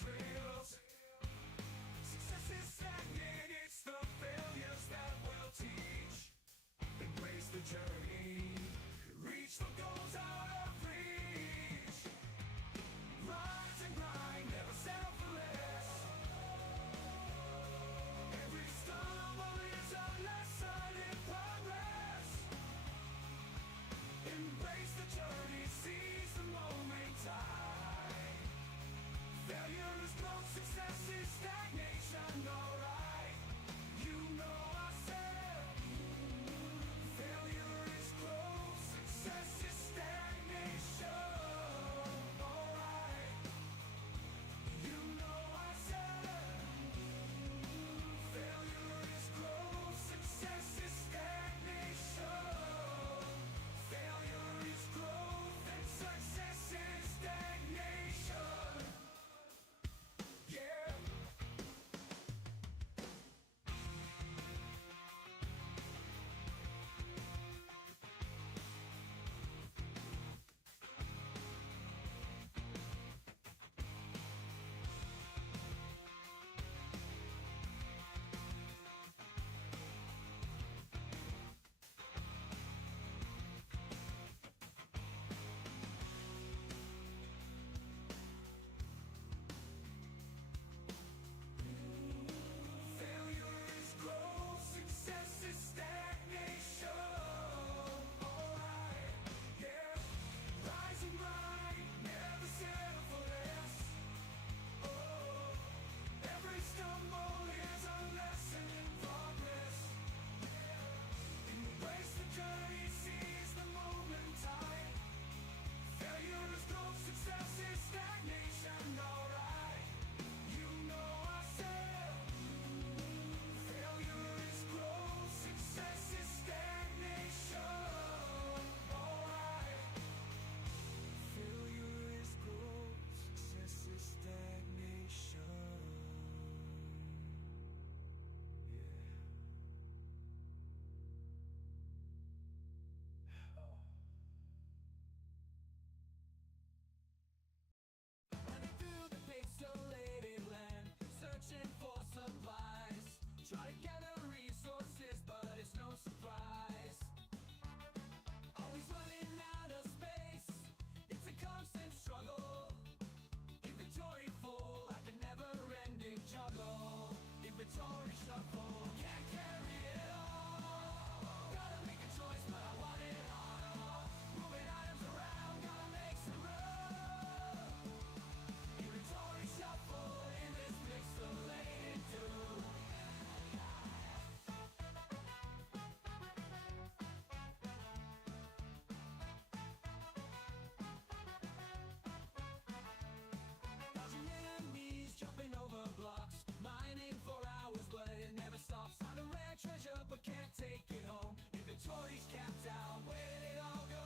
trails. Success is stagnant, it's the failures that will teach. Embrace the journey, reach the goals out of reach. Rise and grind, never settle for less. Every stumble is a lesson in progress. Embrace the journey, seize the moment time. Failure is growth, success is stagnation, alright. You know I said failure is growth, success is stagnation, alright. You know I said failure is growth, success is stagnation. Failure is growth and success is stagnation. Yeah. Failure is growth, success is stagnation. Alright, yeah. Rise and grind, never settle for less. Oh, every stumble is a lesson in progress. Embrace the journey, seize the moment time. Failure is growth, success is stagnation. Alright, you know I said failure is growth, success is stagnation. Alright. Failure is growth, success is stagnation. Yeah. Running through the pixelated land, searching for supplies. Try to gather resources, but it's no surprise. Always running out of space, it's a constant struggle. Inventory full, like a never-ending juggle. Inventory shuffle, can't carry it all. Gotta make a choice, but I want it all. Moving items around, gotta make some room. Inventory shuffle in this pixelated tube. Dodging enemies, jumping over blocks, mining for hours, but it never stops. Found a rare treasure, but can't take it home. Inventory's capped out, where did it all go?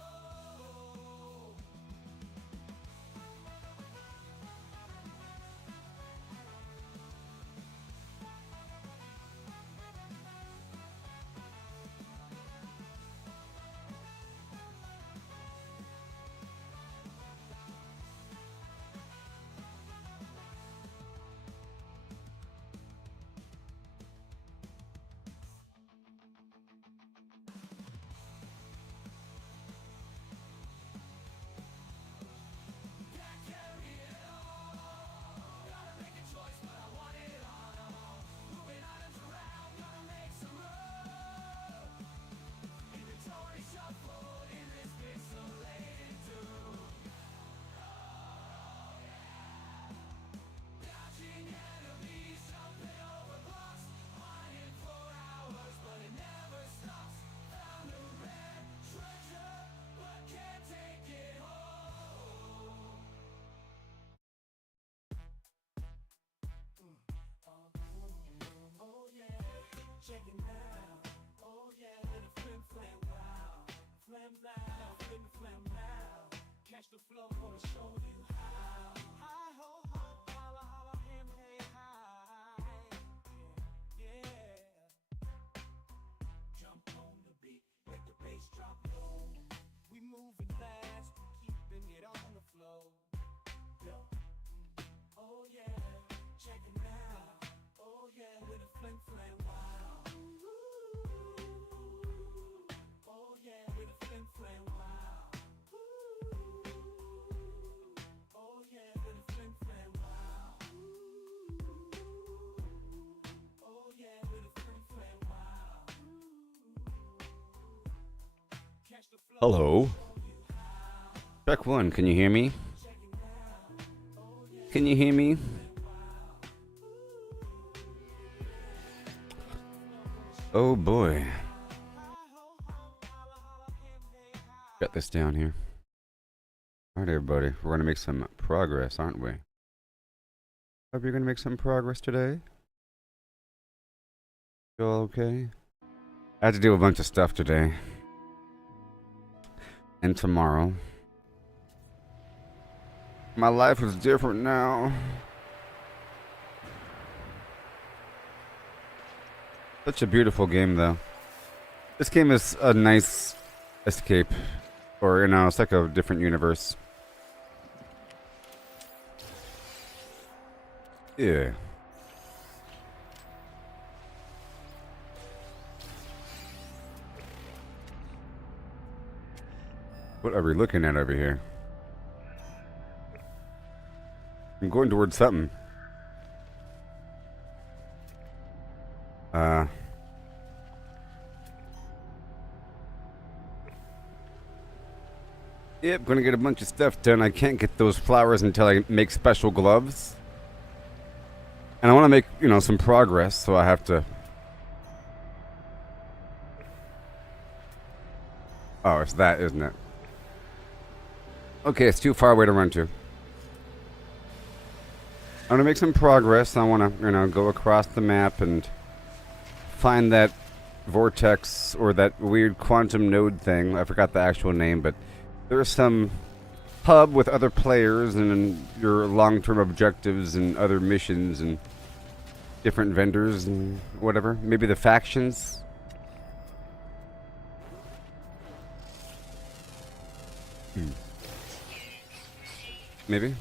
Can't carry it all. Gotta make a choice, but I want it all. Moving items around, gotta make some room. Inventory shuffle in this pixelated tube. Oh yeah. Dodging enemies, jumping over blocks, mining for hours, but it never stops. Found a rare treasure, but can't take it home. Oh yeah, check it out. Oh yeah, the flim flam wow, flam loud, flim loud. Catch the flow, wanna show you how. Hi ho ho, holla holla, ham hey hi. Yeah, jump on the beat, let the bass drop low. We moving fast, keeping it on the flow. Yo, oh yeah. Hello. Check one. Can you hear me? Can you hear me? Oh boy. Got this down here. Alright, everybody. We're going to make some progress, aren't we? Hope you're going to make some progress today. You all okay? I had to do a bunch of stuff today. And tomorrow. My life is different now. Such a beautiful game, though. This game is a nice escape. Or, you know, it's like a different universe. Yeah. What are we looking at over here? I'm going towards something. Yep, gonna get a bunch of stuff done. I can't get those flowers until I make special gloves. And I want to make, you know, some progress, so I have to... Oh, it's that, isn't it? Okay, it's too far away to run to. I want to make some progress. I want to, you know, go across the map and find that vortex or that weird quantum node thing. I forgot the actual name, but there's some hub with other players and your long-term objectives and other missions and different vendors and whatever. Maybe the factions. Maybe.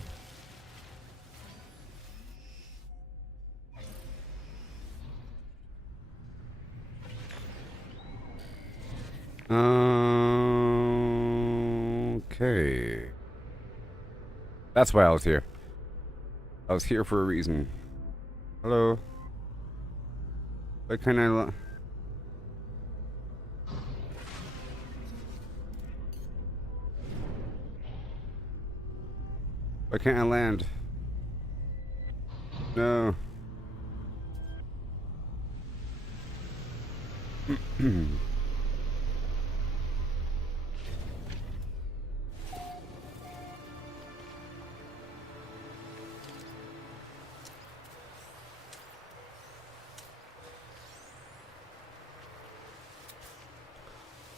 Okay. That's why I was here. I was here for a reason. Hello. Why can't I... Why can't I land? No.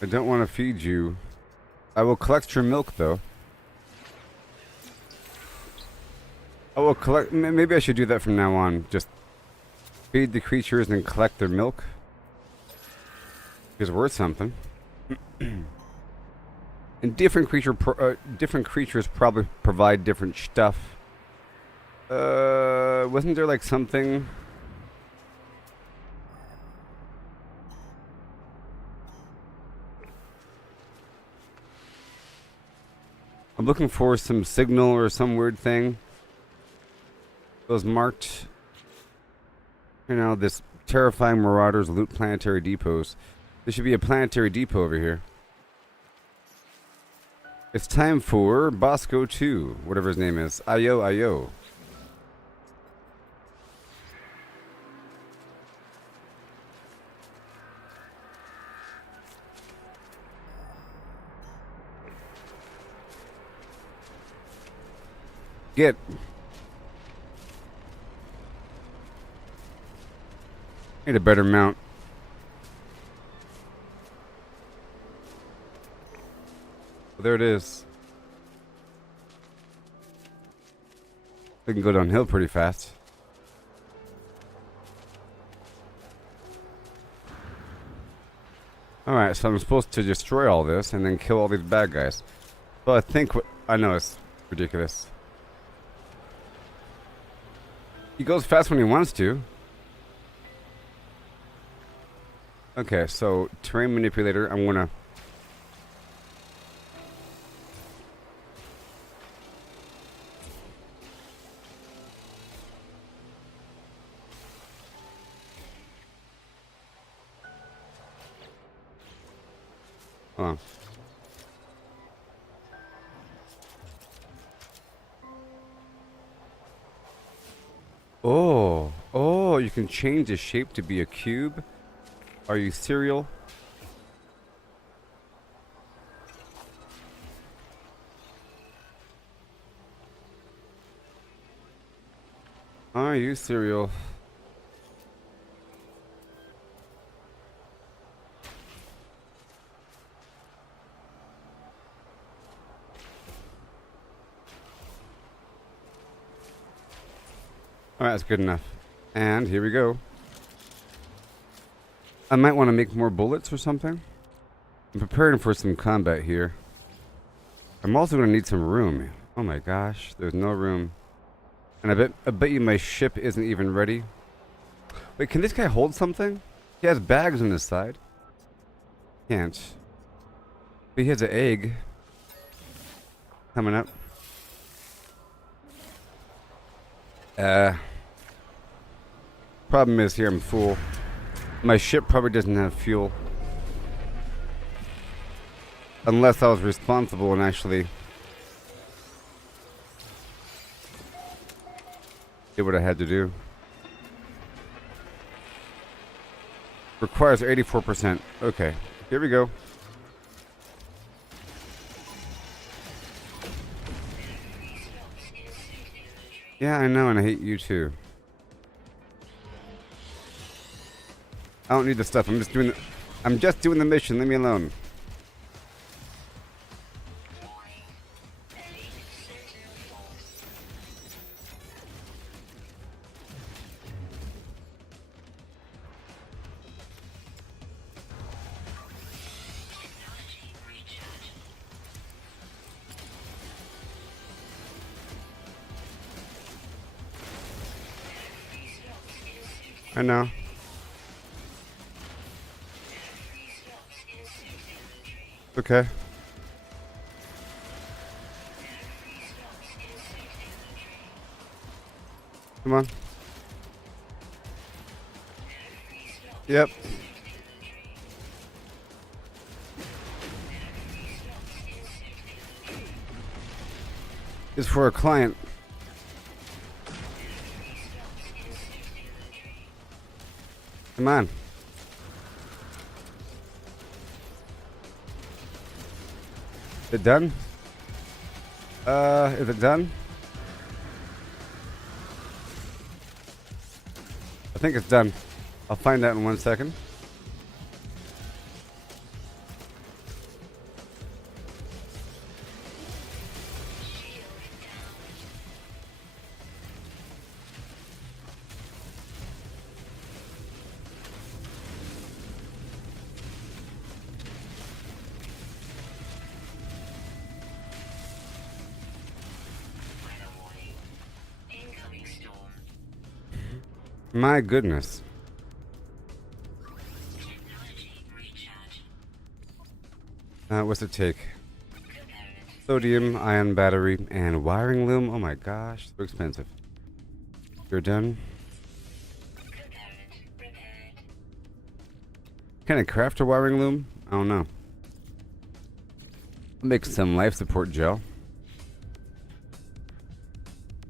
I don't want to feed you. I will collect your milk, though. I will collect... Maybe I should do that from now on. Just feed the creatures and collect their milk. It's worth something. And different creatures probably provide different stuff. Wasn't there like something... I'm looking for some signal or some weird thing. Those marked, you know, this terrifying marauders loot planetary depots. There should be a planetary depot over here. It's time for Bosco 2, whatever his name is. Ayo, ayo. Get. Need a better mount. Well, there it is. They can go downhill pretty fast. Alright, so I'm supposed to destroy all this and then kill all these bad guys. Well, I think what... I know, it's ridiculous. He goes fast when he wants to. Okay, so terrain manipulator, I'm gonna... Hold on. Oh, you can change the shape to be a cube. Are you cereal? Are you cereal? Alright, that's good enough. And here we go. I might want to make more bullets or something. I'm preparing for some combat here. I'm also going to need some room. Oh my gosh, there's no room. And I bet you my ship isn't even ready. Wait, can this guy hold something? He has bags on his side. Can't. But he has an egg. Coming up. Problem is here I'm full. My ship probably doesn't have fuel. Unless I was responsible and actually did what I had to do. Requires 84%. Okay, here we go. Yeah, I know, and I hate you too. I don't need the stuff. I'm just doing the mission. Leave me alone. I know. Okay. Come on. Yep. It's for a client. Come on. Is it done? Is it done? I think it's done. I'll find out in 1 second. My goodness. What's it take? Sodium, ion battery, and wiring loom. Oh my gosh, so expensive. You're done? Can I craft a wiring loom? I don't know. I'll make some life support gel.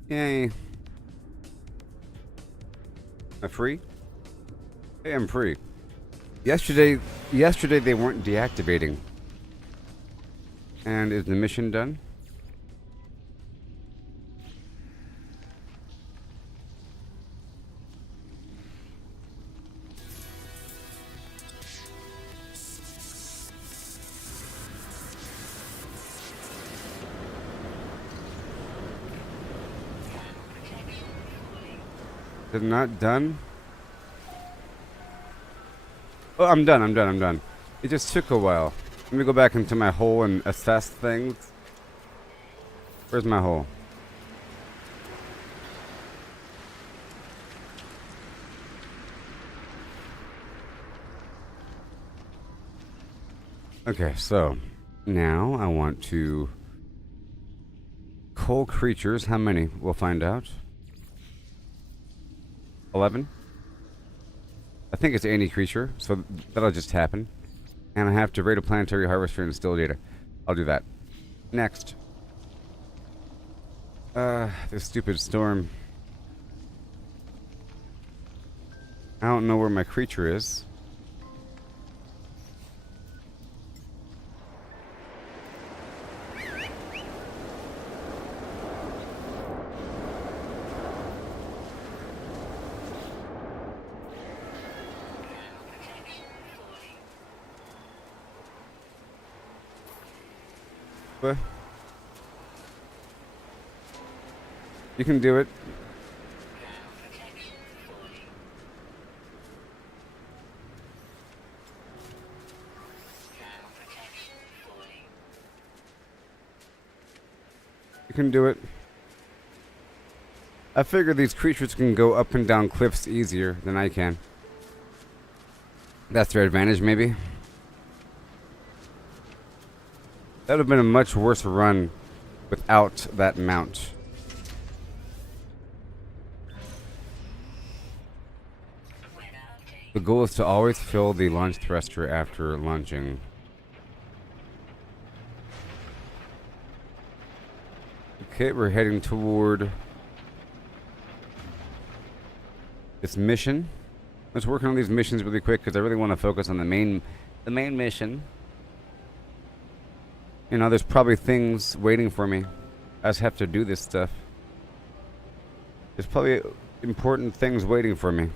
Yay. Am I free? Hey, I'm free. Yesterday they weren't deactivating. And is the mission done? Is it not done? Oh, I'm done. It just took a while. Let me go back into my hole and assess things. Where's my hole? Okay, so now I want to cull creatures. How many? We'll find out. 11? I think it's any creature, so that'll just happen. And I have to raid a planetary harvester and distill data. I'll do that. Next. This stupid storm. I don't know where my creature is. What? You can do it. You can do it. I figure these creatures can go up and down cliffs easier than I can. That's their advantage, maybe. That would have been a much worse run without that mount. The goal is to always fill the launch thruster after launching. Okay, we're heading toward this mission. Let's work on these missions really quick because I really want to focus on the main mission. You know, there's probably things waiting for me. I just have to do this stuff. There's probably important things waiting for me.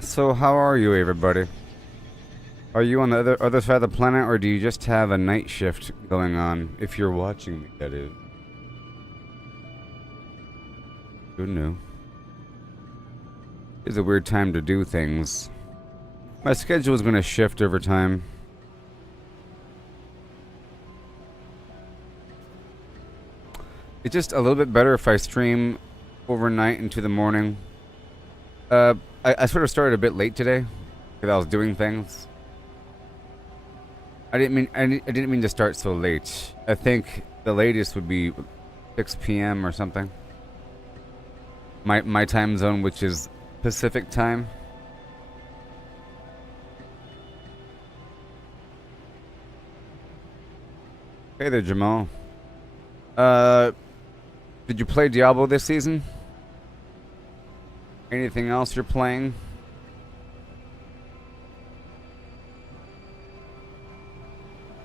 So how are you, everybody? Are you on the other side of the planet, or do you just have a night shift going on? If you're watching me, that is. Who knew? It's a weird time to do things. My schedule is going to shift over time. It's just a little bit better if I stream overnight into the morning. I sort of started a bit late today because I was doing things. I didn't mean to start so late. I think the latest would be 6 p.m. or something. My time zone, which is Pacific time. Hey there, Jamal. Did you play Diablo this season? Anything else you're playing?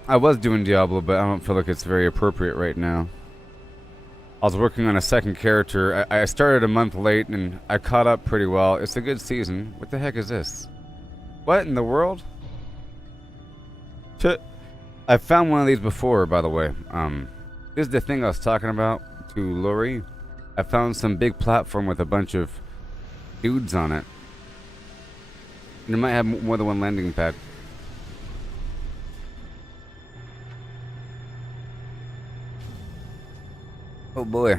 I was doing Diablo, but I don't feel like it's very appropriate right now. I was working on a second character. I started a month late, and I caught up pretty well. It's a good season. What the heck is this? What in the world? I found one of these before, by the way. This is the thing I was talking about to Lori. I found some big platform with a bunch of dudes on it. And it might have more than one landing pad. Oh boy.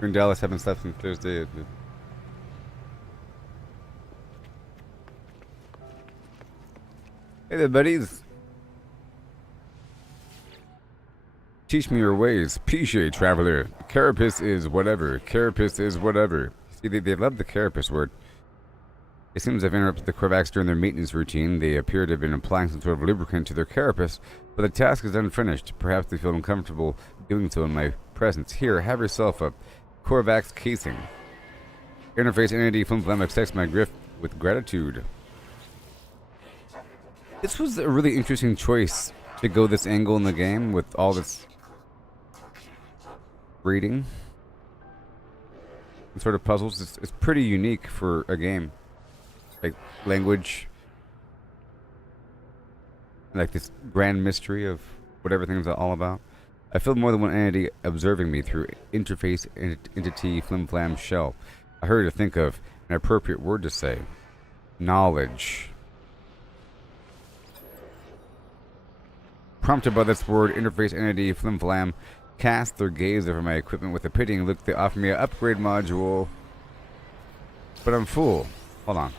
We're in Dallas, haven't slept since Thursday. Hey there, buddies. Teach me your ways. Piche, traveler. Carapace is whatever. Carapace is whatever. See, they love the carapace word. It seems I've interrupted the Korvax during their maintenance routine. They appear to have been applying some sort of lubricant to their carapace, but the task is unfinished. Perhaps they feel uncomfortable doing so in my presence. Here, have yourself a Korvax casing. Interface entity flim accepts my gift with gratitude. This was a really interesting choice to go this angle in the game with all this reading. sort of puzzles. It's pretty unique for a game. Like language, like this grand mystery of what everything's all about. I feel more than one entity observing me through interface entity flim flam shell. I hurry to think of an appropriate word to say. Knowledge. Prompted by this word, interface entity flim flam cast their gaze over my equipment with a pitying look. They offer me an upgrade module. But I'm full. Hold on.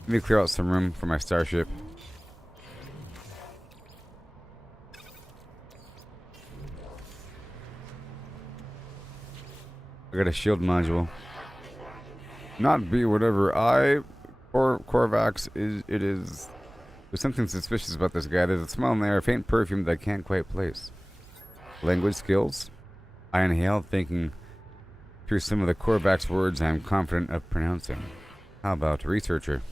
Let me clear out some room for my starship. I got a shield module. Not be whatever Korvax is. It is. There's something suspicious about this guy. There's a smell in there, a faint perfume that I can't quite place. Language skills. I inhale, thinking through some of the Korvax words I'm confident of pronouncing. How about researcher?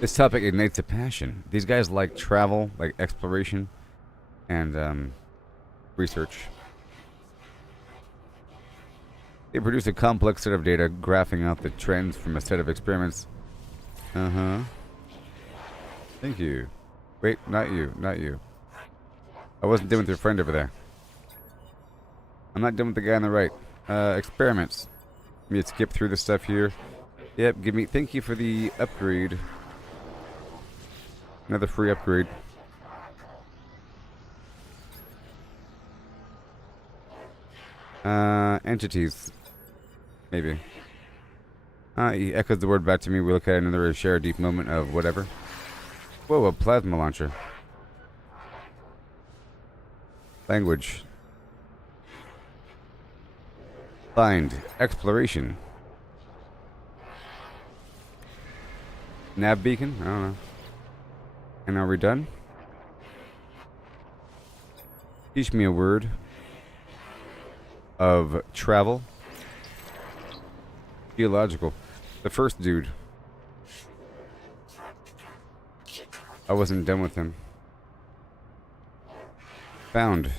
This topic ignites a passion. These guys like travel, like exploration, and research. They produce a complex set of data, graphing out the trends from a set of experiments. Thank you. Wait, not you, not you. I wasn't done with your friend over there. I'm not done with the guy on the right. Experiments. Let me skip through the stuff here. Yep, thank you for the upgrade. Another free upgrade. Entities. Maybe. He echoes the word back to me. We look at another share a deep moment of whatever. Whoa, a plasma launcher. Language. Find. Exploration. Nav beacon? I don't know. And are we done? Teach me a word of travel. Geological. The first dude. I wasn't done with him. Found.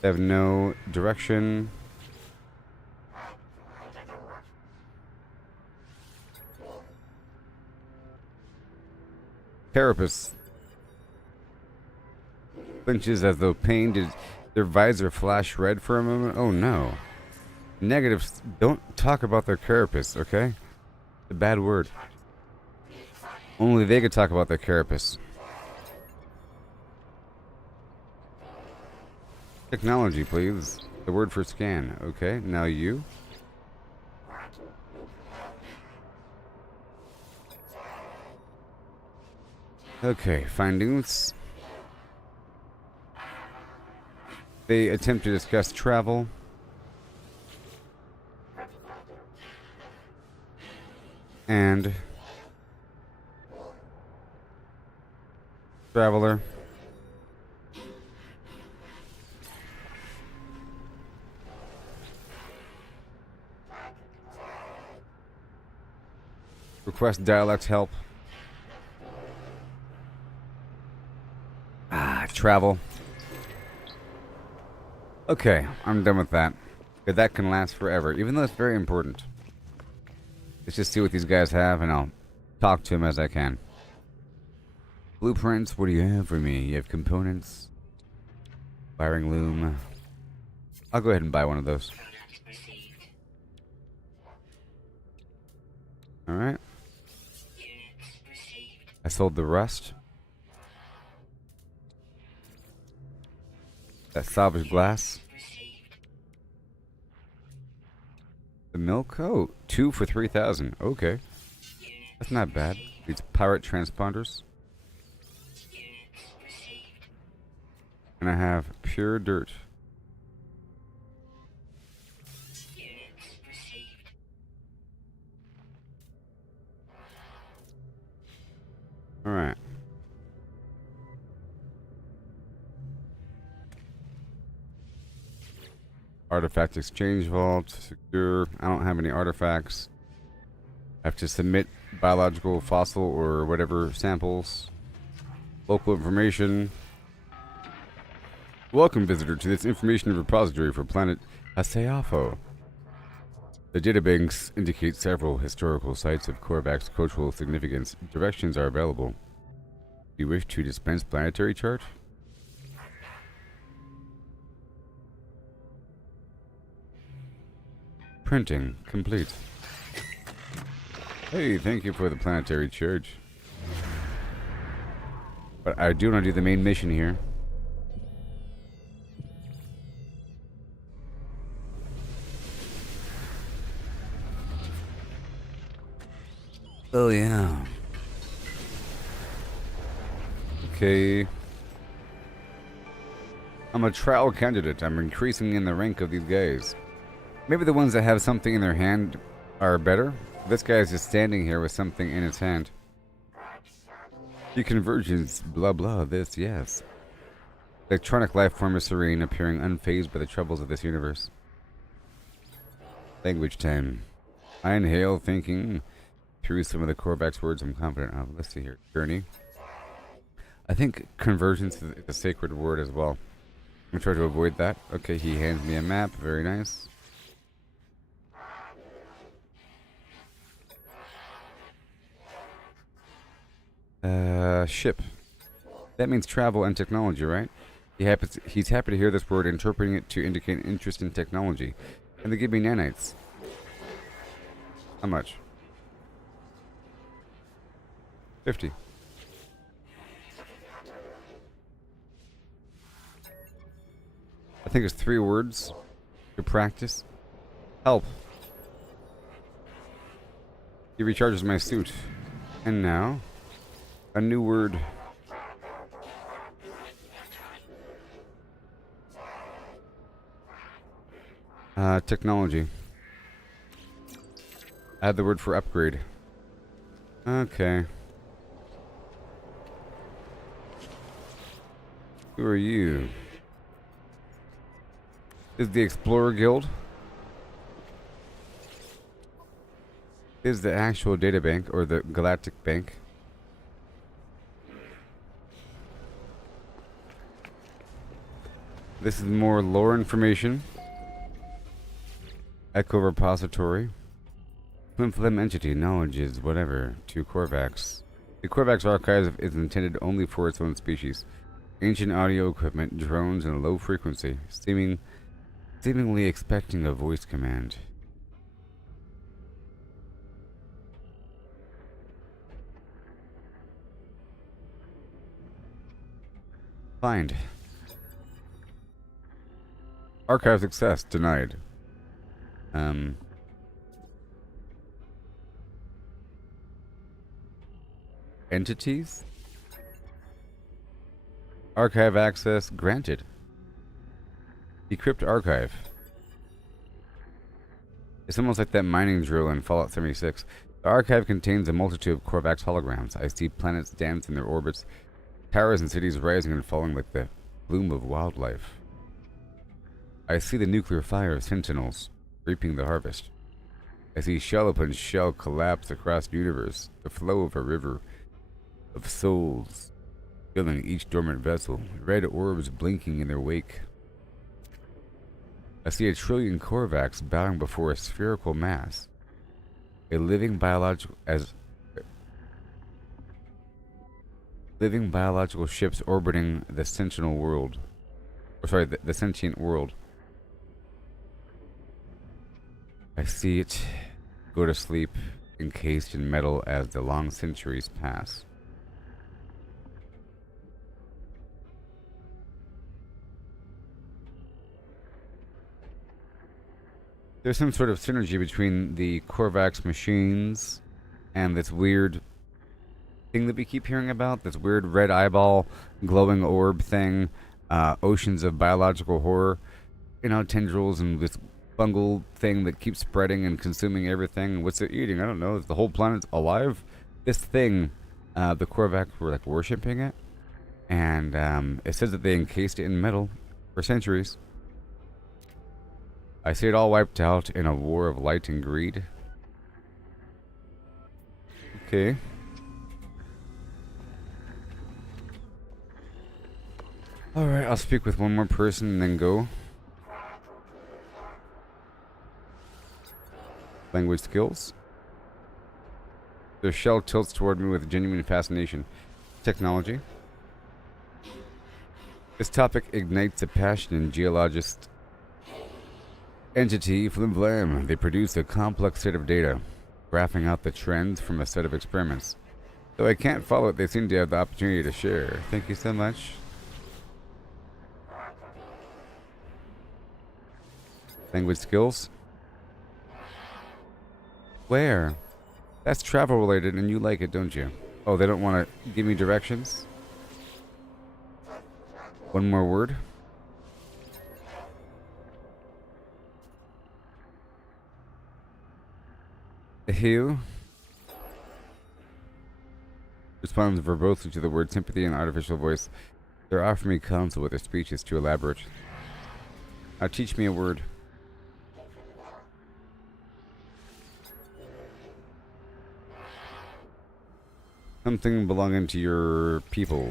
They have no direction. Carapace. Flinches as though pain. Did their visor flash red for a moment? Oh no. Negatives. Don't talk about their carapace, okay? It's a bad word. Only they could talk about their carapace. Technology, please. The word for scan. Okay, now you. Okay, findings. They attempt to discuss travel. And traveler. Request dialect help. Travel. Okay, I'm done with that. But that can last forever, even though it's very important. Let's just see what these guys have, and I'll talk to them as I can. Blueprints, what do you have for me? You have components. Firing loom. I'll go ahead and buy one of those. Alright. I sold the rust. That salvaged glass. The milk? Oh, 2 for 3,000. Okay. That's not bad. These pirate transponders. And I have pure dirt. Alright. Artifact exchange vault. Secure. I don't have any artifacts. I have to submit biological, fossil, or whatever samples. Local information. Welcome, visitor, to this information repository for planet Aseafo. The databanks indicate several historical sites of Korvac's cultural significance. Directions are available. Do you wish to dispense planetary chart? Printing complete. Hey, thank you for the planetary chart. But I do want to do the main mission here. Oh, yeah. Okay. I'm a trial candidate. I'm increasing in the rank of these guys. Maybe the ones that have something in their hand are better. This guy is just standing here with something in his hand. The convergence, blah blah, this, yes. Electronic life form is serene, appearing unfazed by the troubles of this universe. Language time. I inhale, thinking through some of the Korvac's words I'm confident of. Let's see here. Journey. I think convergence is a sacred word as well. I'm going to try to avoid that. Okay, he hands me a map. Very nice. Ship. That means travel and technology, right? He's happy to hear this word, interpreting it to indicate an interest in technology. And they give me nanites. How much? 50. I think it's 3 words to practice. Help. He recharges my suit. And now, a new word. Technology. Add the word for upgrade. Okay. Who are you? Is the Explorer Guild? Is the actual data bank or the Galactic Bank? This is more lore information. Echo repository. Flim Flim entity. Knowledge is whatever. To Korvax. The Korvax archive is intended only for its own species. Ancient audio equipment, drones, and low frequency. Seemingly expecting a voice command. Find. Archive success denied. Entities? Archive access granted. Decrypt archive. It's almost like that mining drill in Fallout 76. The archive contains a multitude of Korvax holograms. I see planets dance in their orbits, towers and cities rising and falling like the bloom of wildlife. I see the nuclear fire of sentinels reaping the harvest. I see shell upon shell collapse across the universe, the flow of a river of souls filling each dormant vessel, red orbs blinking in their wake. I see 1 trillion Korvax bowing before a spherical mass, a living biological ships orbiting the sentinel world. The sentient world. I see it go to sleep, encased in metal as the long centuries pass. There's some sort of synergy between the Korvax machines and this weird thing that we keep hearing about, this weird red eyeball glowing orb thing, oceans of biological horror, tendrils and this fungal thing that keeps spreading and consuming everything. What's it eating? I don't know. Is the whole planet alive? This thing, the Korvax were like worshipping it, and it says that they encased it in metal for centuries. I see it all wiped out in a war of light and greed. Okay. Alright, I'll speak with one more person and then go. Language skills. Their shell tilts toward me with genuine fascination. Technology. This topic ignites a passion in geologist entity flim flam. They produce a complex set of data, graphing out the trends from a set of experiments. Though I can't follow it, they seem to have the opportunity to share. Thank you so much. Language skills. Where? That's travel related and you like it, don't you? Oh, they don't want to give me directions? One more word. Who responds verbosely to the word sympathy in artificial voice. They're offering me counsel, but their speech is too elaborate. Now teach me a word. Something belonging to your people.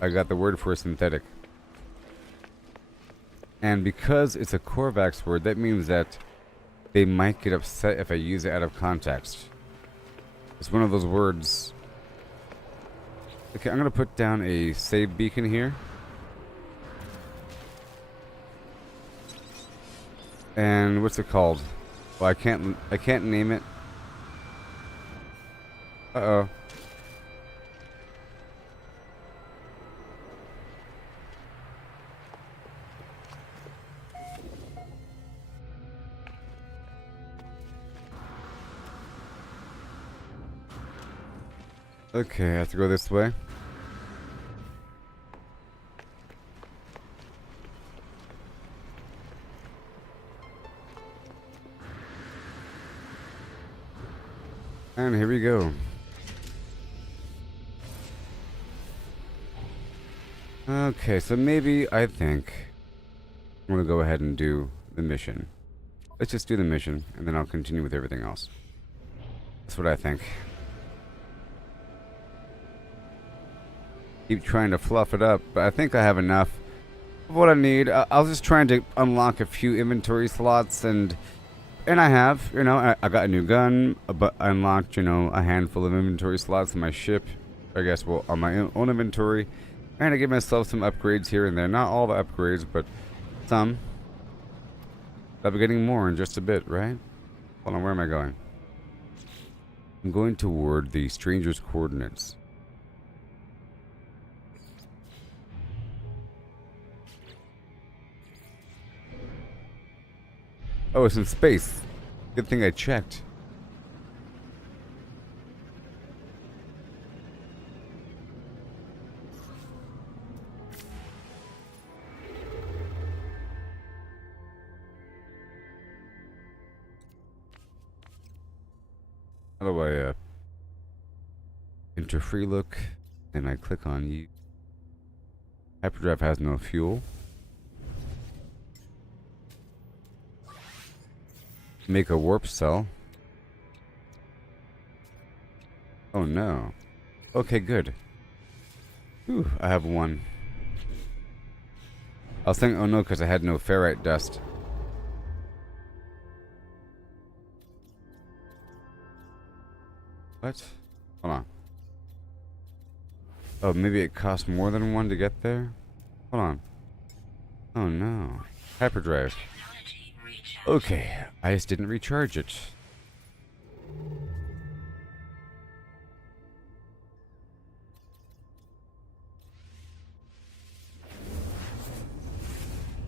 I got the word for synthetic. And because it's a Korvax word, that means that they might get upset if I use it out of context. It's one of those words. Okay, I'm gonna put down a save beacon here. And what's it called? Well, I can't name it. Uh-oh. Okay, I have to go this way. And here we go. Okay, so maybe I think I'm gonna go ahead and do the mission. Let's just do the mission, and then I'll continue with everything else. That's what I think. Keep trying to fluff it up, but I think I have enough of what I need. I was just trying to unlock a few inventory slots, and I have, you know, I got a new gun, but I unlocked, you know, a handful of inventory slots in my ship. I guess, well, on my own inventory. And I give myself some upgrades here and there. Not all the upgrades, but some. I'll be getting more in just a bit, right? Hold on, where am I going? I'm going toward the stranger's coordinates. Oh, it's in space. Good thing I checked. How do I enter free look, and I click on you. Hyperdrive has no fuel. Make a warp cell. Oh no. Okay, good. Whew, I have one. I was thinking, oh no, because I had no ferrite dust. What? Hold on. Oh, maybe it costs more than one to get there? Hold on. Oh no. Hyperdrive. Okay, I just didn't recharge it.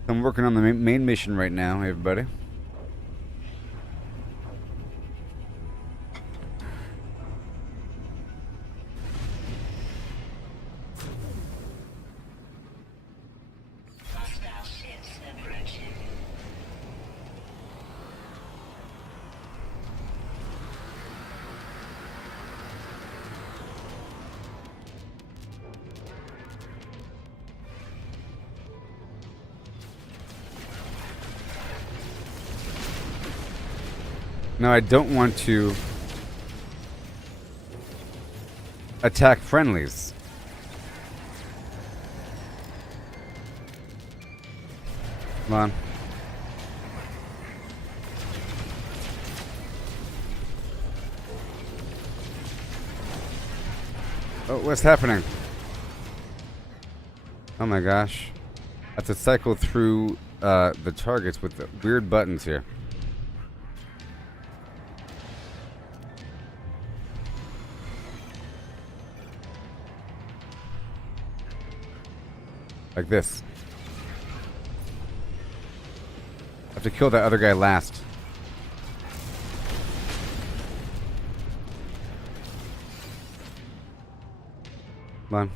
I'm working on the main mission right now, everybody. Now I don't want to attack friendlies. Come on. Oh, what's happening? Oh my gosh. I have to cycle through the targets with the weird buttons here. Like this. I have to kill that other guy last. Come on.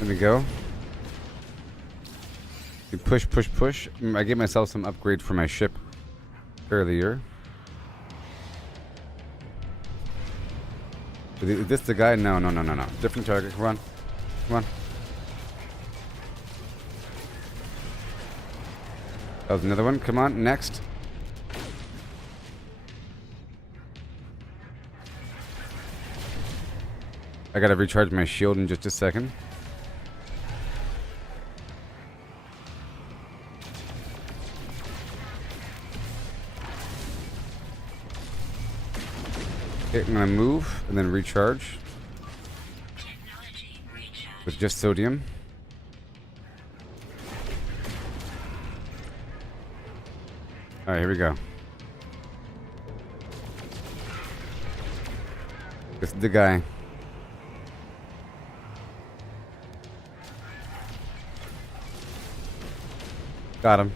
There we go. You push, push, push. I gave myself some upgrades for my ship earlier. Is this the guy? No, no, no, no, no. Different target. Come on. Come on. That was another one. Come on. Next. I gotta recharge my shield in just a second. Okay, I'm gonna move and then recharge with just sodium. Alright, here we go. This is the guy. Got him.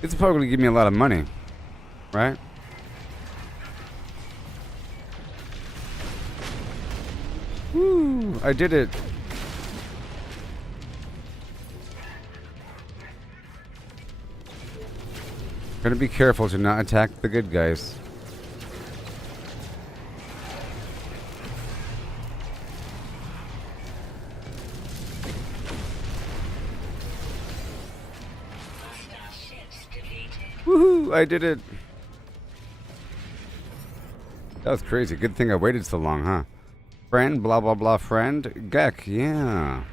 This is probably going to give me a lot of money, right? Woo! I did it. Gotta be careful to not attack the good guys. Woohoo! I did it. That was crazy. Good thing I waited so long, huh? Friend, blah blah blah, friend. Gek, yeah.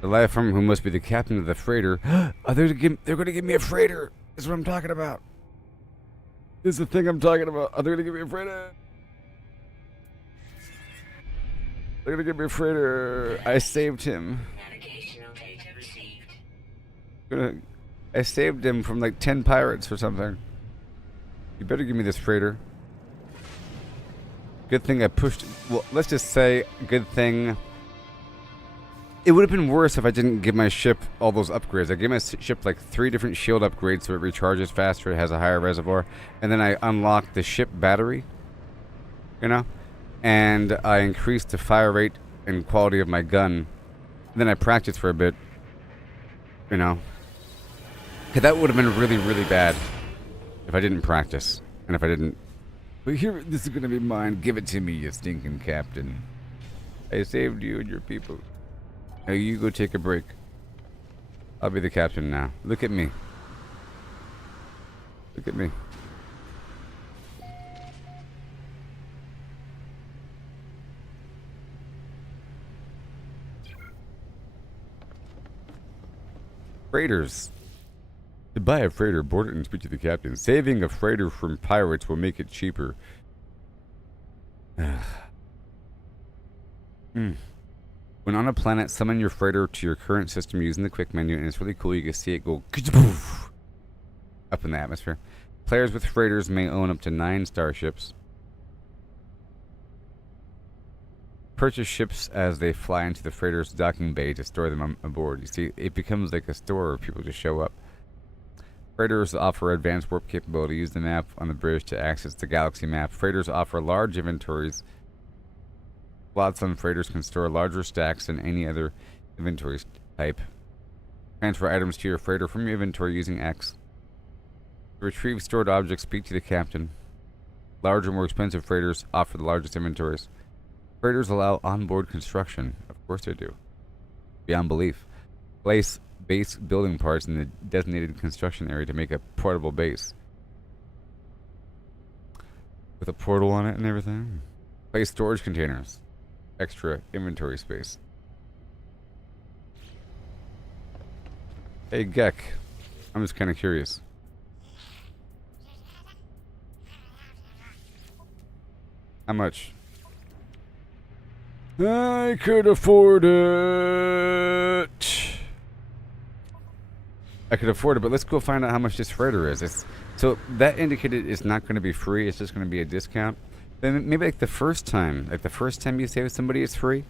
The life from who must be the captain of the freighter. They're gonna give me a freighter. That's what I'm talking about. This is the thing I'm talking about. Are they gonna give me a freighter? They're gonna give me a freighter. I saved him. Navigational data received. I saved him from like 10 pirates or something. You better give me this freighter. Good thing I pushed. Well, let's just say, good thing. It would have been worse if I didn't give my ship all those upgrades. I gave my ship like 3 different shield upgrades so it recharges faster, it has a higher reservoir. And then I unlocked the ship battery. You know? And I increased the fire rate and quality of my gun. And then I practiced for a bit. You know? That would have been really, really bad if I didn't practice. And if I didn't... But here, this is going to be mine. Give it to me, you stinking captain. I saved you and your people. Now you go take a break. I'll be the captain now. Look at me. Look at me. Freighters. To buy a freighter, board it and speak to the captain. Saving a freighter from pirates will make it cheaper. When on a planet, summon your freighter to your current system using the quick menu, and it's really cool. You can see it go up in the atmosphere. Players with freighters may own up to 9 starships. Purchase ships as they fly into the freighter's docking bay to store them aboard. You see, it becomes like a store where people just show up. Freighters offer advanced warp capability. Use the map on the bridge to access the galaxy map. Freighters offer large inventories. Slots on freighters can store larger stacks than any other inventory type. Transfer items to your freighter from your inventory using X. To retrieve stored objects, speak to the captain. Larger, more expensive freighters offer the largest inventories. Freighters allow onboard construction. Of course they do. Beyond belief. Place base building parts in the designated construction area to make a portable base. with a portal on it and everything. Place storage containers. Extra inventory space. Hey, Gek. I'm just kind of curious. How much? I could afford it. I could afford it, but let's go find out how much this freighter is. So that indicated it's not going to be free. It's just going to be a discount. Then maybe like the first time you save somebody, it's free.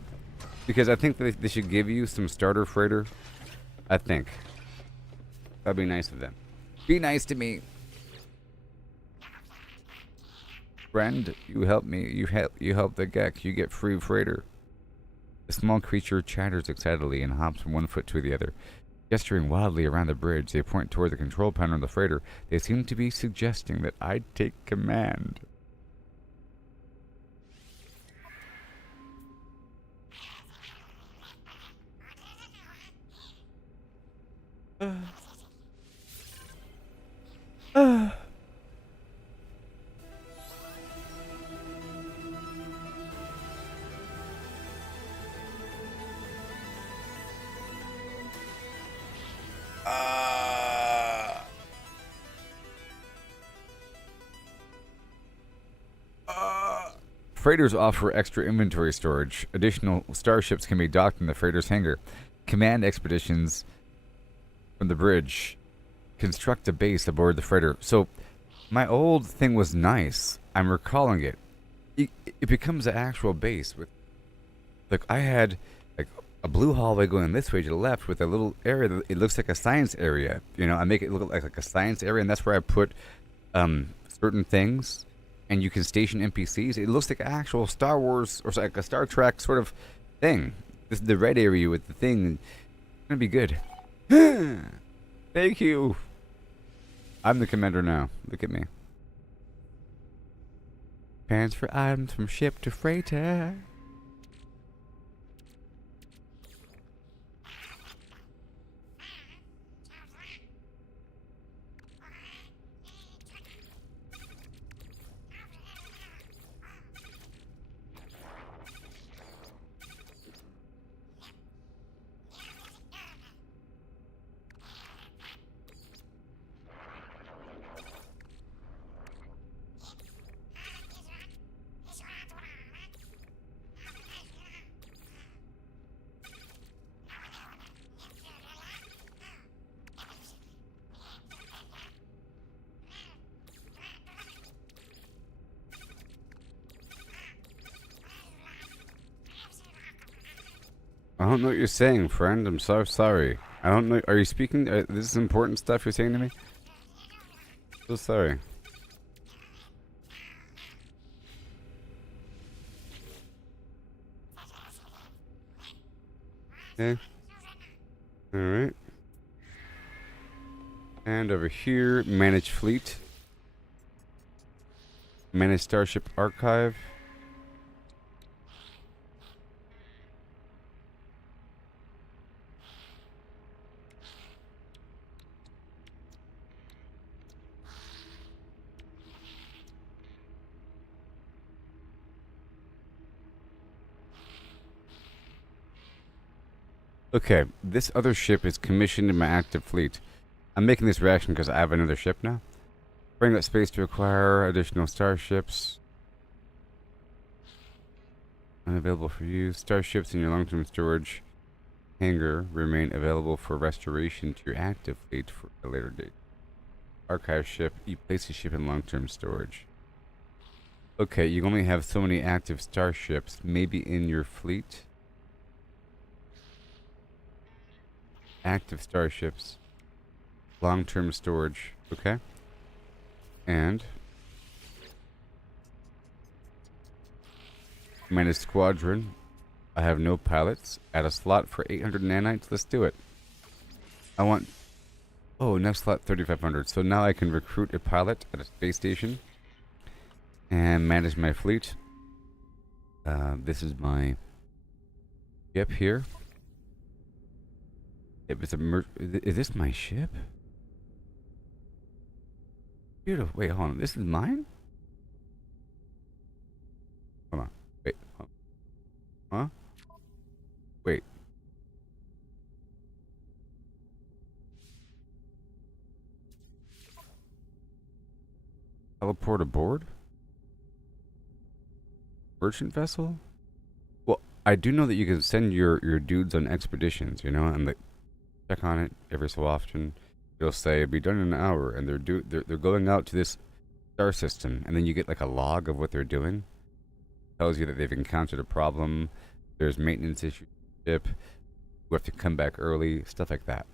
Because I think that they should give you some starter freighter. I think that'd be nice of them. Be nice to me, friend. You help me. You help the Gek. You get free freighter. The small creature chatters excitedly and hops from one foot to the other. Gesturing wildly around the bridge, they point toward the control panel of the freighter. They seem to be suggesting that I take command. Freighters offer extra inventory storage. Additional starships can be docked in the freighter's hangar. Command expeditions from the bridge. Construct a base aboard the freighter. So, my old thing was nice. I'm recalling it. It becomes an actual base. Like, I had like a blue hallway going this way to the left with a little area that it looks like a science area. You know, I make it look like a science area, and that's where I put certain things. And you can station NPCs. It looks like an actual Star Wars or like a Star Trek sort of thing. This is the red area with the thing. It's gonna be good. Thank you. I'm the commander now. Look at me. Transfer items from ship to freighter. I don't know what you're saying, friend. I'm so sorry. I don't know. Are you speaking? This is important stuff you're saying to me? So sorry. Okay. Alright. And over here, manage fleet. Manage Starship Archive. Okay, this other ship is commissioned in my active fleet. I'm making this reaction because I have another ship now. Bring up space to acquire additional starships. Unavailable for use. Starships in your long-term storage hangar remain available for restoration to your active fleet for a later date. Archive ship. You place a ship in long-term storage. Okay, you only have so many active starships. Maybe in your fleet. Active starships. Long-term storage. Okay. And manage squadron. I have no pilots. Add a slot for 800 nanites. Let's do it. I want... Oh, next slot 3,500. So now I can recruit a pilot at a space station. And manage my fleet. This is my ship here. Is this my ship? Beautiful. Wait, hold on. This is mine? Huh? Wait. Teleport aboard? Merchant vessel? Well, I do know that you can send your dudes on expeditions, and like check on it every so often. They'll say it'll be done in an hour, and they're going out to this star system, and then you get like a log of what they're doing. Tells you that they've encountered a problem. There's maintenance issues. Ship. You have to come back early. Stuff like that.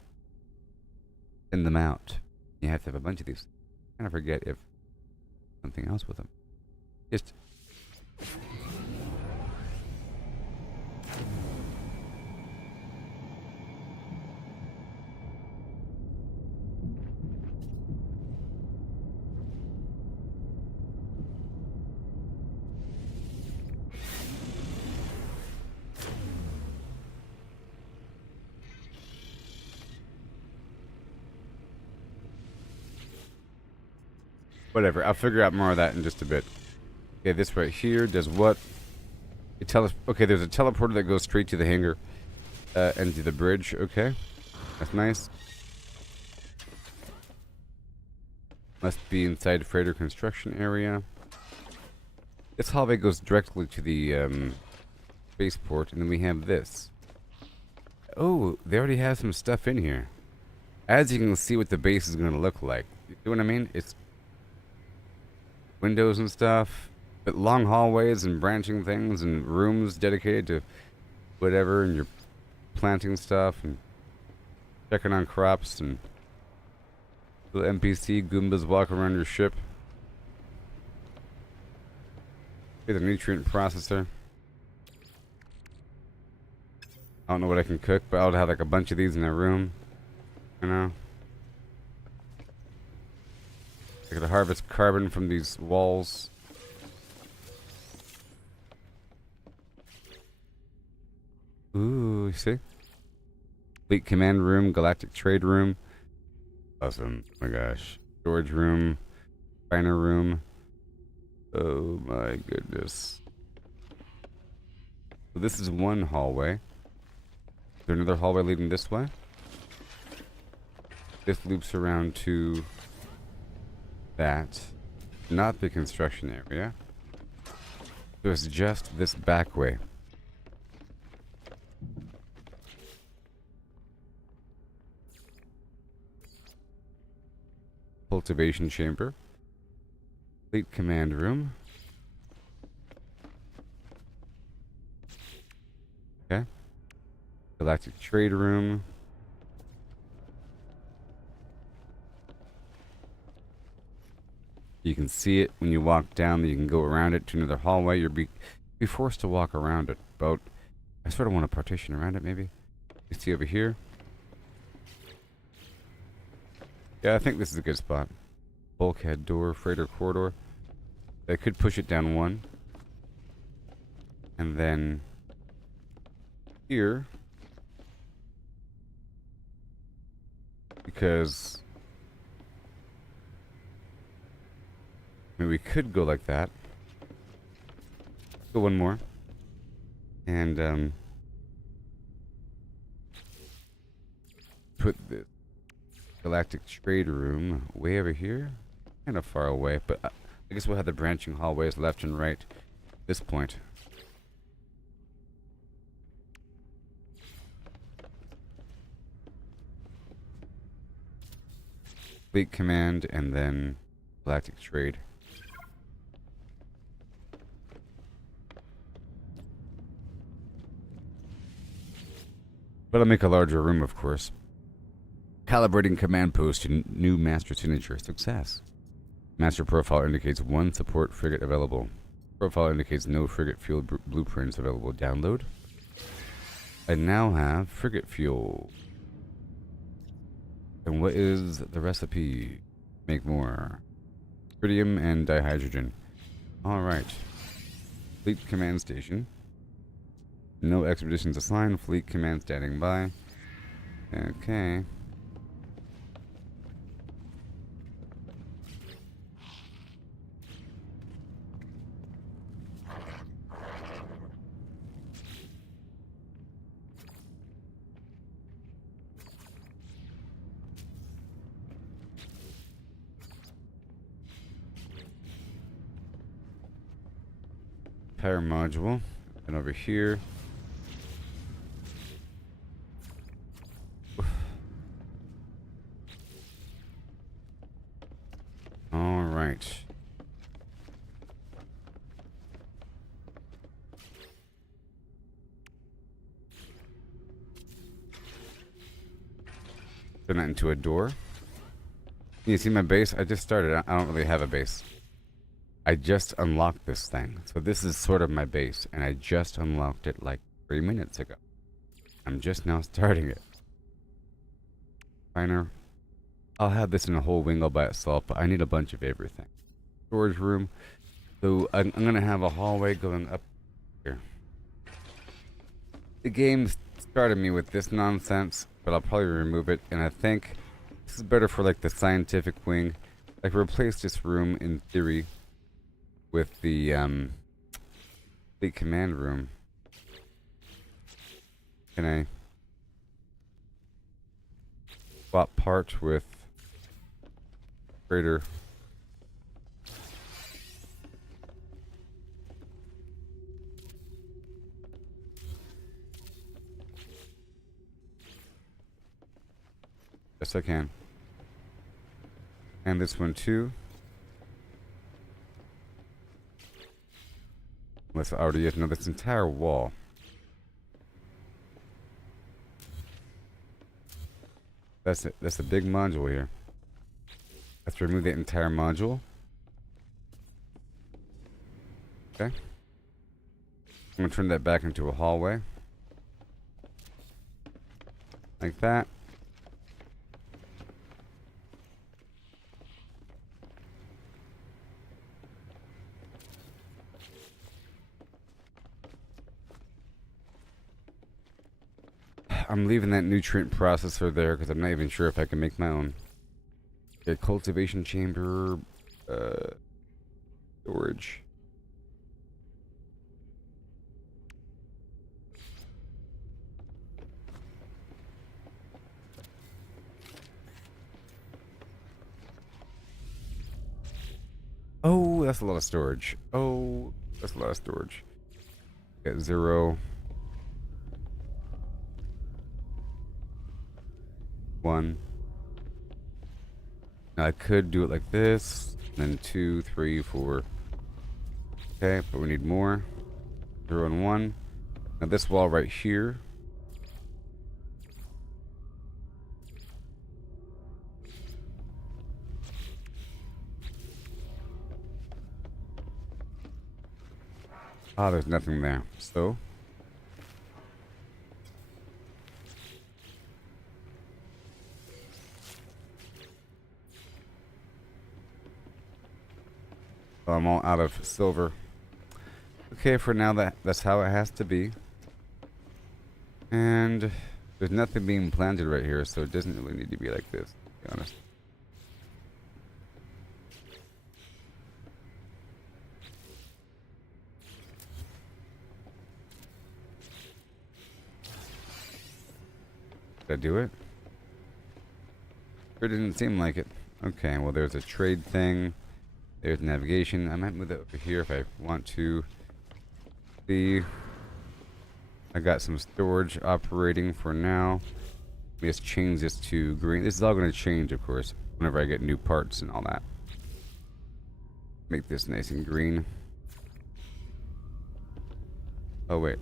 Send them out. You have to have a bunch of these. I kind of forget if something else with them. Just whatever. I'll figure out more of that in just a bit. Okay, this right here does what? Okay, there's a teleporter that goes straight to the hangar and to the bridge. Okay, that's nice. Must be inside freighter construction area. This hallway goes directly to the spaceport, and then we have this. Oh, they already have some stuff in here. As you can see what the base is going to look like. You know what I mean? It's windows and stuff, but long hallways and branching things and rooms dedicated to whatever, and you're planting stuff and checking on crops and little NPC Goombas walk around your ship. Here's a nutrient processor. I don't know what I can cook, but I'll have like a bunch of these in a room. I could harvest carbon from these walls. Ooh, you see? Fleet command room, galactic trade room. Awesome. Oh my gosh. Storage room. Finer room. Oh my goodness. So this is one hallway. Is there another hallway leading this way? This loops around to that. Not the construction area. So it's just this back way. Cultivation chamber. Fleet command room. Okay. Galactic trade room. You can see it when you walk down. You can go around it to another hallway. You'll be forced to walk around it. About, I sort of want to partition around it, maybe. You see over here. Yeah, I think this is a good spot. Bulkhead door, freighter corridor. I could push it down one. And then here, because I mean, we could go like that. Go one more. And put the galactic trade room way over here. Kind of far away, but I guess we'll have the branching hallways left and right at this point. Fleet command and then galactic trade. But I'll make a larger room, of course. Calibrating command post to new master signature. Success. Master profile indicates one support frigate available. Profile indicates no frigate fuel blueprints available. Download. I now have frigate fuel. And what is the recipe? Make more. Tritium and dihydrogen. Alright. Fleet command station. No expeditions assigned. Fleet command standing by. Okay. entire module. And over here. All right. Turn that into a door. You see my base? I just started. I don't really have a base. I just unlocked this thing. So this is sort of my base. And I just unlocked it like 3 minutes ago. I'm just now starting it. Finer. I'll have this in a whole wing all by itself, but I need a bunch of everything. Storage room. So I'm going to have a hallway going up here. The game started me with this nonsense, but I'll probably remove it. And I think this is better for like the scientific wing. Like replace this room in theory with the command room. Can I swap part with freighter? Yes, I can. And this one too. Unless I already is. No, this entire wall. That's it. That's a big module here. Let's remove the entire module. Okay. I'm gonna turn that back into a hallway. Like that. I'm leaving that nutrient processor there because I'm not even sure if I can make my own. Okay, cultivation chamber, storage. Oh, that's a lot of storage. Oh, that's a lot of storage. Got 0. 1. Now I could do it like this, then 2, 3, 4. Okay, but we need more. 0 and 1. Now this wall right here. Ah, there's nothing there. So I'm all out of silver. Okay, for now that's how it has to be. And there's nothing being planted right here, so it doesn't really need to be like this, to be honest. Did I do it? Sure didn't seem like it. Okay, well there's a trade thing. There's navigation. I might move that over here if I want to. See, I got some storage operating for now. Let me just change this to green. This is all going to change, of course, whenever I get new parts and all that. Make this nice and green. Oh, wait.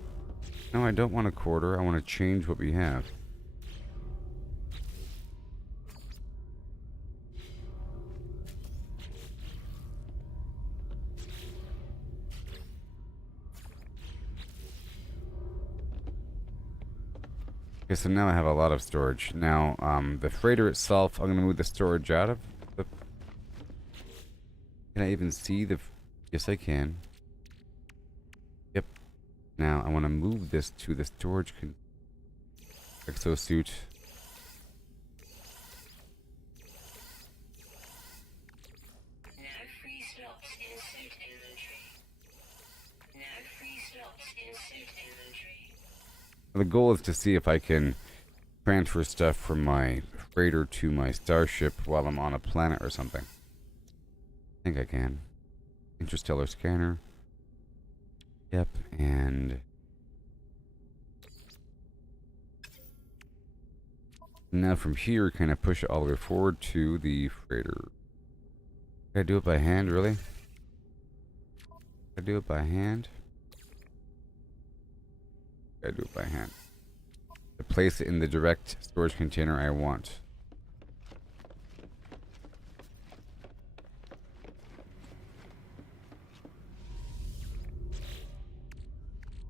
No, I don't want a quarter. I want to change what we have. Okay, so now I have a lot of storage. Now, the freighter itself, I'm going to move the storage out of the... Can I even see the... Yes, I can. Yep. Now, I want to move this to the storage exosuit. No free slots in suit inventory. No free slots in suit inventory. The goal is to see if I can transfer stuff from my freighter to my starship while I'm on a planet or something. I think I can. Interstellar scanner. Yep, and now from here, kind of push it all the way forward to the freighter. Can I do it by hand, really? Can I do it by hand? I do it by hand. To place it in the direct storage container I want.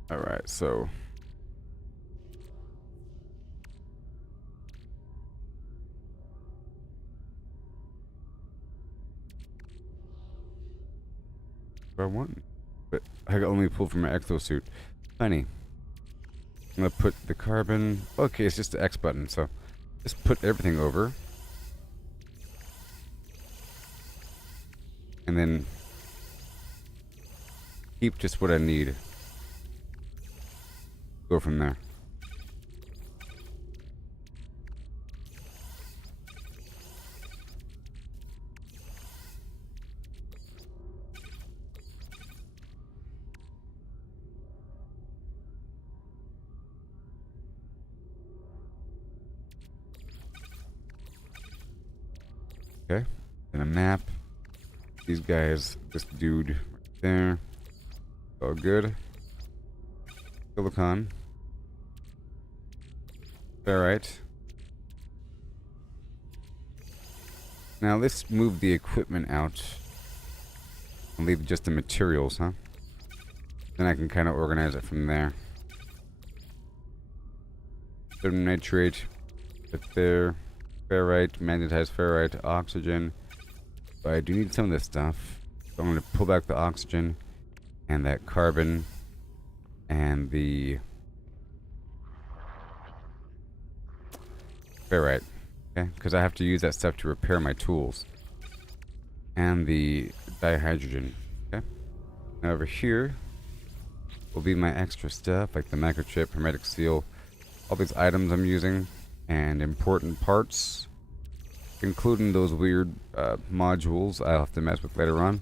Alright, so what I want. But I can only pull from my exosuit. Funny. I'm gonna put the carbon. Okay, it's just the X button, so just put everything over. And then keep just what I need. Go from there. Okay, and a map. These guys, this dude right there. All good. Silicon. Alright. Now let's move the equipment out. And leave just the materials, huh? Then I can kind of organize it from there. Sodium nitrate. Right there. Ferrite, magnetized ferrite, oxygen. But I do need some of this stuff. So I'm going to pull back the oxygen and that carbon and the ferrite. Okay, because I have to use that stuff to repair my tools. And the dihydrogen. Okay. Now over here will be my extra stuff like the microchip, hermetic seal, all these items I'm using. And important parts, including those weird modules I'll have to mess with later on.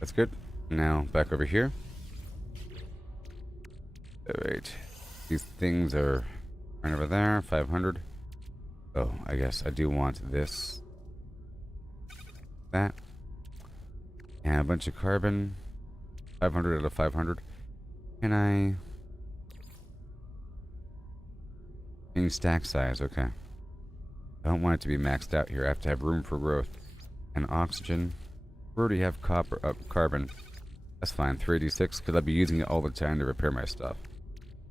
That's good. Now back over here. Alright. These things are right over there. 500. Oh, I guess I do want this. That. And a bunch of carbon. 500 out of 500. Can I change stack size? Okay. I don't want it to be maxed out here. I have to have room for growth. And oxygen. We already have carbon. That's fine. 386 because I'll be using it all the time to repair my stuff.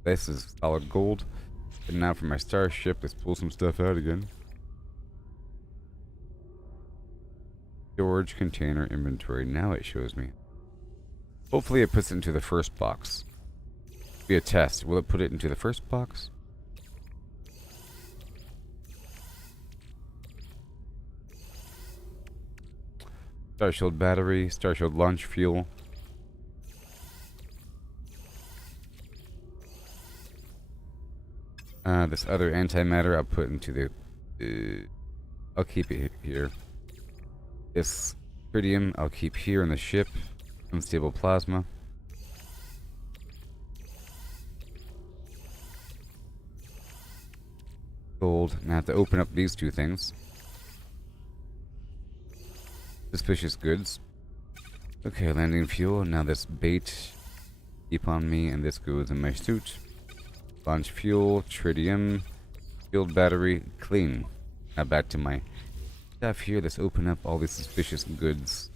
This is solid gold. And now for my starship, let's pull some stuff out again. Storage container inventory. Now it shows me. Hopefully it puts it into the first box. Be a test. Will it put it into the first box? Starshield battery, Starshield launch fuel. This other antimatter I'll put into the... I'll keep it here. This tritium I'll keep here in the ship. Unstable plasma. Gold. Now I have to open up these two things. Suspicious goods. Okay, landing fuel. Now this bait. Keep on me, and this goes in my suit. Launch fuel, tritium, field battery, clean. Now back to my stuff here. Let's open up all these suspicious goods.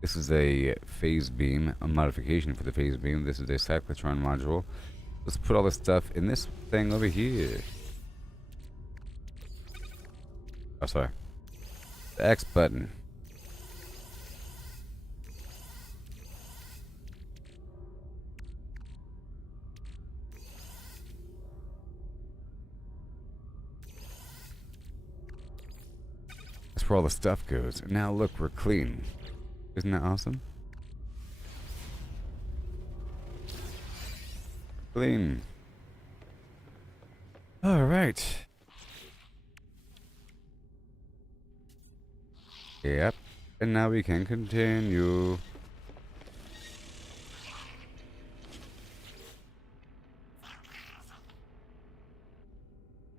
This is a phase beam, a modification for the phase beam. This is a cyclotron module. Let's put all this stuff in this thing over here. Oh, sorry. The X button. That's where all the stuff goes. Now look, we're clean. Isn't that awesome? Clean. Alright. Yep. And now we can continue.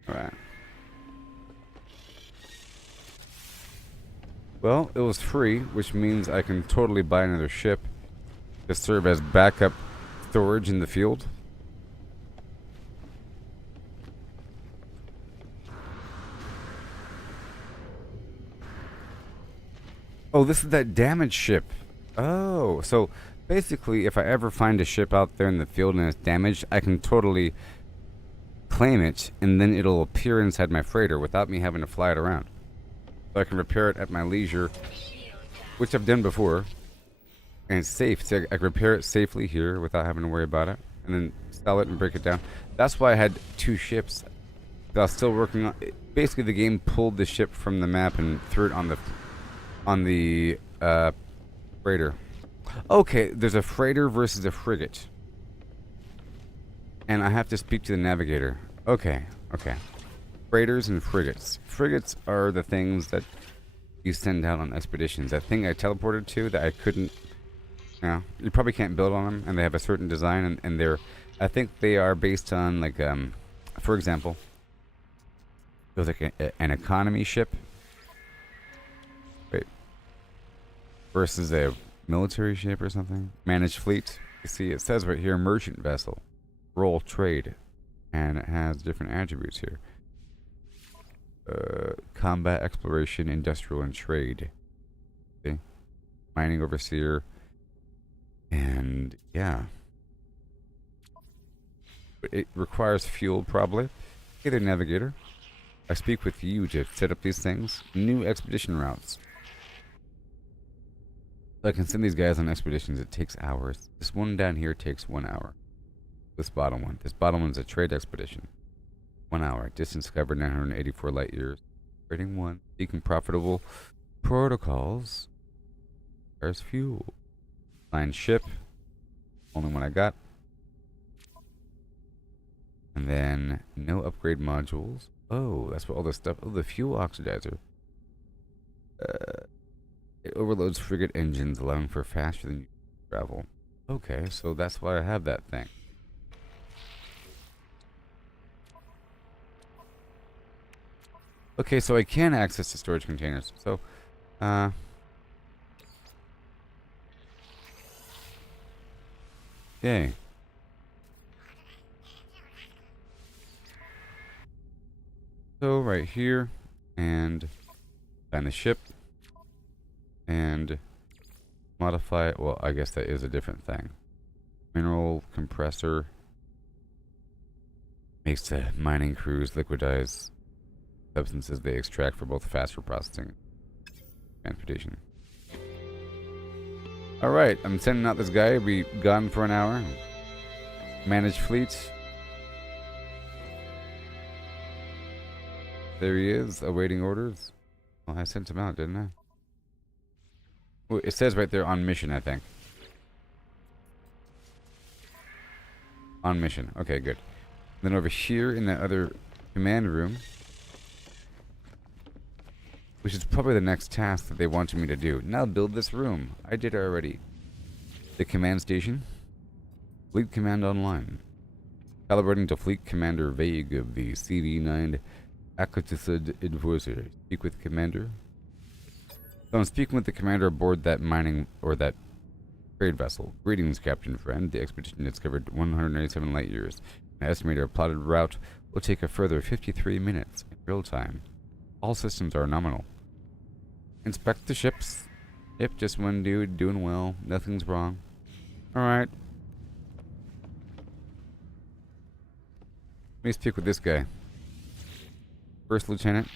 Alright. Well, it was free, which means I can totally buy another ship to serve as backup storage in the field. Oh, this is that damaged ship. Oh, so basically, if I ever find a ship out there in the field and it's damaged, I can totally claim it, and then it'll appear inside my freighter without me having to fly it around. So I can repair it at my leisure, which I've done before, and it's safe. So I can repair it safely here without having to worry about it, and then sell it and break it down. That's why I had two ships that I was still working on. Basically, the game pulled the ship from the map and threw it on the freighter. Okay, there's a freighter versus a frigate. And I have to speak to the navigator. Okay. Freighters and frigates. Frigates are the things that you send out on expeditions. That thing I teleported to that I couldn't... you probably can't build on them, and they have a certain design, and they're... I think they are based on, like, for example, it was like an economy ship. Wait. Versus a military ship or something. Managed fleet. You see, it says right here, merchant vessel. Roll trade. And it has different attributes here. Combat, exploration, industrial, and trade. See? Mining overseer. And, yeah. But it requires fuel, probably. Hey there, navigator. I speak with you to set up these things. New expedition routes. So I can send these guys on expeditions. It takes hours. This one down here takes 1 hour. This bottom one. This bottom one's a trade expedition. 1 hour. Distance covered 984 light years. Trading 1. Seeking profitable protocols. There's fuel. Find ship. Only one I got. And then no upgrade modules. Oh, that's what all this stuff. Oh, the fuel oxidizer. It overloads frigate engines, allowing for faster than travel. Okay, so that's why I have that thing. Okay, so I can access the storage containers. So, yay. So, right here, and find the ship, and modify it. Well, I guess that is a different thing. Mineral compressor makes the mining crews liquidize substances they extract for both faster processing and transportation. Alright, I'm sending out this guy. He'll be gone for an hour. Manage fleet. There he is, awaiting orders. Well, I sent him out, didn't I? Well, it says right there on mission, I think. On mission. Okay, good. Then over here in the other command room, which is probably the next task that they wanted me to do. Now build this room. I did already. The command station. Fleet command online. Calibrating to Fleet Commander Vague of the CV9 Akutsid Enforcer. Speak with Commander. So I'm speaking with the commander aboard that mining, or that trade vessel. Greetings, Captain Friend. The expedition has covered 197 light years. An estimated plotted route will take a further 53 minutes in real time. All systems are nominal. Inspect the ships. Yep, just one dude doing well. Nothing's wrong. Alright. Let me speak with this guy. First Lieutenant.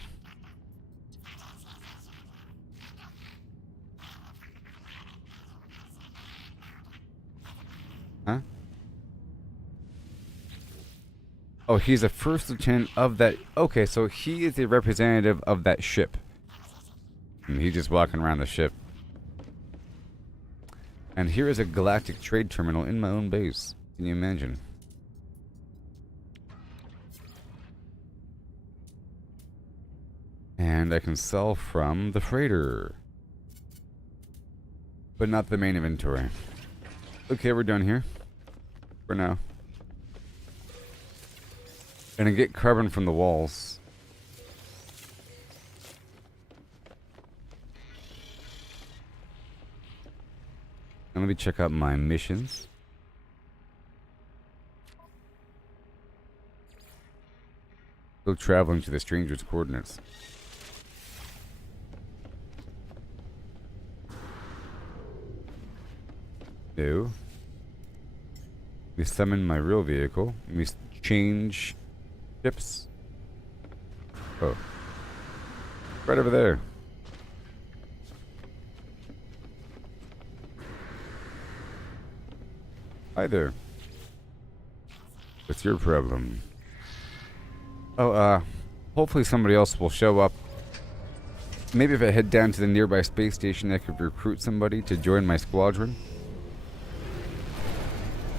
Huh? Oh, he's a first lieutenant of that. Okay, so he is a representative of that ship. And he's just walking around the ship. And here is a galactic trade terminal in my own base. Can you imagine? And I can sell from the freighter. but not the main inventory. Okay, we're done here. For now. And I get carbon from the walls. And let me check out my missions. Still traveling to the stranger's coordinates. No. We summon my real vehicle. We change ships. Oh. Right over there. Hi there. What's your problem? Oh, hopefully somebody else will show up. Maybe if I head down to the nearby space station, I could recruit somebody to join my squadron.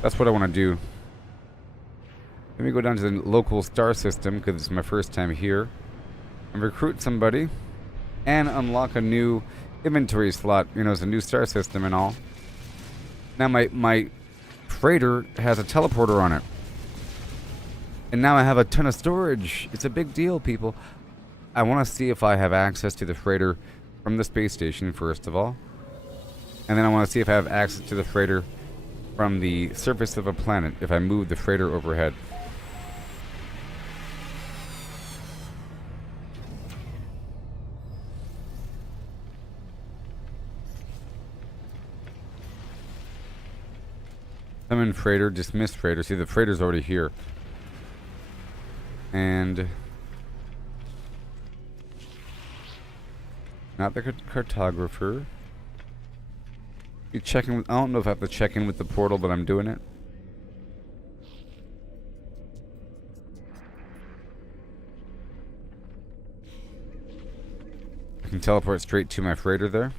That's what I want to do. Let me go down to the local star system, because it's my first time here, and recruit somebody, and unlock a new inventory slot. You know, it's a new star system and all. Now my freighter has a teleporter on it. And now I have a ton of storage. It's a big deal, people. I want to see if I have access to the freighter from the space station, first of all. And then I want to see if I have access to the freighter from the surface of a planet, if I move the freighter overhead. Summon freighter, dismiss freighter. See, the freighter's already here. And not the cartographer. You checking with, I don't know if I have to check in with the portal, but I'm doing it. I can teleport straight to my freighter there.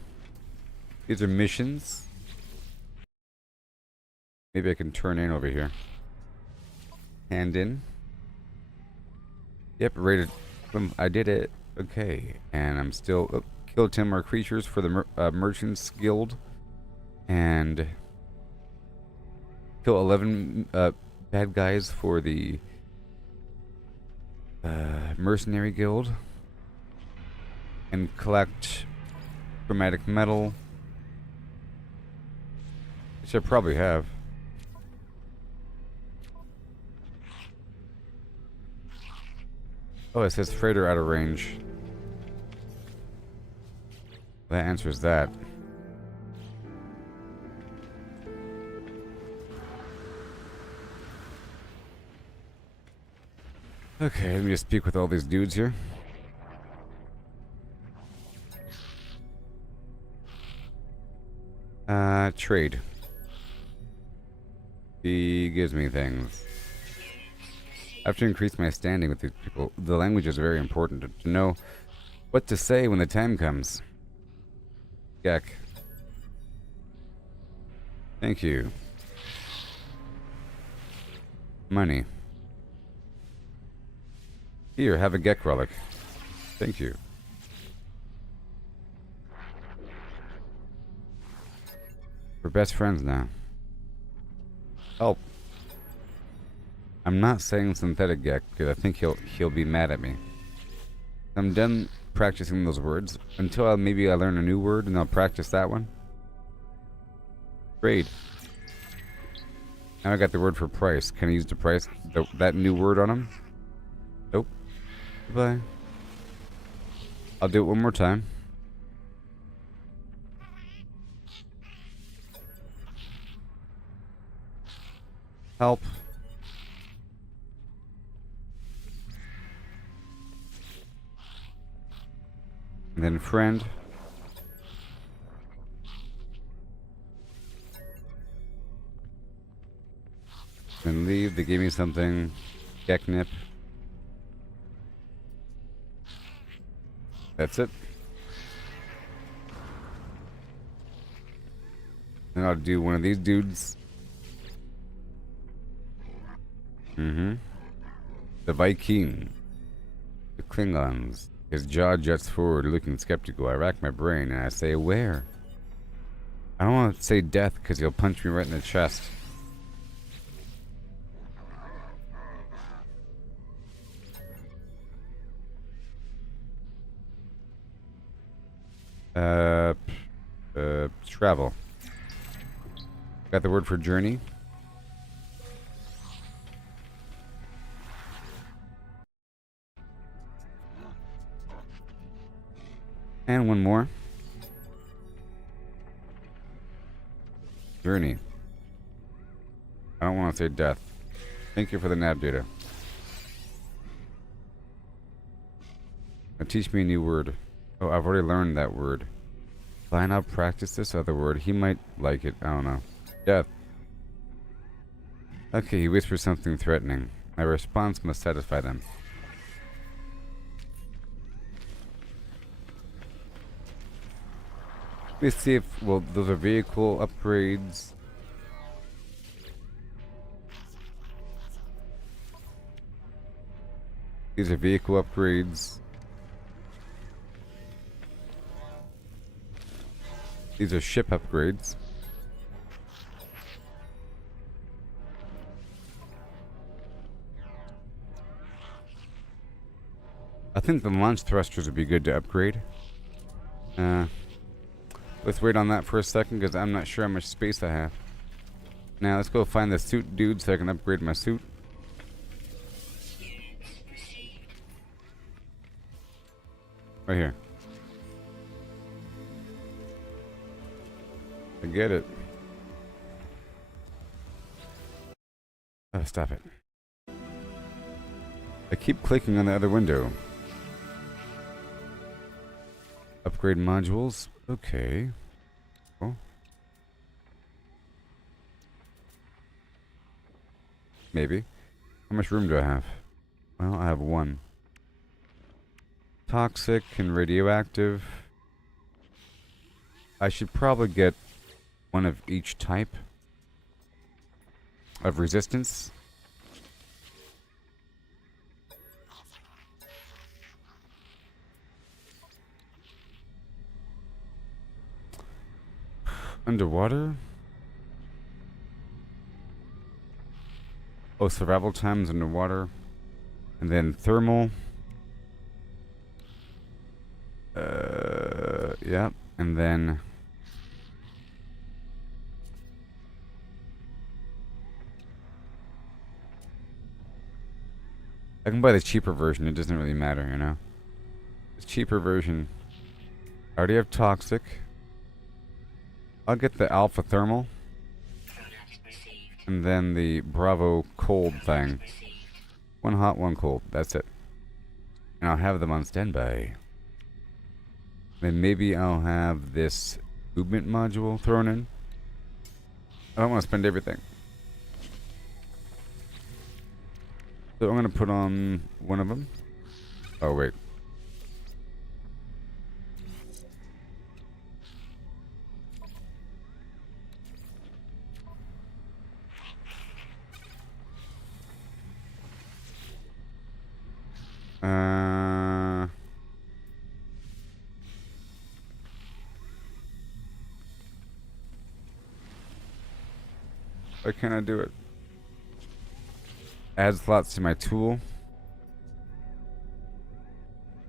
These are missions. Maybe I can turn in over here. Hand in. Yep, rated. I did it. Okay, and I'm still kill 10 more creatures for the Merchants Guild, and kill 11 bad guys for the Mercenary Guild, and collect chromatic metal, which I probably have. Oh, it says freighter out of range. That answers that. Okay, let me just speak with all these dudes here. Trade. He gives me things. I have to increase my standing with these people. The language is very important to know what to say when the time comes. Gek. Thank you. Money. Here, have a Gek relic. Thank you. We're best friends now. Help. I'm not saying synthetic Gek because I think he'll be mad at me. I'm done practicing those words until maybe I learn a new word and I'll practice that one. Trade. Now I got the word for price. Can I use the price, that new word on him? Nope. Goodbye. I'll do it one more time. Help. And then friend. Then leave. They gave me something. Geknip. That's it. Then I'll do one of these dudes. The Viking. The Klingons. His jaw juts forward, looking skeptical. I rack my brain and I say, where? I don't want to say death because he'll punch me right in the chest. Uh, travel. Got the word for journey. And one more. Journey. I don't want to say death. Thank you for the nav data. Now teach me a new word. Oh, I've already learned that word. Fine, I'll practice this other word. He might like it. I don't know. Death. Okay, he whispers something threatening. My response must satisfy them. Let me see if, well, those are vehicle upgrades. These are vehicle upgrades. These are ship upgrades. I think the launch thrusters would be good to upgrade. Let's wait on that for a second because I'm not sure how much space I have. Now let's go find the suit dude so I can upgrade my suit. Right here. I get it. Oh, stop it. I keep clicking on the other window. Upgrade modules. Okay. Oh. Maybe. How much room do I have? Well, I have one. Toxic and radioactive. I should probably get one of each type of resistance. Underwater? Oh, survival times underwater. And then thermal. Yeah. And then I can buy the cheaper version, it doesn't really matter, you know? The cheaper version. I already have toxic. I'll get the alpha thermal. And then the Bravo cold thing. One hot, one cold. That's it. And I'll have them on standby. Then maybe I'll have this movement module thrown in. I don't want to spend everything. So I'm going to put on one of them. Oh, wait. Why can't I do it? Add slots to my tool.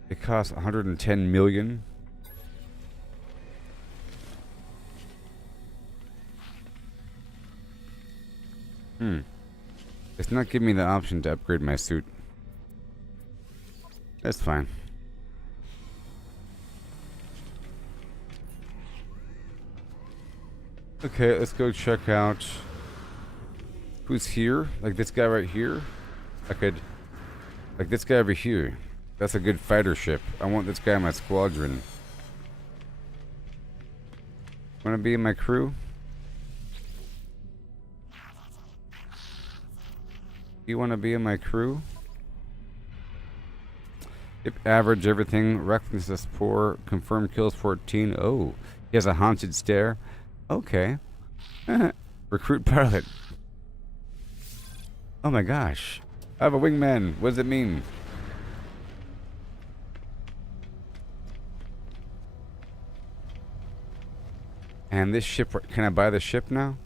It costs 110 million. It's not giving me the option to upgrade my suit. That's fine. Okay, let's go check out who's here. Like this guy right here. I could... Like this guy over here. That's a good fighter ship. I want this guy in my squadron. Wanna be in my crew? You wanna be in my crew? Yep, average everything. Recklessness poor. Confirmed kills 14. Oh, he has a haunted stare. Okay. Recruit pilot. Oh my gosh. I have a wingman. What does it mean? And this ship, can I buy the ship now?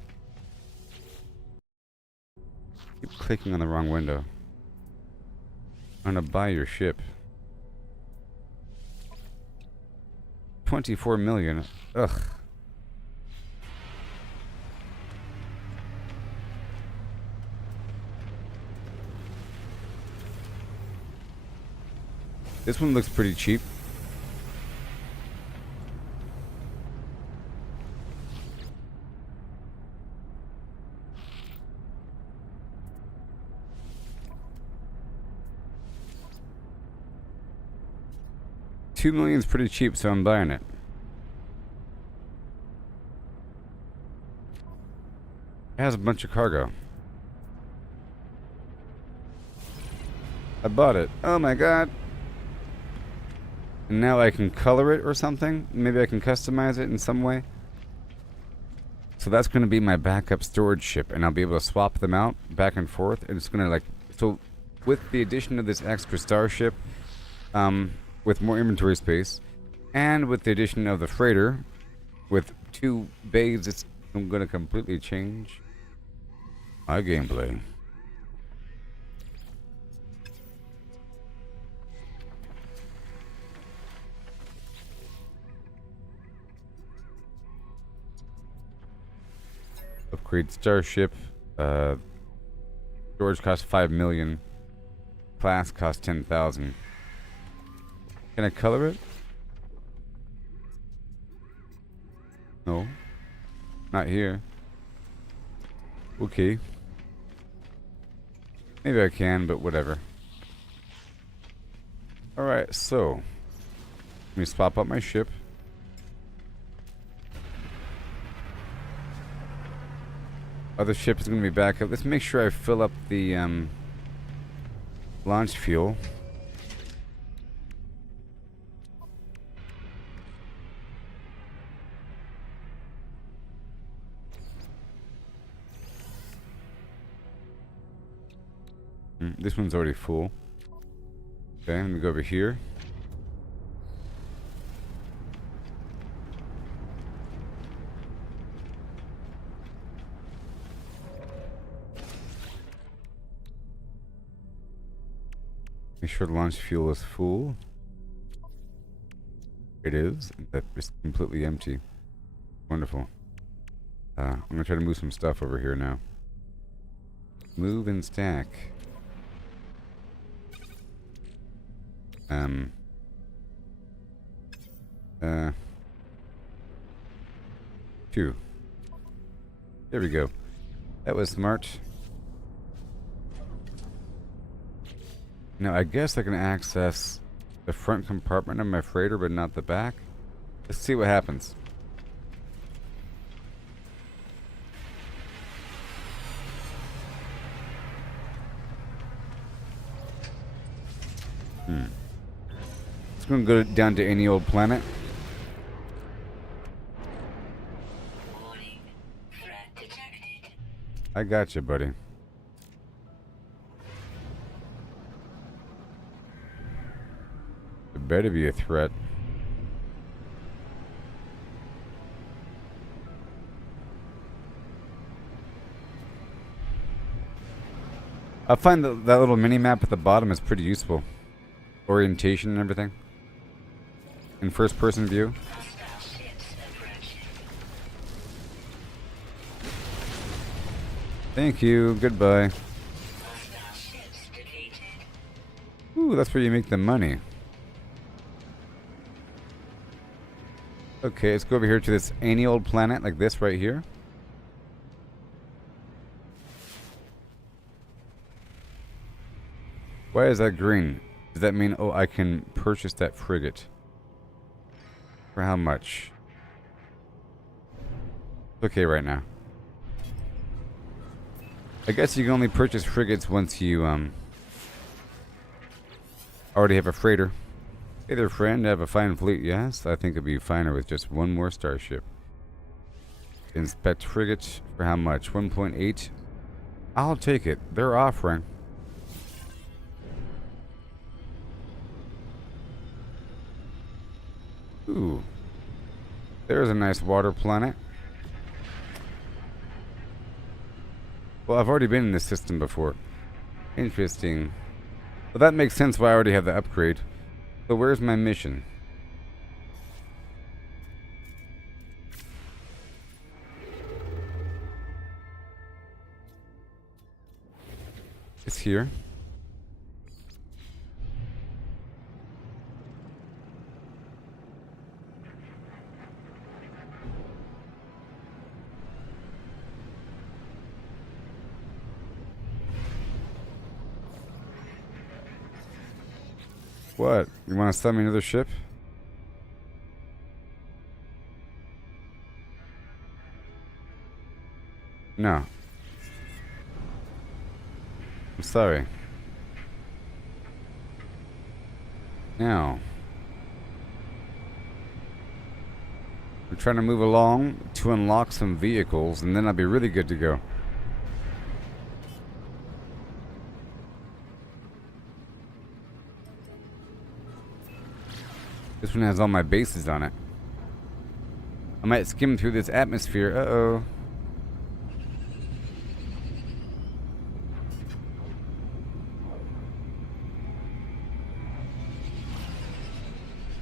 Keep clicking on the wrong window. I'm gonna buy your ship. 24 million. Ugh. This one looks pretty cheap. $2 million is pretty cheap, so I'm buying it. It has a bunch of cargo. I bought it. Oh my god. And now I can color it or something? Maybe I can customize it in some way? So that's going to be my backup storage ship, and I'll be able to swap them out back and forth, and it's going to like... So, with the addition of this extra starship, with more inventory space, and with the addition of the freighter, with 2 bays, it's going to completely change my gameplay. Upgrade starship. Storage costs 5 million. Class costs 10,000. Can I color it? No. Not here. Okay. Maybe I can, but whatever. Alright, so. Let me swap out my ship. Other ship is going to be back up. Let's make sure I fill up the launch fuel. This one's already full. Okay, I'm going to go over here. Make sure the launch fuel is full. It is. That is completely empty. Wonderful. I'm going to try to move some stuff over here now. Move and stack. 2. There we go. That was smart. Now, I guess I can access the front compartment of my freighter, but not the back. Let's see what happens. It's going to go down to any old planet. Warning. Threat detected. I got you, buddy. There better be a threat. I find that little mini map at the bottom is pretty useful. Orientation and everything. In first person view. Hostile ships approaching. Thank you. Goodbye. Hostile ships defeated. Ooh, that's where you make the money. Okay, let's go over here to this any old planet like this right here. Why is that green? Does that mean, oh, I can purchase that frigate? For how much? Okay, right now. I guess you can only purchase frigates once you already have a freighter. Hey there, friend. I have a fine fleet. Yes, I think it'd be finer with just one more starship. Inspect frigate for how much? 1.8. I'll take it. They're offering. Ooh. There's a nice water planet. Well, I've already been in this system before. Interesting. Well, that makes sense why I already have the upgrade. So where's my mission? It's here. What? You want to sell me another ship? No. I'm sorry. Now. We're trying to move along to unlock some vehicles, and then I'll be really good to go. This one has all my bases on it. I might skim through this atmosphere. Uh-oh.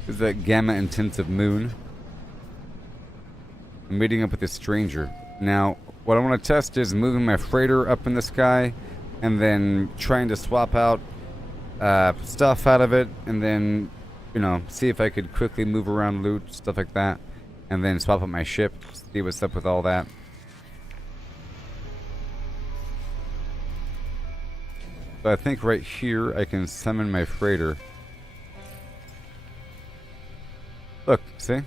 This is that gamma-intensive moon. I'm meeting up with this stranger. Now, what I want to test is moving my freighter up in the sky and then trying to swap out stuff out of it and then, you know, see if I could quickly move around loot, stuff like that. And then swap out my ship, see what's up with all that. So I think right here I can summon my freighter. Look, see?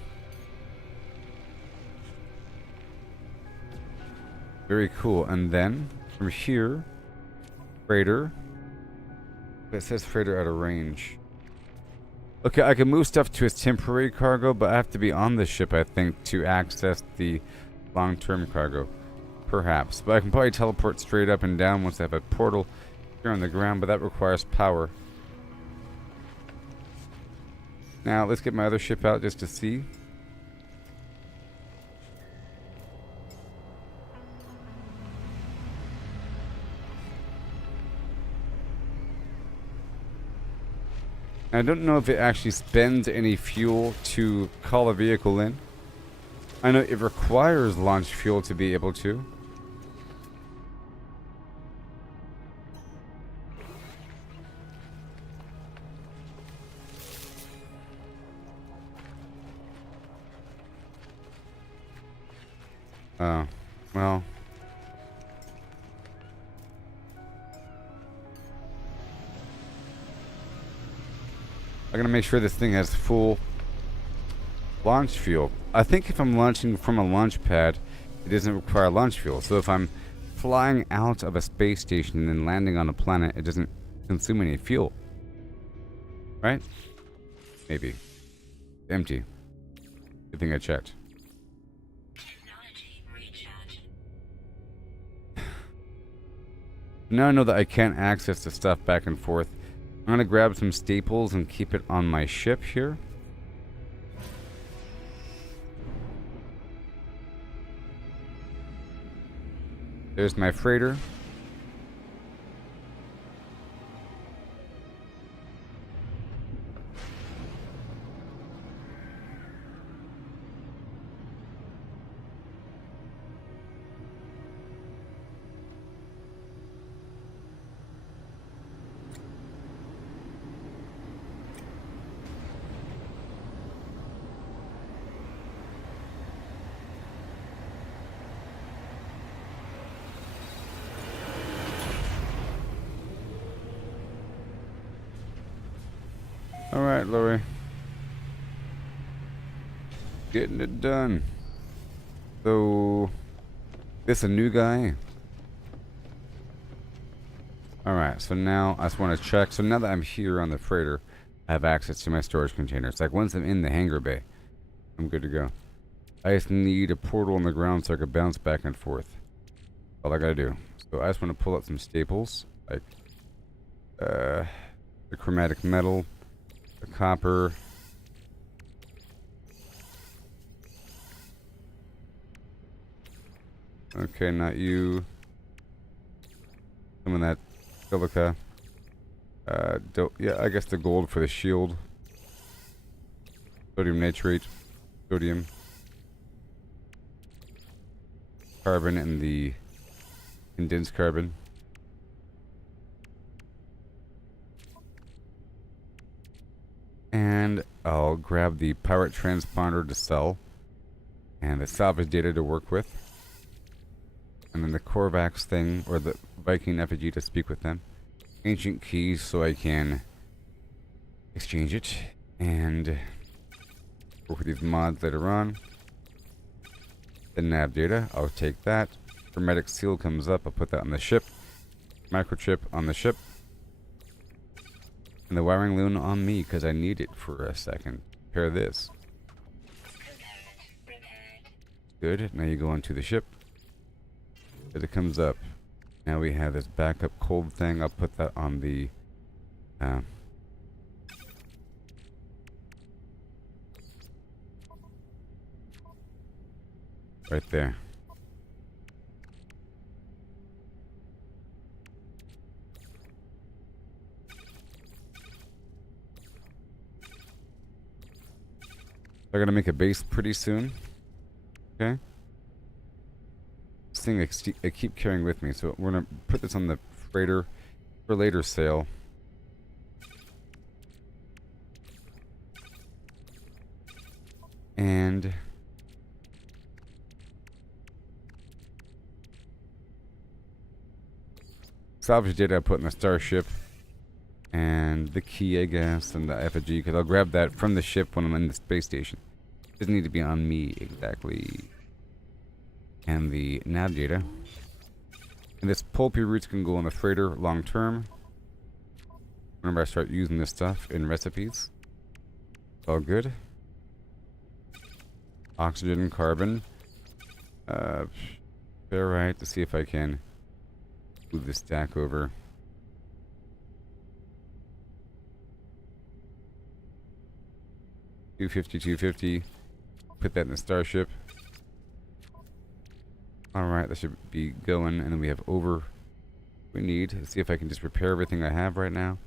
Very cool. And then from here, freighter. It says freighter out of range. Okay, I can move stuff to its temporary cargo, but I have to be on the ship, I think, to access the long-term cargo. Perhaps. But I can probably teleport straight up and down once I have a portal here on the ground, but that requires power. Now, let's get my other ship out just to see. I don't know if it actually spends any fuel to call a vehicle in. I know it requires launch fuel to be able to. Oh, well. I'm gonna make sure this thing has full launch fuel. I think if I'm launching from a launch pad, it doesn't require launch fuel. So if I'm flying out of a space station and then landing on a planet, it doesn't consume any fuel. Right? Maybe. Empty. Good thing I checked. Technology recharge. Now I know that I can't access the stuff back and forth. I'm gonna grab some staples and keep it on my ship here. There's my freighter. Alright, Lori. Getting it done. So, this a new guy? Alright, so now I just want to check. So now that I'm here on the freighter, I have access to my storage containers. Like once I'm in the hangar bay, I'm good to go. I just need a portal on the ground so I can bounce back and forth. All I gotta do. So I just want to pull out some staples. Like, the chromatic metal. The copper. Okay, not you. Some of that silica. Yeah, I guess the gold for the shield. Sodium nitrate. Sodium. Carbon and the condensed carbon. And I'll grab the pirate transponder to sell. And the salvage data to work with. And then the Korvax thing, or the Viking effigy to speak with them. Ancient keys so I can exchange it. And work with these mods later on. The nav data, I'll take that. Hermetic seal comes up, I'll put that on the ship. Microchip on the ship. And the wiring loon on me, because I need it for a second. Repair this. Good, now you go onto the ship. As it comes up. Now we have this backup cold thing. I'll put that on the... right there. I'm gonna make a base pretty soon. Okay. This thing I keep carrying with me, so we're gonna put this on the freighter for later sale. And salvage data I put in the starship. And the key, I guess, and the effigy, because I'll grab that from the ship when I'm in the space station. Doesn't need to be on me exactly. And the nav data. And this pulpy roots can go on the freighter long term. Whenever I start using this stuff in recipes. All good. Oxygen, carbon. Ferrite to see if I can move the stack over. 250, 250. Put that in the starship. Alright, that should be going. And then we have over we need. Let's see if I can just repair everything I have right now.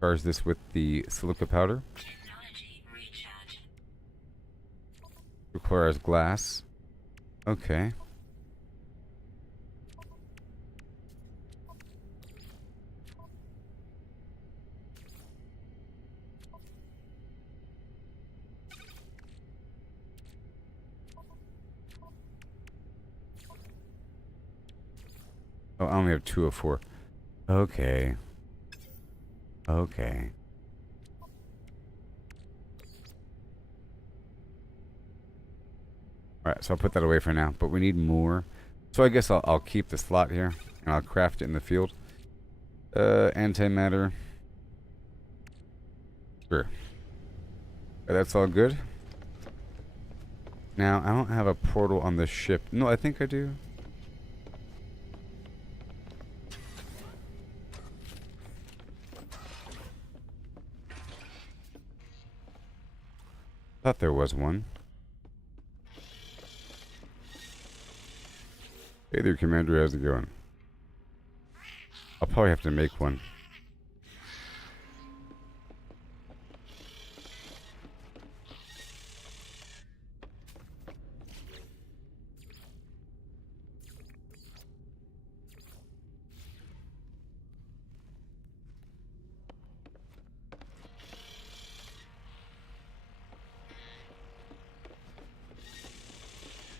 Charge this with the silica powder. Requires glass. Okay. Oh, I only have 2 of 4. Okay. Okay. Alright, so I'll put that away for now. But we need more. So I guess I'll keep the slot here. And I'll craft it in the field. Antimatter. Sure. That's all good. Now, I don't have a portal on the ship. No, I think I do. Thought there was one. Hey there, Commander. How's it going? I'll probably have to make one.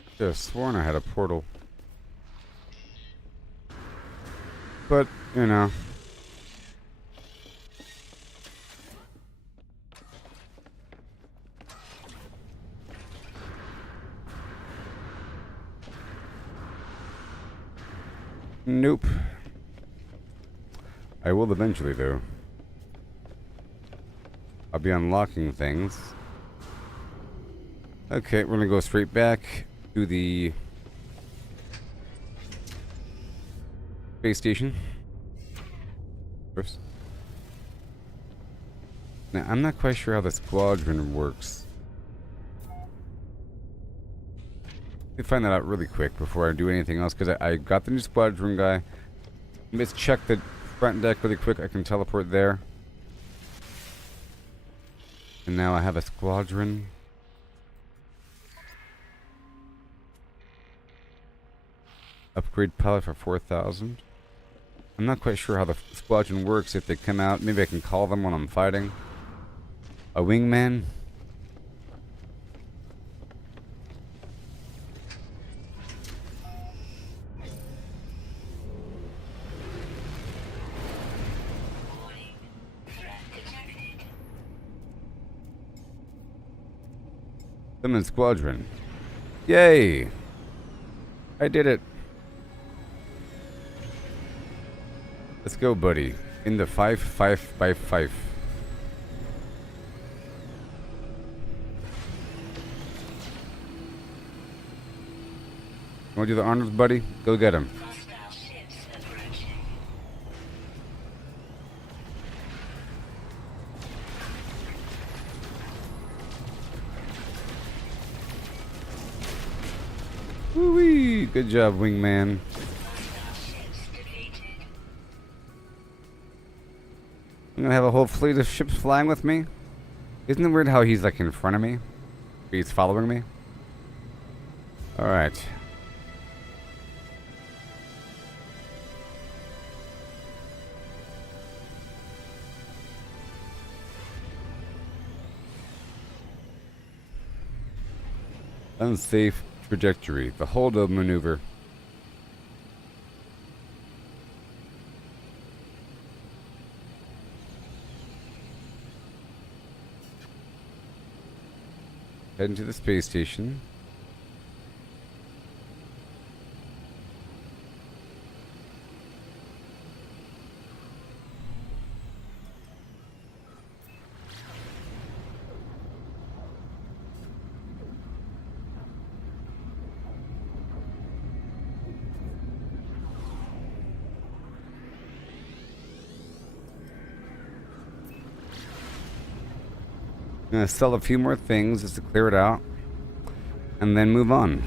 I could have sworn I had a portal. But, you know. Nope. I will eventually, though. I'll be unlocking things. Okay, we're gonna go straight back to the space station. Oops. Now, I'm not quite sure how the squadron works. Let me find that out really quick before I do anything else, because I got the new squadron guy. Let's check the front deck really quick. I can teleport there. And now I have a squadron. Upgrade pilot for 4,000. I'm not quite sure how the squadron works. If they come out, maybe I can call them when I'm fighting. A wingman. Warning. Threat detected. Summon squadron. Yay! I did it. Let's go, buddy. In the 5-5-5-5. Want to do the honors, buddy? Go get him. Hostile ships approaching. Woo-wee! Good job, wingman. Hostile ships defeated. I'm gonna have a whole fleet of ships flying with me. Isn't it weird how he's like in front of me? He's following me. Alright. Unsafe trajectory. The hold-up maneuver. Heading to the space station. I'm gonna sell a few more things just to clear it out, and then move on.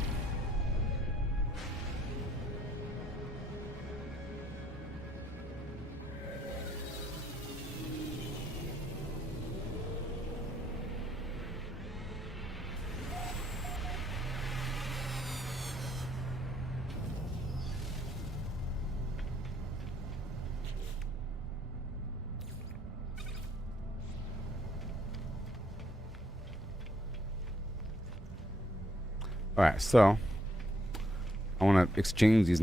Alright, so I want to exchange this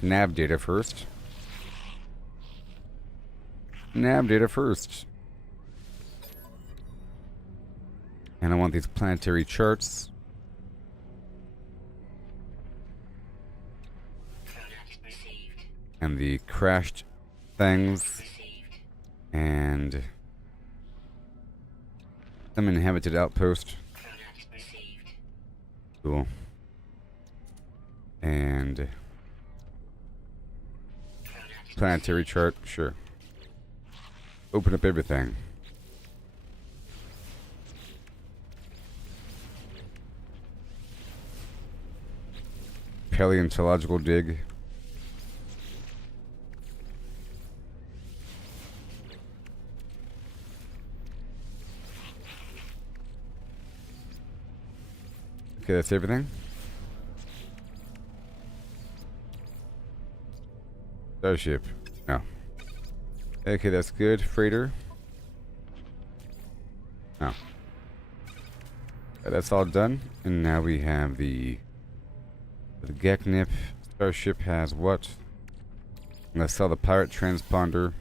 nav data first. Nav data first. And I want these planetary charts. Product received. And the crashed things. Received. And some inhabited outpost. Product received. Cool. And Product planetary chart, sure. Open up everything. Paleontological dig. Okay, that's everything. Starship. No. Okay, that's good. Freighter. No. Okay, that's all done. And now we have the Geknip. Starship has what? I'm gonna sell the pirate transponder.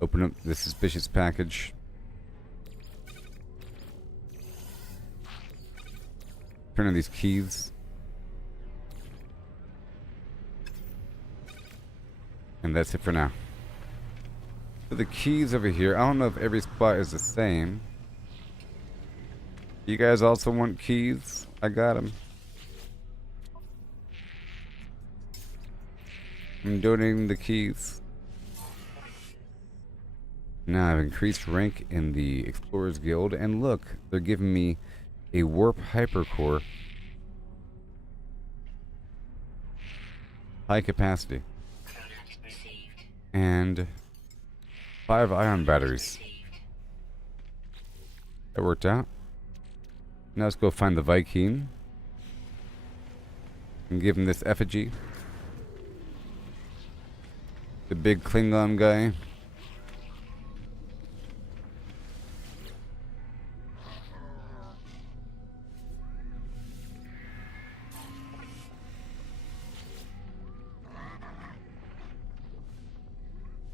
Open up the suspicious package. Turn on these keys. And that's it for now. So the keys over here, I don't know if every spot is the same. You guys also want keys? I got them. I'm donating the keys. Now I've increased rank in the Explorers Guild, and look, they're giving me a warp hypercore High capacity. Product received. And 5 ion batteries. Received. That worked out. Now let's go find the Viking. And give him this effigy. The big Klingon guy.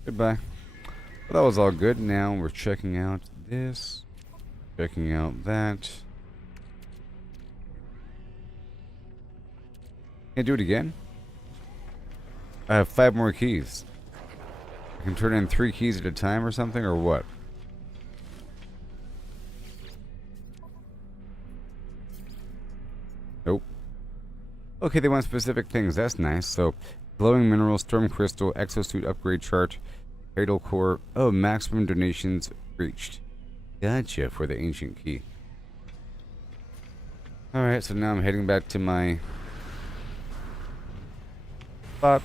Goodbye. Well, that was all good. Now we're checking out this. Checking out that. Can I do it again? I have 5 more keys. I can turn in 3 keys at a time or something, or what? Nope. Okay, they want specific things. That's nice. So, glowing mineral, storm crystal, exosuit upgrade chart, fatal core. Oh, maximum donations reached. Gotcha, for the ancient key. Alright, so now I'm heading back to my spot.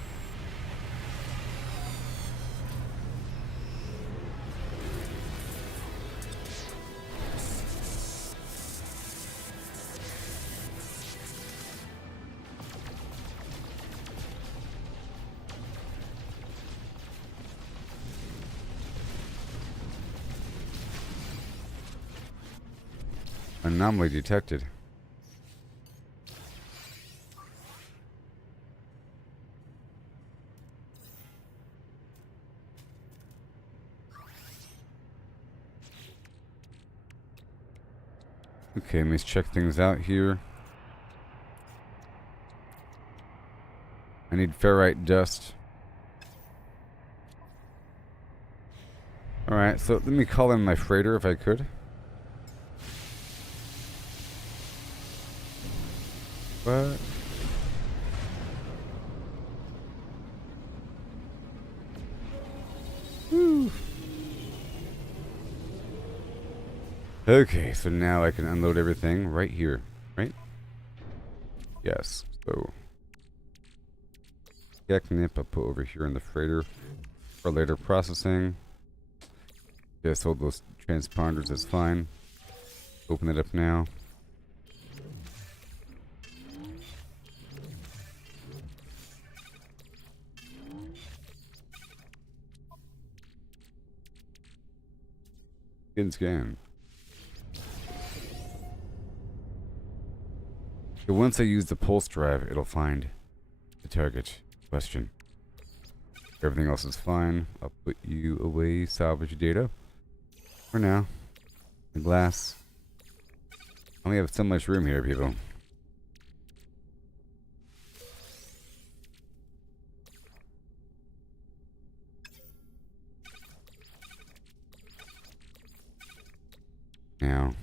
Anomaly detected. Okay, let's check things out here. I need ferrite dust. Alright, so let me call in my freighter if I could. What? Woo. Okay, so now I can unload everything right here, right? Yes, so catnip I'll put over here in the freighter for later processing. Just hold those transponders, that's fine. Open it up now. Scan. So once I use the pulse drive, it'll find the target. Question. Everything else is fine. I'll put you away, salvage data. For now. The glass. I only have so much room here, people. Now,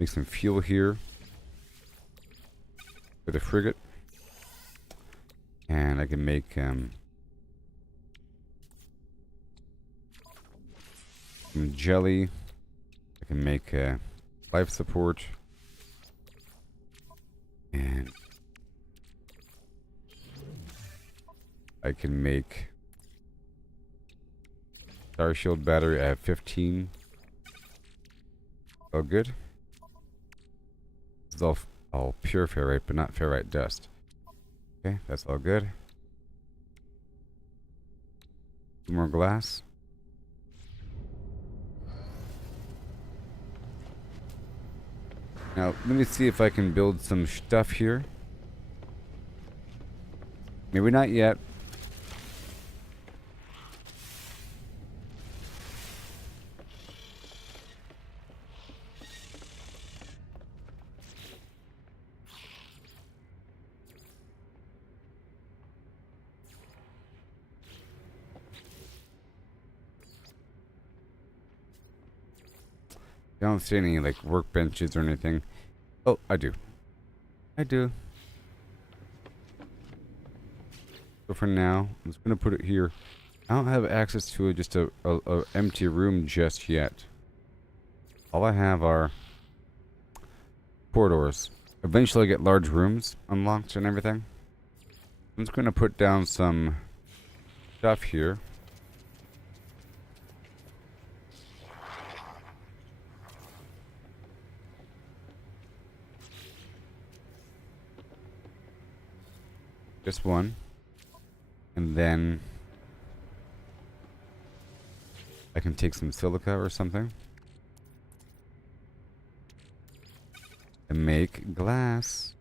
make some fuel here for the frigate, and I can make some jelly. I can make life support, and I can make Star Shield battery. I have 15. Oh, good. This is all pure ferrite, but not ferrite dust. Okay, that's all good. Some more glass. Now, let me see if I can build some stuff here. Maybe not yet. I don't see any like workbenches or anything. Oh, I do. I do. So for now, I'm just gonna put it here. I don't have access to just a empty room just yet. All I have are corridors. eventually get large rooms unlocked and everything. I'm just going to put down some stuff here. Just one. And then I can take some silica or something and make glass.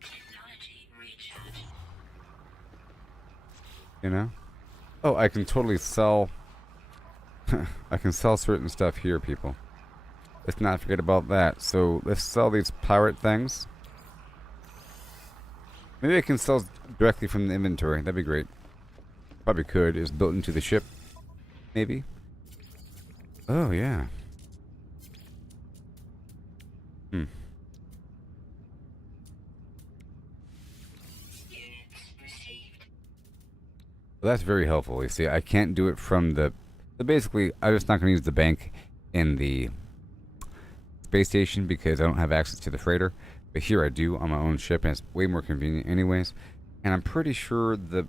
Technology recharge. You know? Oh, I can totally sell. I can sell certain stuff here, people. Let's not forget about that. So let's sell these pirate things. Maybe I can sell directly from the inventory. That'd be great. Probably could. It's built into the ship. Maybe. Oh, yeah. Units received. Well, that's very helpful. You see, I can't do it from the... So basically, I'm just not going to use the bank in the space station because I don't have access to the freighter. But here I do on my own ship, and it's way more convenient anyways. And I'm pretty sure the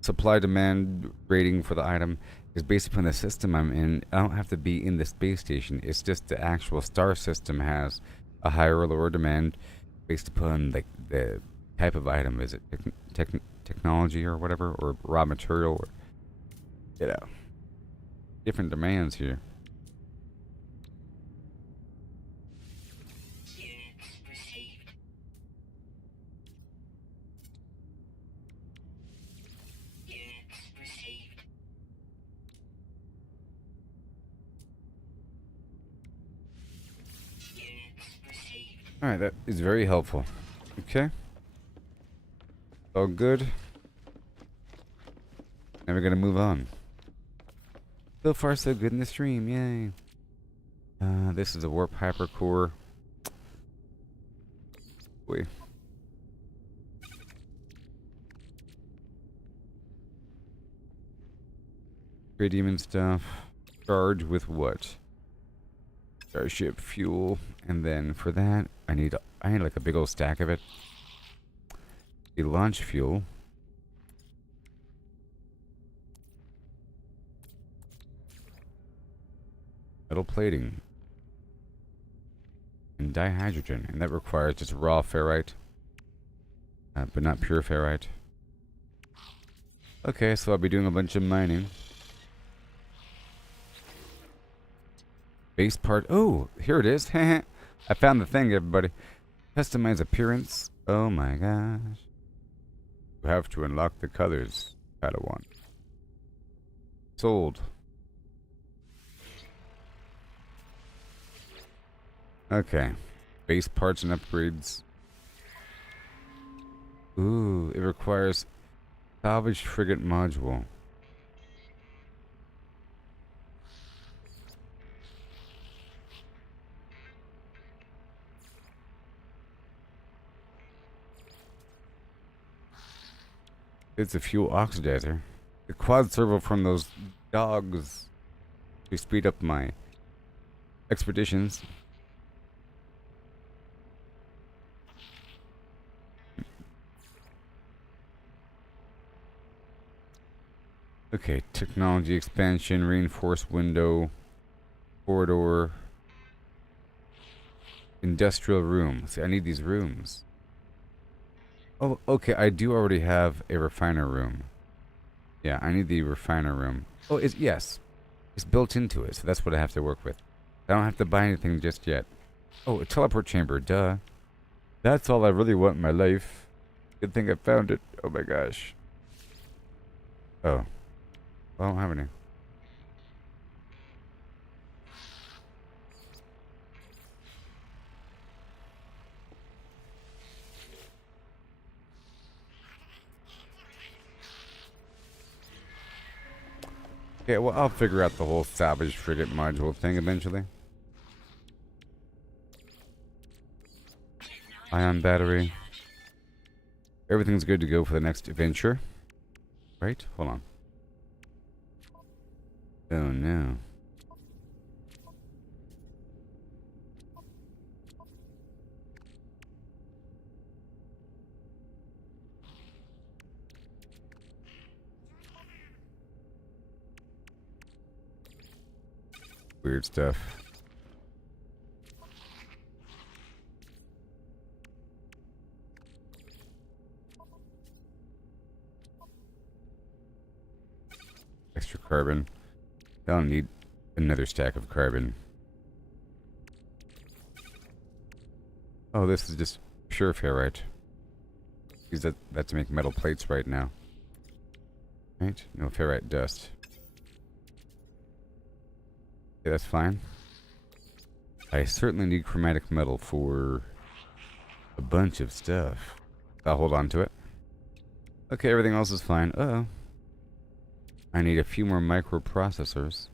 supply-demand rating for the item is based upon the system I'm in. I don't have to be in the space station. It's just the actual star system has a higher or lower demand based upon like the type of item. Is it technology or whatever, or raw material, or you know, different demands here. Units received. Units received. Units received. All right, that is very helpful. Okay, all good. Now we're gonna move on. So far, so good in the stream. Yay! This is a warp hypercore. Wait. Great demon stuff. Charge with what? Starship fuel, and then for that, I need like a big old stack of it. The launch fuel. Metal plating. And dihydrogen, and that requires just raw ferrite, but not pure ferrite. Okay, so I'll be doing a bunch of mining. Base part. Oh, here it is. I found the thing, everybody. Customize appearance. Oh my gosh. You have to unlock the colors. Padawan. Sold. Okay. Base parts and upgrades. Ooh, it requires salvage frigate module. It's a fuel oxidizer. The quad servo from those dogs to speed up my expeditions. Okay, technology expansion, reinforced window, corridor, industrial room. See, I need these rooms. Oh, okay, I do already have a refiner room. Yeah, I need the refiner room. Oh, yes. It's built into it, so that's what I have to work with. I don't have to buy anything just yet. Oh, a teleport chamber, duh. That's all I really want in my life. Good thing I found it. Oh my gosh. Oh. I don't have any. Okay, well, I'll figure out the whole salvage frigate module thing eventually. Ion battery. Everything's good to go for the next adventure. Right? Hold on. Oh no. weird stuff. Extra carbon. I'll need another stack of carbon. Oh, this is just pure ferrite. Use that to make metal plates right now. Right? No ferrite dust. Okay, that's fine. I certainly need chromatic metal for a bunch of stuff. I'll hold on to it. Okay, everything else is fine. Uh-oh. I need a few more microprocessors.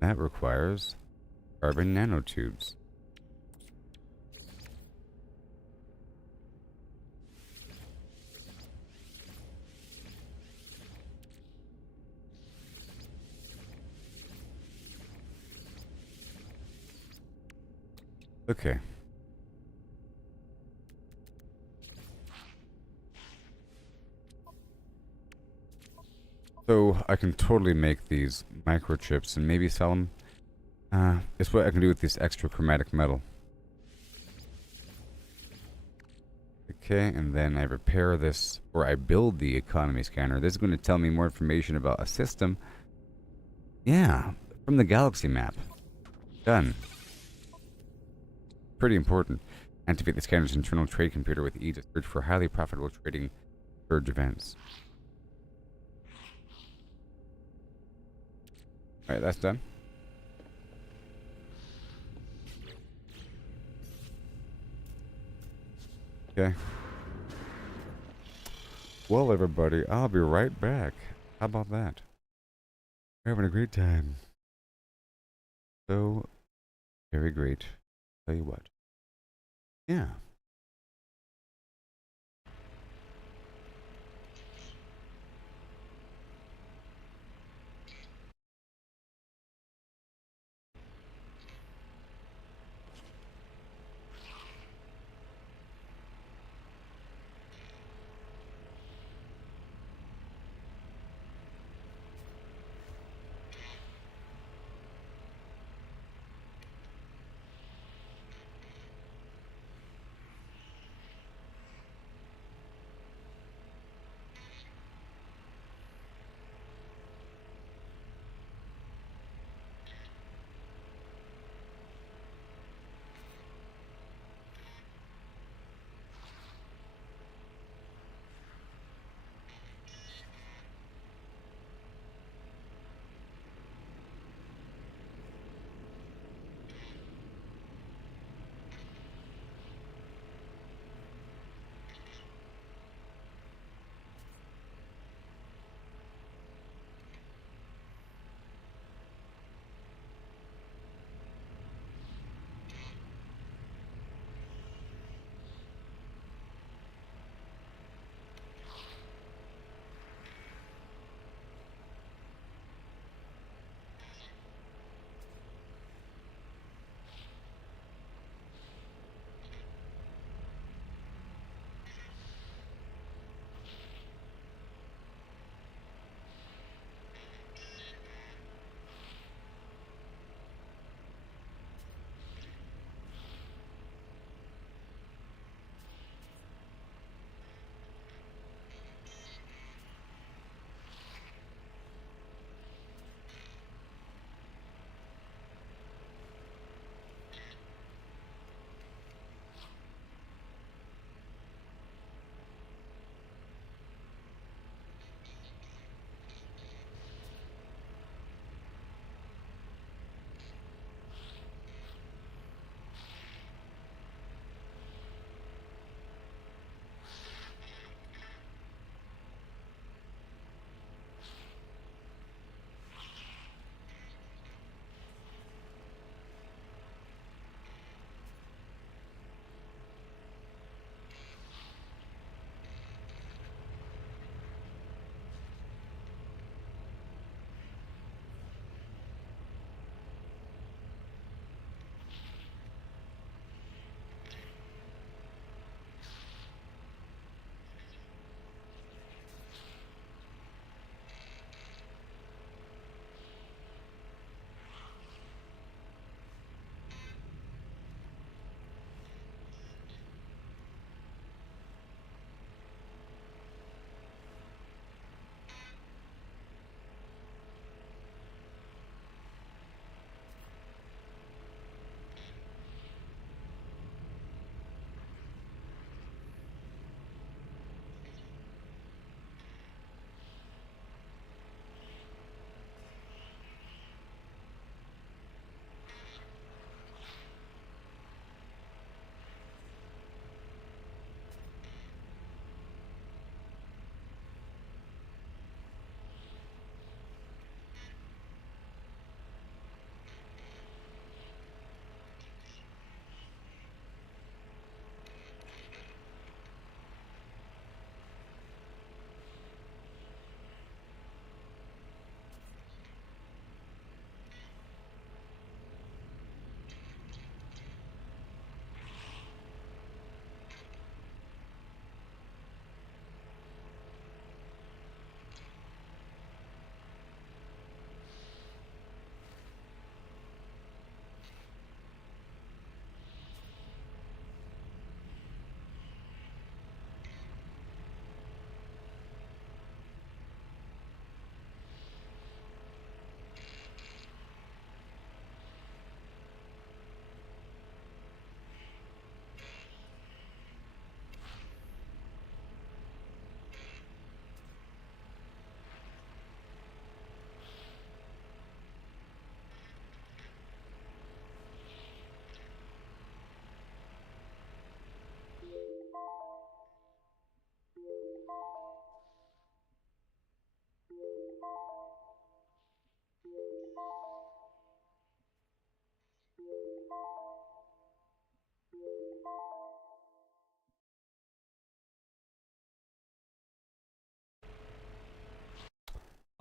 That requires carbon nanotubes. Okay. So I can totally make these microchips and maybe sell them. It's what I can do with this extra chromatic metal. Okay, and then I repair this, or I build the economy scanner. This is going to tell me more information about a system. Yeah, from the galaxy map. Done. Pretty important. Activate the scanner's internal trade computer with E to search for highly profitable trading surge events. Alright, that's done. Okay. Well, everybody, I'll be right back. How about that? We're having a great time. So, very great. Tell you what. Yeah.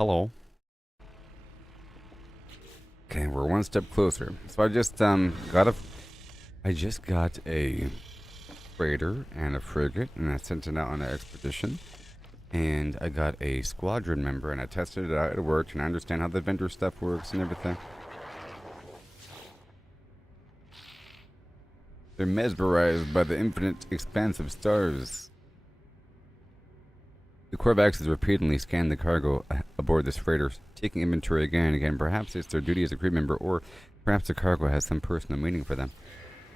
Hello. Okay, we're one step closer. So I just got a freighter and a frigate, and I sent it out on an expedition. And I got a squadron member, and I tested it out. It worked, and I understand how the vendor stuff works and everything. They're mesmerized by the infinite expanse of stars. The Korvax has repeatedly scanned the cargo aboard this freighter, taking inventory again and again. Perhaps it's their duty as a crew member, or perhaps the cargo has some personal meaning for them.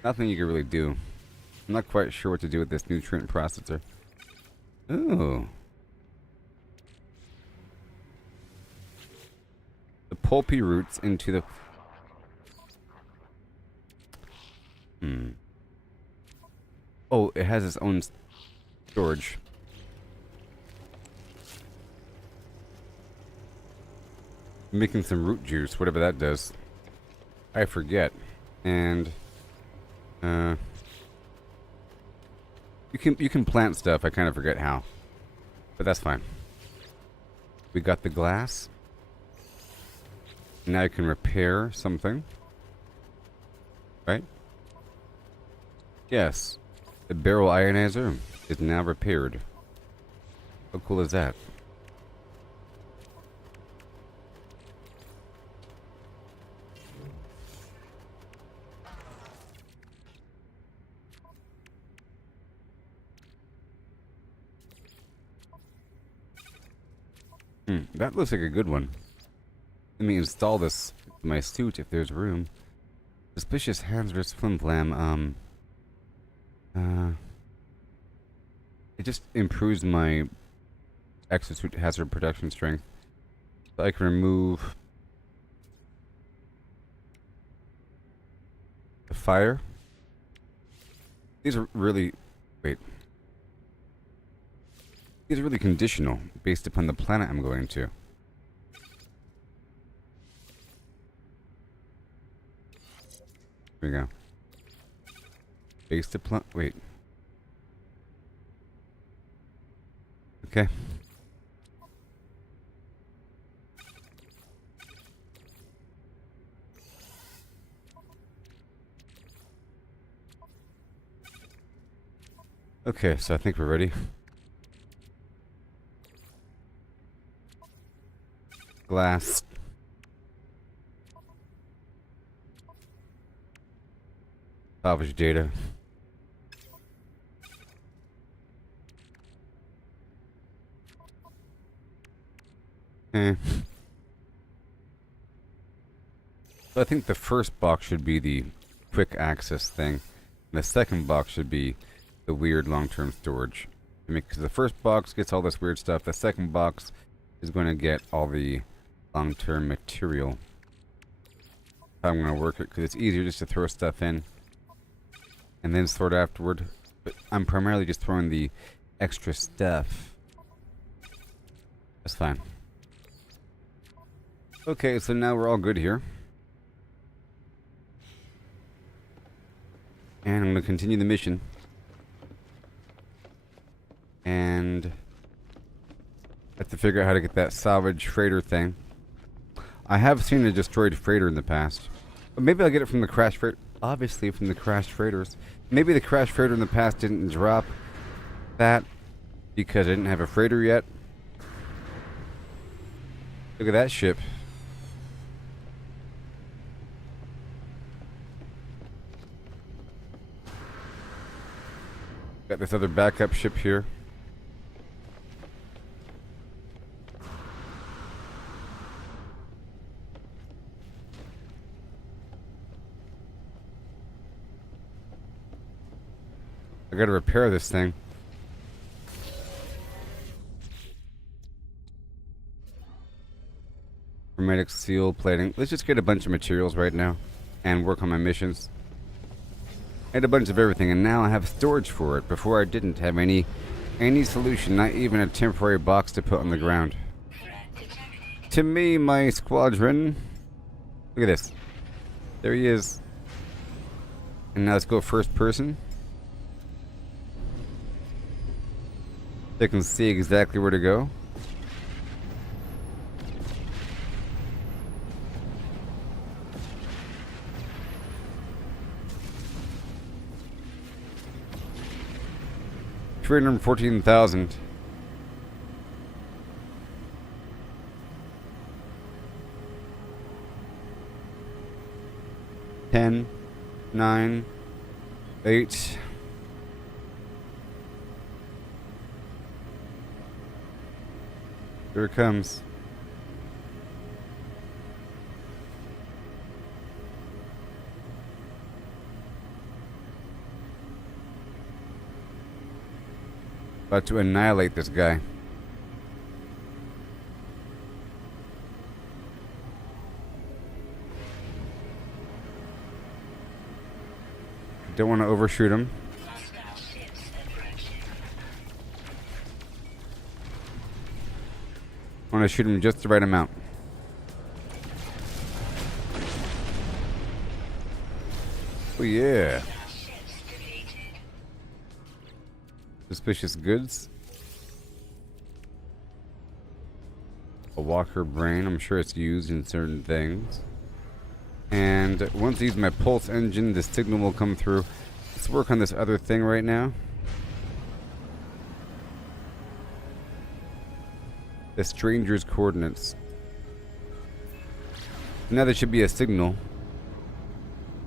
Nothing you can really do. I'm not quite sure what to do with this nutrient processor. Ooh. The pulpy roots into the... Oh, it has its own storage. Making some root juice, whatever that does. I forget. And you can plant stuff. I kind of forget how, but that's fine. We got the glass. Now I can repair something, right? Yes, the barrel ionizer is now repaired. How cool is that? That looks like a good one. Let me install this in my suit if there's room. Suspicious hazardous flim-flam. It just improves my exosuit hazard protection strength. So I can remove the fire. These are really... Wait. These are really conditional, based upon the planet I'm going to. Here we go. Based upon... Wait. Okay. Okay, so I think we're ready. Glass. Salvage data. So I think the first box should be the quick access thing. And the second box should be the weird long-term storage. I mean, because the first box gets all this weird stuff. The second box is going to get all the long-term material. I'm going to work it because it's easier just to throw stuff in and then sort afterward. But I'm primarily just throwing the extra stuff. That's fine. Okay, so now we're all good here. And I'm going to continue the mission. And I have to figure out how to get that salvage freighter thing. I have seen a destroyed freighter in the past. But maybe I'll get it from the crash freighter. Obviously from the crashed freighters. Maybe the crash freighter in the past didn't drop that because I didn't have a freighter yet. Look at that ship. Got this other backup ship here. I gotta repair this thing. Hermetic seal plating. Let's just get a bunch of materials right now and work on my missions. I had a bunch of everything, and now I have storage for it. Before I didn't have any solution, not even a temporary box to put on the ground. To me, my squadron. Look at this. There he is. And now let's go first person. They can see exactly where to go. 314,000. 10, 9, 8. Here it comes. About to annihilate this guy. Don't want to overshoot him. Hostile ships approaching. I want to shoot him just the right amount. Oh yeah. Hostile ships defeated. Suspicious goods. A walker brain. I'm sure it's used in certain things. And once I use my pulse engine, the signal will come through. Let's work on this other thing right now. The stranger's coordinates. Now there should be a signal.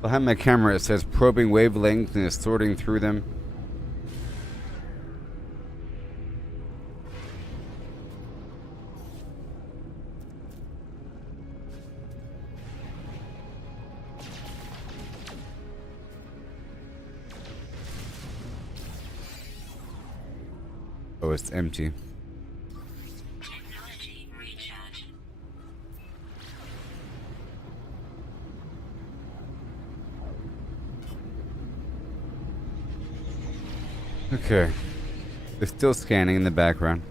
Behind my camera it says probing wavelengths and is sorting through them. Oh, it's empty. Technology recharge. Okay. It's still scanning in the background.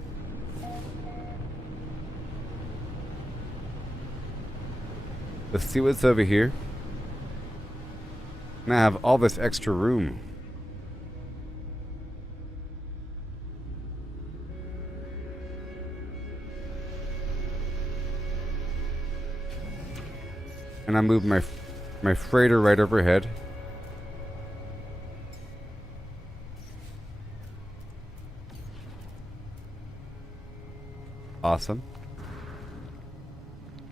Let's see what's over here. And I have all this extra room. And I move my freighter right overhead. Awesome.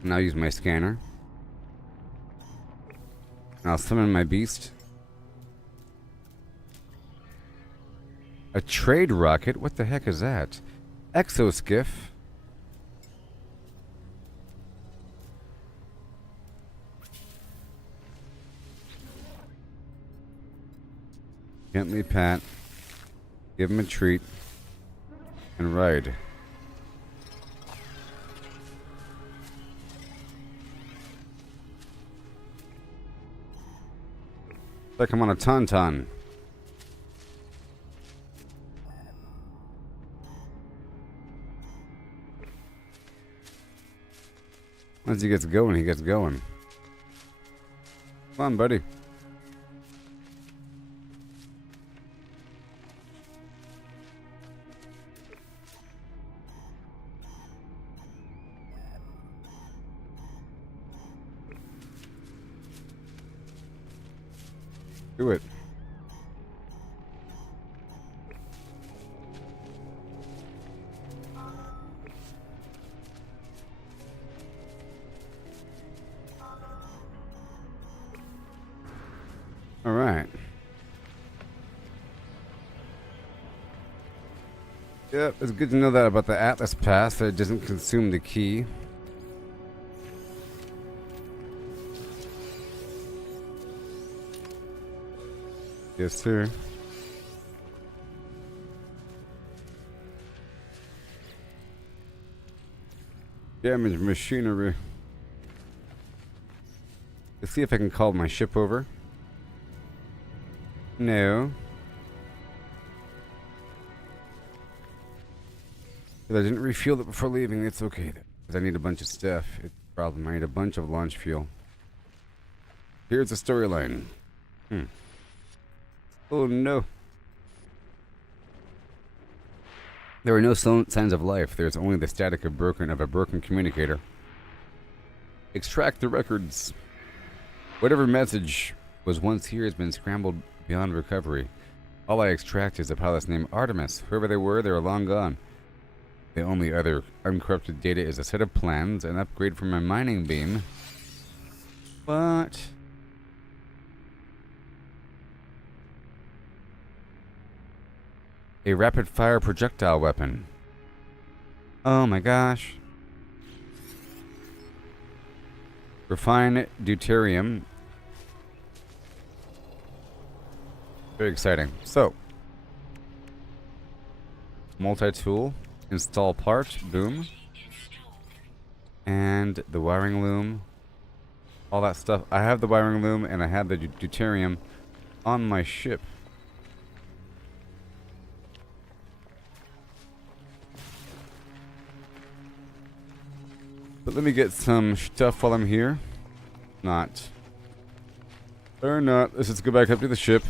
Now use my scanner. And I'll summon my beast. A trade rocket? What the heck is that? Exoskiff? Gently pat. Give him a treat. And ride. Like I'm on a tauntaun. Once he gets going, he gets going. Come on, buddy. Do it. All right. Yep, it's good to know that about the Atlas Pass, that it doesn't consume the key. Yes, sir. Damaged machinery. Let's see if I can call my ship over. No. If I didn't refuel it before leaving, it's okay. Because I need a bunch of stuff. It's a problem. I need a bunch of launch fuel. Here's the storyline. Oh no. There are no signs of life. There's only the static of a broken communicator. Extract the records. Whatever message was once here has been scrambled beyond recovery. All I extract is a pilot named Artemis. Whoever they were, they're long gone. The only other uncorrupted data is a set of plans, an upgrade for my mining beam. What? A rapid-fire projectile weapon. Oh my gosh. Refine deuterium. Very exciting. So, multi-tool, install part, boom. And the wiring loom. All that stuff. I have the wiring loom and I have the deuterium on my ship. But let me get some stuff while I'm here. Not. Or not. Let's just go back up to the ship.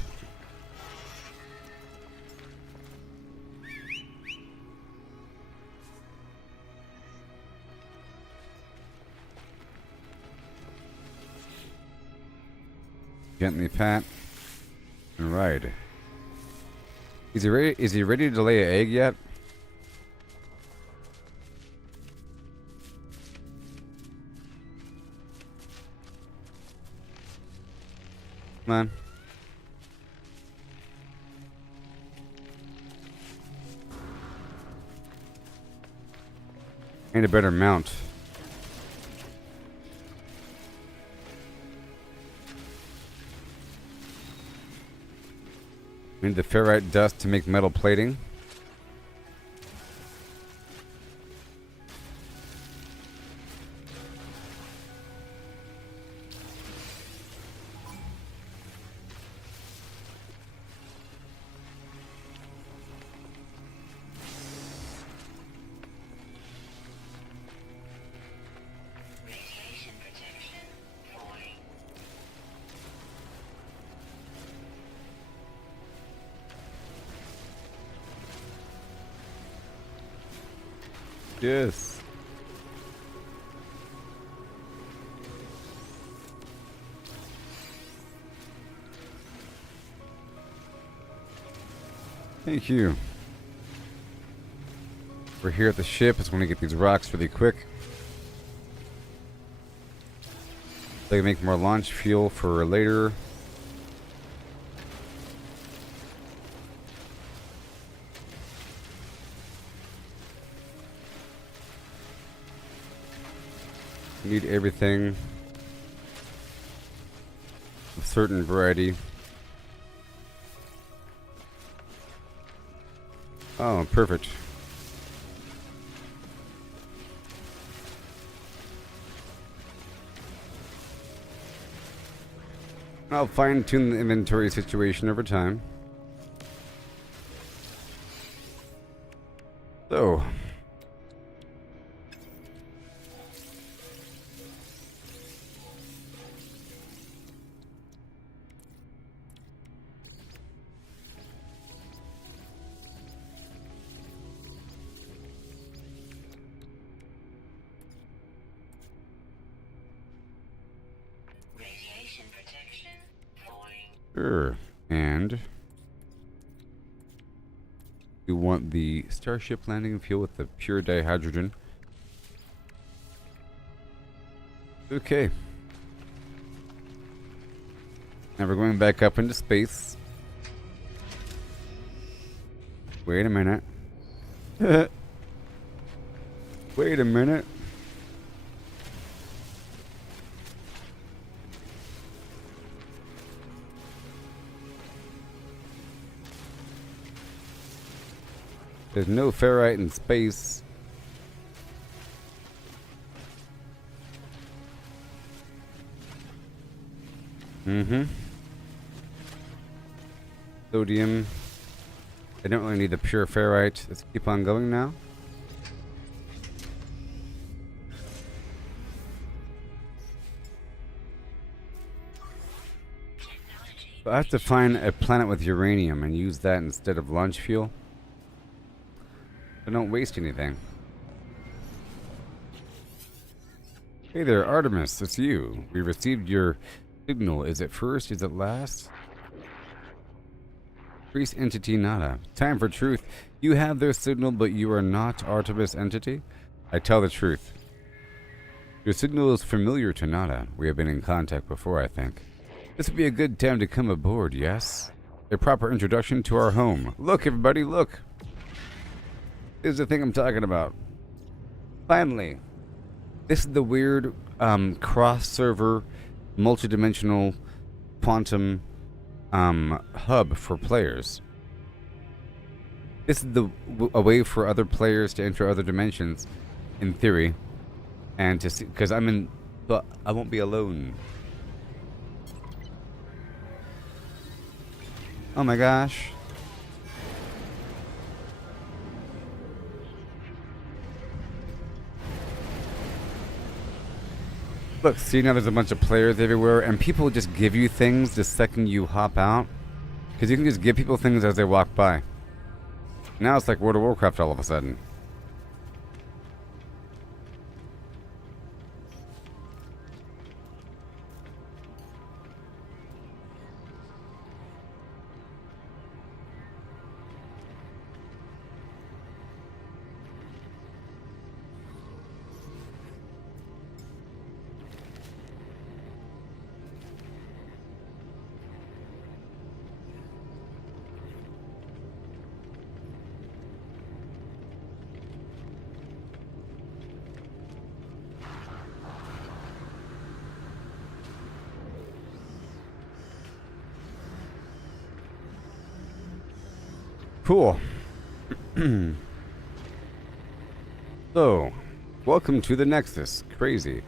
Gently pat and ride. Is he ready to lay an egg yet? Come on. Need a better mount. We need the ferrite dust to make metal plating. Radiation protection falling. Yes. Thank you. We're here at the ship. Just want to get these rocks really quick. They can make more launch fuel for later. Need everything of certain variety. Oh, perfect. I'll fine-tune the inventory situation over time. So, Radiation protection falling. sure. And we want the starship landing fuel with the pure dihydrogen. Okay. Now we're going back up into space. Wait a minute. Wait a minute. There's no ferrite in space. Sodium. I don't really need the pure ferrite. Let's keep on going now. So I have to find a planet with uranium and use that instead of launch fuel. So don't waste anything. Hey there, Artemis. It's you. We received your signal. Is it first? Is it last? Priest entity Nada. Time for truth. You have their signal, but you are not Artemis entity? I tell the truth. Your signal is familiar to Nada. We have been in contact before, I think. This would be a good time to come aboard, yes? A proper introduction to our home. Look, everybody, look! This is the thing I'm talking about. Finally. This is the weird, cross-server, multidimensional, quantum, hub for players. This is a way for other players to enter other dimensions, in theory, and to see, because but I won't be alone. Oh my gosh. Look, see, now there's a bunch of players everywhere, and people just give you things the second you hop out. Because you can just give people things as they walk by. Now it's like World of Warcraft all of a sudden. Cool. So, welcome to the Nexus. Crazy.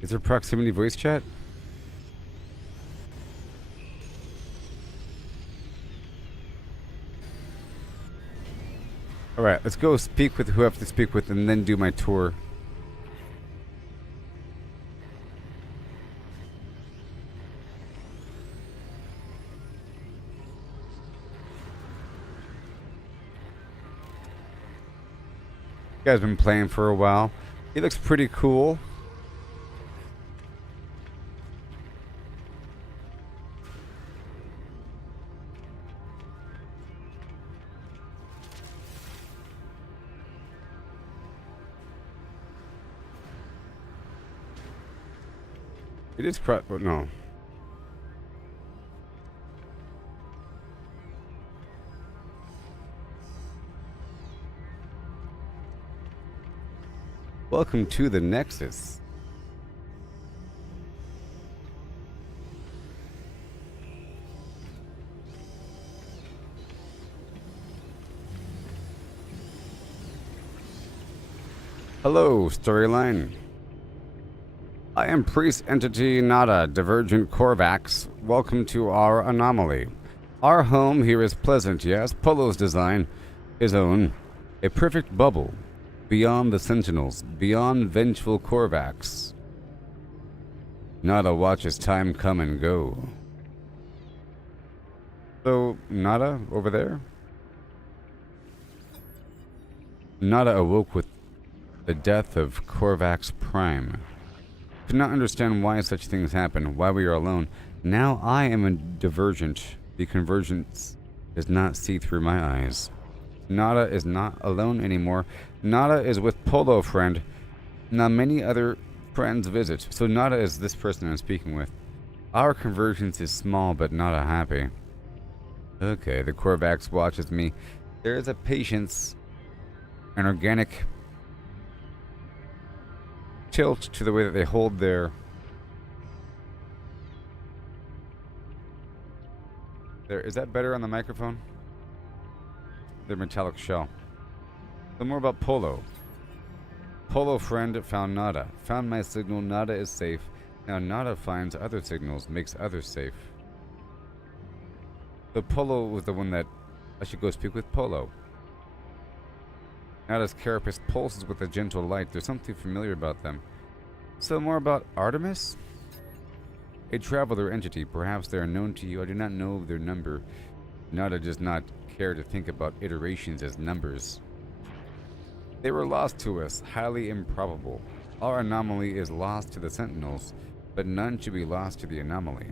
Is there proximity voice chat? Alright, let's go speak with who I have to speak with and then do my tour. You guys been playing for a while. He looks pretty cool. It is but no. Welcome to the Nexus. Hello, storyline. I am Priest Entity Nada, Divergent Korvax. Welcome to our anomaly. Our home here is pleasant, yes. Polo's design, his own. A perfect bubble. Beyond the Sentinels, beyond vengeful Korvax. Nada watches time come and go. So, Nada, over there? Nada awoke with the death of Korvax Prime. Could not understand why such things happen, why we are alone. Now I am a divergent. The convergence does not see through my eyes. Nada is not alone anymore. Nada is with Polo friend. Now many other friends visit. So Nada is this person I'm speaking with. Our convergence is small but not a happy. Okay, the Korvax watches me. There is a patience, an organic tilt to the way that they hold their is that better on the microphone? Their metallic shell. So more about Polo. Polo friend found Nada. Found my signal. Nada is safe. Now Nada finds other signals, makes others safe. So Polo was the one that I should go speak with. Polo. Nada's carapace pulses with a gentle light. There's something familiar about them. So more about Artemis? A traveler entity. Perhaps they are known to you. I do not know their number. Nada does not care to think about iterations as numbers. They were lost to us, highly improbable. Our anomaly is lost to the Sentinels, but none should be lost to the anomaly.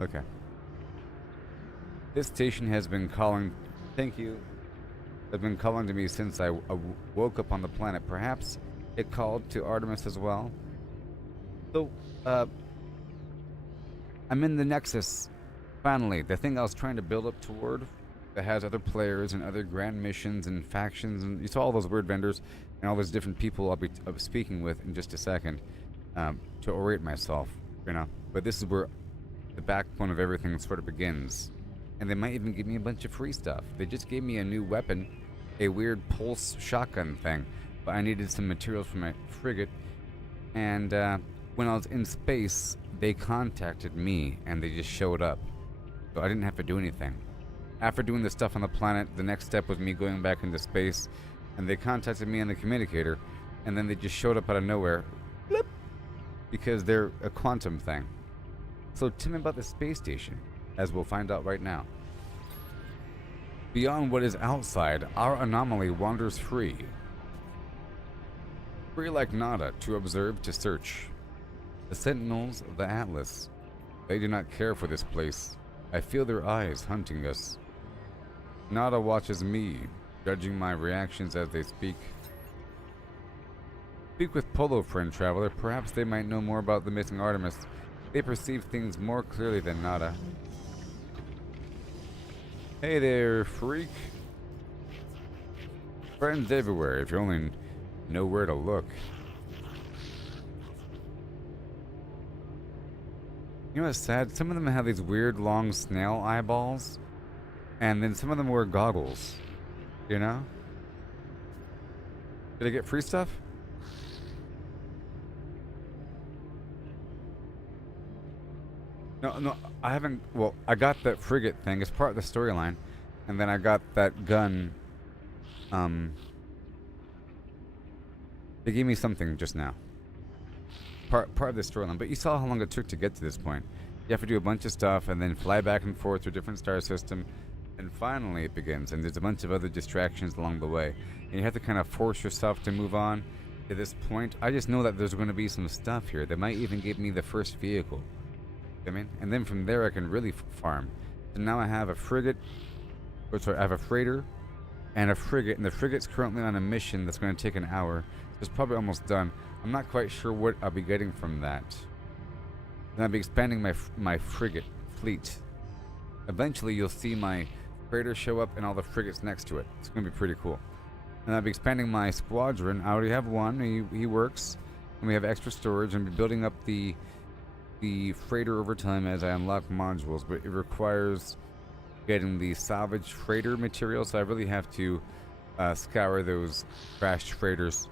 Okay. This station has been calling... Thank you. Has been calling to me since I woke up on the planet. Perhaps it called to Artemis as well. So, I'm in the Nexus. Finally, the thing I was trying to build up toward that has other players and other grand missions and factions, and you saw all those weird vendors and all those different people I'll be speaking with in just a second to orate myself, you know. But this is where the backbone of everything sort of begins. And they might even give me a bunch of free stuff. They just gave me a new weapon, a weird pulse shotgun thing, but I needed some materials for my frigate. And when I was in space, they contacted me and they just showed up. So I didn't have to do anything. After doing the stuff on the planet, the next step was me going back into space, and they contacted me on the communicator, and then they just showed up out of nowhere, blip, because they're a quantum thing. So tell me about the space station, as we'll find out right now. Beyond what is outside, our anomaly wanders free. Free like nada, to observe, to search. The Sentinels of the Atlas. They do not care for this place. I feel their eyes hunting us. Nada watches me, judging my reactions as they speak. Speak with Polo, friend traveler. Perhaps they might know more about the missing Artemis. They perceive things more clearly than Nada. Hey there, freak. Friends everywhere, if you only know where to look. You know what's sad? Some of them have these weird long snail eyeballs, and then some of them wear goggles. You know? Did I get free stuff? No, I haven't. Well, I got that frigate thing. It's part of the storyline, and then I got that gun. They gave me something just now. Part of the storyline, but you saw how long it took to get to this point. You have to do a bunch of stuff and then fly back and forth to a different star system, and finally it begins. And there's a bunch of other distractions along the way, and you have to kind of force yourself to move on to this point. I just know that there's going to be some stuff here. They might even give me the first vehicle. I mean, and then from there I can really farm. So now I have a frigate, or sorry, I have a freighter and a frigate, and the frigate's currently on a mission that's going to take an hour. So it's probably almost done. I'm not quite sure what I'll be getting from that. Then I'll be expanding my frigate fleet. Eventually you'll see my freighter show up and all the frigates next to it. It's going to be pretty cool. And I'll be expanding my squadron. I already have one. He works. And we have extra storage, and be building up the freighter over time as I unlock modules, but it requires getting the salvage freighter material, so I really have to scour those crashed freighters,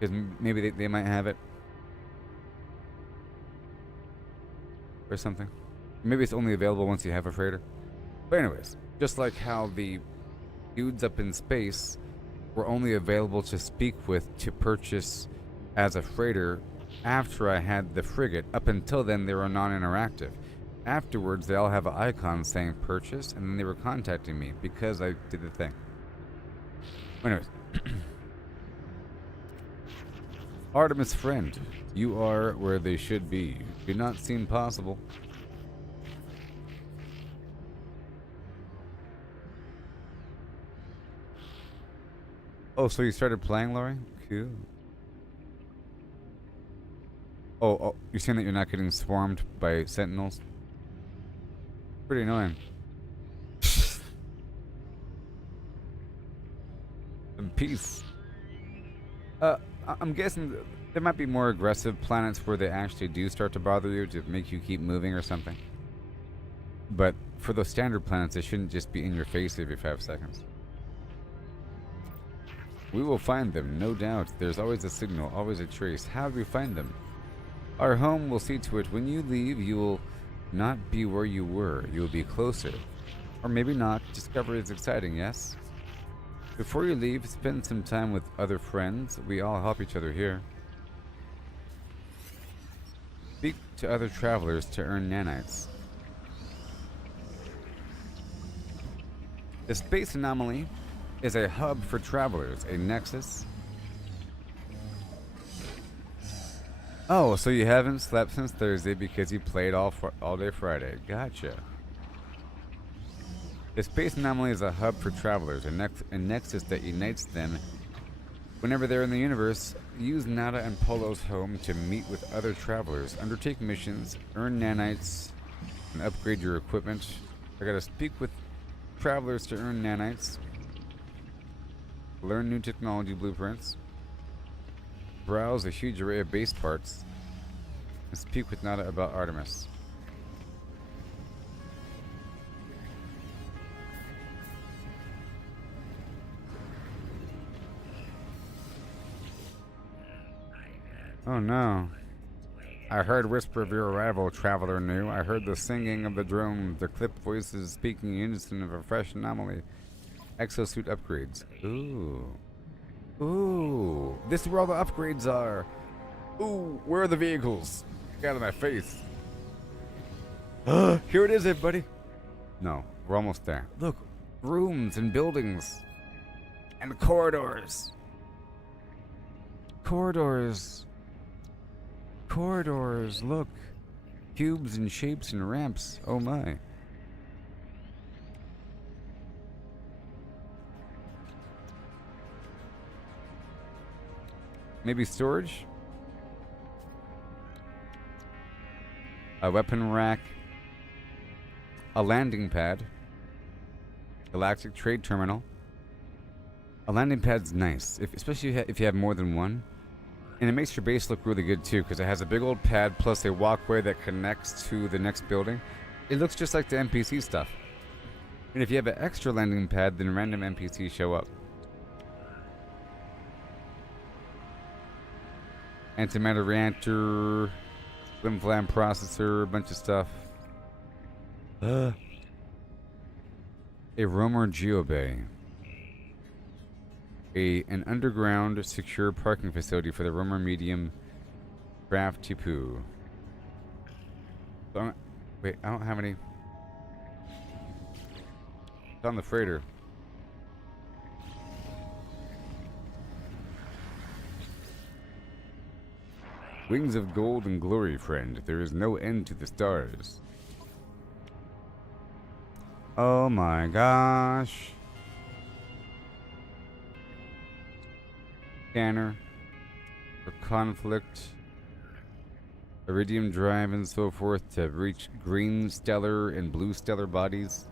because maybe they might have it or something. Maybe it's only available once you have a freighter. But anyways, just like how the dudes up in space were only available to speak with, to purchase as a freighter after I had the frigate. Up until then, they were non-interactive. Afterwards, they all have an icon saying purchase, and then they were contacting me because I did the thing. Anyways. Artemis friend, you are where they should be. Do not seem possible. Oh, so you started playing, Laurie? Cool. Oh, you're saying that you're not getting swarmed by sentinels? Pretty annoying. Peace. I'm guessing there might be more aggressive planets where they actually do start to bother you to make you keep moving or something. But for those standard planets, they shouldn't just be in your face every 5 seconds. We will find them, no doubt. There's always a signal, always a trace. How do we find them? Our home will see to it. When you leave, you will not be where you were. You will be closer. Or maybe not. Discovery is exciting, yes? Before you leave, spend some time with other friends. We all help each other here. Speak to other travelers to earn nanites. The space anomaly is a hub for travelers, a nexus. Oh, so you haven't slept since Thursday because you played all day Friday. Gotcha. The space anomaly is a hub for travelers, a nexus that unites them whenever they're in the universe. Use Nada and Polo's home to meet with other travelers, undertake missions, earn nanites, and upgrade your equipment. I gotta speak with travelers to earn nanites, learn new technology blueprints, browse a huge array of base parts, and speak with Nada about Artemis. Oh no. I heard whisper of your arrival, traveler new. I heard the singing of the drones, the clipped voices speaking in unison of a fresh anomaly. Exosuit upgrades. Ooh. Ooh. This is where all the upgrades are. Ooh, where are the vehicles? Get out of my face. Here it is, everybody. No, we're almost there. Look, rooms and buildings. And corridors. Corridors. Corridors, look. Cubes and shapes and ramps. Oh my. Maybe storage? A weapon rack. A landing pad. Galactic trade terminal. A landing pad's nice, especially if you have more than one. And it makes your base look really good too, because it has a big old pad plus a walkway that connects to the next building. It looks just like the NPC stuff. And if you have an extra landing pad, then random NPCs show up. Antimatter reactor, flim flam processor, a bunch of stuff. A roamer geobay. An underground secure parking facility for the roamer medium craft Tipu. So wait, I don't have any. It's on the freighter. Wings of gold and glory, friend. There is no end to the stars. Oh my gosh. Scanner for conflict, iridium drive, and so forth to reach green stellar and blue stellar bodies.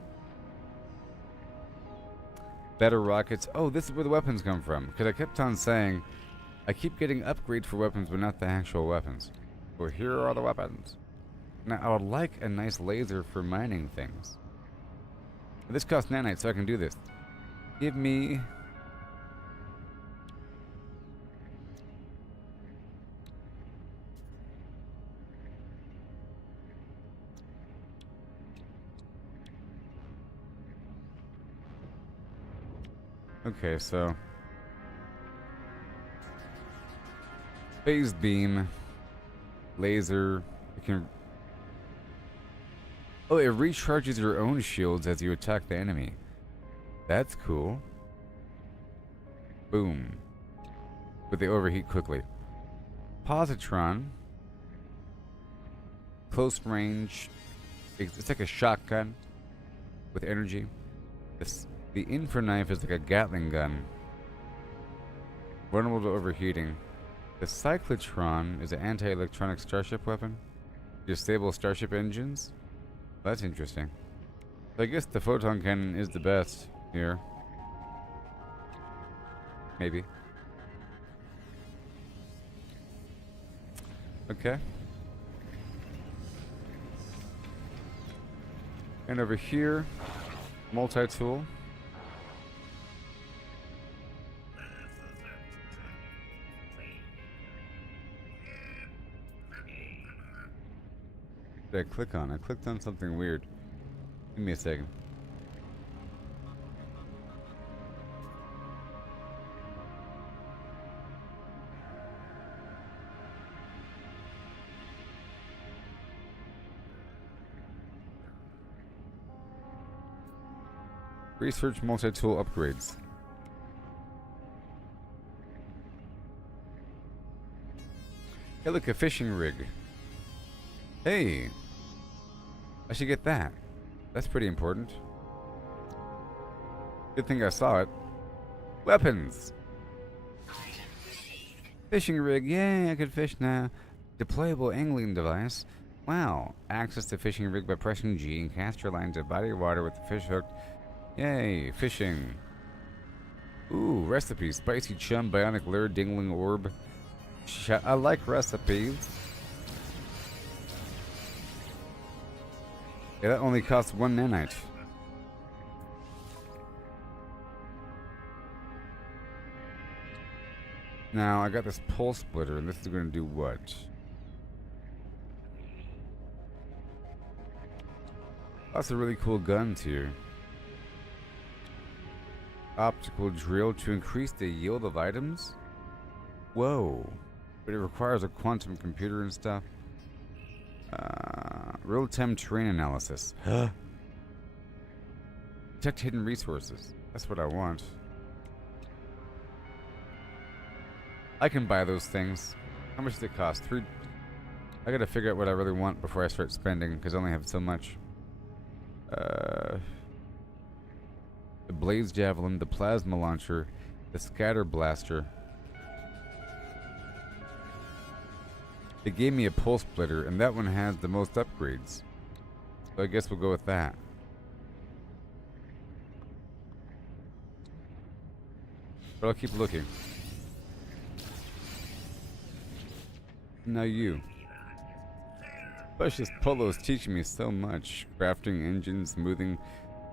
Better rockets. Oh, this is where the weapons come from. Because I kept on saying, I keep getting upgrades for weapons, but not the actual weapons. Well, here are the weapons. Now, I would like a nice laser for mining things. This costs nanites, so I can do this. Give me... Okay, so... Phase beam. Laser. You can... Oh, it recharges your own shields as you attack the enemy. That's cool. Boom. But they overheat quickly. Positron. Close range. It's like a shotgun with energy. The Infraknife is like a Gatling gun. Vulnerable to overheating. The Cyclotron is an anti-electronic starship weapon. Disable starship engines. That's interesting. So I guess the photon cannon is the best here. Maybe. Okay. And over here, multi-tool. What did I click on? I clicked on something weird. Give me a second. Research multi-tool upgrades. Hey, look, a fishing rig. Hey, I should get that. That's pretty important. Good thing I saw it. Weapons. Fishing rig. Yay, I can fish now. Deployable angling device. Wow. Access the fishing rig by pressing G and cast your line to body of water with the fish hooked. Yay, fishing. Ooh, recipe. Spicy chum, bionic lure, dingling orb. I like recipes. Yeah, that only costs 1 nanite. Now, I got this pole splitter, and this is going to do what? Lots of really cool guns here. Optical drill to increase the yield of items? Whoa. But it requires a quantum computer and stuff. Real-time terrain analysis. Detect hidden resources. That's what I want. I can buy those things. How much does it cost? I gotta figure out what I really want before I start spending, because I only have so much. The blaze javelin, the plasma launcher, the scatter blaster. It gave me a pole splitter, and that one has the most upgrades. So I guess we'll go with that. But I'll keep looking. Now you. Precious Polo's teaching me so much. Crafting engines, smoothing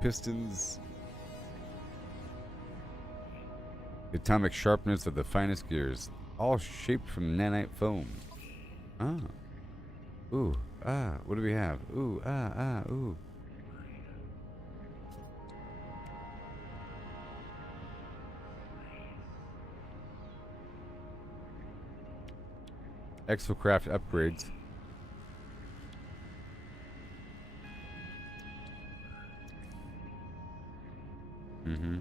pistons. The atomic sharpness of the finest gears. All shaped from nanite foam. Ah. Ooh. Ah. What do we have? Ooh. Ah. Ah. Ooh. Exocraft upgrades. Mm-hmm.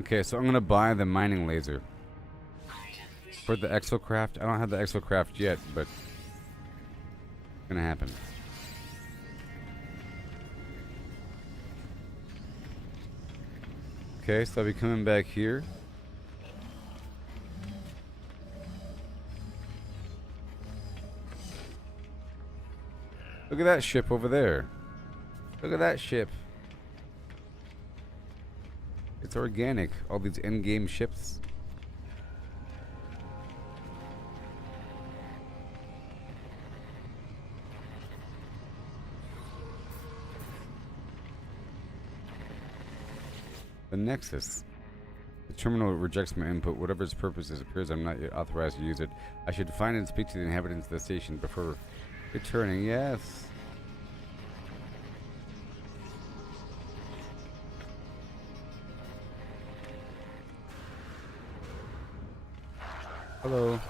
Okay, so I'm gonna buy the mining laser for the exocraft. I don't have the exocraft yet, but it's gonna happen. Okay, so I'll be coming back here. Look at that ship over there. Look at that ship. It's organic. All these in-game ships. The Nexus. The terminal rejects my input. Whatever its purpose is, appears I'm not yet authorized to use it. I should find and speak to the inhabitants of the station before returning. Yes. Hello.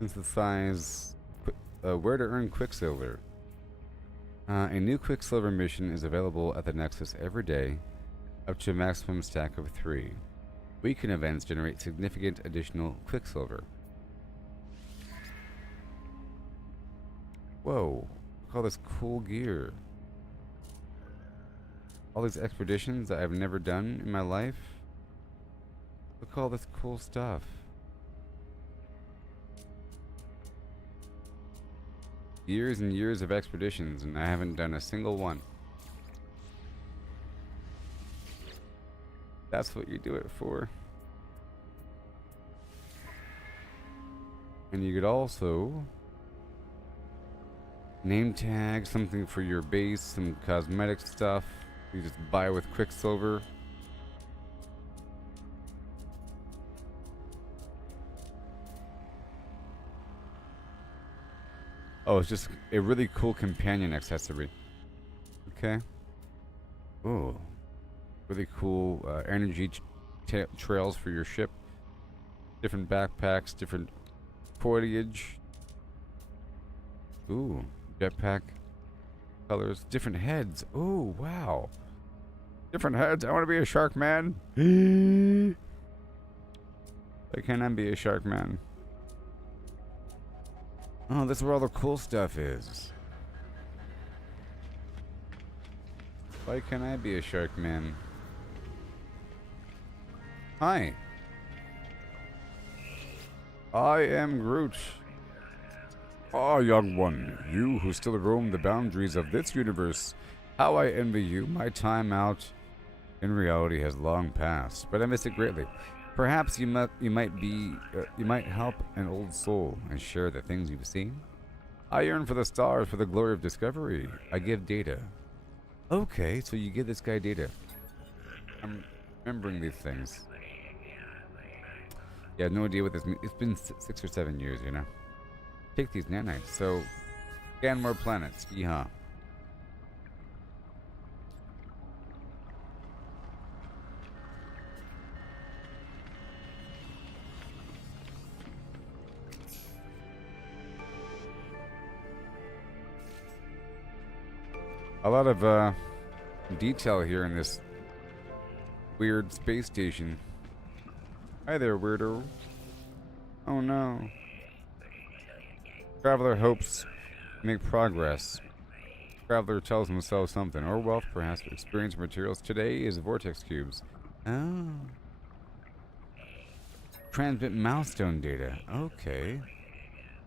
Synthesize. Where to earn Quicksilver. A new Quicksilver mission is available at the Nexus every day, up to a maximum stack of 3. Weekend events generate significant additional Quicksilver. Whoa, look at all this cool gear. All these expeditions that I've never done in my life. Look at all this cool stuff. Years and years of expeditions, and I haven't done a single one. That's what you do it for. And you could also name tag something for your base, some cosmetic stuff. You just buy with Quicksilver. Oh, it's just a really cool companion accessory. Okay. Ooh. Really cool energy trails for your ship. Different backpacks, different foliage. Ooh, jetpack colors, different heads. Ooh, wow. Different heads. I want to be a shark man. Why can't I be a shark man? Oh, this is where all the cool stuff is. Why can't I be a shark man? Hi. I am Groot. Ah, young one, you who still roam the boundaries of this universe, how I envy you. My time out in reality has long passed, but I miss it greatly. Perhaps you might help an old soul and share the things you've seen. I yearn for the stars, for the glory of discovery. I give data. Okay, so you give this guy data. I'm remembering these things. Yeah, no idea what this means. It's been 6 or 7 years, you know. Take these nanites. So, scan more planets. Yeehaw. A lot of detail here in this weird space station. Hi there, weirdo. Oh no. Traveler hopes to make progress. Traveler tells himself something, or wealth perhaps, experience materials. Today is vortex cubes. Oh. Transmit milestone data. Okay.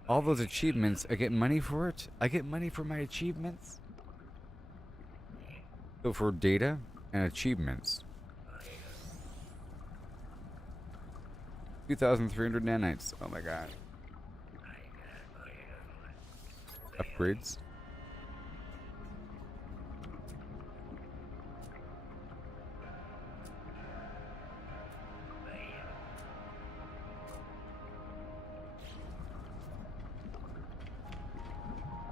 All those achievements, I get money for it? I get money for my achievements? So for data and achievements. 2,300 nanites. Oh my god. Upgrades.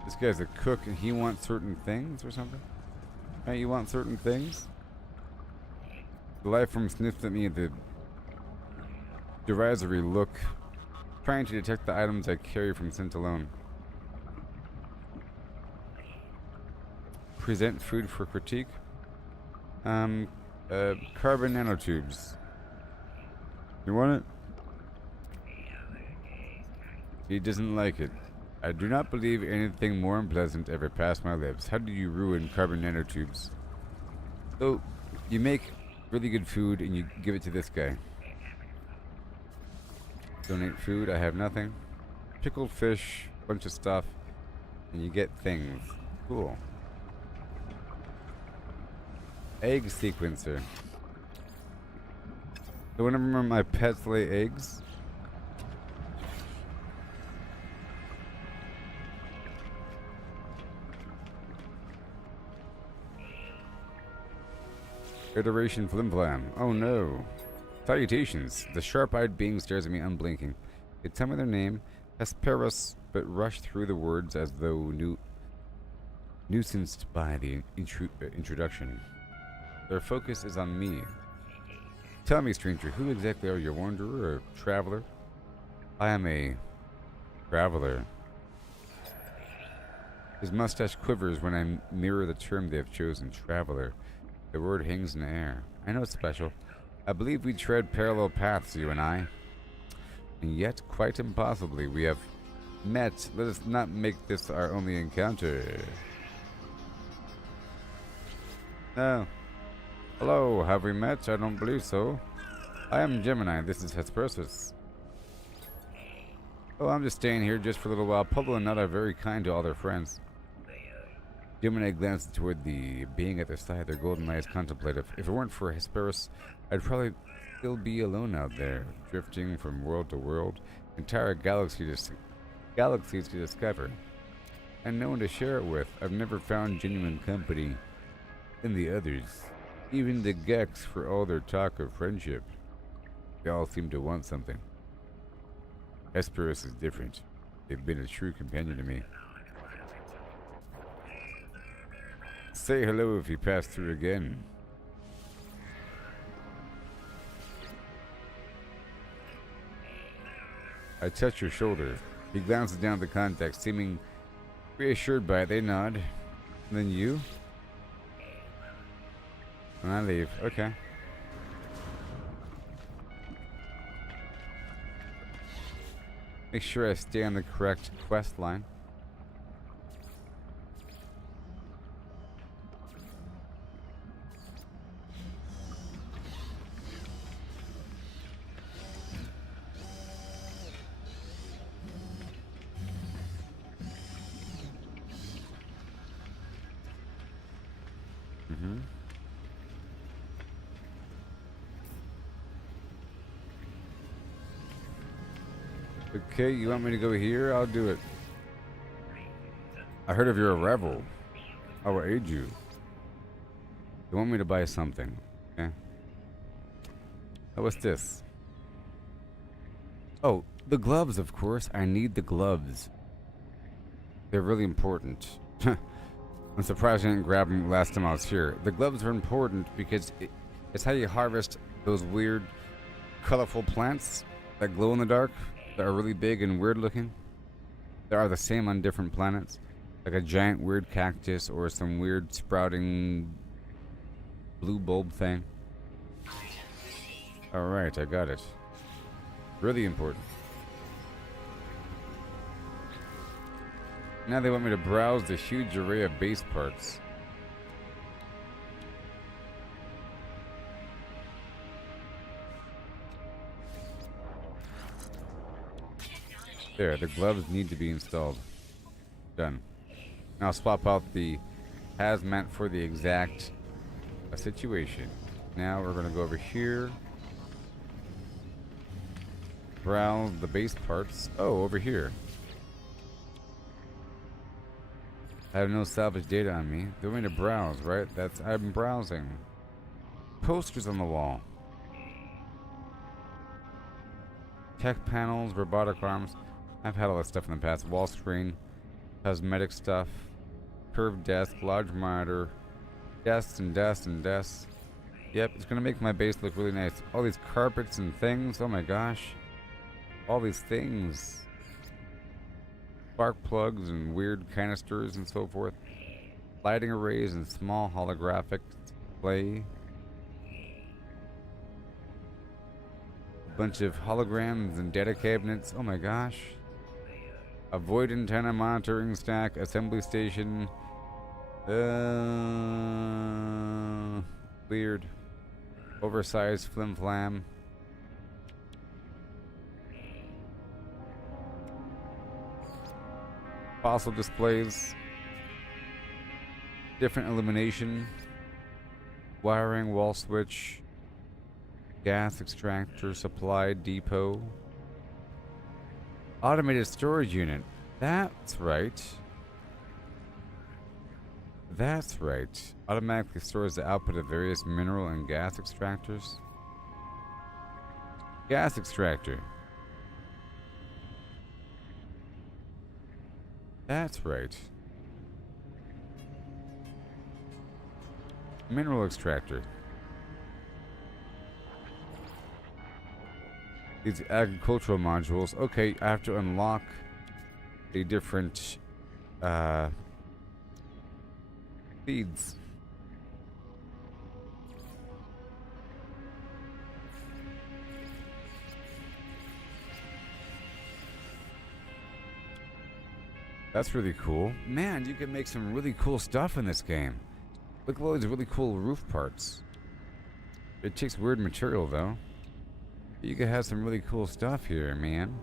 This guy's a cook and he wants certain things or something? Right, you want certain things? The life form sniffed at me at the derisory look, trying to detect the items I carry from scent alone. Present food for critique. Carbon nanotubes. You want it? He doesn't like it. I do not believe anything more unpleasant ever passed my lips. How do you ruin carbon nanotubes? So, you make really good food and you give it to this guy. Donate food, I have nothing. Pickled fish, bunch of stuff, and you get things. Cool. Egg sequencer. So whenever my pets lay eggs, iteration flimflam. Oh no. Salutations. The sharp-eyed being stares at me unblinking. They tell me their name, Hesperus, but rush through the words as though nuisanced by the introduction. Their focus is on me. Tell me, stranger, who exactly are you, a wanderer or a traveler? I am a traveler. His mustache quivers when I mirror the term they have chosen, traveler. The word hangs in the air. I know it's special. I believe we tread parallel paths, you and I. And yet, quite impossibly, we have met. Let us not make this our only encounter. No. Hello, have we met? I don't believe so. I am Gemini. This is Hesperus. Oh, I'm just staying here just for a little while. Pablo and Nut are very kind to all their friends. Gemini glanced toward the being at their side, their golden eyes contemplative. If it weren't for Hesperus, I'd probably still be alone out there, drifting from world to world, entire galaxies to discover, and no one to share it with. I've never found genuine company in the others, even the Gex, for all their talk of friendship. They all seem to want something. Hesperus is different. They've been a true companion to me. Say hello if you pass through again. I touch your shoulder. He glances down at the context, seeming reassured by it. They nod. And then you? And I leave. Okay. Make sure I stay on the correct quest line. Okay, you want me to go here? I'll do it. I heard of you're a rebel. I will aid you. You want me to buy something? Okay. Oh, what's this? Oh, the gloves, of course. I need the gloves. They're really important. I'm surprised I didn't grab them last time I was here. The gloves are important because it's how you harvest those weird, colorful plants that glow in the dark, that are really big and weird looking. They are the same on different planets. Like a giant weird cactus or some weird sprouting blue bulb thing. Alright, I got it. Really important. Now they want me to browse the huge array of base parts. There, the gloves need to be installed. Done. Now swap out the hazmat for the exact situation. Now we're going to go over here. Browse the base parts. Oh, over here. I have no salvage data on me. They want me to browse, right? I'm browsing. Posters on the wall. Tech panels, robotic arms. I've had all that stuff in the past. Wall screen, cosmetic stuff, curved desk, large monitor, desks and desks and desks. Yep, it's gonna make my base look really nice. All these carpets and things. Oh my gosh. All these things. Spark plugs and weird canisters and so forth. Lighting arrays and small holographic display. A bunch of holograms and data cabinets. Oh my gosh. A void antenna monitoring stack, assembly station. Weird. Oversized flim flam. Fossil displays. Different illumination. Wiring, wall switch. Gas extractor, supply depot. Automated storage unit. That's right. That's right. Automatically stores the output of various mineral and gas extractors. Gas extractor. That's right. Mineral extractor. These agricultural modules. Okay, I have to unlock a different feeds. That's really cool. Man, you can make some really cool stuff in this game. Look at all these really cool roof parts. It takes weird material though. You can have some really cool stuff here, man.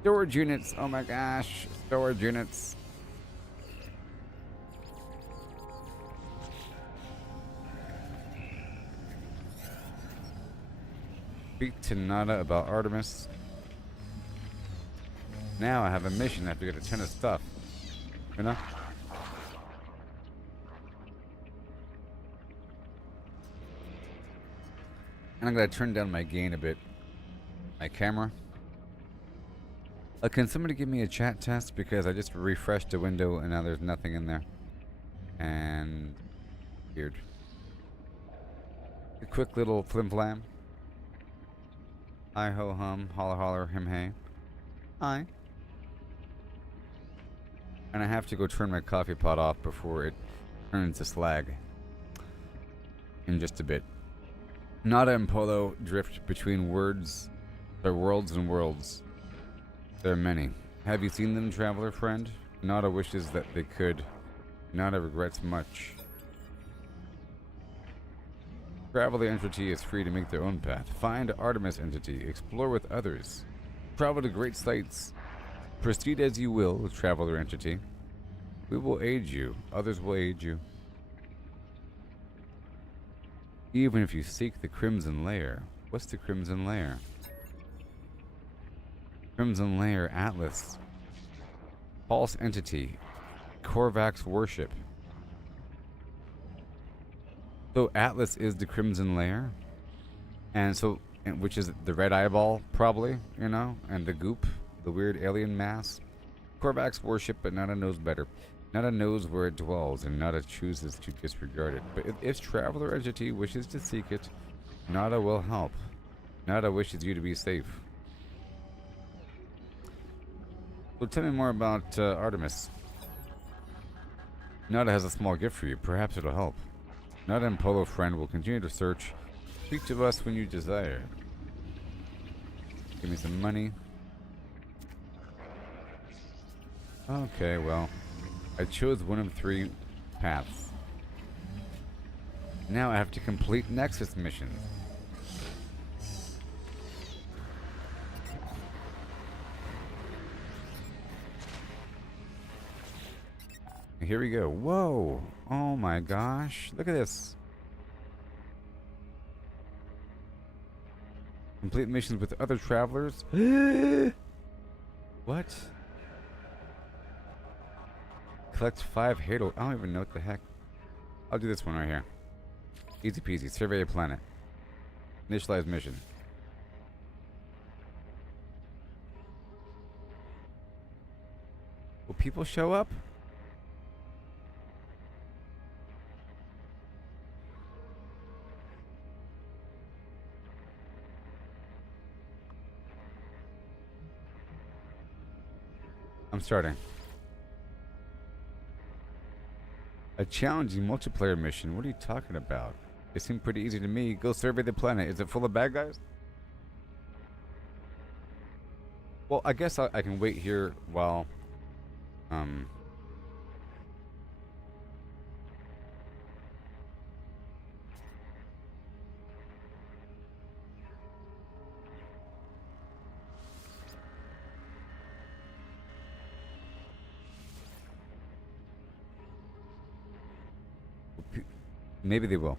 Storage units. Oh my gosh. Storage units. Speak to Nada about Artemis. Now I have a mission. I have to get a ton of stuff. You know? And I'm going to turn down my gain a bit. My camera. Can somebody give me a chat test? Because I just refreshed the window and now there's nothing in there. And weird. A quick little flim flam. Hi ho hum, holler holler, him hey. Hi. And I have to go turn my coffee pot off before it turns to slag. In just a bit. Nada and Polo drift between worlds and worlds. There are many. Have you seen them, traveler friend? Nada wishes that they could. Nada regrets much. Travel the entity is free to make their own path. Find Artemis entity. Explore with others. Travel to great sites. Proceed as you will, traveler entity. We will aid you. Others will aid you. Even if you seek the Crimson Lair. What's the Crimson Lair? Crimson Lair, Atlas. False entity. Korvax worship. So Atlas is the Crimson Lair? And so, which is the red eyeball, probably, you know? And the goop, the weird alien mass. Korvax worship, but Nada knows better. Nada knows where it dwells, and Nada chooses to disregard it. But if Traveler Entity wishes to seek it, Nada will help. Nada wishes you to be safe. So tell me more about Artemis. Nada has a small gift for you. Perhaps it'll help. Nada and Polo friend will continue to search. Speak to us when you desire. Give me some money. Okay, well, I chose one of 3 paths. Now I have to complete Nexus missions. Here we go. Whoa! Oh my gosh! Look at this. Complete missions with other travelers. What? Collect 5 Halo. I don't even know what the heck. I'll do this one right here. Easy peasy. Survey a planet. Initialize mission. Will people show up? I'm starting. A challenging multiplayer mission? What are you talking about? It seemed pretty easy to me. Go survey the planet. Is it full of bad guys? Well, I guess I can wait here while... Maybe they will.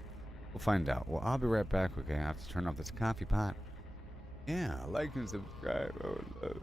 We'll find out. Well, I'll be right back. Okay, I have to turn off this coffee pot. Yeah, like and subscribe. Oh,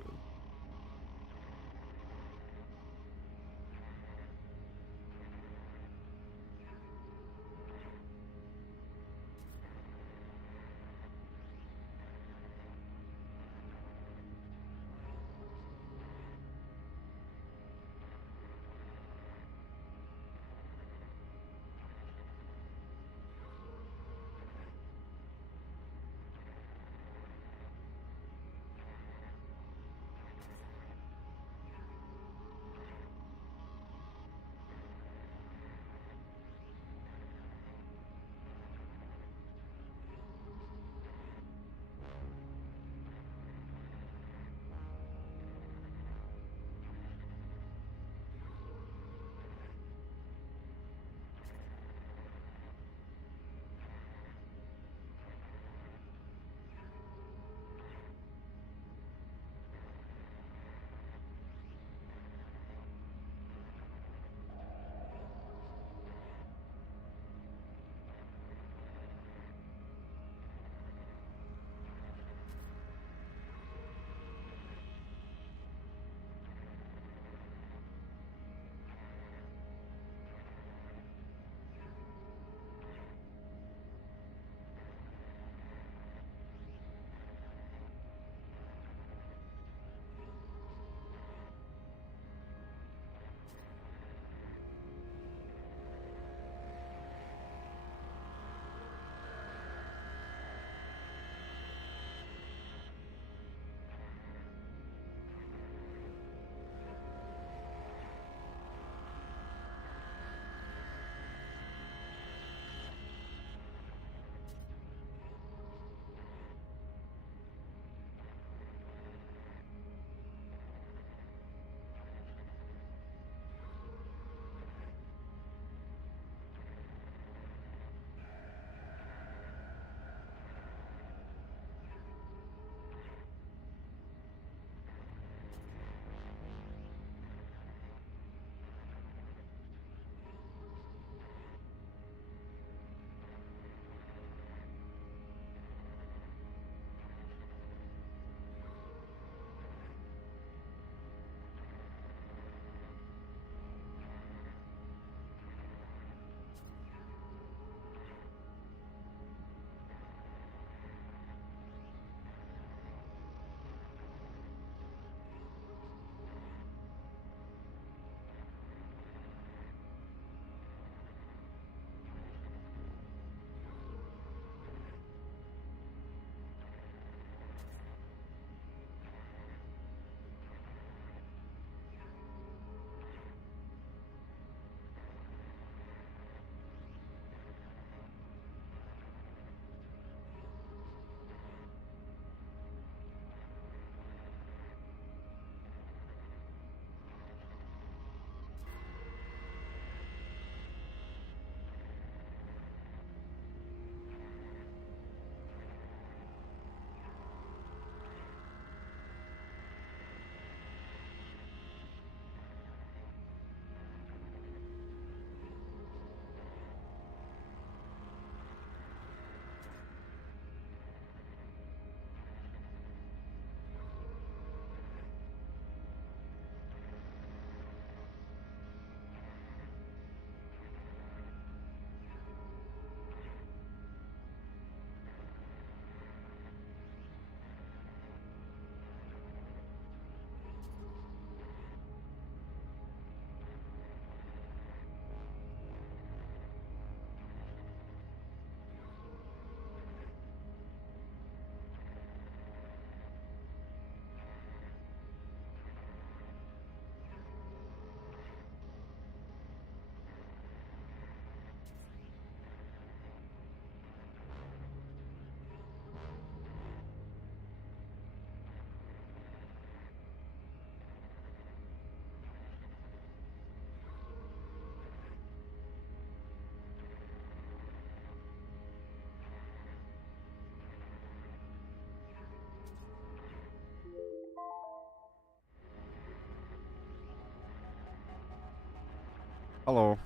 Hello.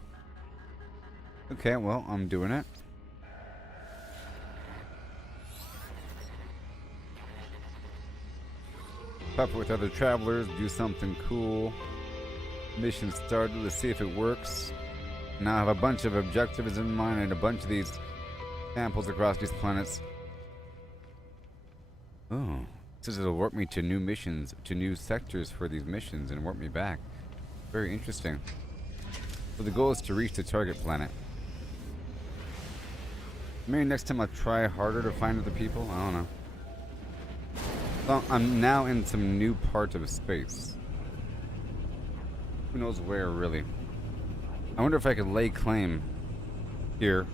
Okay, well, I'm doing it. Pop with other travelers, do something cool. Mission started, let's see if it works. Now I have a bunch of objectives in mind and a bunch of these samples across these planets. Oh, this will warp me to new missions, to new sectors for these missions and warp me back. Very interesting. So the goal is to reach the target planet. Maybe next time I'll try harder to find other people? I don't know. Well, I'm now in some new part of space. Who knows where, really? I wonder if I could lay claim here.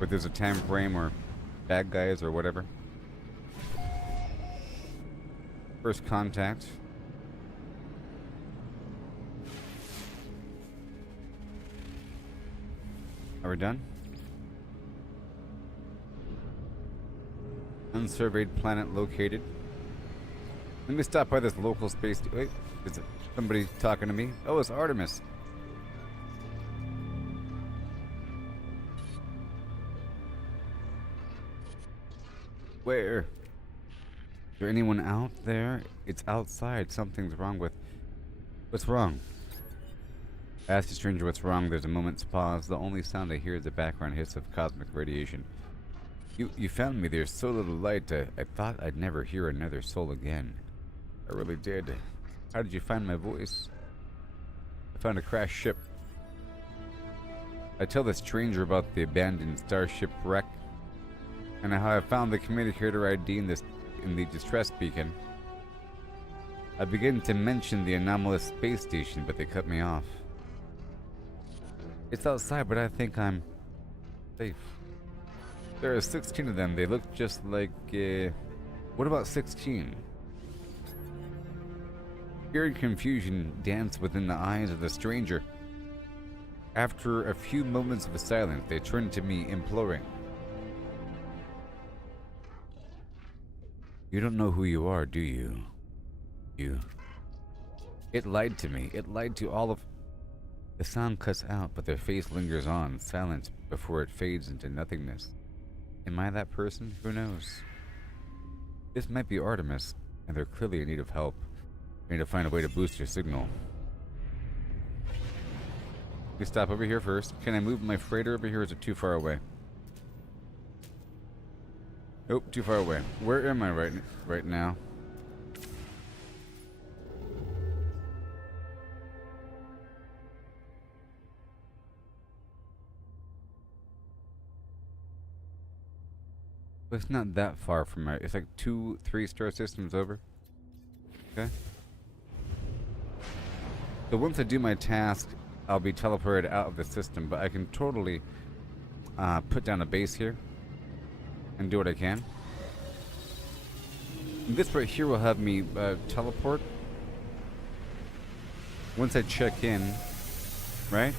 But there's a time frame or bad guys or whatever. First contact. Are we done? Unsurveyed planet located. Let me stop by this local space. Wait, is it somebody talking to me? Oh, it's Artemis. Where? Is there anyone out there? It's outside. Something's wrong with... What's wrong? Ask the stranger what's wrong. There's a moment's pause. The only sound I hear is the background hiss of cosmic radiation. You found me. There's so little light. I thought I'd never hear another soul again. I really did. How did you find my voice? I found a crashed ship. I tell the stranger about the abandoned starship wreck and how I found the communicator ID in the distress beacon. I begin to mention the anomalous space station, but they cut me off. It's outside, but I think I'm safe. There are 16 of them. They look just like... what about 16? Fear and confusion dance within the eyes of the stranger. After a few moments of silence, they turn to me, imploring. You don't know who you are, do you? You. It lied to me. It lied to all of... The sound cuts out, but their face lingers on, silence before it fades into nothingness. Am I that person? Who knows? This might be Artemis, and they're clearly in need of help. I need to find a way to boost your signal. Let me stop over here first. Can I move my freighter over here, or is it too far away? Nope, too far away. Where am I right now? Well, it's not that far from my... It's like 2-3 star systems over. Okay. So once I do my task, I'll be teleported out of the system, but I can totally put down a base here and do what I can. And this right here will have me teleport once I check in, right?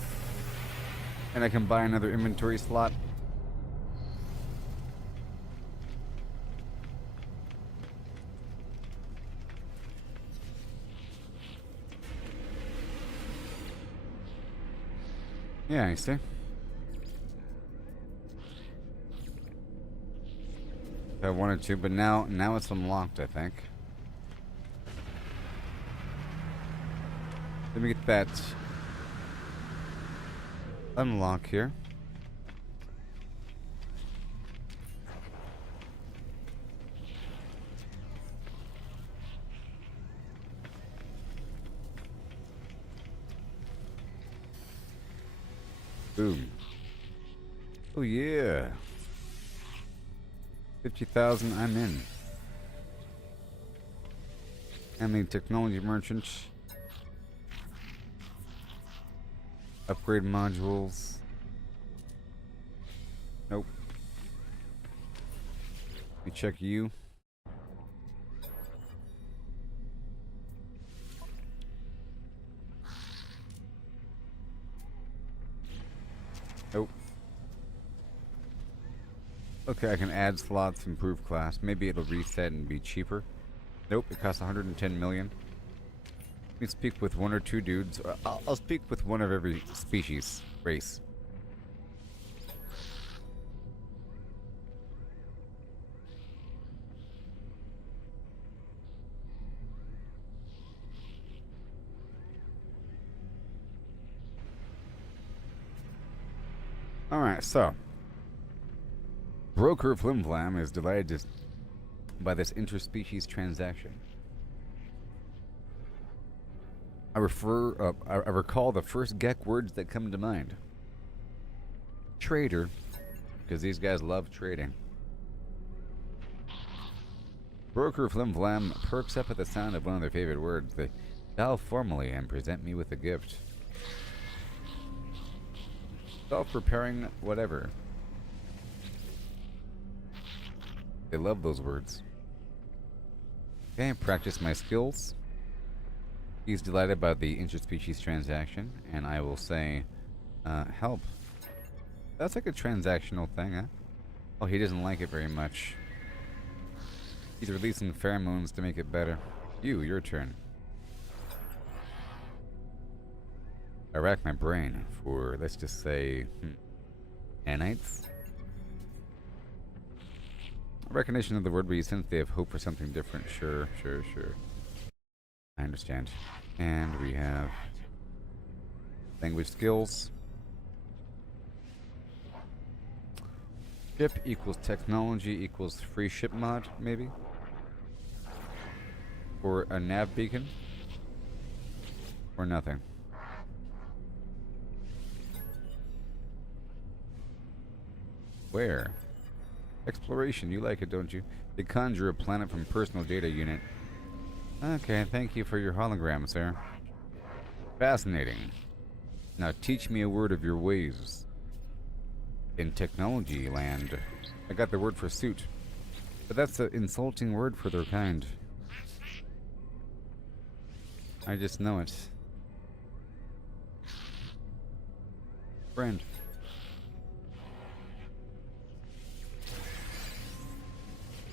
And I can buy another inventory slot. Yeah, I see. I wanted to, but now it's unlocked, I think. Let me get that unlock here. Boom. Oh yeah. 50,000, I'm in. And the technology merchant. Upgrade modules. Nope. Let me check you. Nope. Okay, I can add slots, improve class. Maybe it'll reset and be cheaper. Nope, it costs 110 million. Let me speak with one or two dudes. Or I'll speak with one of every species, race. Alright, so. Broker Flimflam is delighted by this interspecies transaction. I recall the first Gek words that come to mind. Trader, because these guys love trading. Broker Flimflam perks up at the sound of one of their favorite words. They bow formally and present me with a gift. Self-preparing whatever. They love those words. Okay, practice my skills. He's delighted by the interspecies transaction, and I will say, help. That's like a transactional thing, huh? Oh, he doesn't like it very much. He's releasing pheromones to make it better. Your turn. I rack my brain for, let's just say, nanites. Recognition of the word, but you sense they have hope for something different. Sure. I understand. And we have language skills. Ship equals technology equals free ship mod, maybe? Or a nav beacon? Or nothing? Where? Exploration, you like it, don't you? They conjure a planet from personal data unit. Okay, thank you for your hologram, sir. Fascinating. Now teach me a word of your ways. In technology land, I got the word for suit, but that's an insulting word for their kind. I just know it. Friend.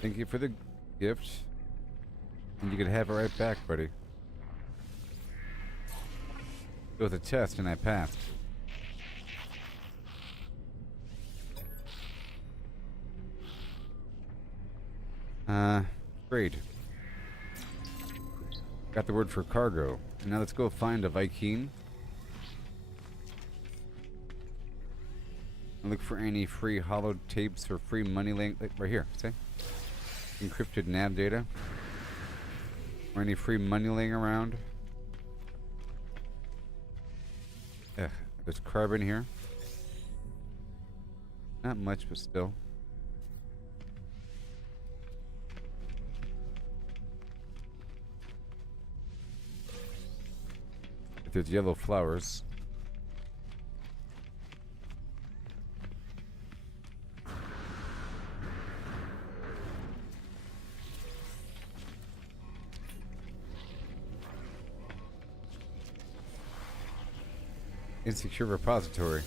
Thank you for the gift. And you could have it right back, buddy. It was a test and I passed. Trade. Got the word for cargo. Now let's go find a Viking. And look for any free hollow tapes or free money link. Right here, see? Encrypted nav data. Or any free money laying around. There's carbon here. Not much, but still. If there's yellow flowers. Insecure repository.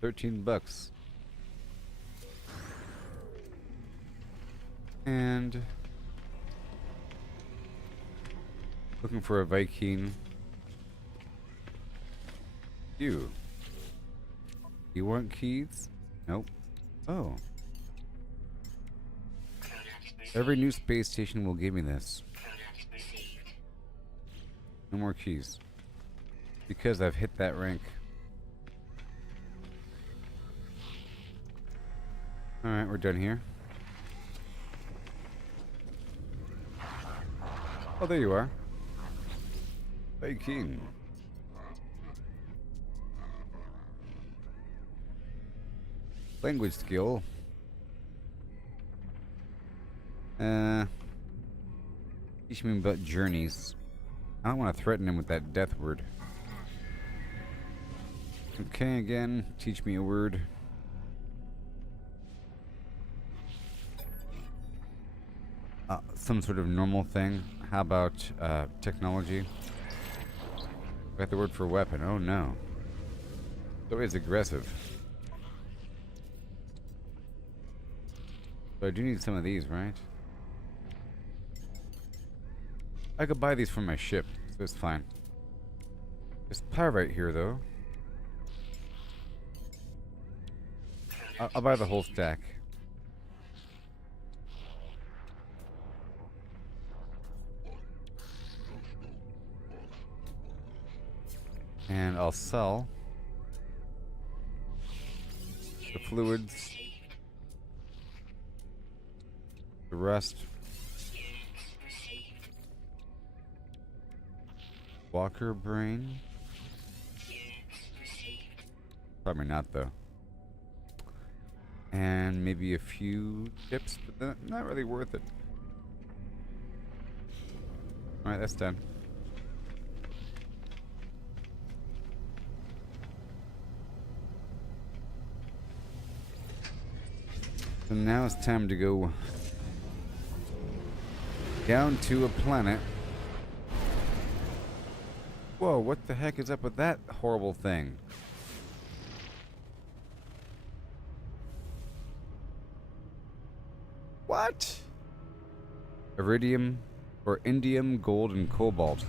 13 bucks. And looking for a Viking. You want keys? Nope. Oh. Every new space station will give me this. No more keys. Because I've hit that rank. Alright, we're done here. Oh, there you are. Viking. Language skill. Teach me about journeys. I don't want to threaten him with that death word. Okay, again, teach me a word. Some sort of normal thing. How about technology? Got the word for weapon. Oh no. It's always aggressive. But I do need some of these, right? I could buy these from my ship, so it's fine. There's pyrite here, though. I'll buy the whole stack. And I'll sell the fluids, the rest. Walker brain? Probably not, though. And maybe a few chips, but not really worth it. Alright, that's done. So now it's time to go down to a planet. Whoa, what the heck is up with that horrible thing? What? Iridium or indium, gold, and cobalt.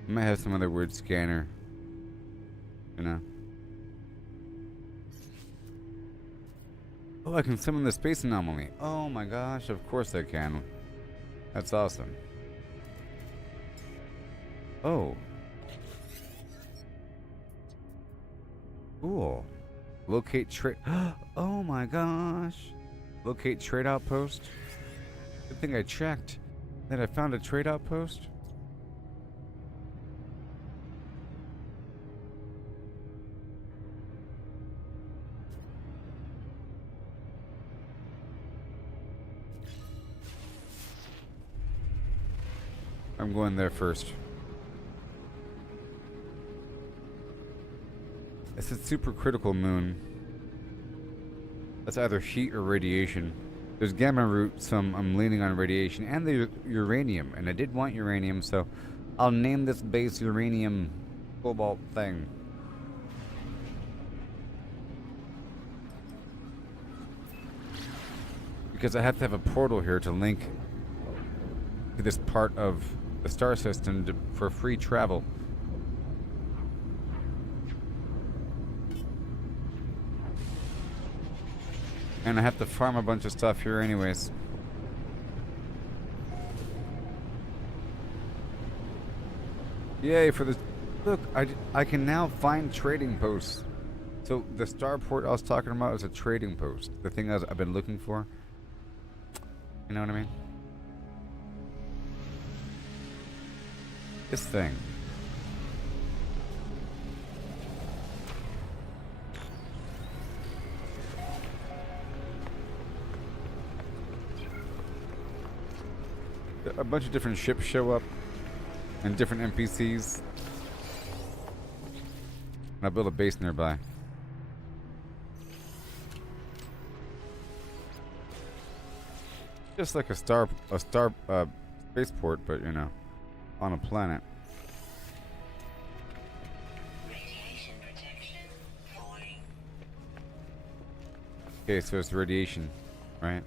I might have some other word scanner. You know. Oh, I can summon the space anomaly. Oh my gosh, of course I can. That's awesome. Oh. Cool. Locate trade. Oh my gosh. Locate trade outpost. Good thing I checked that I found a trade outpost. I'm going there first. It's a supercritical moon. That's either heat or radiation. There's gamma root, so I'm leaning on radiation, and there's uranium, and I did want uranium, so I'll name this base uranium cobalt thing. Because I have to have a portal here to link to this part of the star system for free travel. And I have to farm a bunch of stuff here anyways. Yay for this. Look, I can now find trading posts. So the starport I was talking about is a trading post. The thing I've been looking for. You know what I mean? This thing. A bunch of different ships show up and different NPCs. And I build a base nearby. Just like a spaceport, but you know, on a planet. Radiation protection falling. Okay, so it's radiation, right?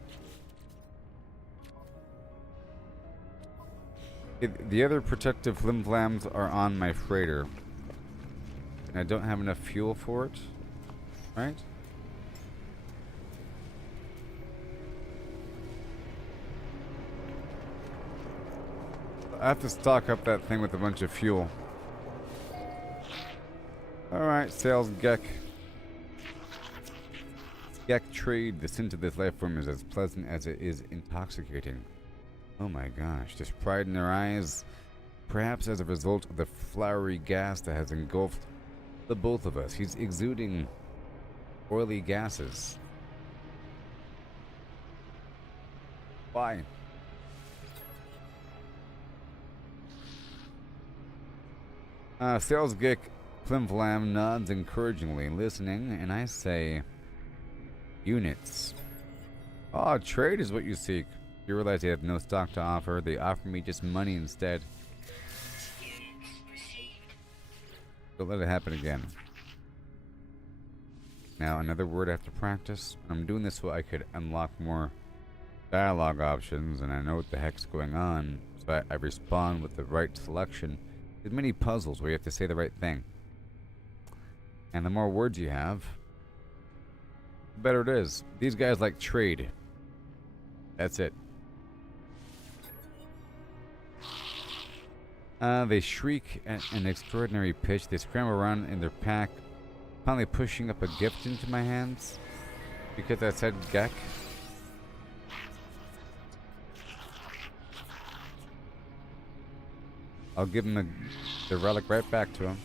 The other protective flimflams are on my freighter. And I don't have enough fuel for it, right? I have to stock up that thing with a bunch of fuel. Alright, sales Gek. Gek trade. The scent of this life form is as pleasant as it is intoxicating. Oh my gosh, there's pride in their eyes. Perhaps as a result of the flowery gas that has engulfed the both of us. He's exuding oily gases. Why? Sales Geek Flimflam nods encouragingly, listening, and I say, units. Ah, trade is what you seek. You realize they have no stock to offer. They offer me just money instead. Units received. Don't let it happen again. Now, another word I have to practice. I'm doing this so I could unlock more dialogue options, and I know what the heck's going on, so I respond with the right selection. There's many puzzles where you have to say the right thing. And the more words you have, the better it is. These guys like trade. That's it. They shriek at an extraordinary pitch. They scramble around in their pack, finally pushing up a gift into my hands because I said Gek. I'll give him the relic right back to him,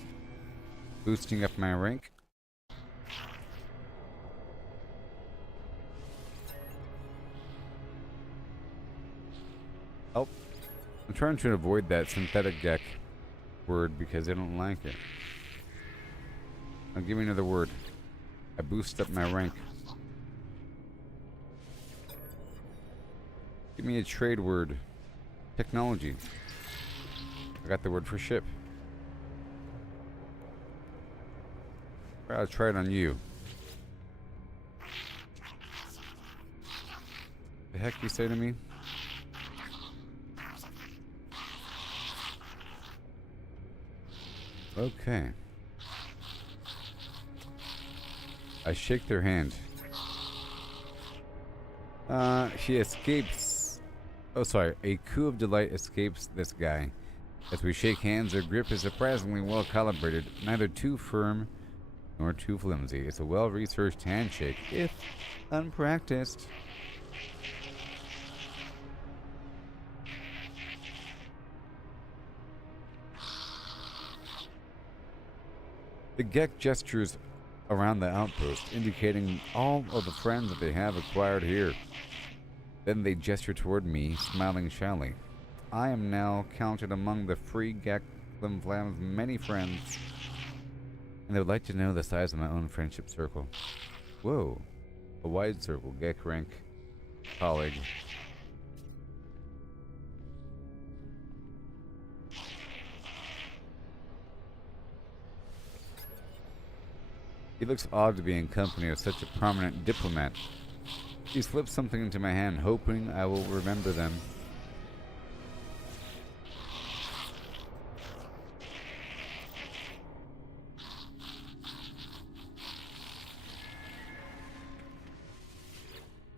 boosting up my rank. Oh, I'm trying to avoid that synthetic Gek word because I don't like it. Now give me another word. I boost up my rank. Give me a trade word. Technology. I got the word for ship. I'll try it on you. The heck you say to me? Okay. I shake their hand. She escapes. Oh, sorry. A coup of delight escapes this guy. As we shake hands, their grip is surprisingly well calibrated, neither too firm nor too flimsy. It's a well-researched handshake, if unpracticed. The Gek gestures around the outpost, indicating all of the friends that they have acquired here. Then they gesture toward me, smiling shyly. I am now counted among the free Gek Flimflam's many friends, and they would like to know the size of my own friendship circle. Whoa, a wide circle, Gek rank, colleague. He looks odd to be in company of such a prominent diplomat. He slips something into my hand, hoping I will remember them.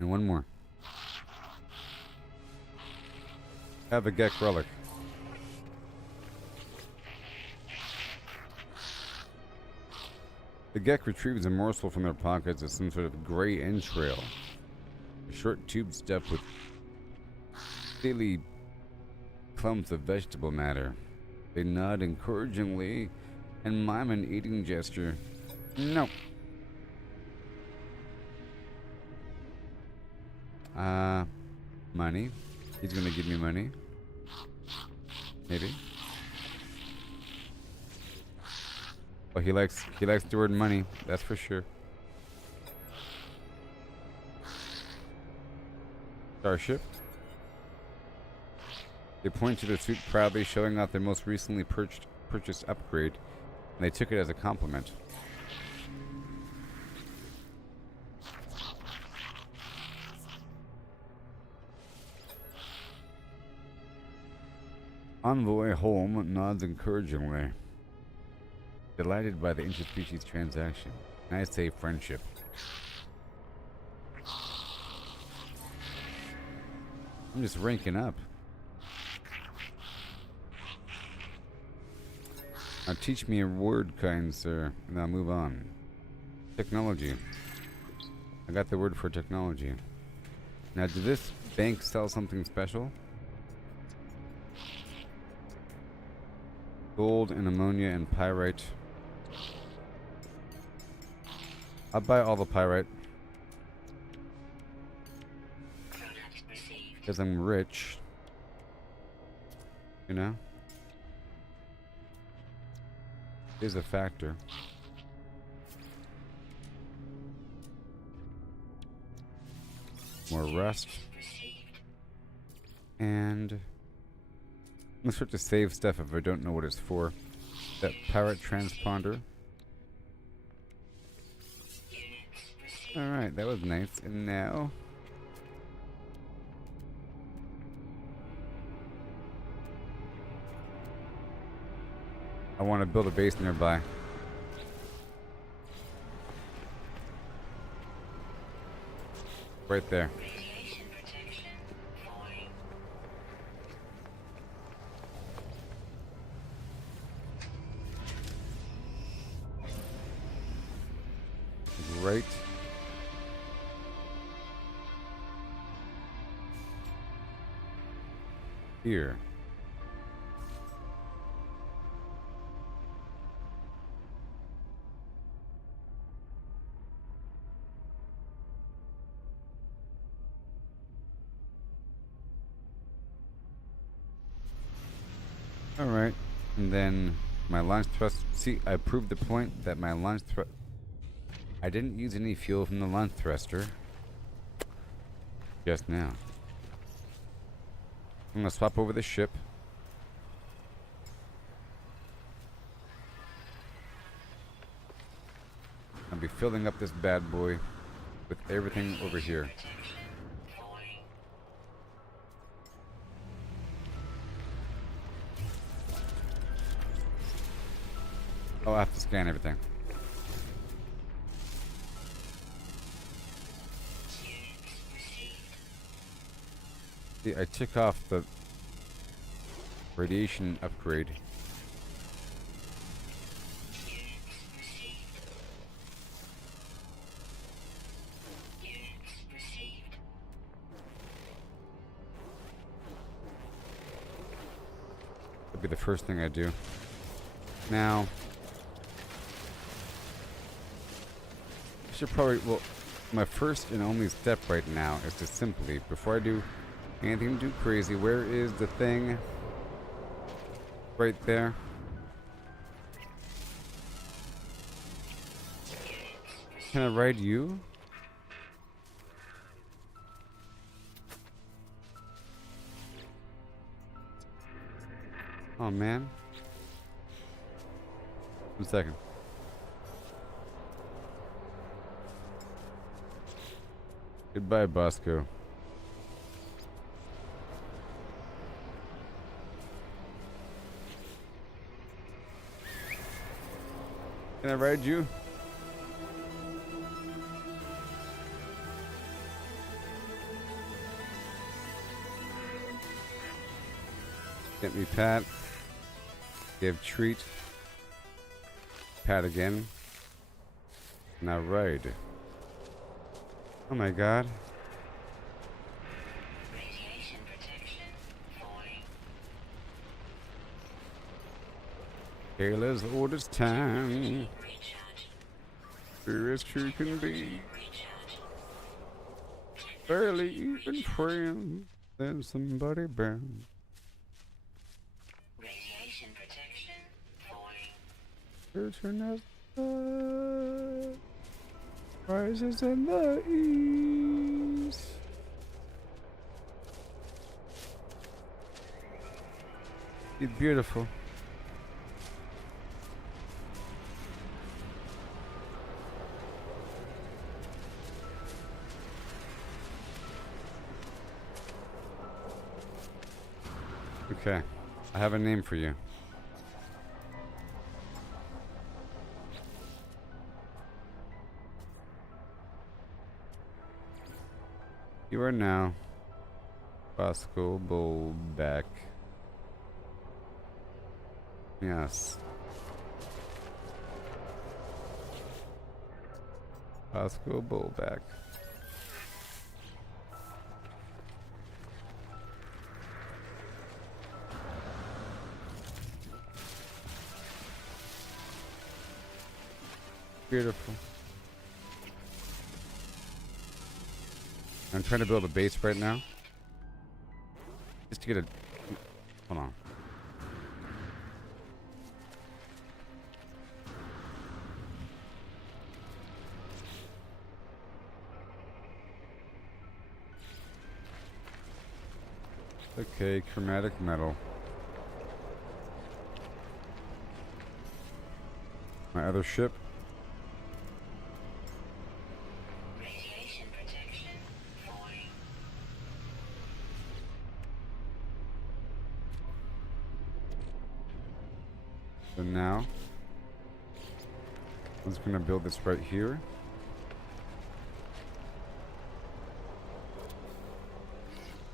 And one more. Have the Gek relic. The Gek retrieves a morsel from their pockets as some sort of gray entrail. A short tube stuffed with daily clumps of vegetable matter. They nod encouragingly and mime an eating gesture. No. Money. He's gonna give me money. Maybe. Oh, he likes the word money, that's for sure. Starship. They point to their suit proudly, showing off their most recently purchased upgrade, and they took it as a compliment. Envoy Holm nods encouragingly, delighted by the interspecies transaction. And I say friendship. I'm just ranking up. Now teach me a word, kind sir, and I'll move on. Technology. I got the word for technology. Now, did this bank sell something special? Gold and ammonia and pyrite. I'll buy all the pyrite. Because I'm rich. You know? Is a factor. More rust. And let's start to save stuff if I don't know what it's for. That pirate transponder. Alright, that was nice. And now I want to build a base nearby. Right there. Radiation protection falling. Right here. Alright, and then my launch thrust. See, I proved the point that my launch thrust. I didn't use any fuel from the launch thruster just now. I'm gonna swap over the ship. I'll be filling up this bad boy with everything over here. Protection falling. Oh, I have to scan everything. Units received. See, I took off the radiation upgrade. Units received. Units received. That'll be the first thing I do. Now, I should probably, well, my first and only step right now is to simply, before I do anything too crazy, where is the thing? Right there. Can I ride you? Oh man. 1 second. Goodbye, Bosco. Can I ride you? Get me pat. Give treat. Pat again. Now ride. Oh my god. Radiation protection falling. Kayla's oldest time. Recharge. Sure as true can be. Recharge. Barely even friends. Then somebody bound. Radiation protection falling. Searching as the rises in the east. It's beautiful. Okay, I have a name for you. You are now Bosco Bullback. Yes. Bosco Bullback. Beautiful. I'm trying to build a base right now. Just to get a... Hold on. Okay, chromatic metal. My other ship. Radiation protection falling. So now, I'm just gonna build this right here.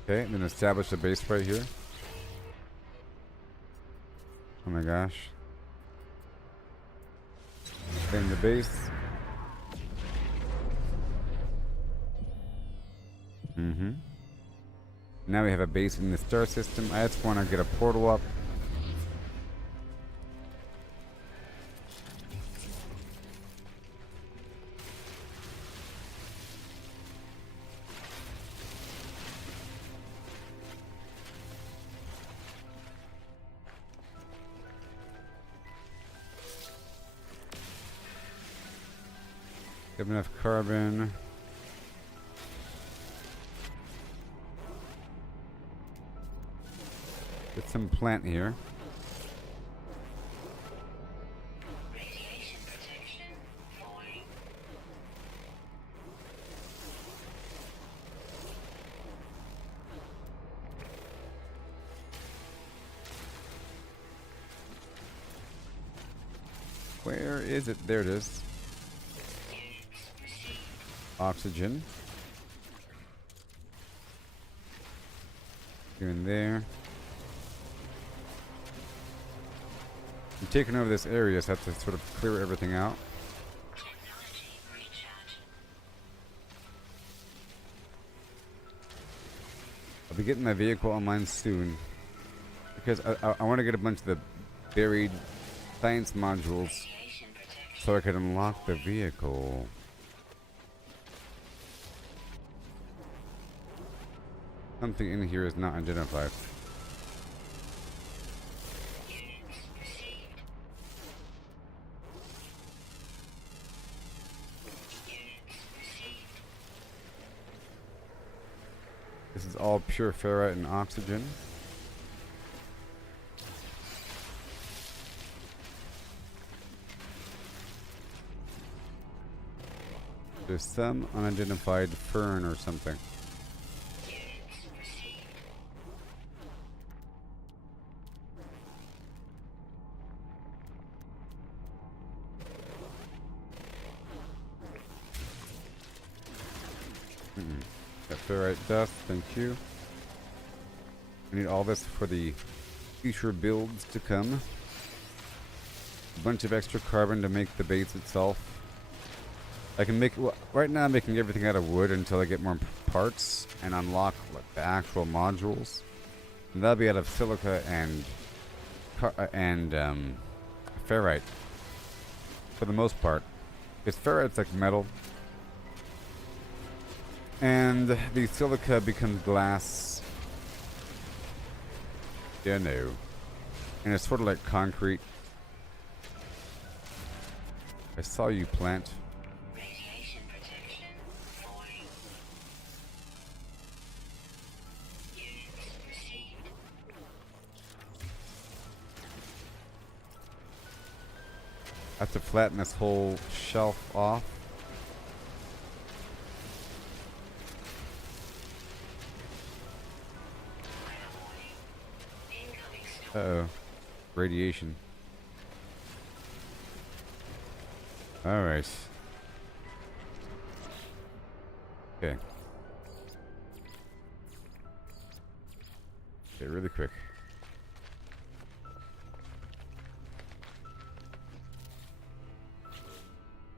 Okay, and then establish a base right here. Oh my gosh. Claim the base. Mm-hmm. Now we have a base in the star system. I just want to get a portal up. Have enough carbon. Get some plant here. Radiation protection falling. Where is it? There it is. Units received. Oxygen. Here and there. I'm taking over this area, so I have to sort of clear everything out. Technology recharge. I'll be getting my vehicle online soon. Because I want to get a bunch of the buried science modules Radiation protection. so I can unlock the vehicle. Something in here is not identified. Units received. Units received. This is all pure ferrite and oxygen. There's some unidentified fern or something. Units received. Got ferrite dust, thank you. I need all this for the future builds to come. A bunch of extra carbon to make the base itself. I can make, well, right now I'm making everything out of wood until I get more parts and unlock like, the actual modules. And that'll be out of silica and ferrite for the most part. Because ferrite's like metal. And the silica becomes glass. Yeah, no. And it's sort of like concrete. I saw you, plant. Radiation protection falling. Units received. I have to flatten this whole shelf off. Incoming storm. Uh-oh. Radiation. Alright. Okay. Okay, really quick.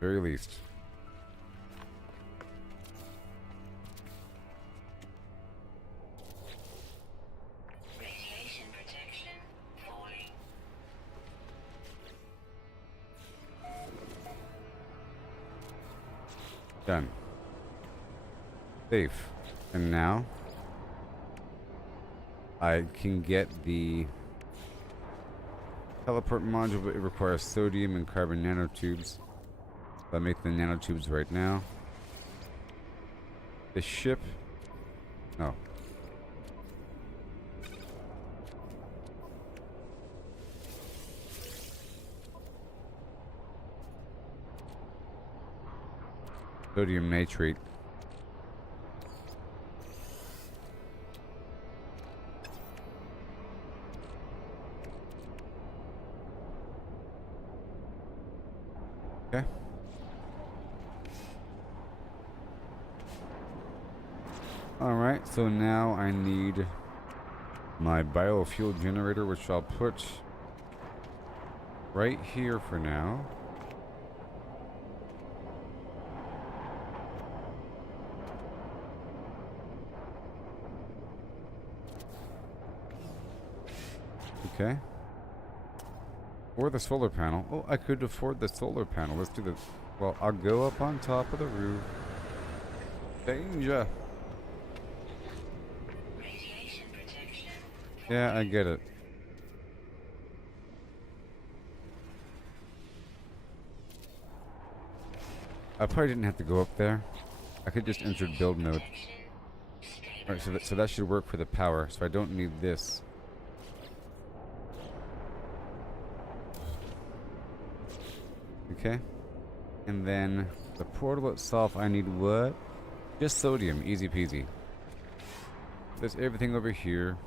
Very least. Radiation protection falling. Done. Safe. And now I can get the teleport module, but it requires sodium and carbon nanotubes. So I make the nanotubes right now. The ship. No. Sodium nitrate. Okay. Alright, so now I need my biofuel generator, which I'll put right here for now. Okay. Or the solar panel. Oh, I could afford the solar panel. Let's do the... Well, I'll go up on top of the roof. Danger! Radiation protection. Yeah, I get it. I probably didn't have to go up there. I could just enter build mode. Alright, so that should work for the power, so I don't need this. Okay. And then the portal itself, I need what? Just sodium, easy peasy. There's everything over here.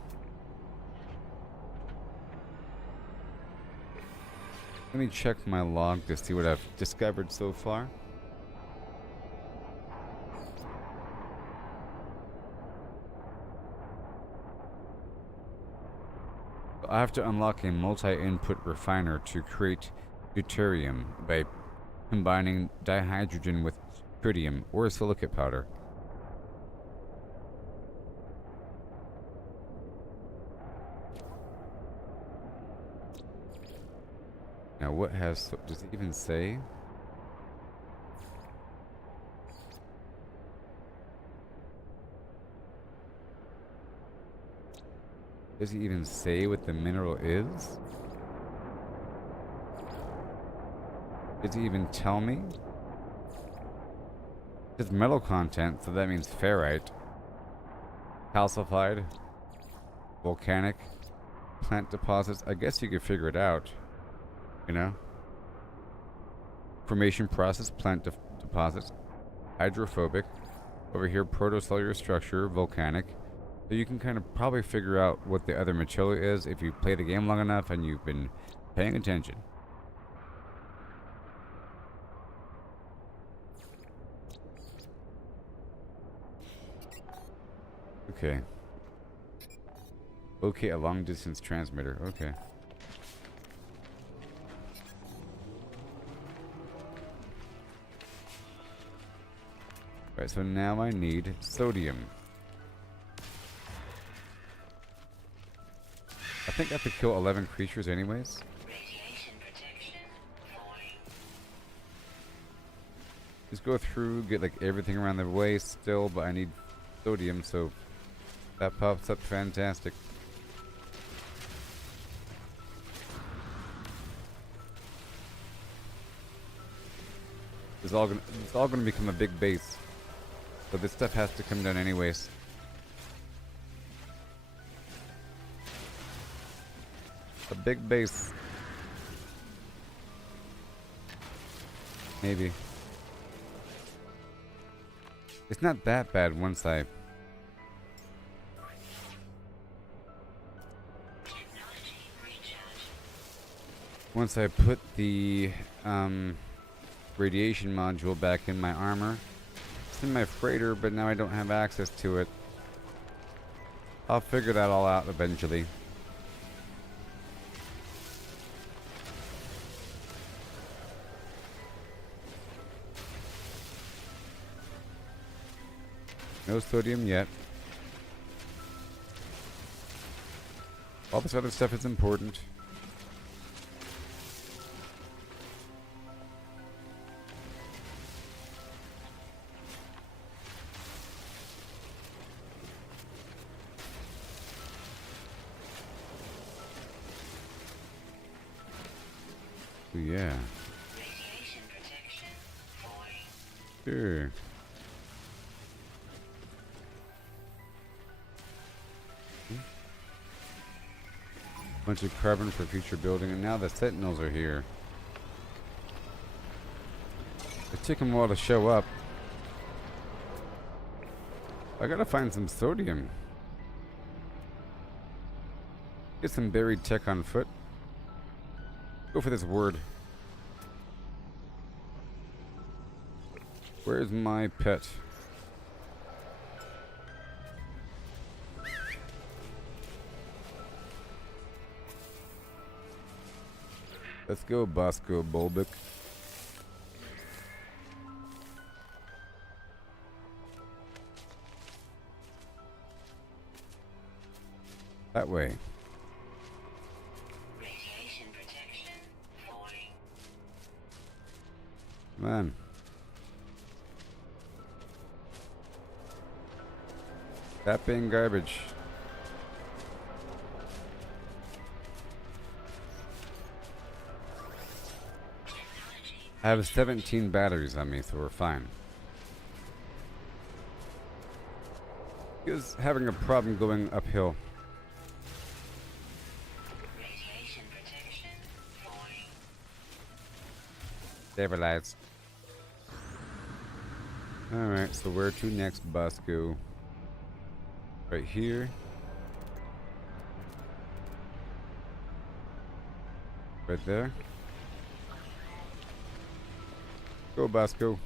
Let me check my log to see what I've discovered so far. I have to unlock a multi-input refiner to create deuterium by combining dihydrogen with tritium or silicate powder. Now what has... does it even say? Does he even say what the mineral is? Does he even tell me? It's metal content, so that means ferrite. Calcified. Volcanic. Plant deposits. I guess you could figure it out. You know? Formation process, plant deposits. Hydrophobic. Over here, protocellular structure, volcanic. So you can kind of probably figure out what the other material is if you play the game long enough and you've been paying attention. Okay. Okay, a long distance transmitter. Okay. Right, so now I need sodium. I think I have to kill 11 creatures anyways. Radiation protection. Falling. Just go through, get like everything around the way still, but I need sodium, so that pops up fantastic. It's all gonna become a big base. So this stuff has to come down anyways. A big base. Maybe. It's not that bad once I... Once I put the radiation module back in my armor. It's in my freighter, but now I don't have access to it. I'll figure that all out eventually. No sodium yet. All this other stuff is important. Ooh, yeah. Radiation protection. Falling. Sure. Bunch of carbon for future building, and now the sentinels are here. It took them a while to show up. I gotta find some sodium. Get some buried tech on foot. Go for this word. Where's my pet? Let's go, Bosco Bulbic. That way. Radiation protection falling. Come on. That being garbage. I have 17 batteries on me, so we're fine. He was having a problem going uphill. Radiation protection falling. Stabilized. Alright, so where to next, Bosco? Right here. Right there. Go, Bosco.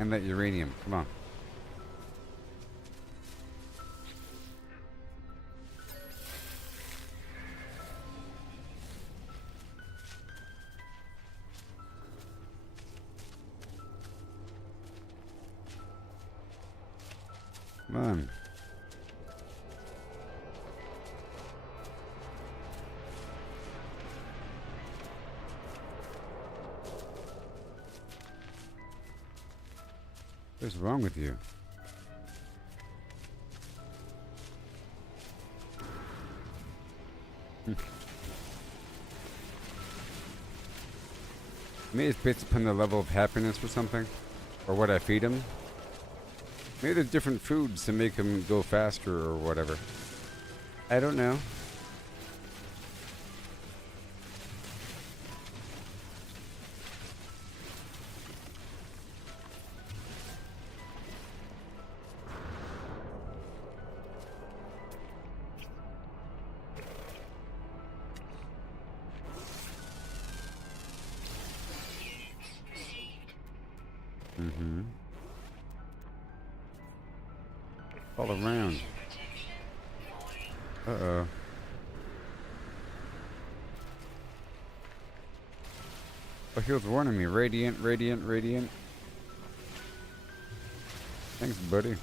And that uranium. Come on. Come on. What's wrong with you? Maybe it's based upon the level of happiness or something, or what I feed him. Maybe there's different foods to make him go faster or whatever. I don't know. Mm-hmm. All around. Uh-oh. Oh, he was warning me. Radiant, radiant, radiant. Thanks, buddy.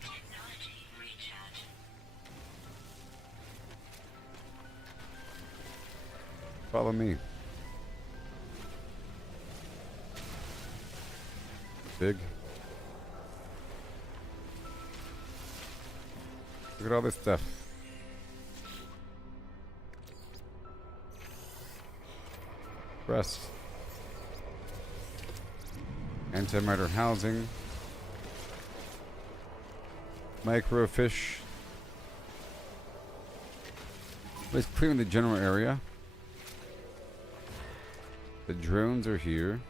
Technology recharge. Follow me. Big. Look at all this stuff. Rest. Antimatter housing. Microfish. Let's clear the general area. The drones are here.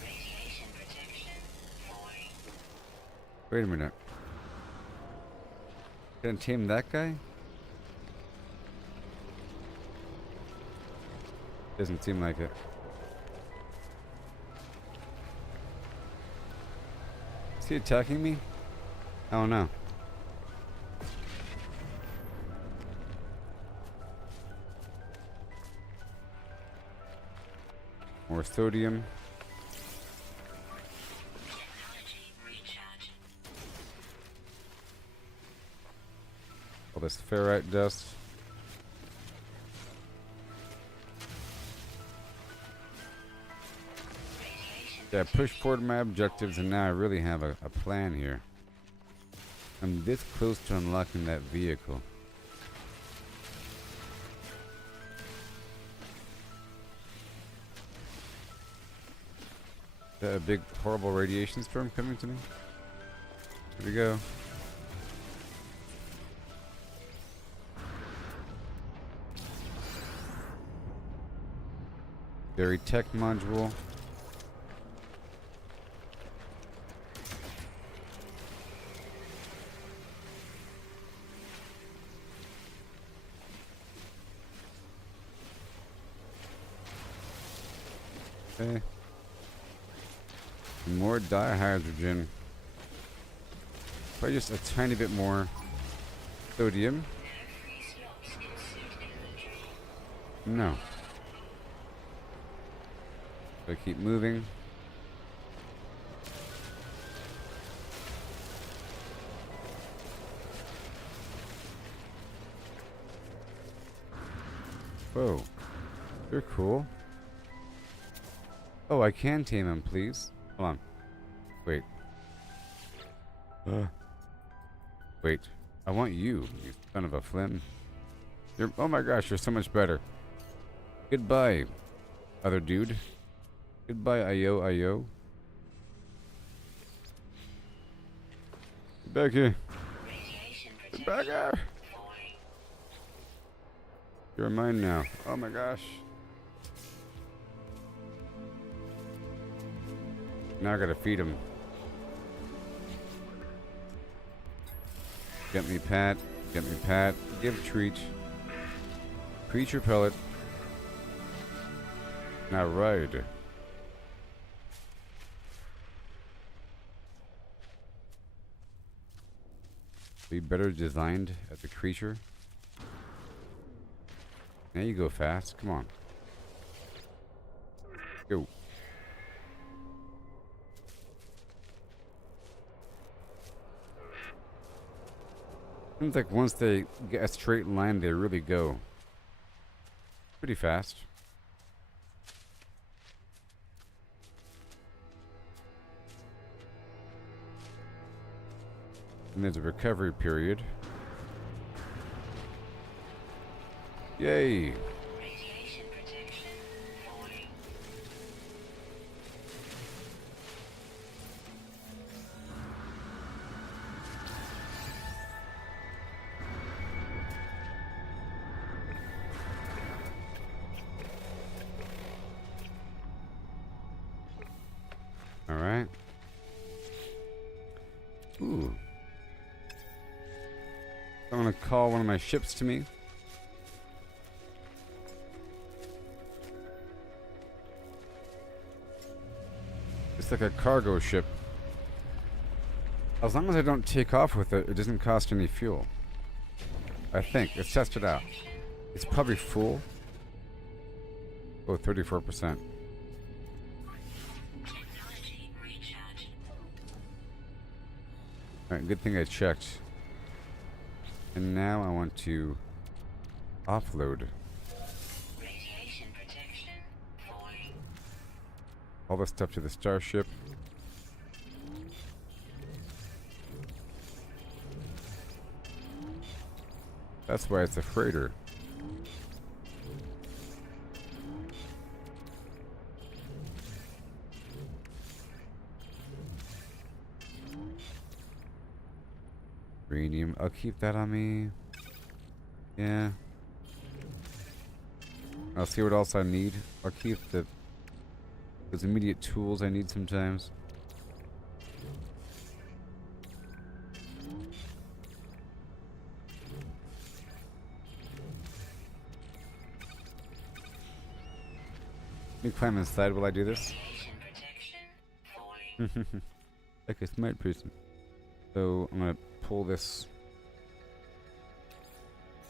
Radiation protection falling. Wait a minute. Can I tame that guy? Doesn't seem like it. Is he attacking me? I don't know. More sodium. Technology recharge. All this ferrite dust. Radiation Yeah, push forward my objectives, and now I really have a plan here. I'm this close to unlocking that vehicle. Is that a big, horrible radiation storm coming to me? Here we go. Very tech module. Okay. More dihydrogen. Probably just a tiny bit more sodium. Now free slots in suit inventory. No. So keep moving. Whoa. You're cool. Oh, I can tame him, please. Hold on. Wait. Wait. I want you, you son of a flim. You're, oh my gosh, you're so much better. Goodbye, other dude. Goodbye, Ayo, Ayo. Get back here. Radiation Get back protection here. falling. You're mine now. Oh my gosh. Now I gotta feed him. Get me pat. Get me pat. Give treat. Creature pellet. Now ride. Be better designed as a creature. Now you go fast. Come on. Go. Seems like once they get a straight line, they really go pretty fast. And there's a recovery period. Yay! Radiation protection falling. All right. Ooh. I'm gonna call one of my ships to me. It's like a cargo ship. As long as I don't take off with it, it doesn't cost any fuel. I think. Let's test it out. It's probably full. Oh, 34%. Technology recharge. Alright, good thing I checked. And now I want to offload Radiation protection falling. all the stuff to the starship. That's why it's a freighter. Uranium. I'll keep that on me. Yeah. I'll see what else I need. I'll keep those immediate tools I need sometimes. Let me climb inside while I do this. Radiation protection falling. Like a smart person. So I'm gonna pull this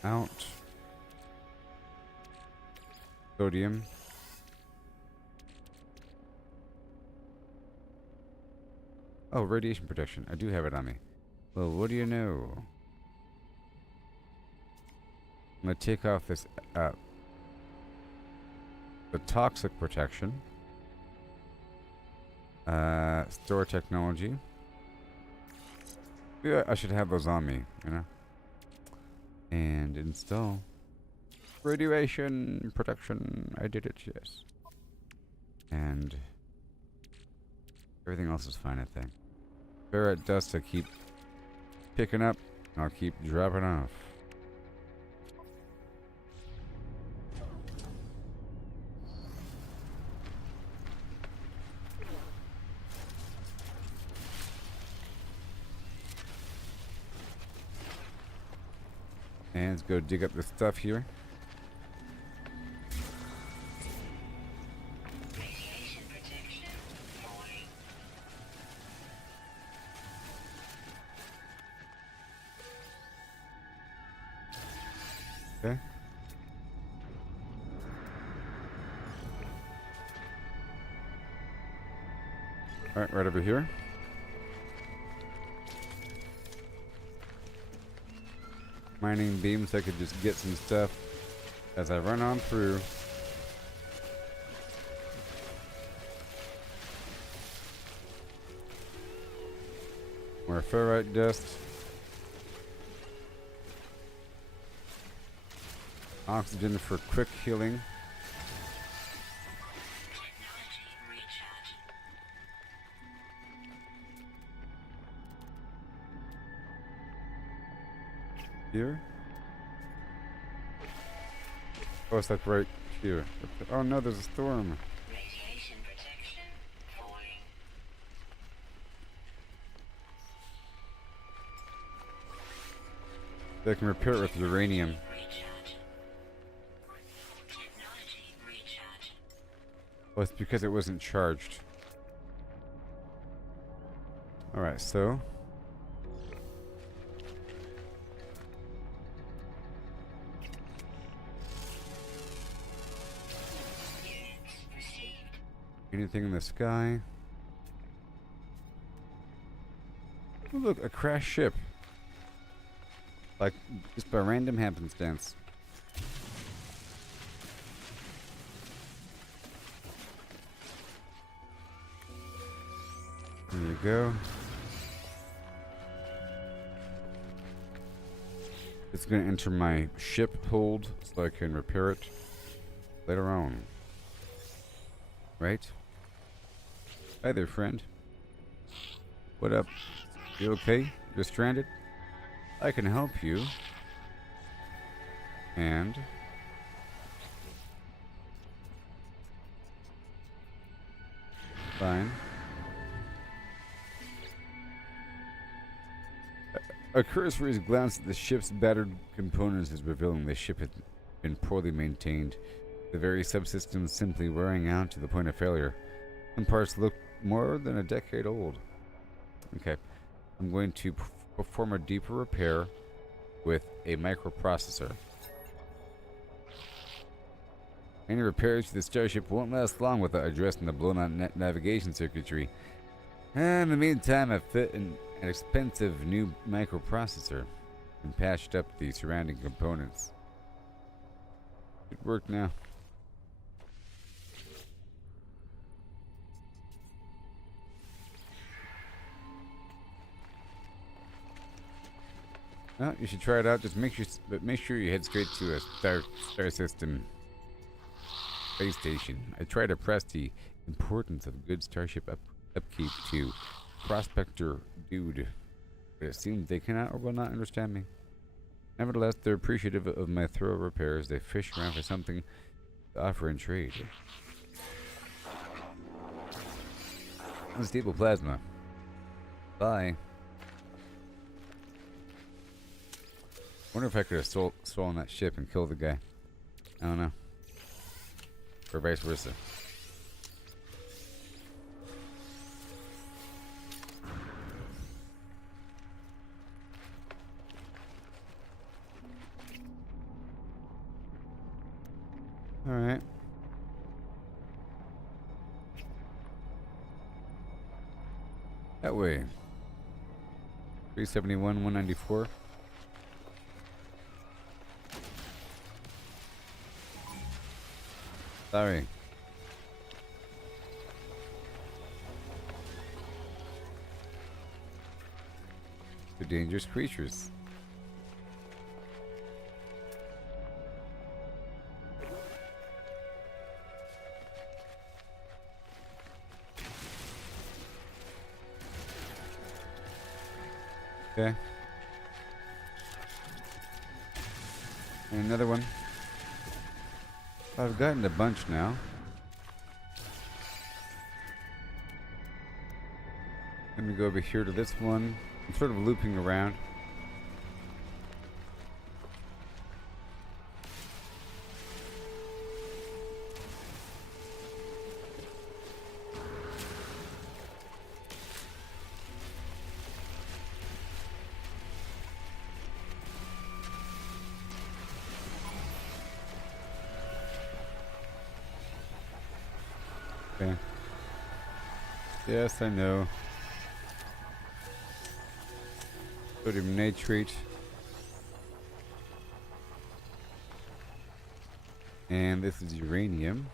out. Sodium. Oh, radiation protection. I do have it on me. Well, what do you know? I'm gonna take off this the toxic protection. Store technology. Yeah, I should have those on me, you know. And install radiation protection. I did it, yes. And everything else is fine, I think. Ferret dust I keep picking up. I'll keep dropping off. And let's go dig up the stuff here. Radiation Okay. Alright, right over here. Mining beams so I could just get some stuff as I run on through. More ferrite dust. Oxygen for quick healing. Technology recharge. Here. Oh, it's like right here. Oh no, there's a storm. Radiation protection falling. They can repair it with uranium. Recharge. Technology recharge. Well, it's because it wasn't charged. Alright, so. Units received. Anything in the sky? Oh, look, a crashed ship. Like, just by random happenstance. There you go. It's going to enter my ship hold so I can repair it later on. Right? Hi there, friend. What up? You okay? You're stranded? I can help you. And fine. A cursory glance at the ship's battered components is revealing the ship had been poorly maintained. The very subsystems simply wearing out to the point of failure. Some parts look more than a decade old. Okay. I'm going to perform a deeper repair with a microprocessor. Any repairs to the starship won't last long without addressing the blown out navigation circuitry. And in the meantime, I've fit an expensive new microprocessor and patched up the surrounding components. Should work now. Well, you should try it out. Just make sure you head straight to a star system space station. I try to press the importance of good starship upkeep to Prospector Dude, but it seems they cannot or will not understand me. Nevertheless, they're appreciative of my thorough repairs. They fish around for something to offer in trade. Unstable plasma. Bye. Wonder if I could have stolen that ship and killed the guy. I don't know. Or vice versa. Alright. That way. 371, 194. Sorry. They're dangerous creatures. Okay. And another one. I've gotten a bunch now. Let me go over here to this one. I'm sort of looping around. Yes, I know. Sodium nitrate. And this is uranium.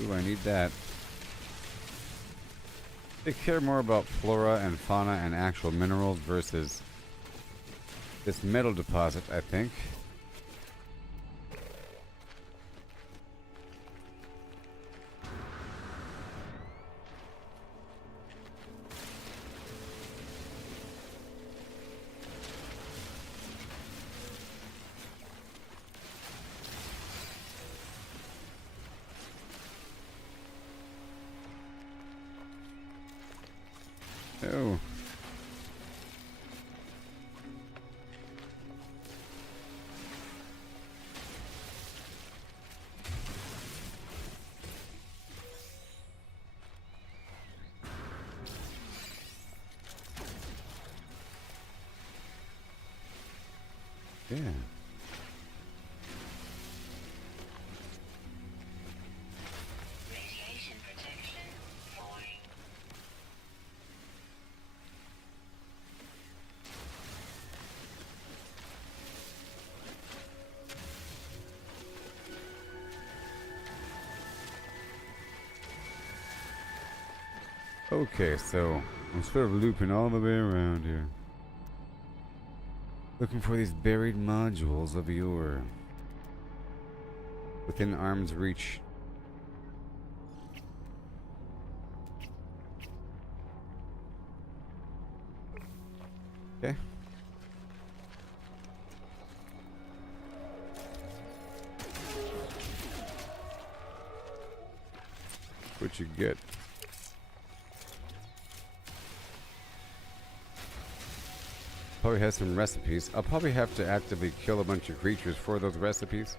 Ooh, I need that. They care more about flora and fauna and actual minerals versus this metal deposit, I think. Oh. Yeah. Radiation protection falling. Okay, so I'm sort of looping all the way around here. Looking for these buried modules of yore. Within arm's reach. Okay. What you get? Probably has some recipes. I'll probably have to actively kill a bunch of creatures for those recipes.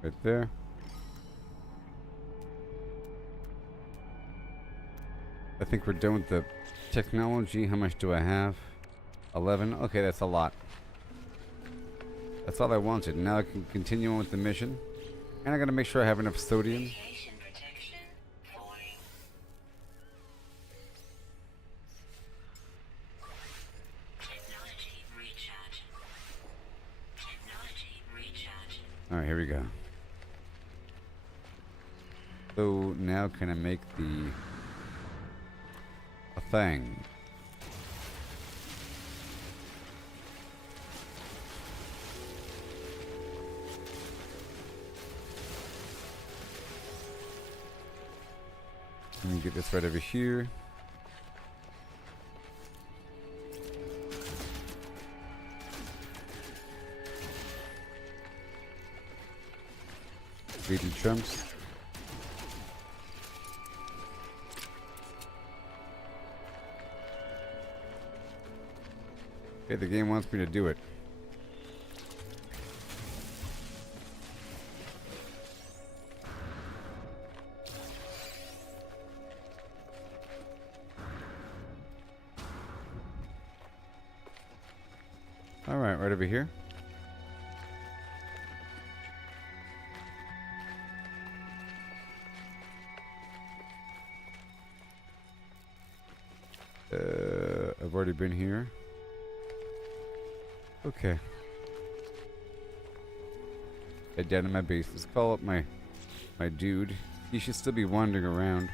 Right there. I think we're done with the technology. How much do I have? 11. Okay, that's a lot. That's all I wanted. Now I can continue on with the mission. And I gotta make sure I have enough sodium. Radiation protection falling. Technology recharge. Technology recharge. Alright, here we go. So now can I make a thing? Let me get this right over here. Beating trumps. Okay, the game wants me to do it. Alright, right over here. I've already been here. Okay. Head down to my base. Let's call up my dude. He should still be wandering around.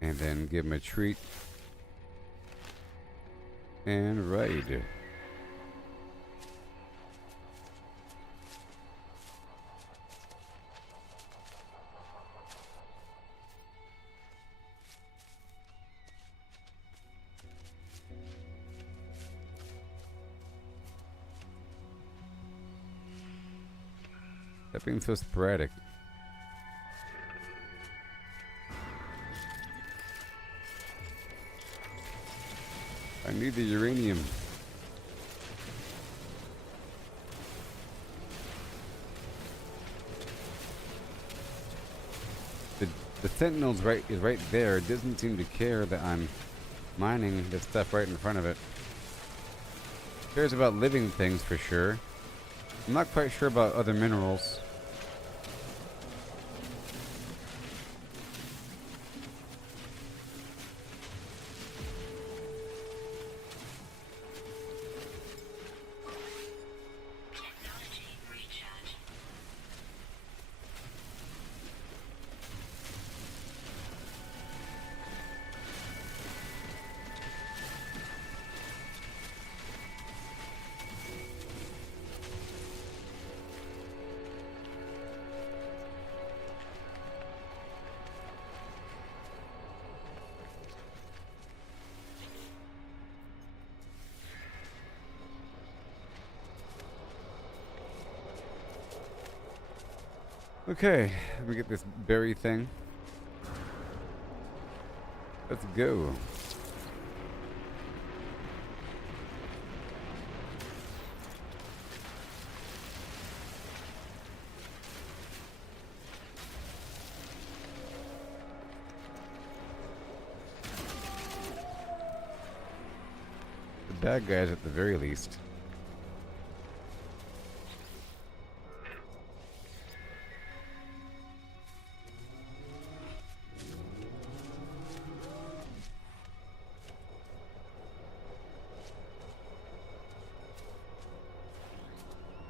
And then give him a treat. And ride. That being so sporadic. I need the uranium. The sentinel's is right there. It doesn't seem to care that I'm mining the stuff right in front of it. It cares about living things for sure. I'm not quite sure about other minerals. Technology recharge. Okay, let me get this berry thing. Let's go. The bad guys at the very least.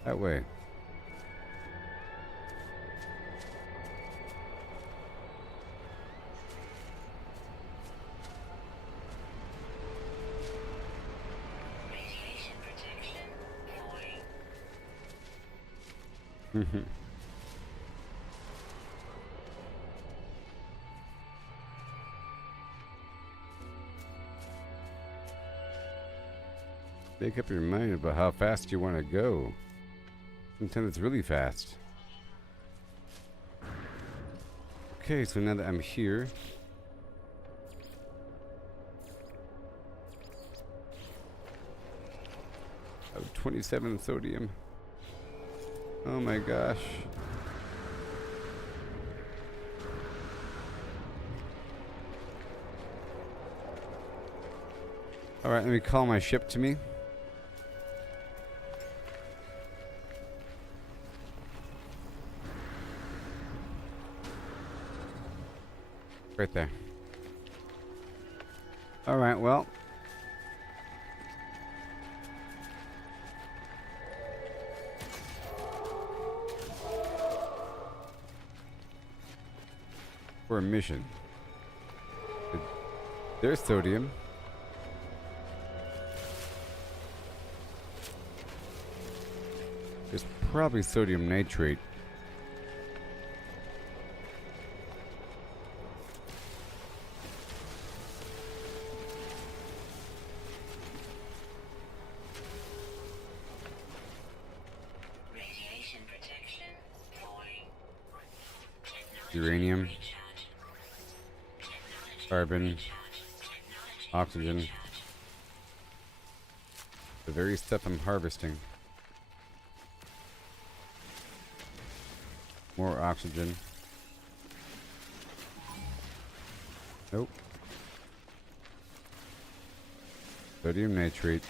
That way. Radiation protection falling. Make up your mind about how fast you want to go. Sometimes it's really fast. Okay, so now that I'm here, I have 27 sodium. Oh my gosh. Alright, let me call my ship to me. Right there. Alright, well. For a mission. There's sodium. There's probably sodium nitrate. Radiation protection falling. Uranium, Recharge. Technology carbon, recharge. Technology oxygen. recharge. The very stuff I'm harvesting. More oxygen. Nope. Sodium nitrate.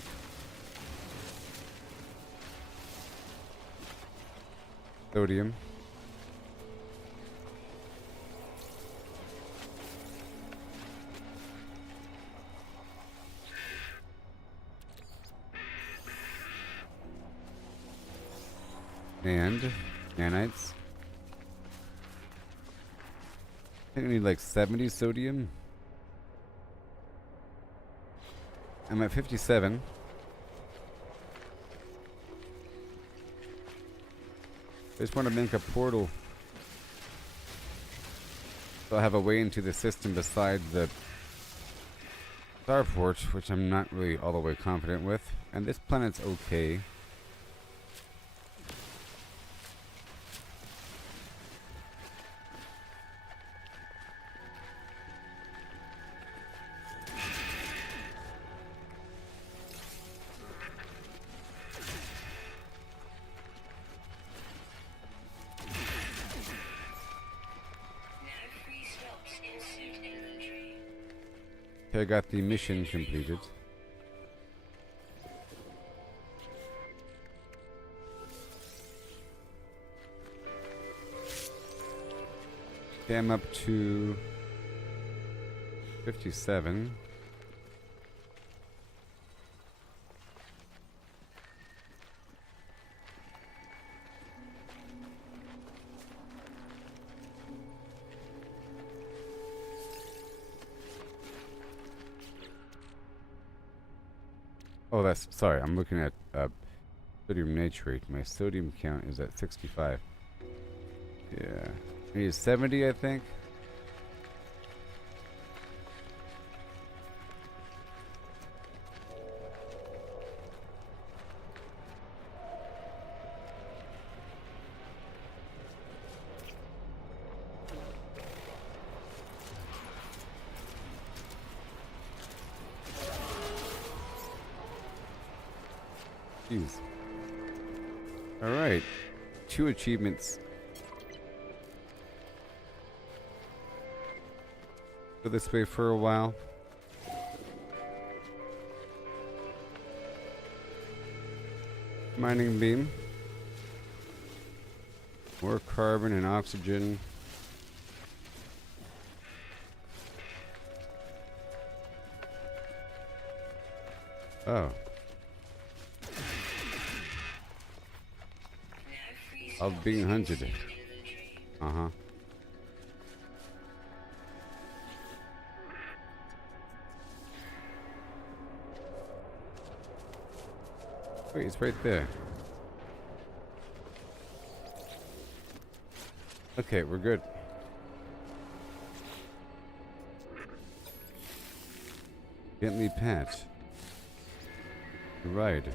Sodium. And nanites. I think I need like 70 sodium. I'm at 57. I just want to make a portal. So I have a way into the system besides the starport, which I'm not really all the way confident with. And this planet's okay. Okay, I got the mission completed. Okay, I'm up to 57. Oh, that's sorry. I'm looking at sodium nitrate. My sodium count is at 65. Yeah, I need 70, I think. Jeez. All right, 2 achievements. Go this way for a while. Mining beam. More carbon and oxygen. Oh. I'm being hunted. Uh-huh. Wait, it's right there. Okay, we're good. Gently pat. Ride.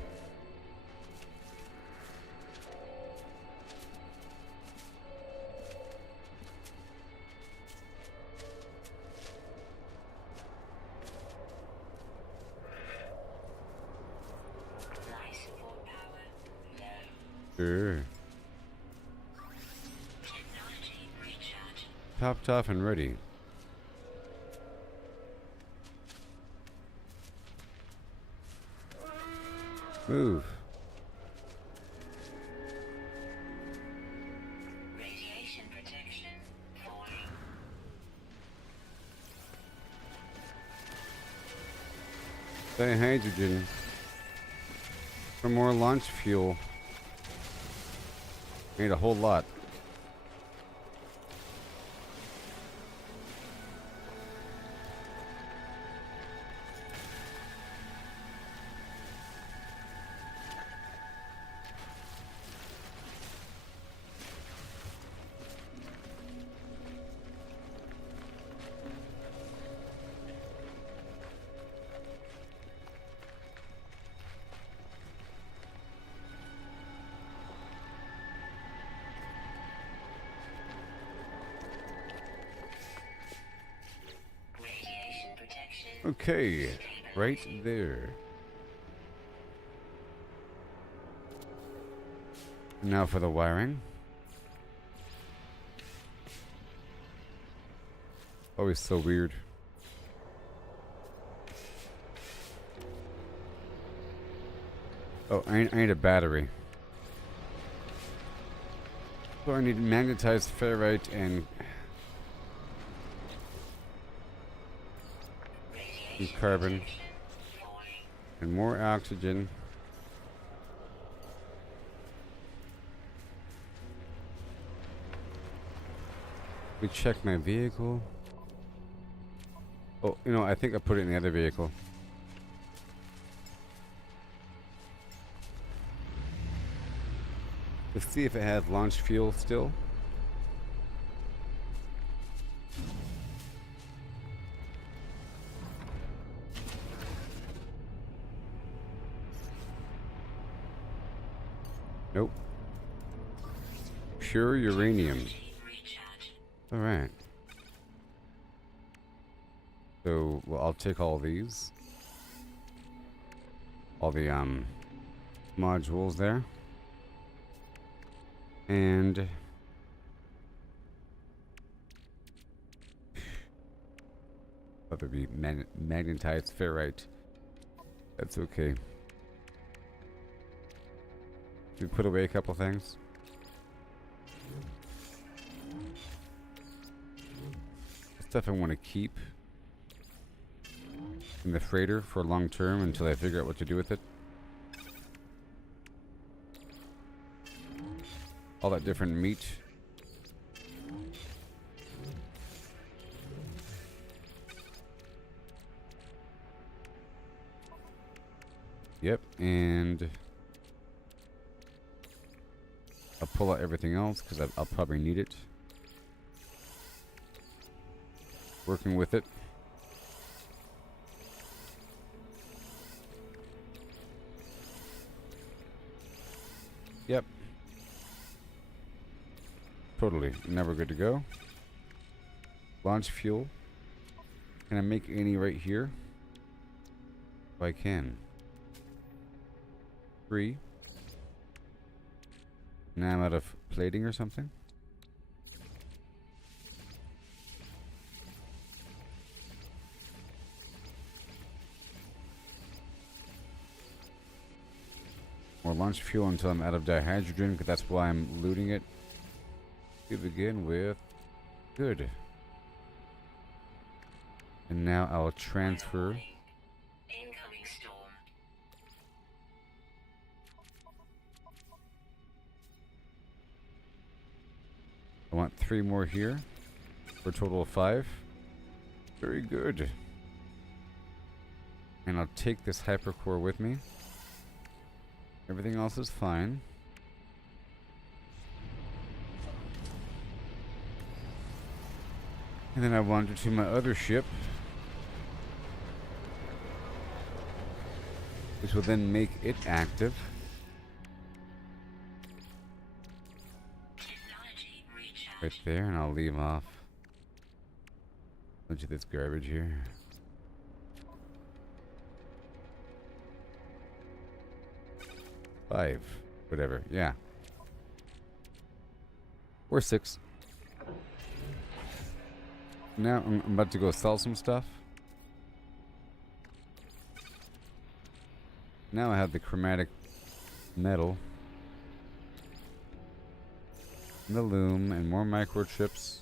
Life support power low. Sure. Technology recharge. Topped off and ready. Move. Radiation protection falling. Dihydrogen. For more launch fuel. Need a whole lot. Radiation protection. Okay, right there. Now for the wiring. Always so weird. Oh, I need a battery. So I need magnetized ferrite and carbon Protection falling. and more oxygen. We check my vehicle. Oh, you know, I think I put it in the other vehicle. Let's see if it has launch fuel still. Nope. Pure uranium. Recharge. All right. So, well, I'll take all these. All the modules there. And Whether it be magnetized ferrite. That's okay. We put away a couple things. Stuff I want to keep in the freighter for long term until I figure out what to do with it. All that different meat. Yep, and I'll pull out everything else because I'll probably need it. Working with it. Yep. Totally. Now we're good to go. Launch fuel. Can I make any right here? If I can. 3. Now I'm out of plating or something. More launch fuel until I'm out of dihydrogen, because that's why I'm looting it. To begin with. Good. And now I'll transfer. Incoming storm. I want 3 more here for a total of 5. Very good. And I'll take this hypercore with me. Everything else is fine. And then I wander to my other ship, which will then make it active. Technology recharge. Right there, and I'll leave off a bunch of this garbage here. Five, whatever, yeah. Or 6. Now I'm about to go sell some stuff. Now I have the chromatic metal, and the loom, and more microchips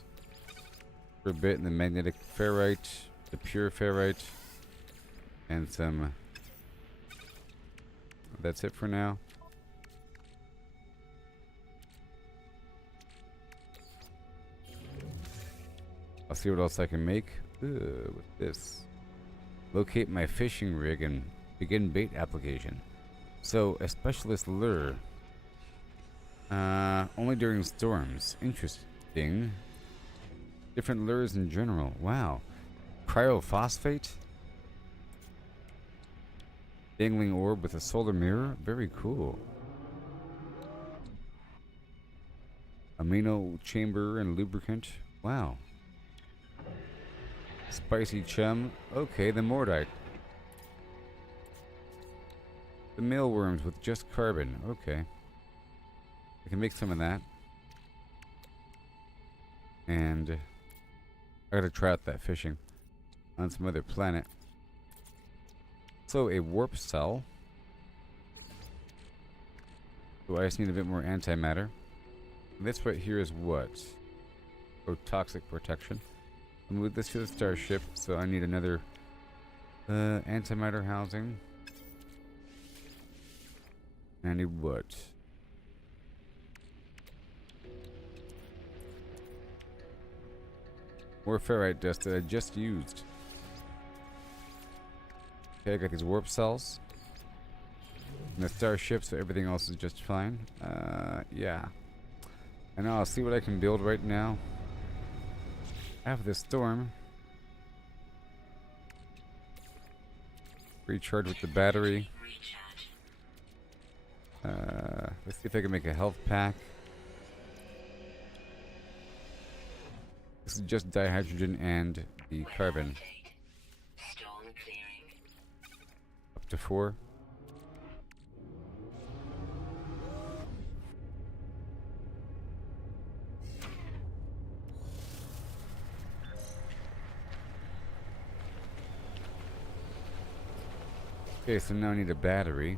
for a bit, and the magnetic ferrite, the pure ferrite, and some. That's it for now. I'll see what else I can make. Ooh, with this. Locate my fishing rig and begin bait application. So, a specialist lure. Only during storms. Interesting. Different lures in general. Wow. Cryophosphate? Dangling orb with a solar mirror? Very cool. Amino chamber and lubricant? Wow. Spicy chum. Okay, the mordite. The mealworms with just carbon. Okay. I can make some of that. And I gotta try out that fishing on some other planet. So a warp cell. So I just need a bit more antimatter. This right here is what? Oh, toxic protection. I'll move this to the starship, so I need another antimatter housing. I need what? More ferrite dust that I just used. Okay, I got these warp cells. And the starship, so everything else is just fine. Yeah. And I'll see what I can build right now. After the storm. Recharge with the battery. Let's see if I can make a health pack. This is just dihydrogen and the carbon. Storm clearing. Up to 4. Okay, so now I need a battery.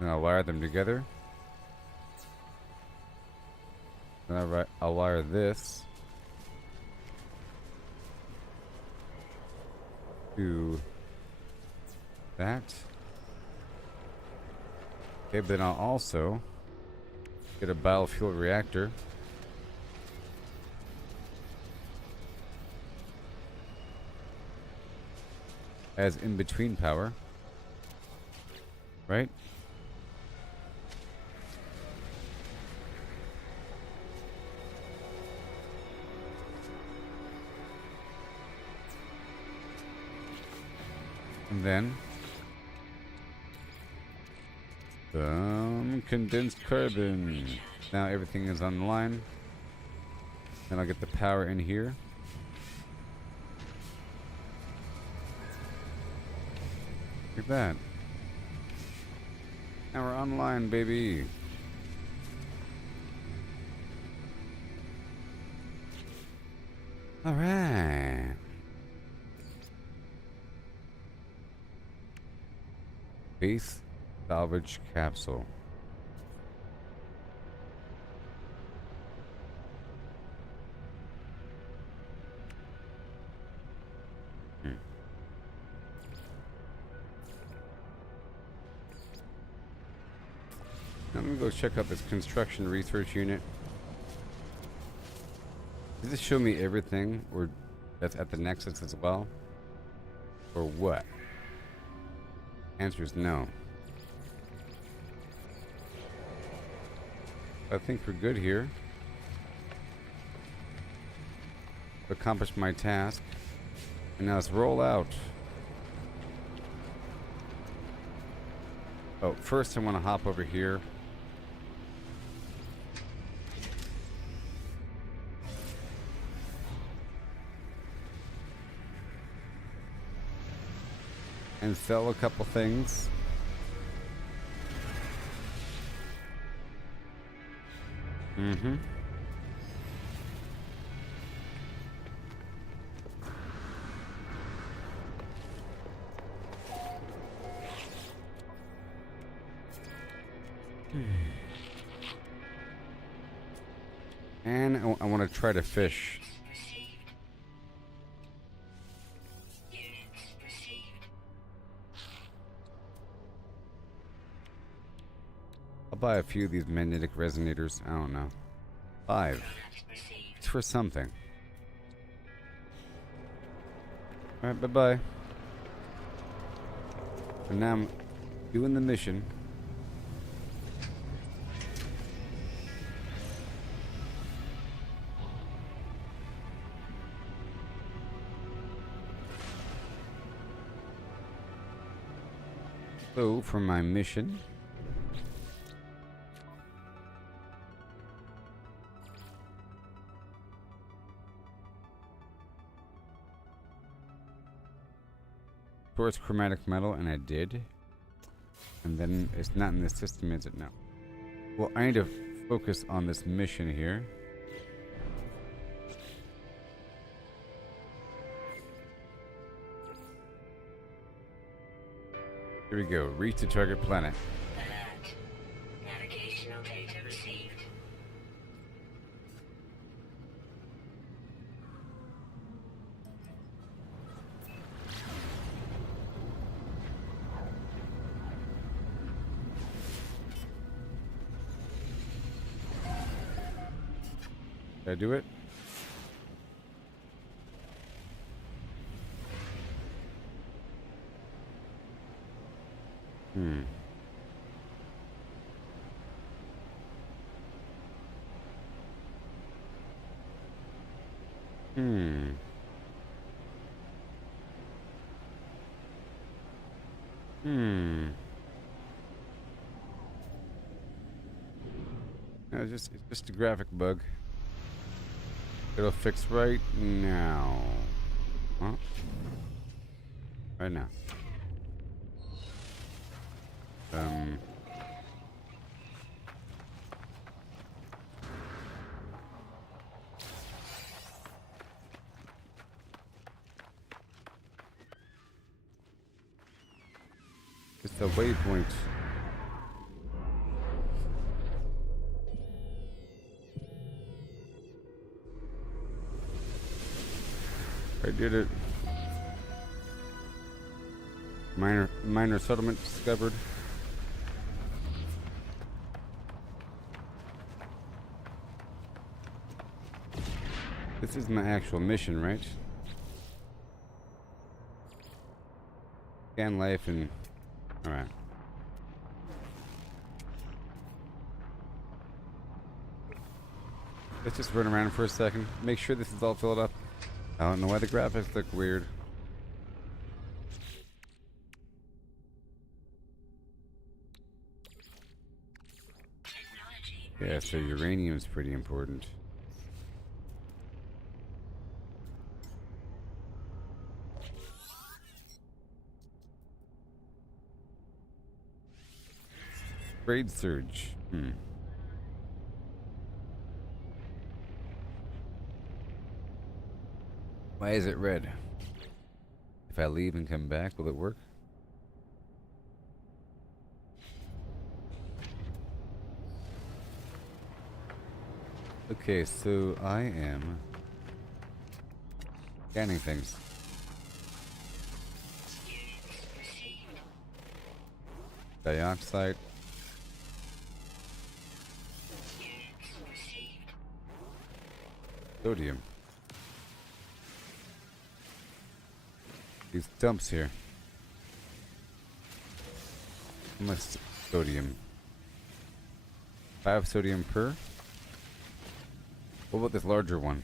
And I'll wire them together. Then I'll wire this to that. Okay, but then I'll also get a biofuel reactor. As in-between power. Right? And then some condensed carbon. Now everything is on the line. Then I'll get the power in here. Look at that. Now we're online, baby. All right. Base salvage capsule. I'm gonna go check out this construction research unit. Does this show me everything, or that's at the Nexus as well? Or what? Answer is no. I think we're good here. Accomplished my task. And now let's roll out. Oh, first I want to hop over here. And sell a couple things. Mm-hmm. And I want to try to fish. Received. Units received. I'll buy a few of these magnetic resonators. I don't know. 5. Product received. It's for something. Alright, bye-bye. And now I'm doing the mission. So, for my mission, source chromatic metal, and I did. And then it's not in the system, is it? No. Well, I need to focus on this mission here. Here we go. Reach the target planet. Alert. Navigational data received. Did I do it? Hmm. Hmm. Hmm. No, it's just a graphic bug. It'll fix right now. Huh? Right now. It's a waypoint. I did it. Minor settlement discovered. This is my actual mission, right? Scan life and... Alright. Let's just run around for a second. Make sure this is all filled up. I don't know why the graphics look weird. Yeah, so uranium's pretty important. Grade surge. Why is it red? If I leave and come back, will it work? Okay, so I am scanning things. Dioxide. Sodium. These dumps here. How much sodium? 5 sodium per? What about this larger one?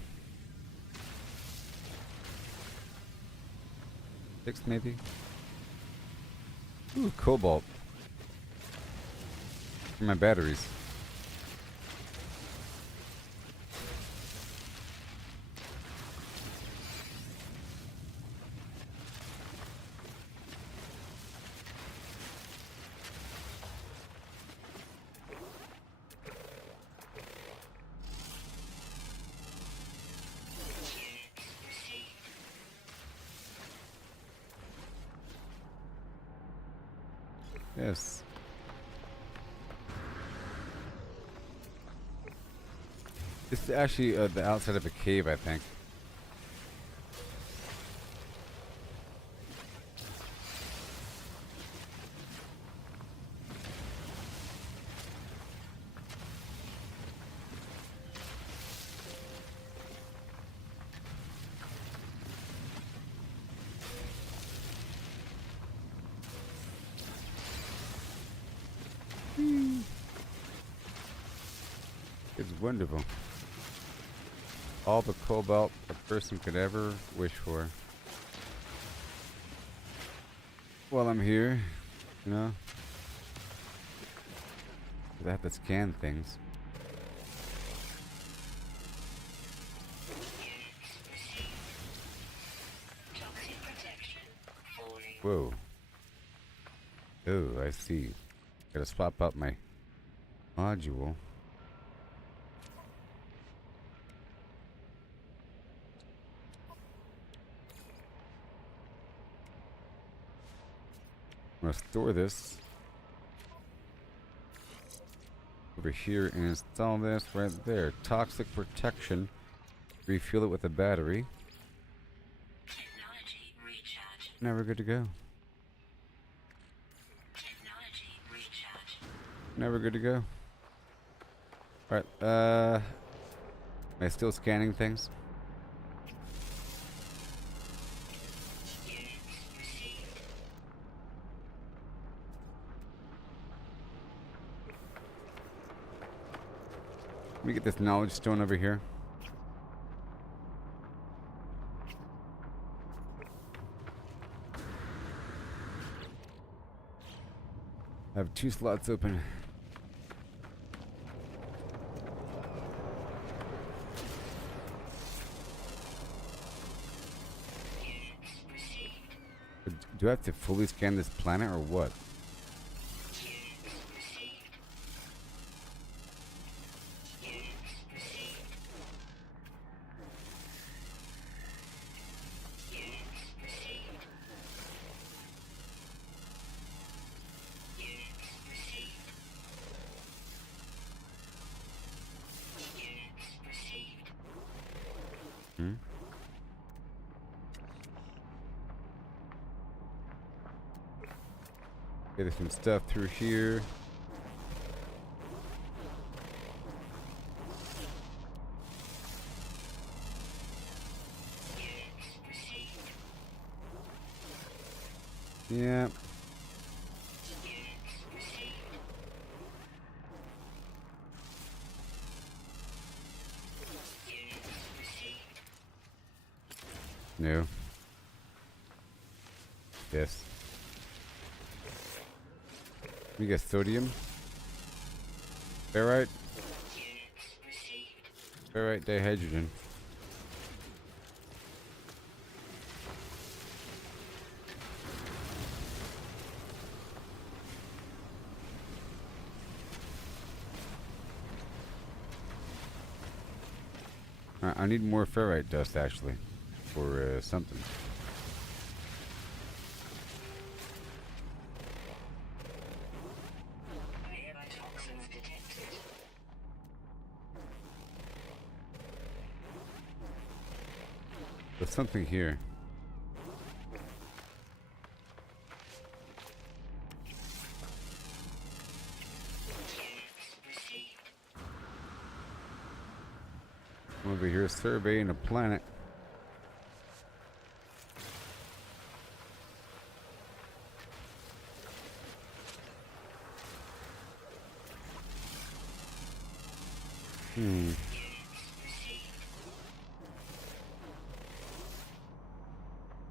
6 maybe? Ooh, cobalt. For my batteries. Yes. This is actually the outside of a cave, I think. It's wonderful. All the cobalt a person could ever wish for. While I'm here, you know, 'cause I have to scan things. Whoa. Oh, I see. Gotta swap out my module. I'm gonna store this over here and install this right there. Toxic protection. Refuel it with a battery. Technology recharge. Now we're good to go. Technology recharge. Now we're good to go. Alright, am I still scanning things? Let me get this knowledge stone over here. I have 2 slots open. Do I have to fully scan this planet or what? Hmm? Okay, there's some stuff through here. Yeah. No. Yes. We got sodium. Ferrite. Ferrite dihydrogen. I need more ferrite dust actually, for something. Nearby toxins detected. There's something here. I'm over here surveying a planet.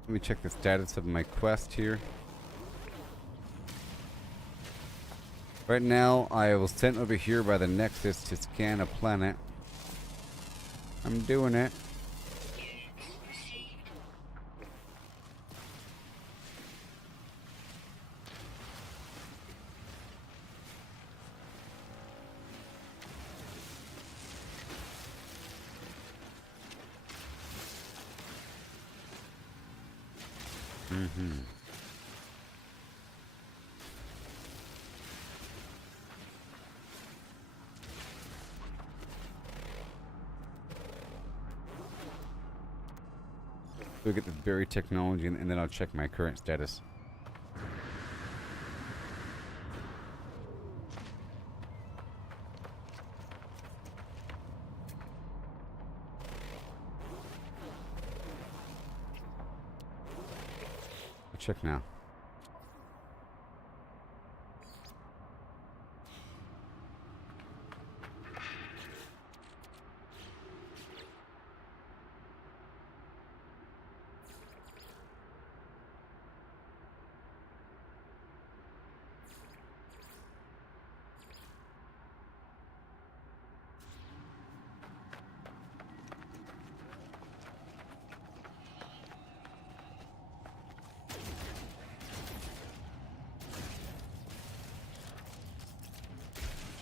Let me check the status of my quest here. Right now, I was sent over here by the Nexus to scan a planet. I'm doing it. We'll get the berry technology and then I'll check my current status. I'll check now.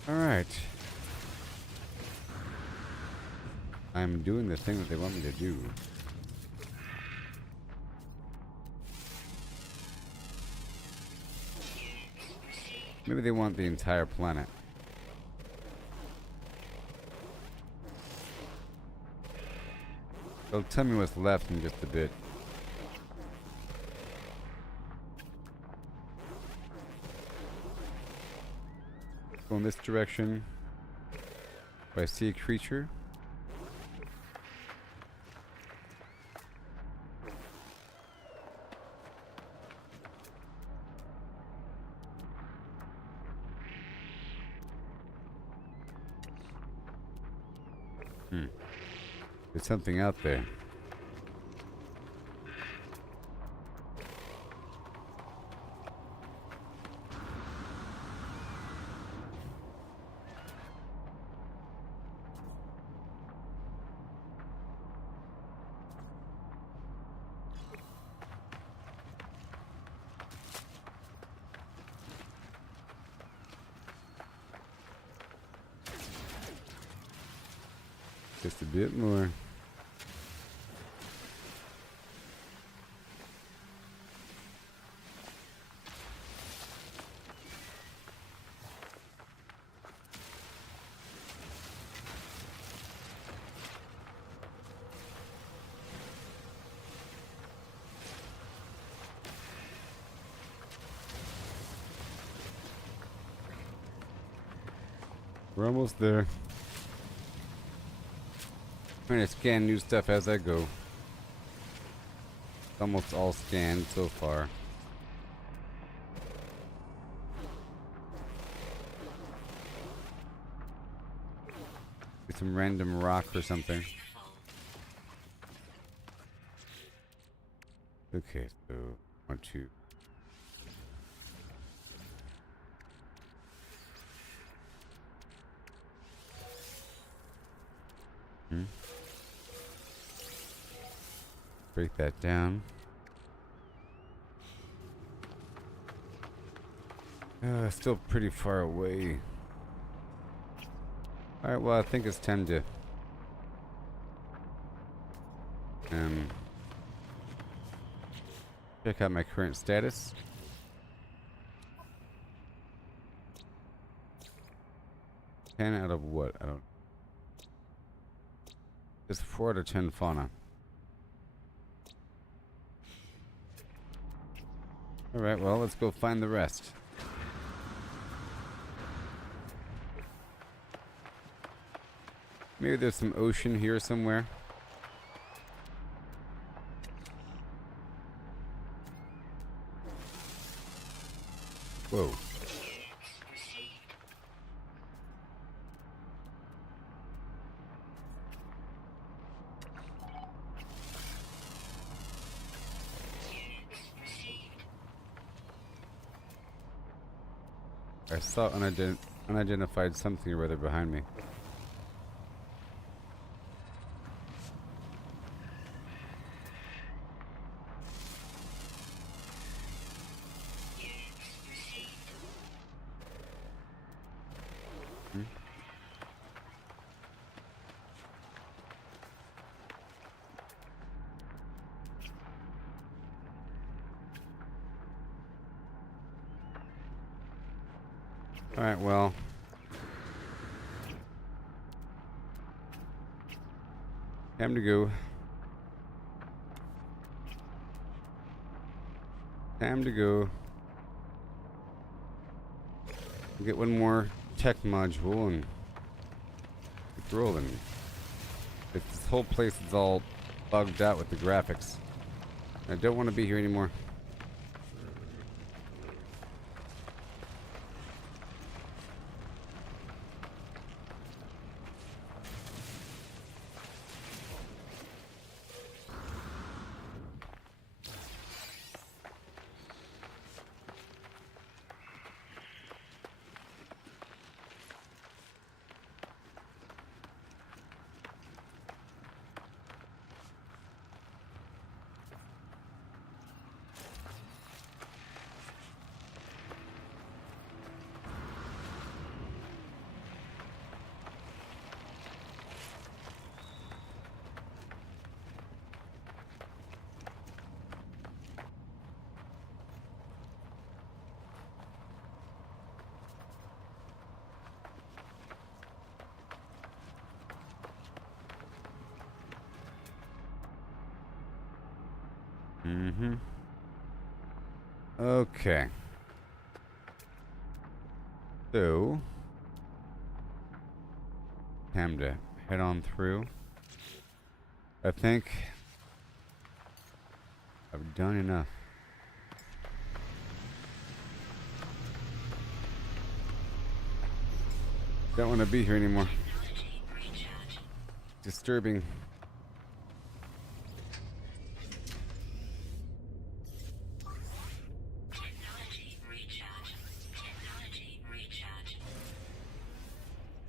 Alright. I'm doing the thing that they want me to do. Maybe they want the entire planet. They'll tell me what's left in just a bit. Go in this direction. Do I see a creature? There's something out there. Just a bit more. We're almost there. I'm gonna scan new stuff as I go. It's almost all scanned so far. Get some random rock or something. Okay, so 1, 2. Break that down. Still pretty far away. Alright, well, I think it's time to check out my current status. Ten out of what? I don't. It's 4 out of 10 fauna. Alright, well, let's go find the rest. Maybe there's some ocean here somewhere. Whoa. I saw unidentified something or other behind me. Alright, well. Time to go. Time to go. Get one more tech module and keep rolling. This whole place is all bugged out with the graphics. I don't want to be here anymore. Okay. So, time to head on through. I think I've done enough. Don't want to be here anymore. Disturbing.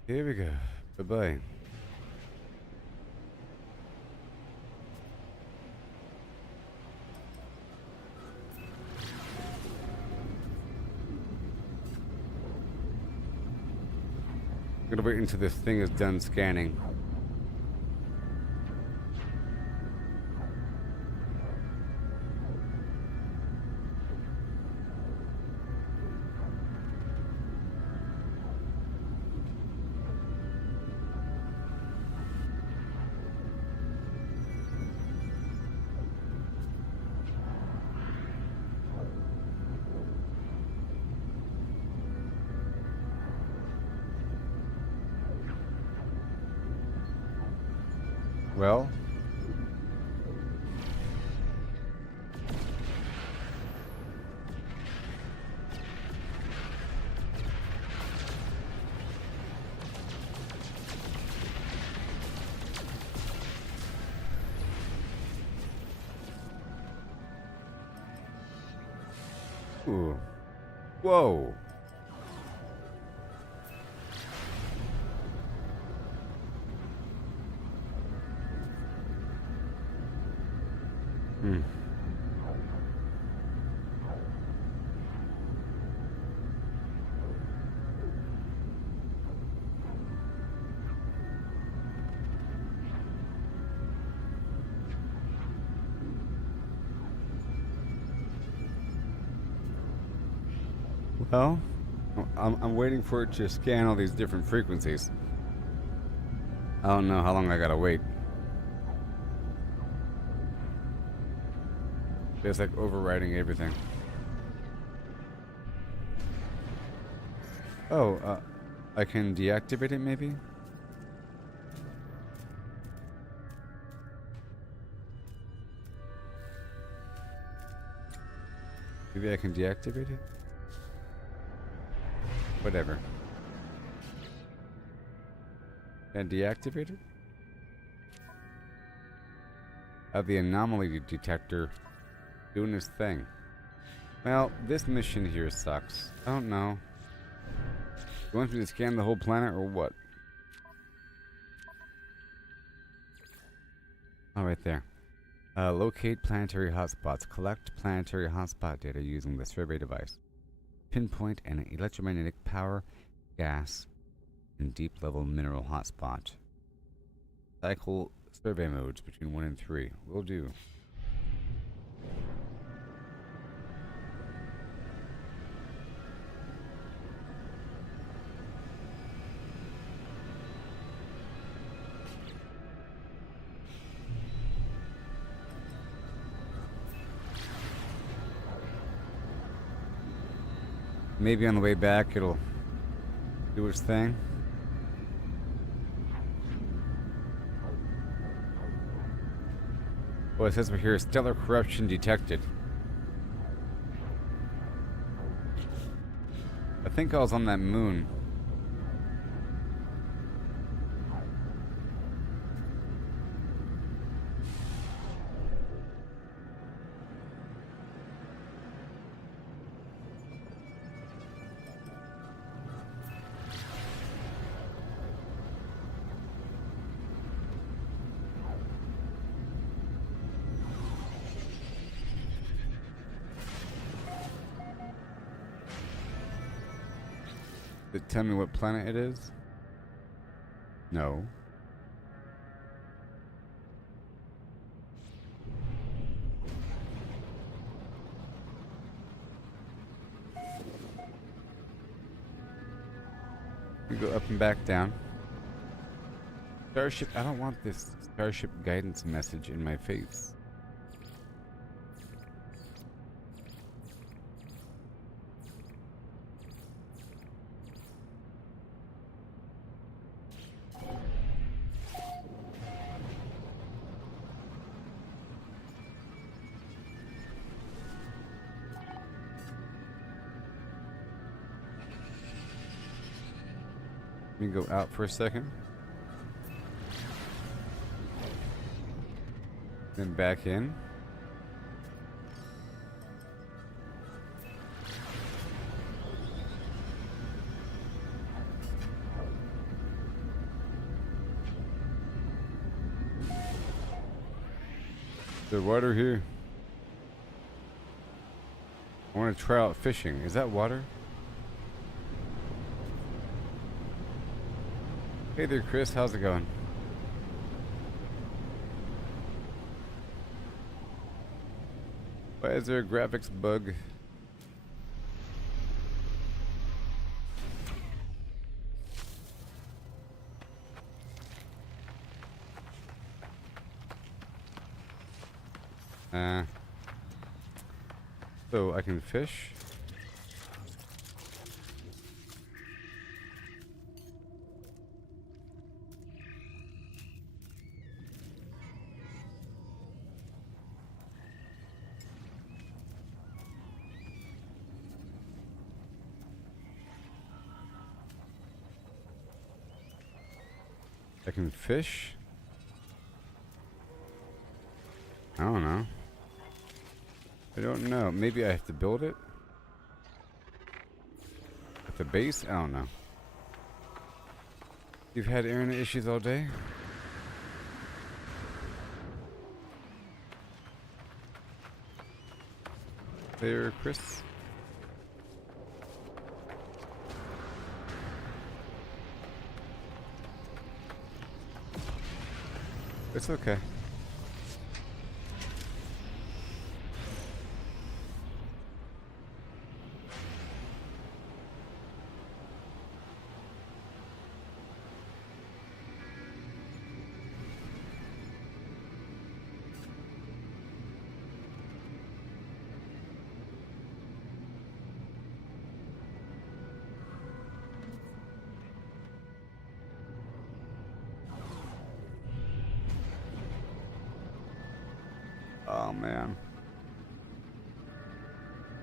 Here we go. Bye-bye. I'm gonna wait until this thing is done scanning. Well. Ooh. Whoa. Hmm. Well, I'm waiting for it to scan all these different frequencies. I don't know how long I gotta wait. It's like overriding everything. Oh, I can deactivate it maybe? Maybe I can deactivate it? Whatever. Can I deactivate it? Have the anomaly detector doing its thing. Well, this mission here sucks. I don't know. You want me to scan the whole planet or what? Oh, right there. Locate planetary hotspots. Collect planetary hotspot data using the survey device. Pinpoint an electromagnetic power, gas, and deep level mineral hotspot. Cycle survey modes between 1 and 3. Will do. Maybe on the way back it'll do its thing. Well, it says we're here. Stellar corruption detected. I think I was on that moon. Did it tell me what planet it is? No. We go up and back down. Starship, I don't want this Starship guidance message in my face. Let me go out for a second. Then back in. There's water here. I want to try out fishing. Is that water? Hey there, Chris. How's it going? Why is there a graphics bug? So I can fish. I can fish? I don't know. I don't know. Maybe I have to build it? At the base? I don't know. You've had internet issues all day? There, Chris? It's okay. Oh, man.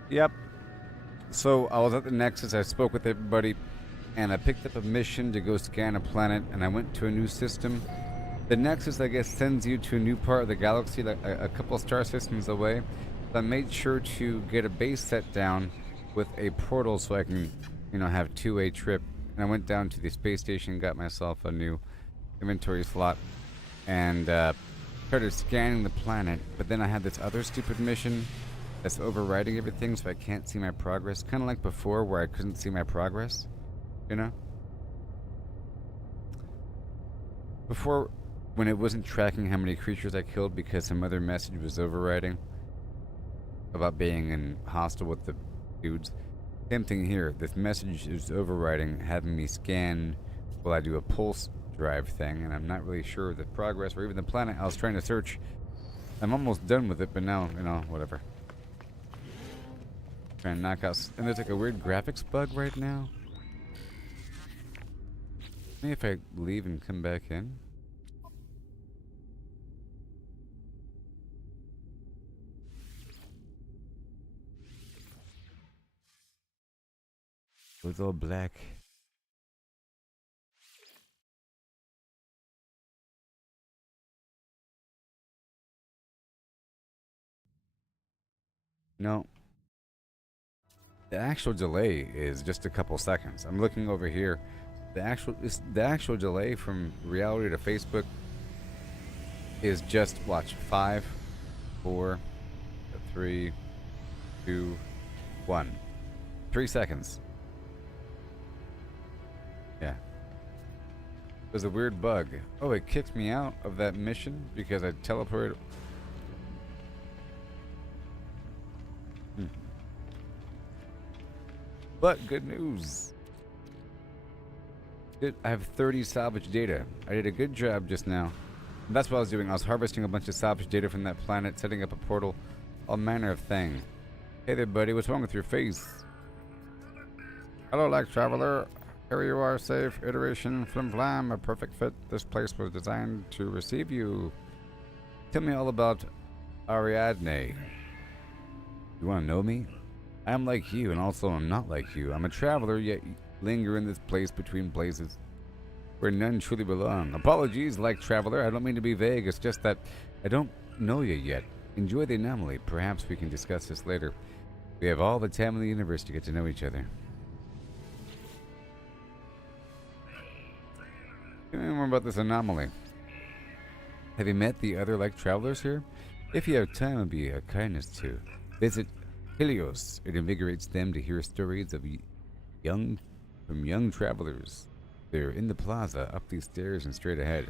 Yep. So I was at the Nexus, I spoke with everybody, and I picked up a mission to go scan a planet, and I went to a new system. The Nexus, I guess, sends you to a new part of the galaxy, like a couple star systems away. So I made sure to get a base set down with a portal so I can, have two-way trip. And I went down to the space station, got myself a new inventory slot, and started scanning the planet. But then I had this other stupid mission that's overriding everything, so I can't see my progress. Kind of like before, where I couldn't see my progress, Before, when it wasn't tracking how many creatures I killed because some other message was overriding about being in hostile with the dudes. Same thing here. This message is overriding, having me scan while I do a pulse drive thing, and I'm not really sure of the progress or even the planet I was trying to search. I'm almost done with it, but now, whatever. Trying to knock out... And there's like a weird graphics bug right now. Maybe if I leave and come back in. It was all black. No. The actual delay is just a couple seconds. I'm looking over here. The actual delay from reality to Facebook is just, watch, 5, 4, 3, 2, 1. 3 seconds. Yeah. There's a weird bug. Oh, it kicked me out of that mission because I teleported. But good news. I have 30 salvage data. I did a good job just now. And that's what I was doing. I was harvesting a bunch of salvage data from that planet, setting up a portal, all manner of things. Hey there, buddy. What's wrong with your face? Hello, Light Traveler. Here you are, safe. Iteration, flim flam, a perfect fit. This place was designed to receive you. Tell me all about Ariadne. You want to know me? I am like you, and also I'm not like you. I'm a traveler, yet linger in this place between places where none truly belong. Apologies, like traveler. I don't mean to be vague. It's just that I don't know you yet. Enjoy the anomaly. Perhaps we can discuss this later. We have all the time in the universe to get to know each other. Tell me more about this anomaly. Have you met the other like travelers here? If you have time, it would be a kindness to visit Helios. It invigorates them to hear stories of young travelers. They're in the plaza, up these stairs and straight ahead.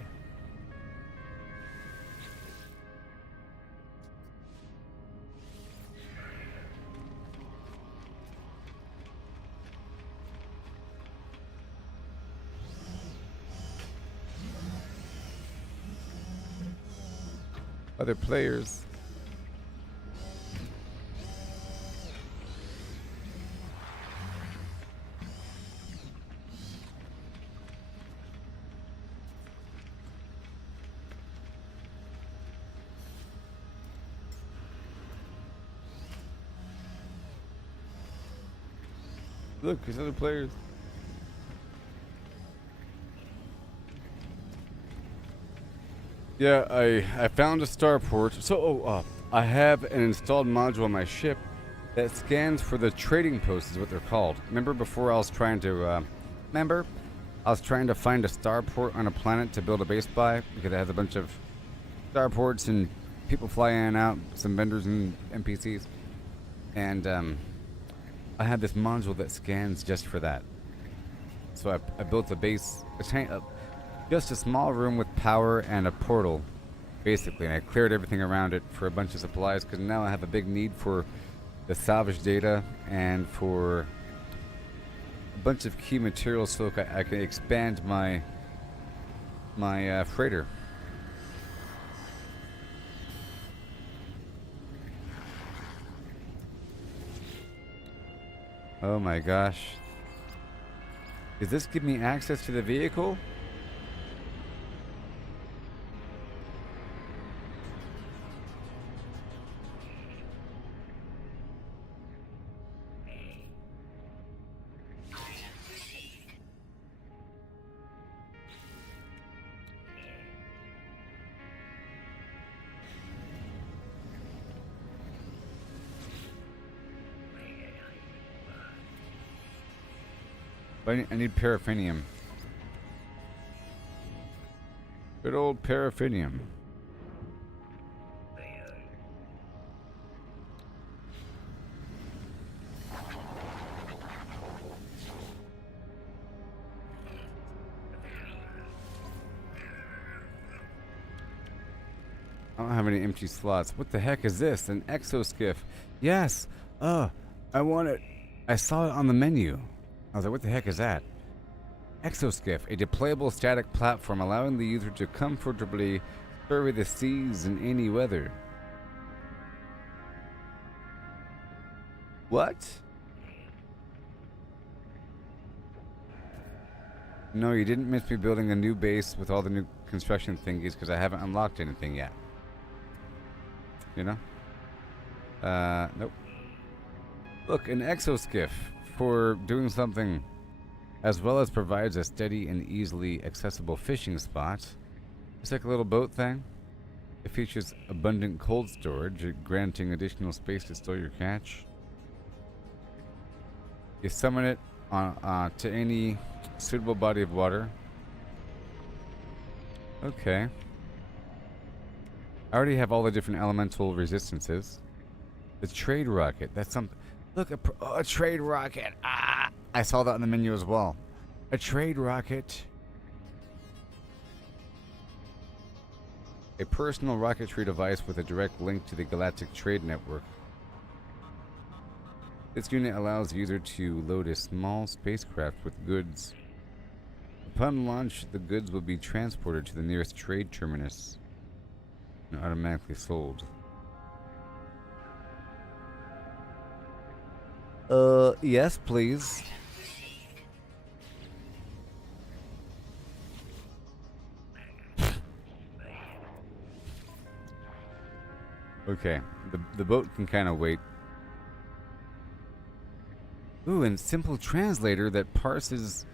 Other players. Look, there's other players. Yeah, I found a starport. So, I have an installed module on my ship that scans for the trading posts, is what they're called. Remember before I was trying to, remember? I was trying to find a starport on a planet to build a base by because it has a bunch of starports and people fly in and out, some vendors and NPCs. And, I had this module that scans just for that. So I built a base, just a small room with power and a portal, basically. And I cleared everything around it for a bunch of supplies because now I have a big need for the salvage data and for a bunch of key materials so I can expand my freighter. Oh my gosh. Does this give me access to the vehicle? I need paraffinium. Good old paraffinium. I don't have any empty slots. What the heck is this? An exoskiff. Yes. I want it. I saw it on the menu. I was like, what the heck is that? Exoskiff, a deployable static platform allowing the user to comfortably survey the seas in any weather. What? No, you didn't miss me building a new base with all the new construction thingies because I haven't unlocked anything yet. You know? Nope. Look, an exoskiff for doing something, as well as provides a steady and easily accessible fishing spot. It's like a little boat thing. It features abundant cold storage, granting additional space to store your catch. You summon it to any suitable body of water. Okay. I already have all the different elemental resistances. The trade rocket, that's something. Look, a trade rocket. Ah! I saw that on the menu as well. A trade rocket. A personal rocketry device with a direct link to the Galactic Trade Network. This unit allows the user to load a small spacecraft with goods. Upon launch, the goods will be transported to the nearest trade terminus and automatically sold. Yes, please. Okay, the boat can kind of wait. Ooh, and simple translator that parses,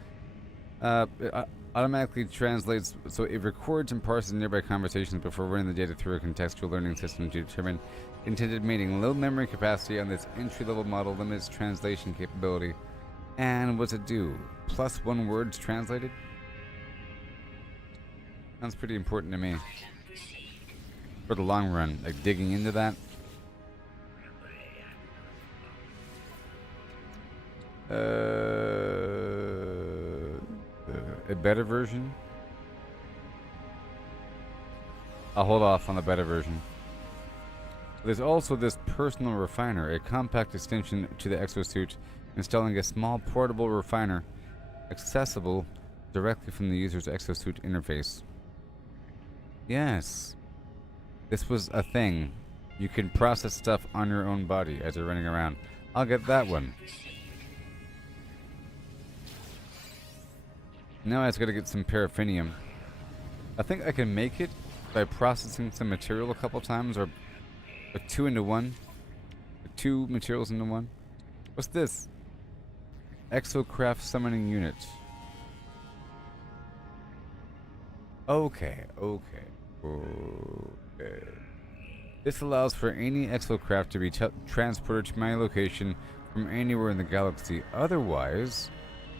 automatically translates, so it records and parses nearby conversations before running the data through a contextual learning system to determine intended meaning. Low memory capacity on this entry-level model limits translation capability. And what's it do? +1 words translated? Sounds pretty important to me. For the long run, like digging into that. A better version? I'll hold off on the better version. There's also this personal refiner, a compact extension to the exosuit, installing a small portable refiner accessible directly from the user's exosuit interface. Yes. This was a thing. You can process stuff on your own body as you're running around. I'll get that one. Now I just gotta get some paraffinium. I think I can make it by processing some material a couple times, or 2 into 1. 2 materials into 1. What's this? Exocraft summoning unit. Okay. Okay. This allows for any exocraft to be transported to my location from anywhere in the galaxy. Otherwise,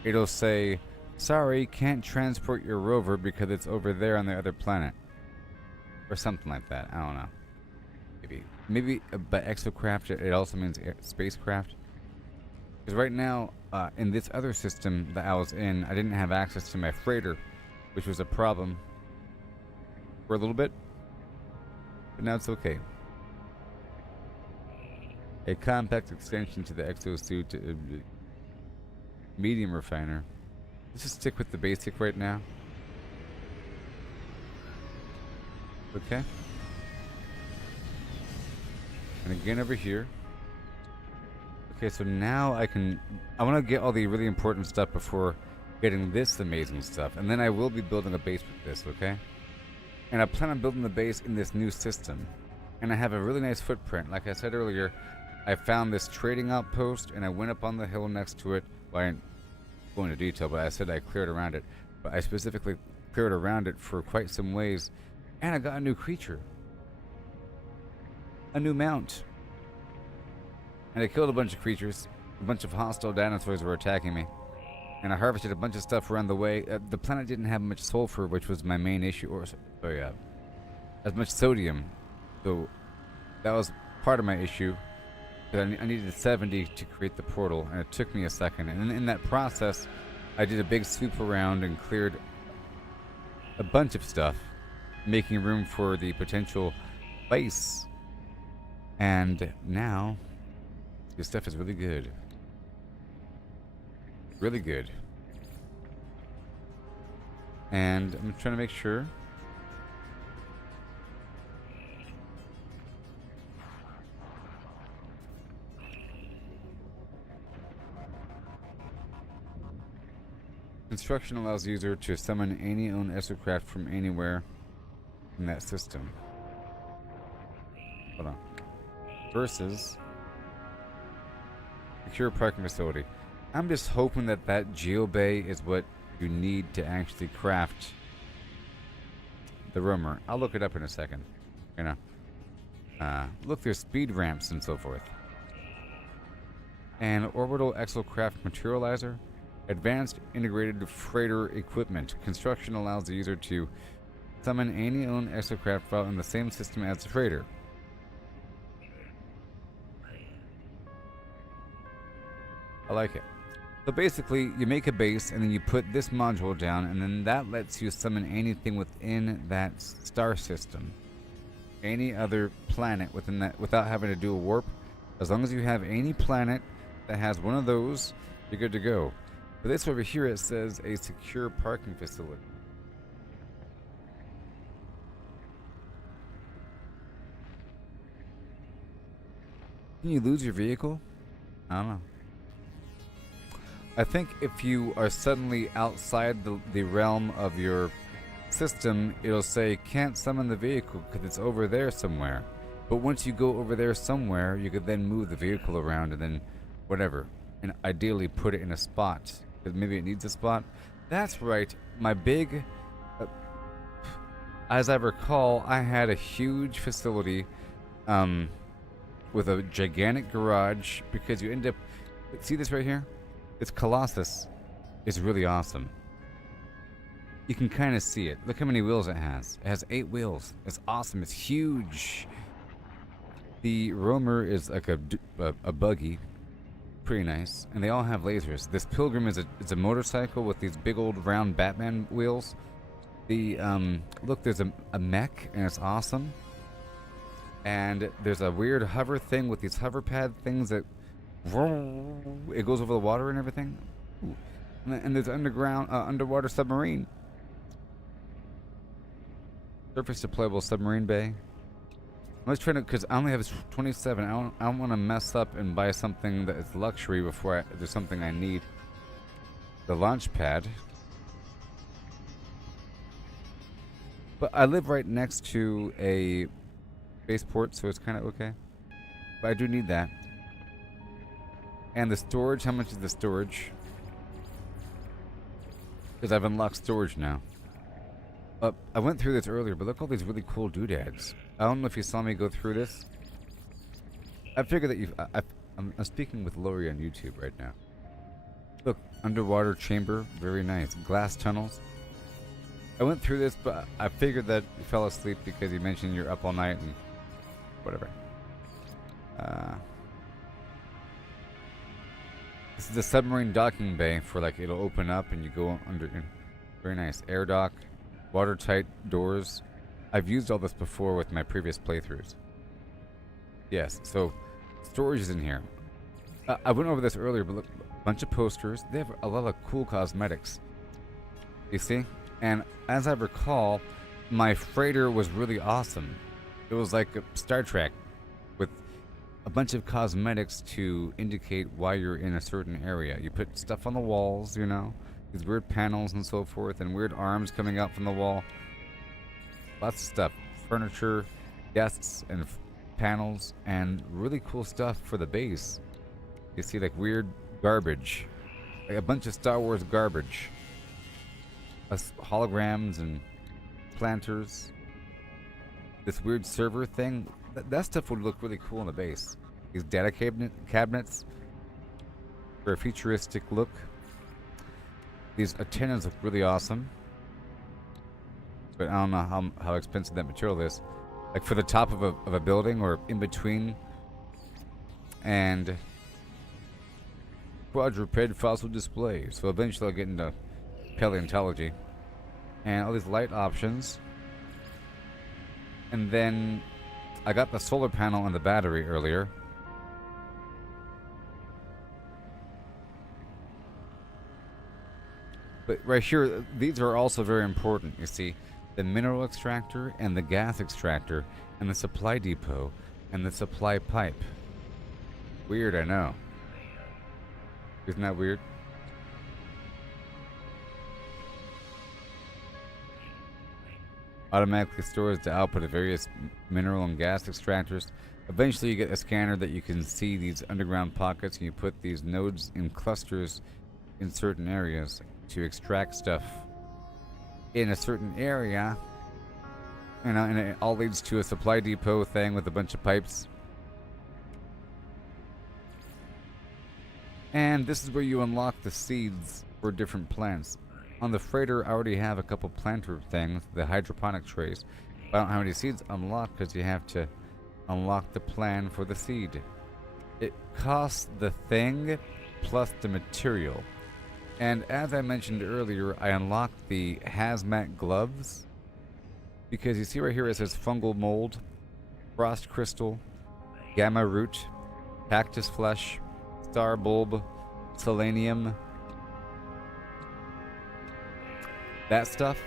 it'll say, sorry, can't transport your rover because it's over there on the other planet. Or something like that. I don't know. Maybe by exocraft, it also means spacecraft. Because right now, in this other system that I was in, I didn't have access to my freighter, which was a problem for a little bit. But now it's okay. A compact extension to the exosuit, medium refiner. Let's just stick with the basic right now. Okay. And again over here. Okay, so now I want to get all the really important stuff before getting this amazing stuff. And then I will be building a base with this, okay? And I plan on building the base in this new system. And I have a really nice footprint. Like I said earlier, I found this trading outpost and I went up on the hill next to it. Well, I didn't go into detail, but I said I cleared around it. But I specifically cleared around it for quite some ways. And I got a new creature. A new mount. And I killed a bunch of creatures. A bunch of hostile dinosaurs were attacking me. And I harvested a bunch of stuff around the way. The planet didn't have much sulfur, which was my main issue. Or, sorry, as much sodium. So that was part of my issue. But I needed 70 to create the portal, and it took me a second. And in that process, I did a big swoop around and cleared a bunch of stuff, making room for the potential base. And now, this stuff is really good. Really good. And I'm trying to make sure. Construction allows the user to summon any own exocraft from anywhere in that system. Hold on. Versus secure parking facility. I'm just hoping that that geobay is what you need to actually craft the roamer. I'll look it up in a second. You know. Look, there's speed ramps and so forth. And orbital exocraft materializer. Advanced integrated freighter equipment. Construction allows the user to summon any own exocraft file in the same system as the freighter. I like it. So basically, you make a base and then you put this module down, and then that lets you summon anything within that star system. Any other planet within that without having to do a warp. As long as you have any planet that has one of those, you're good to go. But this over here, it says a secure parking facility. Can you lose your vehicle? I don't know. I think if you are suddenly outside the realm of your system, it'll say can't summon the vehicle because it's over there somewhere. But once you go over there somewhere, you could then move the vehicle around and then whatever. And ideally put it in a spot. Because maybe it needs a spot. That's right. My big... as I recall, I had a huge facility with a gigantic garage because you end up... See this right here? It's Colossus. It's really awesome. You can kind of see it. Look how many wheels it has. It has 8 wheels. It's awesome. It's huge. The roamer is like a buggy. Pretty nice. And they all have lasers. This Pilgrim is a motorcycle with these big old round Batman wheels. The look, there's a mech and it's awesome. And there's a weird hover thing with these hover pad things that it goes over the water and everything. Ooh. And there's an underwater submarine. Surface deployable submarine bay. I was trying to, because I only have 27. I don't want to mess up and buy something that is luxury before there's something I need. The launch pad. But I live right next to a spaceport, so it's kind of okay. But I do need that. And the storage, how much is the storage? Because I've unlocked storage now. I went through this earlier, but look at all these really cool doodads. I don't know if you saw me go through this. I figured that I'm speaking with Lori on YouTube right now. Look, underwater chamber, very nice. Glass tunnels. I went through this, but I figured that you fell asleep because you mentioned you're up all night and whatever. This is the submarine docking bay for like it'll open up and you go under. Very nice. Air dock, watertight doors. I've used all this before with my previous playthroughs. Yes, so storage is in here. I went over this earlier, but look, a bunch of posters. They have a lot of cool cosmetics. You see? And as I recall, my freighter was really awesome. It was like Star Trek with a bunch of cosmetics to indicate why you're in a certain area. You put stuff on the walls, you know, these weird panels and so forth, and weird arms coming out from the wall. Lots of stuff. Furniture, desks, and panels, and really cool stuff for the base. You see, like weird garbage. Like a bunch of Star Wars garbage. Holograms and planters. This weird server thing. That stuff would look really cool in the base. These data cabinets for a futuristic look. These antennas look really awesome. But I don't know how expensive that material is. Like for the top of a building or in between. And quadruped fossil display. So eventually I'll get into paleontology. And all these light options. And then I got the solar panel and the battery earlier. But right here, these are also very important, you see. The mineral extractor and the gas extractor and the supply depot and the supply pipe. Weird, I know. Isn't that weird? Automatically stores the output of various mineral and gas extractors. Eventually you get a scanner that you can see these underground pockets, and you put these nodes in clusters in certain areas to extract stuff in a certain area. You know, and it all leads to a supply depot thing with a bunch of pipes. And this is where you unlock the seeds for different plants. On the freighter, I already have a couple planter things, the hydroponic trays. But I don't have any seeds unlocked because you have to unlock the plan for the seed. It costs the thing plus the material. And as I mentioned earlier, I unlocked the hazmat gloves. Because you see right here it says fungal mold, frost crystal, gamma root, cactus flesh, star bulb, selenium. That stuff.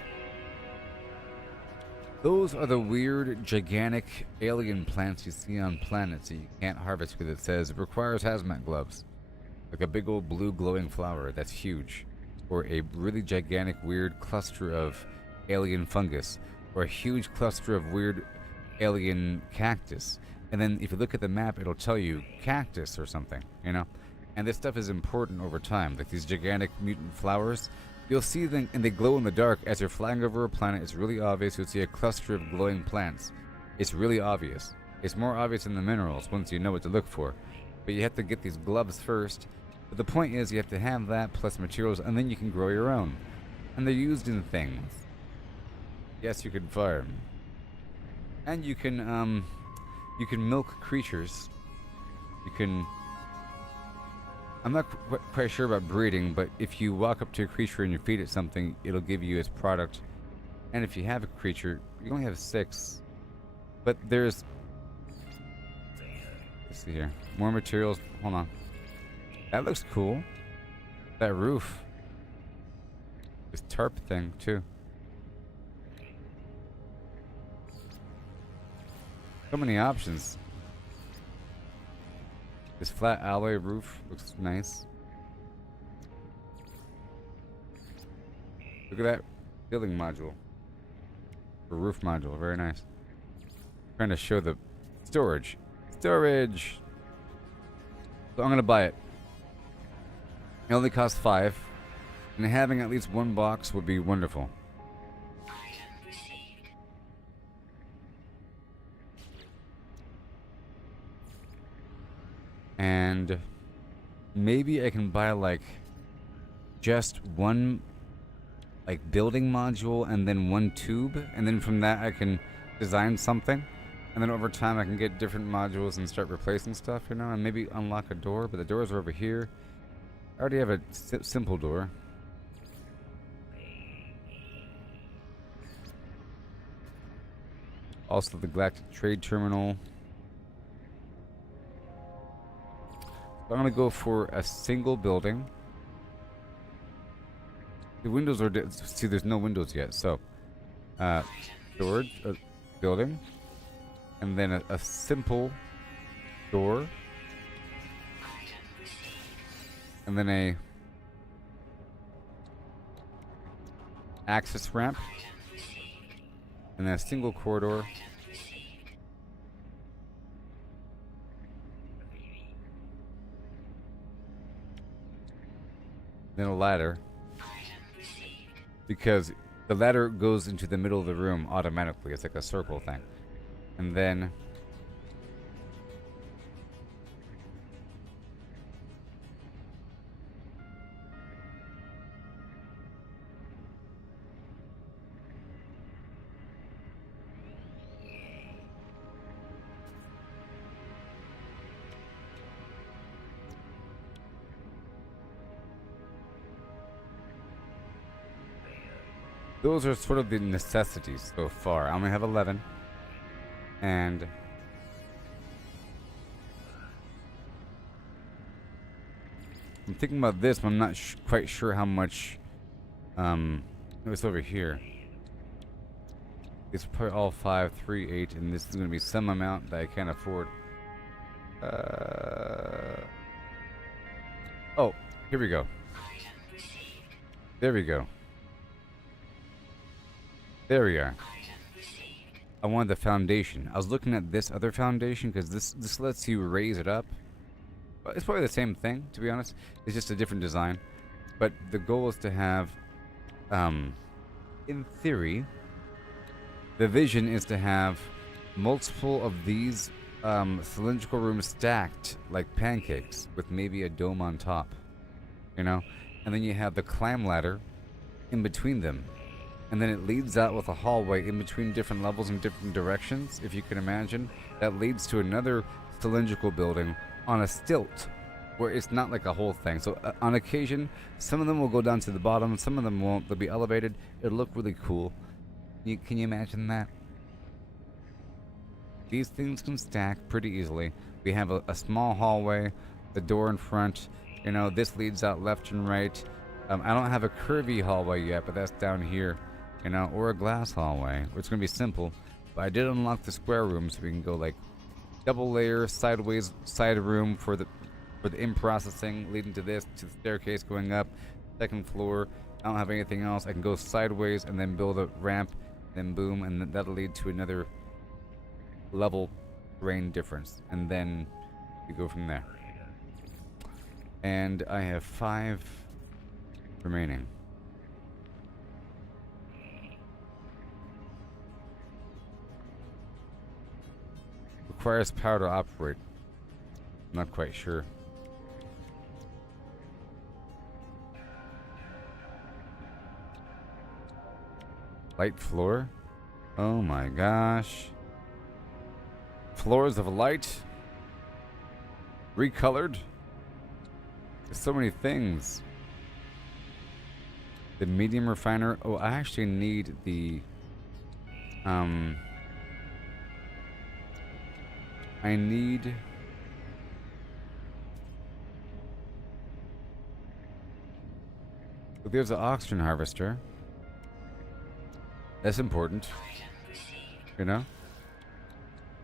Those are the weird, gigantic alien plants you see on planets that you can't harvest because it says it requires hazmat gloves. Like a big old blue glowing flower that's huge. Or a really gigantic, weird cluster of alien fungus. Or a huge cluster of weird alien cactus. And then if you look at the map, it'll tell you cactus or something, you know? And this stuff is important over time. Like these gigantic mutant flowers. You'll see them, and they glow in the dark as you're flying over a planet. It's really obvious. You'll see a cluster of glowing plants. It's really obvious. It's more obvious in the minerals once you know what to look for. But you have to get these gloves first. But the point is you have to have that plus materials, and then you can grow your own. And they're used in things. Yes, you can farm. And you can milk creatures. You can... I'm not quite sure about breeding, but if you walk up to a creature and you feed it something, it'll give you its product. And if you have a creature, you only have 6. But there's... Let's see here. More materials. Hold on. That looks cool. That roof. This tarp thing, too. So many options. This flat alloy roof looks nice. Look at that ceiling module. Or roof module, very nice. Trying to show the storage. Storage! So I'm gonna buy it. It only costs 5. And having at least one box would be wonderful. Item And maybe I can buy like just one like building module and then one tube, and then from that I can design something, and then over time I can get different modules and start replacing stuff, you know, and maybe unlock a door. But the doors are over here. I already have a simple door. Also the Galactic Trade Terminal. So I'm gonna go for a single building. The windows are see, there's no windows yet, so storage, building, and then a simple door, and then a access ramp, and then a single corridor, then a ladder. Because the ladder goes into the middle of the room automatically. It's like a circle thing. And then those are sort of the necessities so far. I only have 11. And I'm thinking about this, but I'm not quite sure how much. It's over here. It's probably all 5, 3, 8, and this is going to be some amount that I can't afford. Oh, here we go. There we go. There we are. I wanted the foundation. I was looking at this other foundation because this lets you raise it up. It's probably the same thing, to be honest. It's just a different design. But the goal is to have, in theory, the vision is to have multiple of these cylindrical rooms stacked like pancakes with maybe a dome on top, you know? And then you have the climb ladder in between them. And then it leads out with a hallway in between different levels in different directions, if you can imagine. That leads to another cylindrical building on a stilt, where it's not like a whole thing. So on occasion, some of them will go down to the bottom, some of them won't. They'll be elevated. It'll look really cool. Can you imagine that? These things can stack pretty easily. We have a small hallway, the door in front. You know, this leads out left and right. I don't have a curvy hallway yet, but that's down here. You know, or a glass hallway, which is going to be simple. But I did unlock the square room, so we can go like double layer, sideways, side room for the in-processing, leading to this, to the staircase going up, second floor. I don't have anything else. I can go sideways and then build a ramp, then boom, and that'll lead to another level terrain difference. And then we go from there. And I have 5 remaining. Requires power to operate. I'm not quite sure. Light floor? Oh my gosh. Floors of light? Recolored? There's so many things. The medium refiner. Oh, I actually need the I need there's an oxygen harvester. That's important, you know?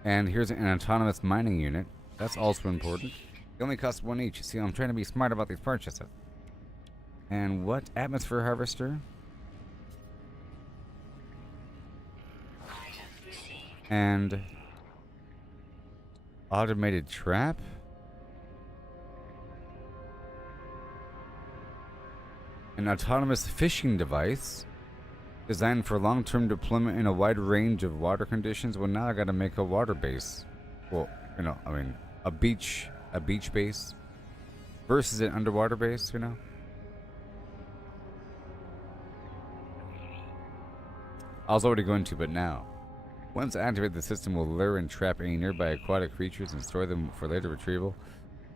And here's an autonomous mining unit. That's also important. They only cost 1 each. See, I'm trying to be smart about these purchases. And what? Atmosphere harvester? And automated trap? An autonomous fishing device designed for long-term deployment in a wide range of water conditions. Well, now I gotta make a water base. Well, you know, I mean, a beach a beach base versus an underwater base, you know? I was already going to, but now. Once activated, the system will lure and trap any nearby aquatic creatures and store them for later retrieval.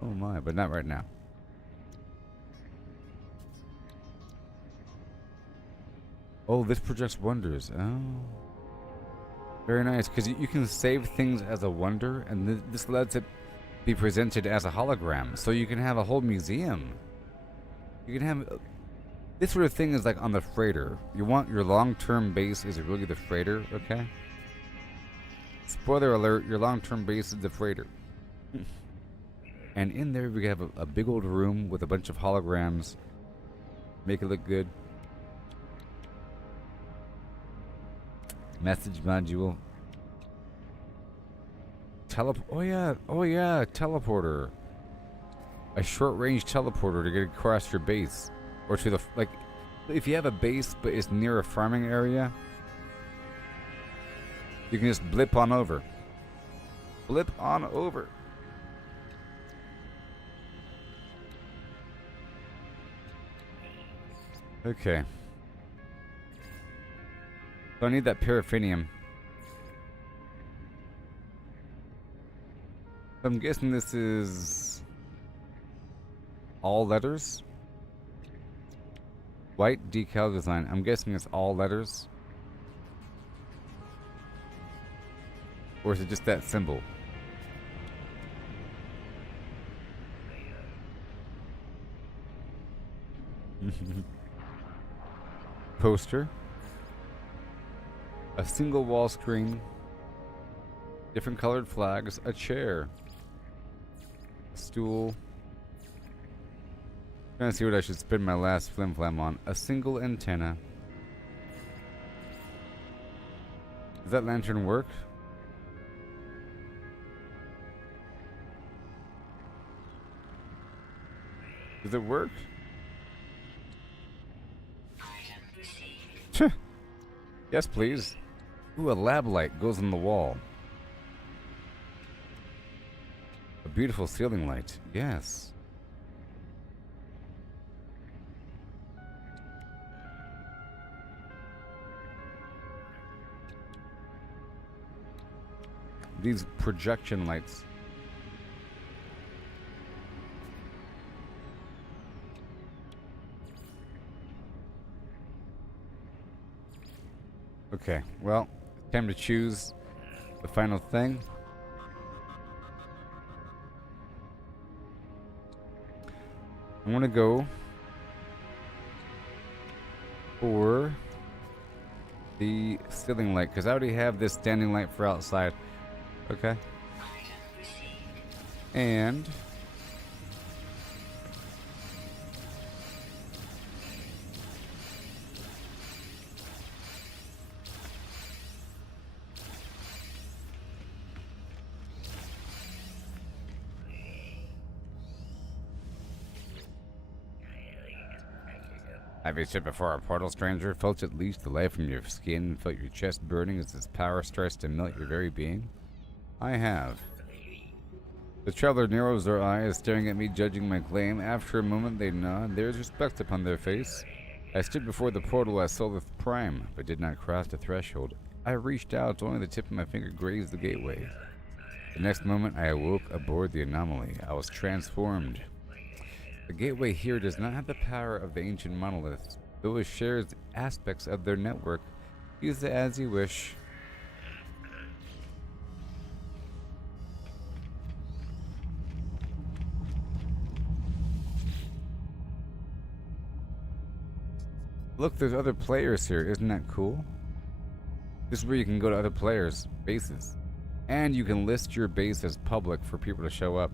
Oh my, but not right now. Oh, this projects wonders. Oh. Very nice, because you can save things as a wonder, and this lets it be presented as a hologram. So you can have a whole museum. You can have... This sort of thing is like on the freighter. You want your long-term base is really the freighter, okay? Spoiler alert, your long-term base is the freighter. And in there we have a big old room with a bunch of holograms. Make it look good. Message module. Oh yeah, teleporter. A short-range teleporter to get across your base. Or to the, like, if you have a base but it's near a farming area, you can just blip on over. Blip on over. Okay. So I need that paraffinium. I'm guessing this is all letters. White decal design. I'm guessing it's all letters. Or is it just that symbol? Poster. A single wall screen. Different colored flags. A chair. A stool. Trying to see what I should spend my last flim flam on. A single antenna. Does that lantern work? Does it work? Yes, please. Ooh, a lab light goes on the wall. A beautiful ceiling light. Yes. These projection lights. Okay, well, it's time to choose the final thing. I'm gonna go for the ceiling light, because I already have this standing light for outside. Okay. And have you stood before a portal, stranger? Felt at least the life from your skin? Felt your chest burning as its power starts to melt your very being? I have. The traveler narrows their eyes, staring at me, judging my claim. After a moment, they nod. There is respect upon their face. I stood before the portal as Solith Prime, but did not cross the threshold. I reached out, only the tip of my finger grazed the gateway. The next moment, I awoke aboard the anomaly. I was transformed. The gateway here does not have the power of the ancient monoliths, though it shares aspects of their network. Use it as you wish. Look, there's other players here. Isn't that cool? This is where you can go to other players' bases. And you can list your base as public for people to show up.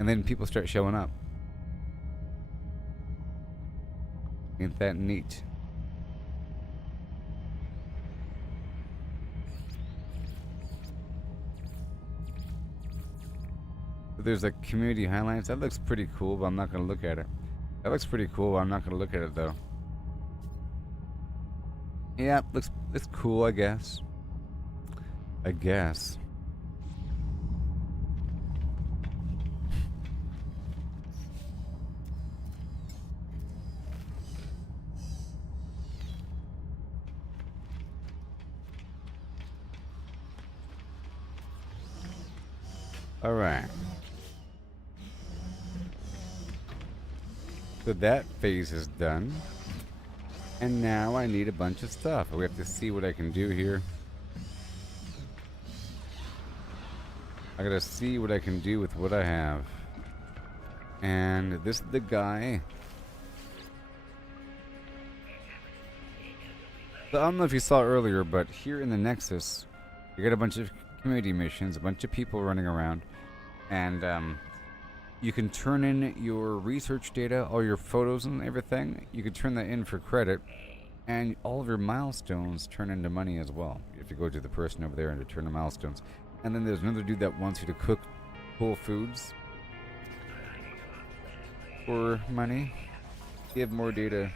And then people start showing up. Ain't that neat? There's a community highlights. That looks pretty cool, but I'm not going to look at it. That looks pretty cool. I'm not going to look at it, though. Yeah, looks cool, I guess. Alright. So that phase is done. And now I need a bunch of stuff. We have to see what I can do here. I gotta see what I can do with what I have. And this is the guy. So I don't know if you saw earlier, but here in the Nexus, you get a bunch of community missions, a bunch of people running around, and you can turn in your research data, all your photos and everything. You can turn that in for credit, and all of your milestones turn into money as well. If you go to the person over there and to turn the milestones. And then there's another dude that wants you to cook cool foods for money. Give more data.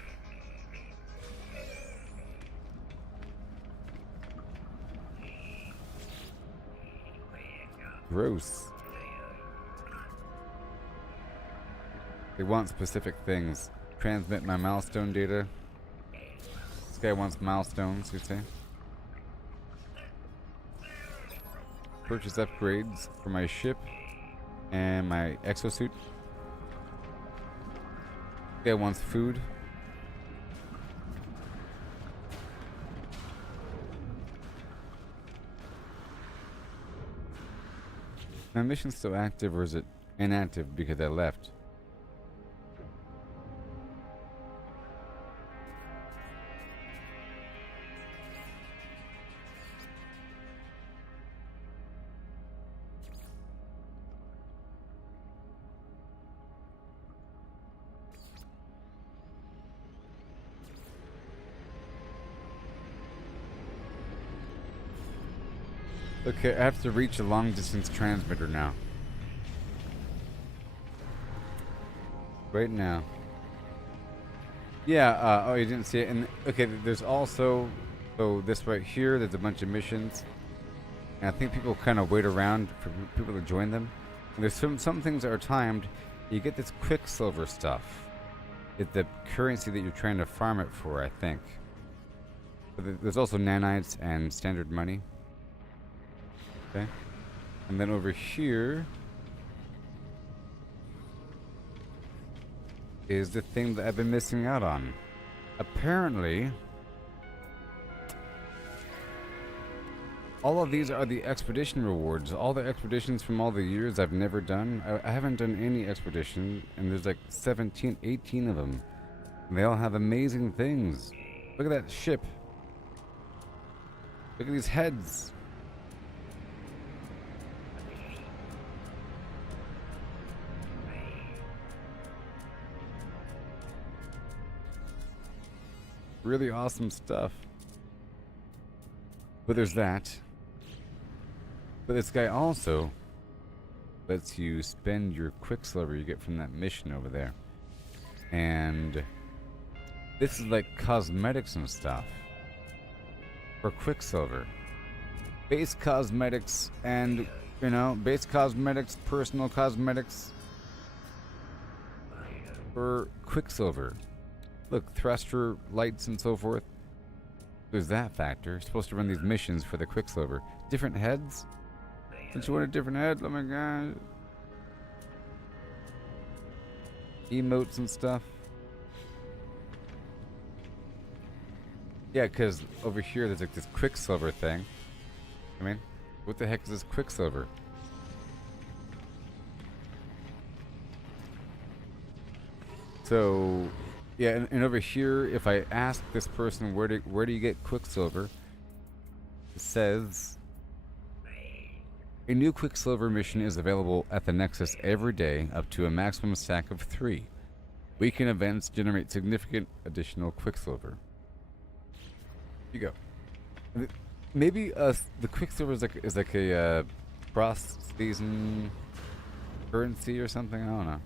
Gross. They want specific things. Transmit my milestone data. This guy wants milestones, you say? Purchase upgrades for my ship and my exosuit. This guy wants food. My mission's still active, or is it inactive because I left? Okay, I have to reach a long distance transmitter now. Right now. Yeah, oh, you didn't see it. And okay, there's also, so this right here, there's a bunch of missions. And I think people kind of wait around for people to join them. And there's some things that are timed. You get this Quicksilver stuff. It's the currency that you're trying to farm it for, I think. But there's also nanites and standard money. Okay. And then over here is the thing that I've been missing out on. Apparently, all of these are the expedition rewards. All the expeditions from all the years I've never done. I haven't done any expedition, and there's like 17, 18 of them. And they all have amazing things. Look at that ship. Look at these heads. Really awesome stuff. But there's that. But this guy also lets you spend your Quicksilver you get from that mission over there. And this is like cosmetics and stuff. For Quicksilver. Base cosmetics and, you know, base cosmetics, personal cosmetics. For Quicksilver. Look, thruster lights and so forth. There's that factor. You're supposed to run these missions for the Quicksilver. Different heads? Don't you want a different head? Oh my god. Emotes and stuff. Yeah, because over here there's like this Quicksilver thing. I mean, what the heck is this Quicksilver? So, yeah, and over here, if I ask this person where do you get Quicksilver, it says a new Quicksilver mission is available at the Nexus every day, up to a maximum stack of 3. Weekend events generate significant additional Quicksilver. Here you go. Maybe the Quicksilver is like a cross season currency or something. I don't know.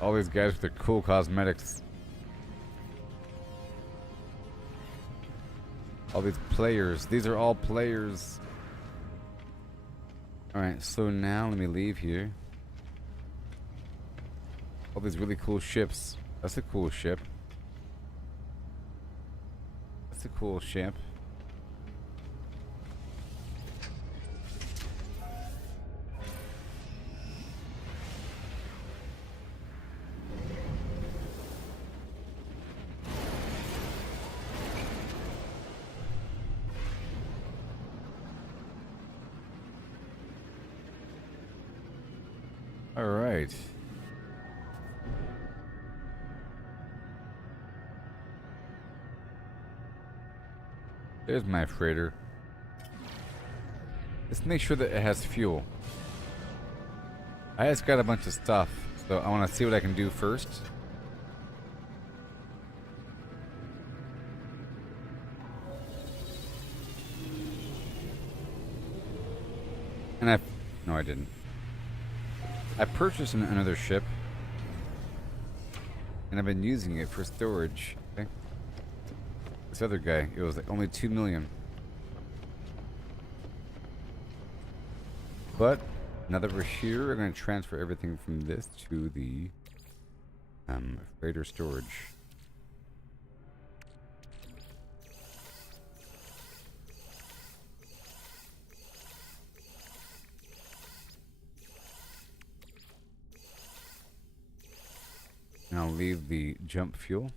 All these guys with their cool cosmetics. All these players. These are all players. Alright, so now let me leave here. All these really cool ships. That's a cool ship. That's a cool ship. All right. There's my freighter. Let's make sure that it has fuel. I just got a bunch of stuff, so I want to see what I can do first. And no, I didn't. I purchased another ship, and I've been using it for storage. Okay. This other guy, it was like only 2 million. But now that we're here, we're going to transfer everything from this to the freighter storage. And I'll leave the jump fuel.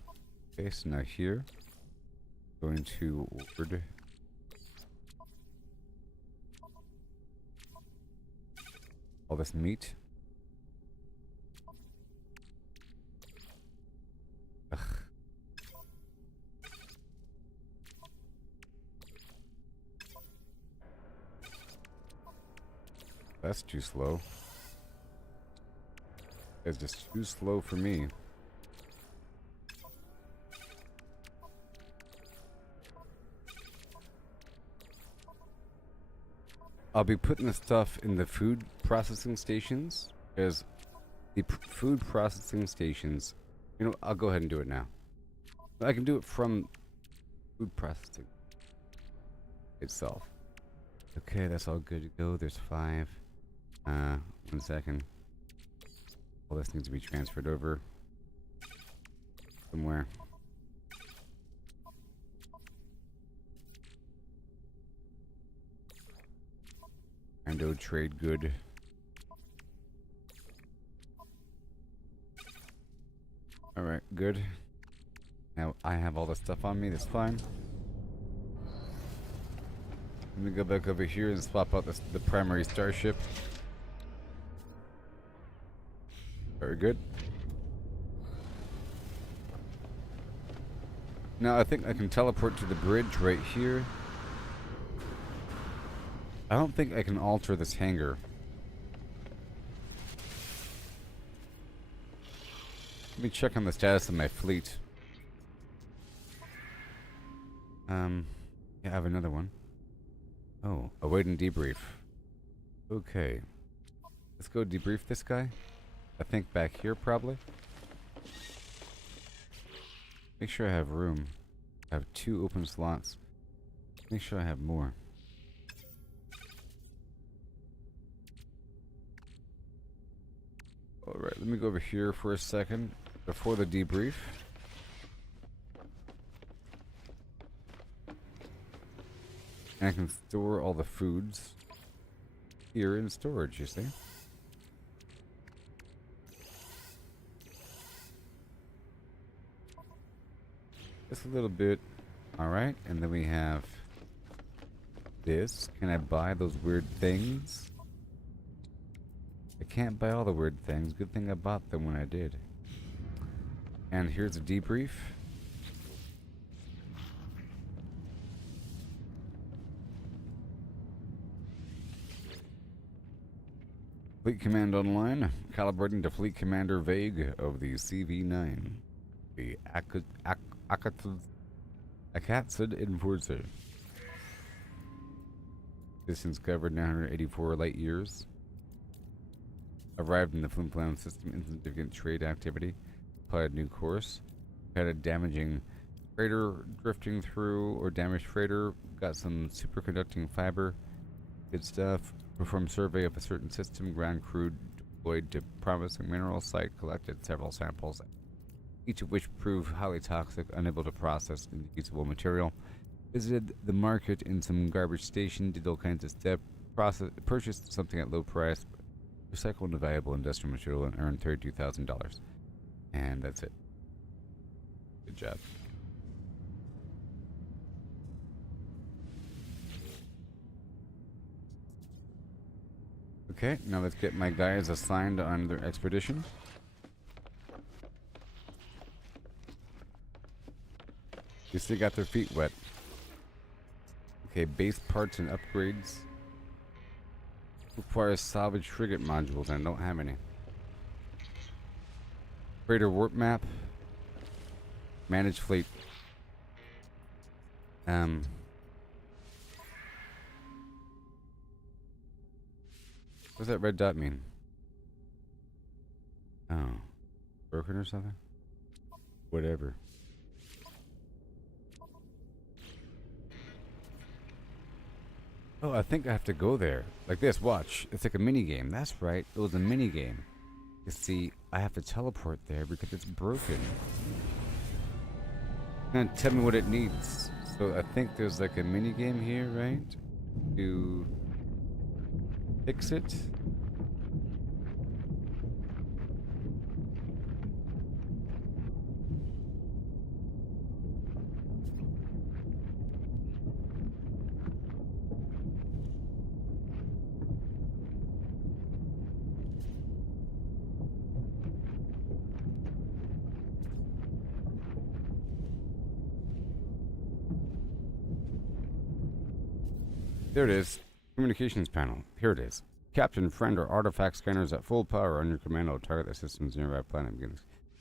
Okay, so now here, going to order all this meat. Ugh. That's too slow. It's just too slow for me. I'll be putting the stuff in the food processing stations, because the food processing stations, you know, I'll go ahead and do it now. I can do it from food processing itself. Okay, that's all good to go. There's 5. 1 second. All this needs to be transferred over somewhere. Ando trade good. Alright, good. Now I have all the stuff on me, that's fine. Let me go back over here and swap out the primary starship. Very good. Now I think I can teleport to the bridge right here. I don't think I can alter this hangar. Let me check on the status of my fleet. Yeah, I have another one. Oh, awaiting debrief. Okay. Let's go debrief this guy. I think back here, probably. Make sure I have room. I have 2 open slots. Make sure I have more. Alright, let me go over here for a second before the debrief. And I can store all the foods here in storage, you see? Just a little bit. Alright, and then we have this. Can I buy those weird things? I can't buy all the weird things. Good thing I bought them when I did. And here's a debrief. Fleet Command Online. Calibrating to Fleet Commander Vague of the CV-9. The Akatsid Enforcer. Distance covered 984 light years. Arrived in the Flim Flam system. Insignificant trade activity. Applied new course. Had a damaging freighter drifting through, or damaged freighter. Got some superconducting fiber. Good stuff. Performed survey of a certain system. Ground crew deployed to promising mineral site. Collected several samples. each of which prove highly toxic, unable to process into usable material. Visited the market in some garbage station, did all kinds of stuff, purchased something at low price, recycled a valuable industrial material, and earned $32,000. And that's it. Good job. Okay, now let's get my guys assigned on their expedition. At least they got their feet wet. Okay, base parts and upgrades. Requires salvage frigate modules, and I don't have any. Freighter warp map. Manage fleet. What does that red dot mean? Oh. Broken or something? Whatever. Oh, I think I have to go there. Like this, watch. It's like a mini game. That's right. It was a mini game. You see, I have to teleport there because it's broken. And tell me what it needs. So I think there's like a mini game here, right? To fix it. There it is. Communications panel. Here it is. Captain, friend, or artifact scanners at full power on your command will target the system's nearby planet.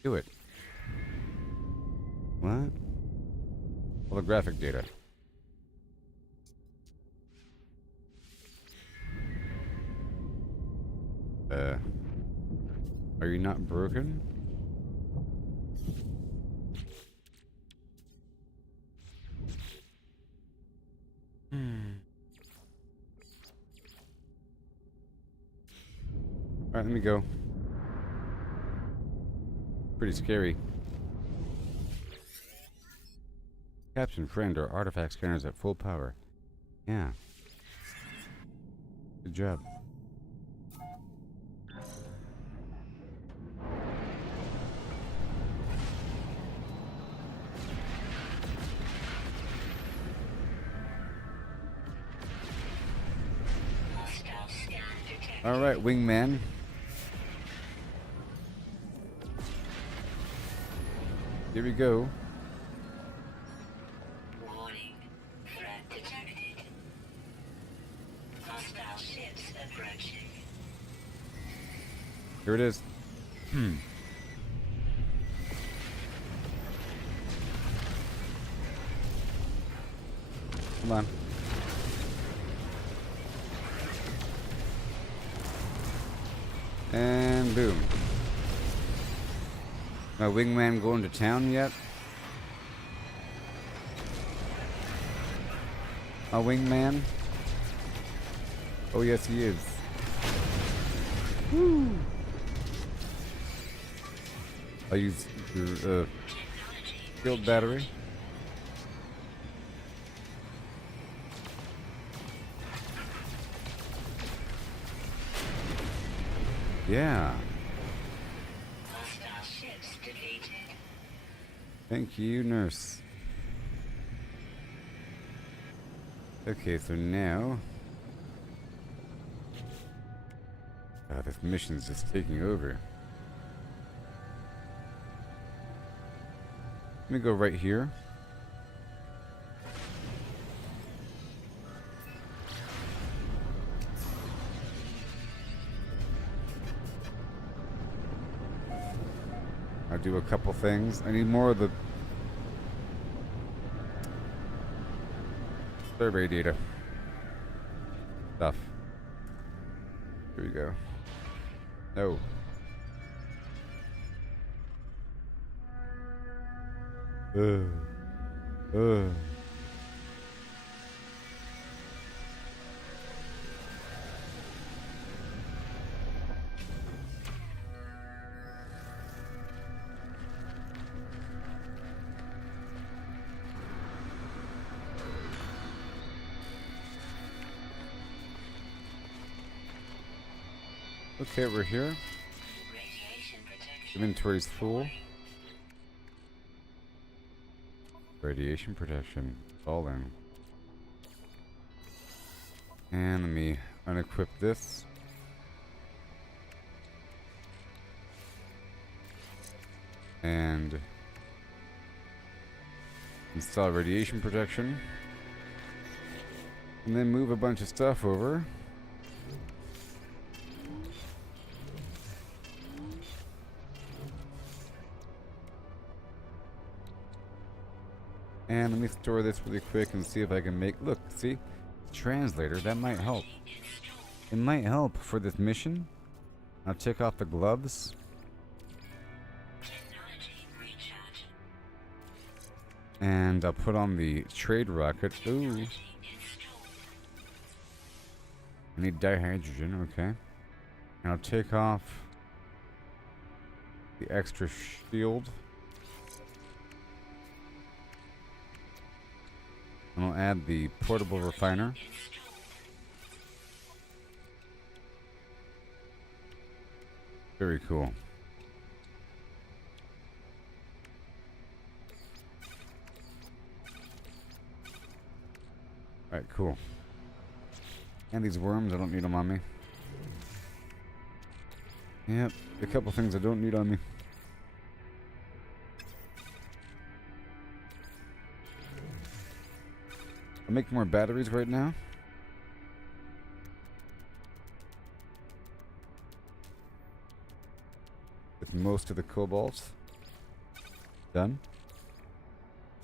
Do it. What? Holographic data. Are you not broken? Alright, let me go. Pretty scary. Captain, friend, or artifact scanners at full power. Yeah. Good job. Alright, wingman. Here we go. Warning. Threat detected. Hostile ships approaching. Here it is. Come on. And boom. My wingman going to town yet? A wingman? Oh yes he is. Woo! I'll use your field battery. Yeah. Hostile ships defeated. Thank you, nurse. Okay, so now... this mission's just taking over. Let me go right here. I'll do a couple things. I need more of the survey data stuff. Here we go. No. Ugh. Okay, we're here. Radiation protection. Inventory's full. Radiation protection. All in. And let me unequip this. And install radiation protection. And then move a bunch of stuff over. And let me store this really quick and see if I can make... Look, see? Translator, that might help. It might help for this mission. I'll take off the gloves. Technology recharge. And I'll put on the trade rocket. Ooh. Installed. I need dihydrogen, okay. And I'll take off the extra shield. And I'll add the portable refiner. Very cool. Alright, cool. And these worms, I don't need them on me. Yep, a couple things I don't need on me. I'll make more batteries right now. With most of the cobalt done.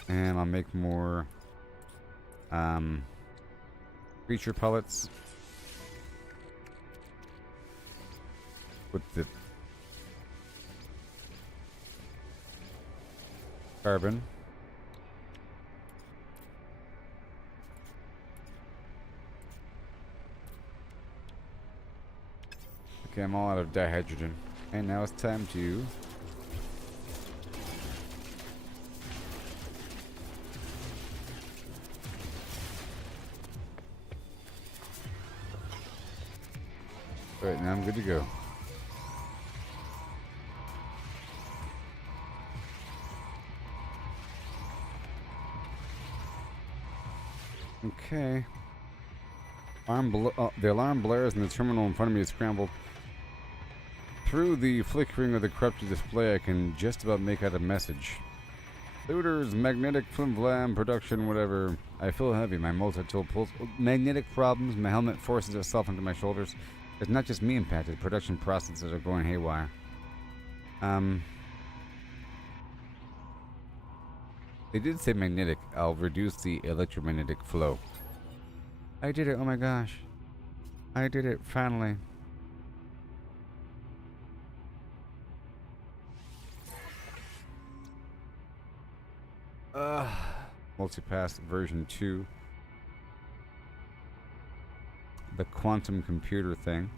And I'll make more creature pellets with the carbon. Okay, I'm all out of dihydrogen. And now it's time to Alright, now I'm good to go. Okay. The alarm blares and the terminal in front of me is scrambled. Through the flickering of the corrupted display, I can just about make out a message. Looters, magnetic flim flam, production, whatever. I feel heavy. My multi-tool pulls. Magnetic problems. My helmet forces itself onto my shoulders. It's not just me impacted. Production processes are going haywire. They did say magnetic. I'll reduce the electromagnetic flow. I did it. Oh my gosh. I did it. Finally. Multipass version 2. The quantum computer thing.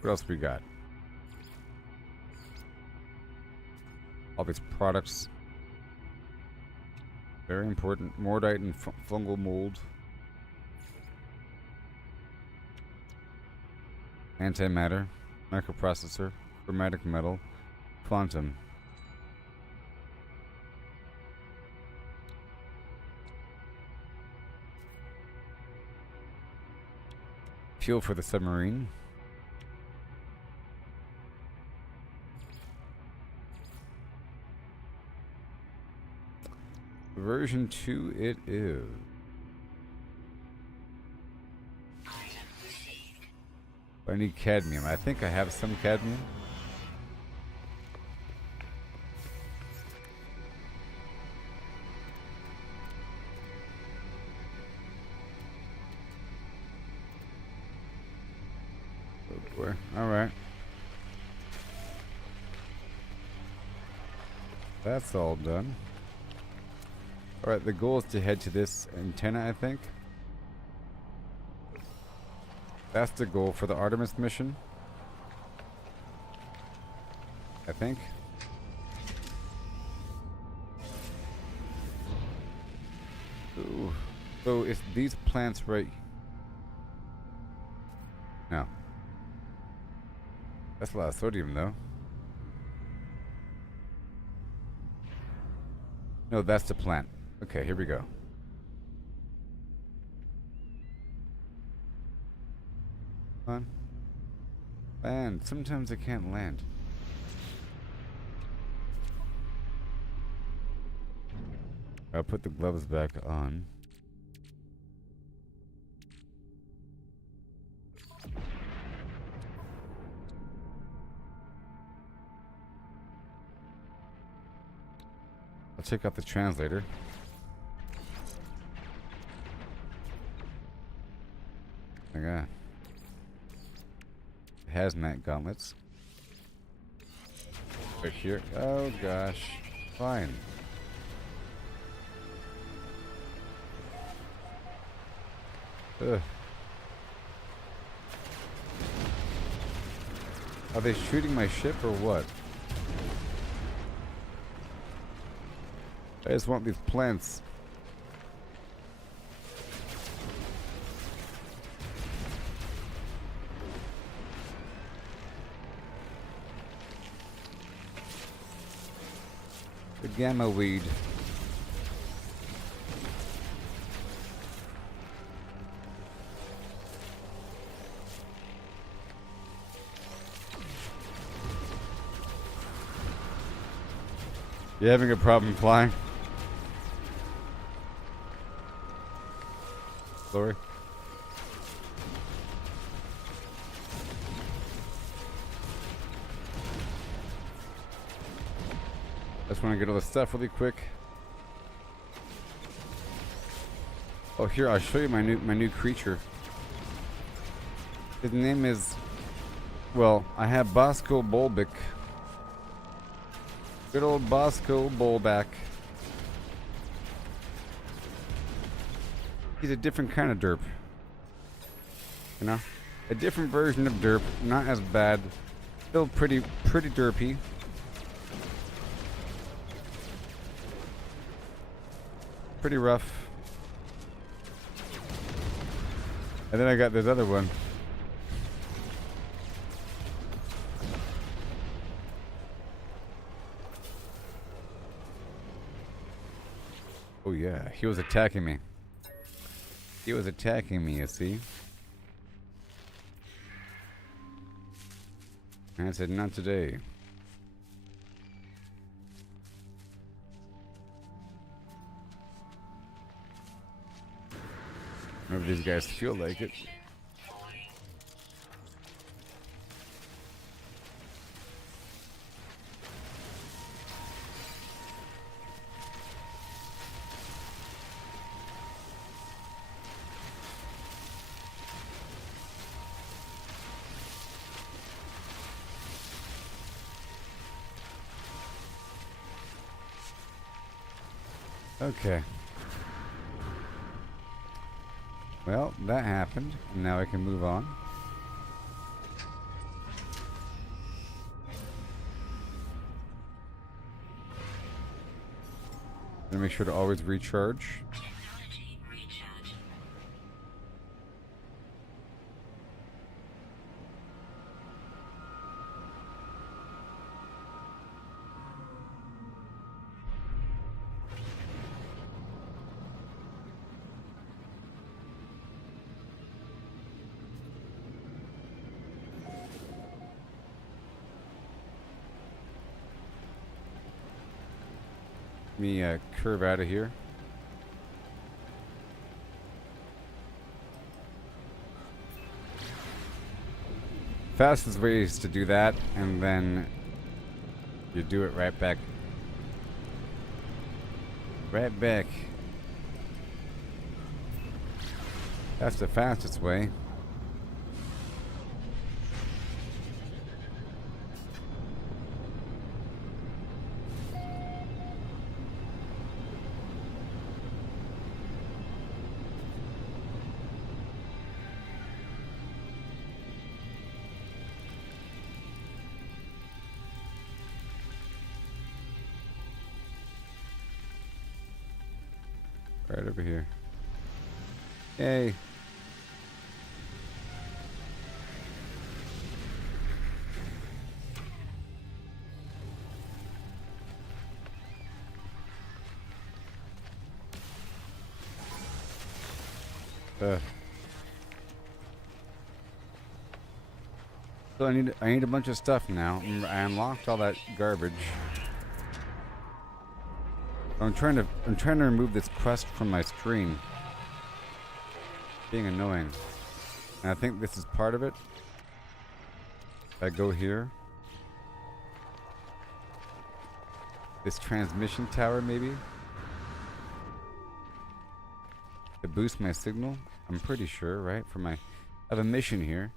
What else we got? All these products. Very important. Mordite and fungal mold. Antimatter. Microprocessor. Chromatic metal. Quantum. Fuel for the submarine. Version 2 it is. I need cadmium. I think I have some cadmium. Oh boy. Alright. That's all done. Alright, the goal is to head to this antenna, I think. That's the goal for the Artemis mission. I think. Ooh. So it's these plants right... No. That's a lot of sodium, though. No, that's the plant. Okay, here we go. Come on. Land. Sometimes I can't land. I'll put the gloves back on. I'll check out the translator. Okay. Hazmat gauntlets. Right here. Oh gosh. Fine. Ugh. Are they shooting my ship or what? I just want these plants. The gamma weed. You having a problem flying? Lori? Just want to get all this stuff really quick. Oh, here, I'll show you my new creature. His name is, well, I have Bosco Bulbic. Good old Bosco Bulback. He's a different kind of derp. You know? A different version of derp. Not as bad. Still pretty derpy. Pretty rough. And then I got this other one. Oh yeah, he was attacking me. He was attacking me, you see? And I said, not today. Maybe these guys feel like it. Okay. Well, that happened. Now I can move on. And make sure to always recharge. Technology recharge. Let me curve out of here. Fastest way is to do that, and then you do it right back. Right back. That's the fastest way. Right over here. Yay. So I need a bunch of stuff now. I unlocked all that garbage. I'm trying to remove this quest from my screen. Being annoying. And I think this is part of it. I go here. This transmission tower, maybe? To boost my signal? I'm pretty sure, right? I have a mission here.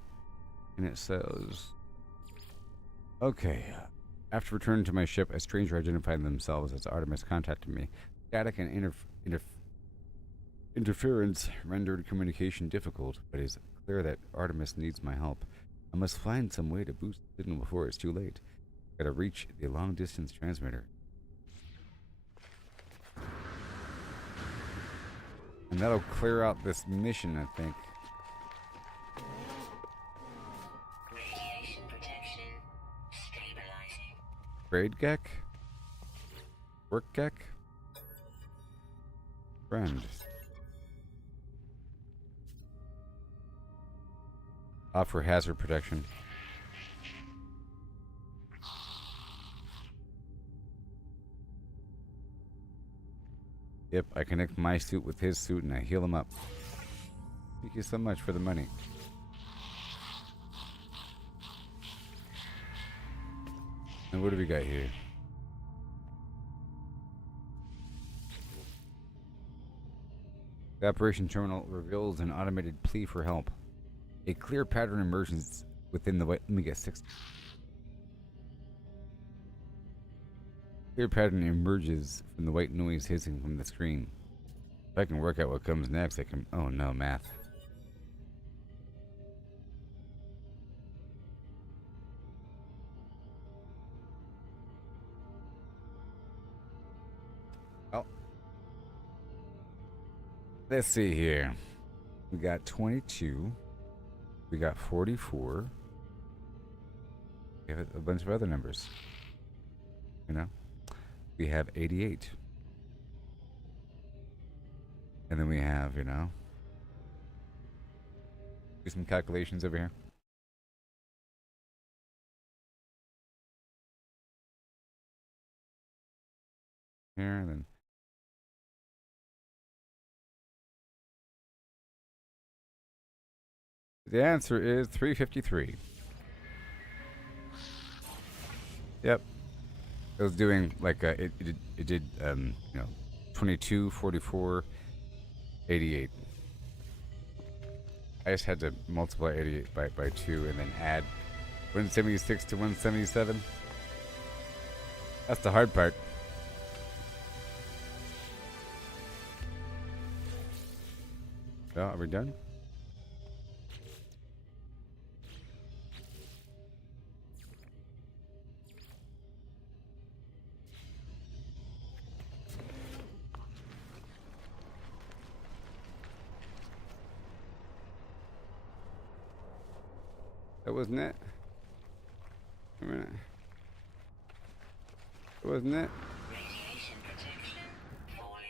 And it says... Okay. After returning to my ship, a stranger identified themselves as Artemis contacted me. Static and interference rendered communication difficult, but it's clear that Artemis needs my help. I must find some way to boost the signal before it's too late. Gotta reach the long-distance transmitter. And that'll clear out this mission, I think. Radiation protection stabilizing. Trade Gek? Work Gek? Friend. Offer hazard protection. Yep, I connect my suit with his suit and I heal him up. Thank you so much for the money. And what do we got here? The operation terminal reveals an automated plea for help. A clear pattern emerges within the white. Let me get 60. Clear pattern emerges from the white noise hissing from the screen. If I can work out what comes next, I can. Oh no, math. Oh. Let's see here. We got 22. We got 44. We have a bunch of other numbers. You know? We have 88. And then we have, you know, do some calculations over here. Here, and then the answer is 353. Yep. It was doing like it did you know, 22, 44, 88. I just had to multiply 88 by 2 and then add 176 to 177. That's the hard part. So, are we done? That wasn't it. Wait a minute. That wasn't it. Radiation protection falling.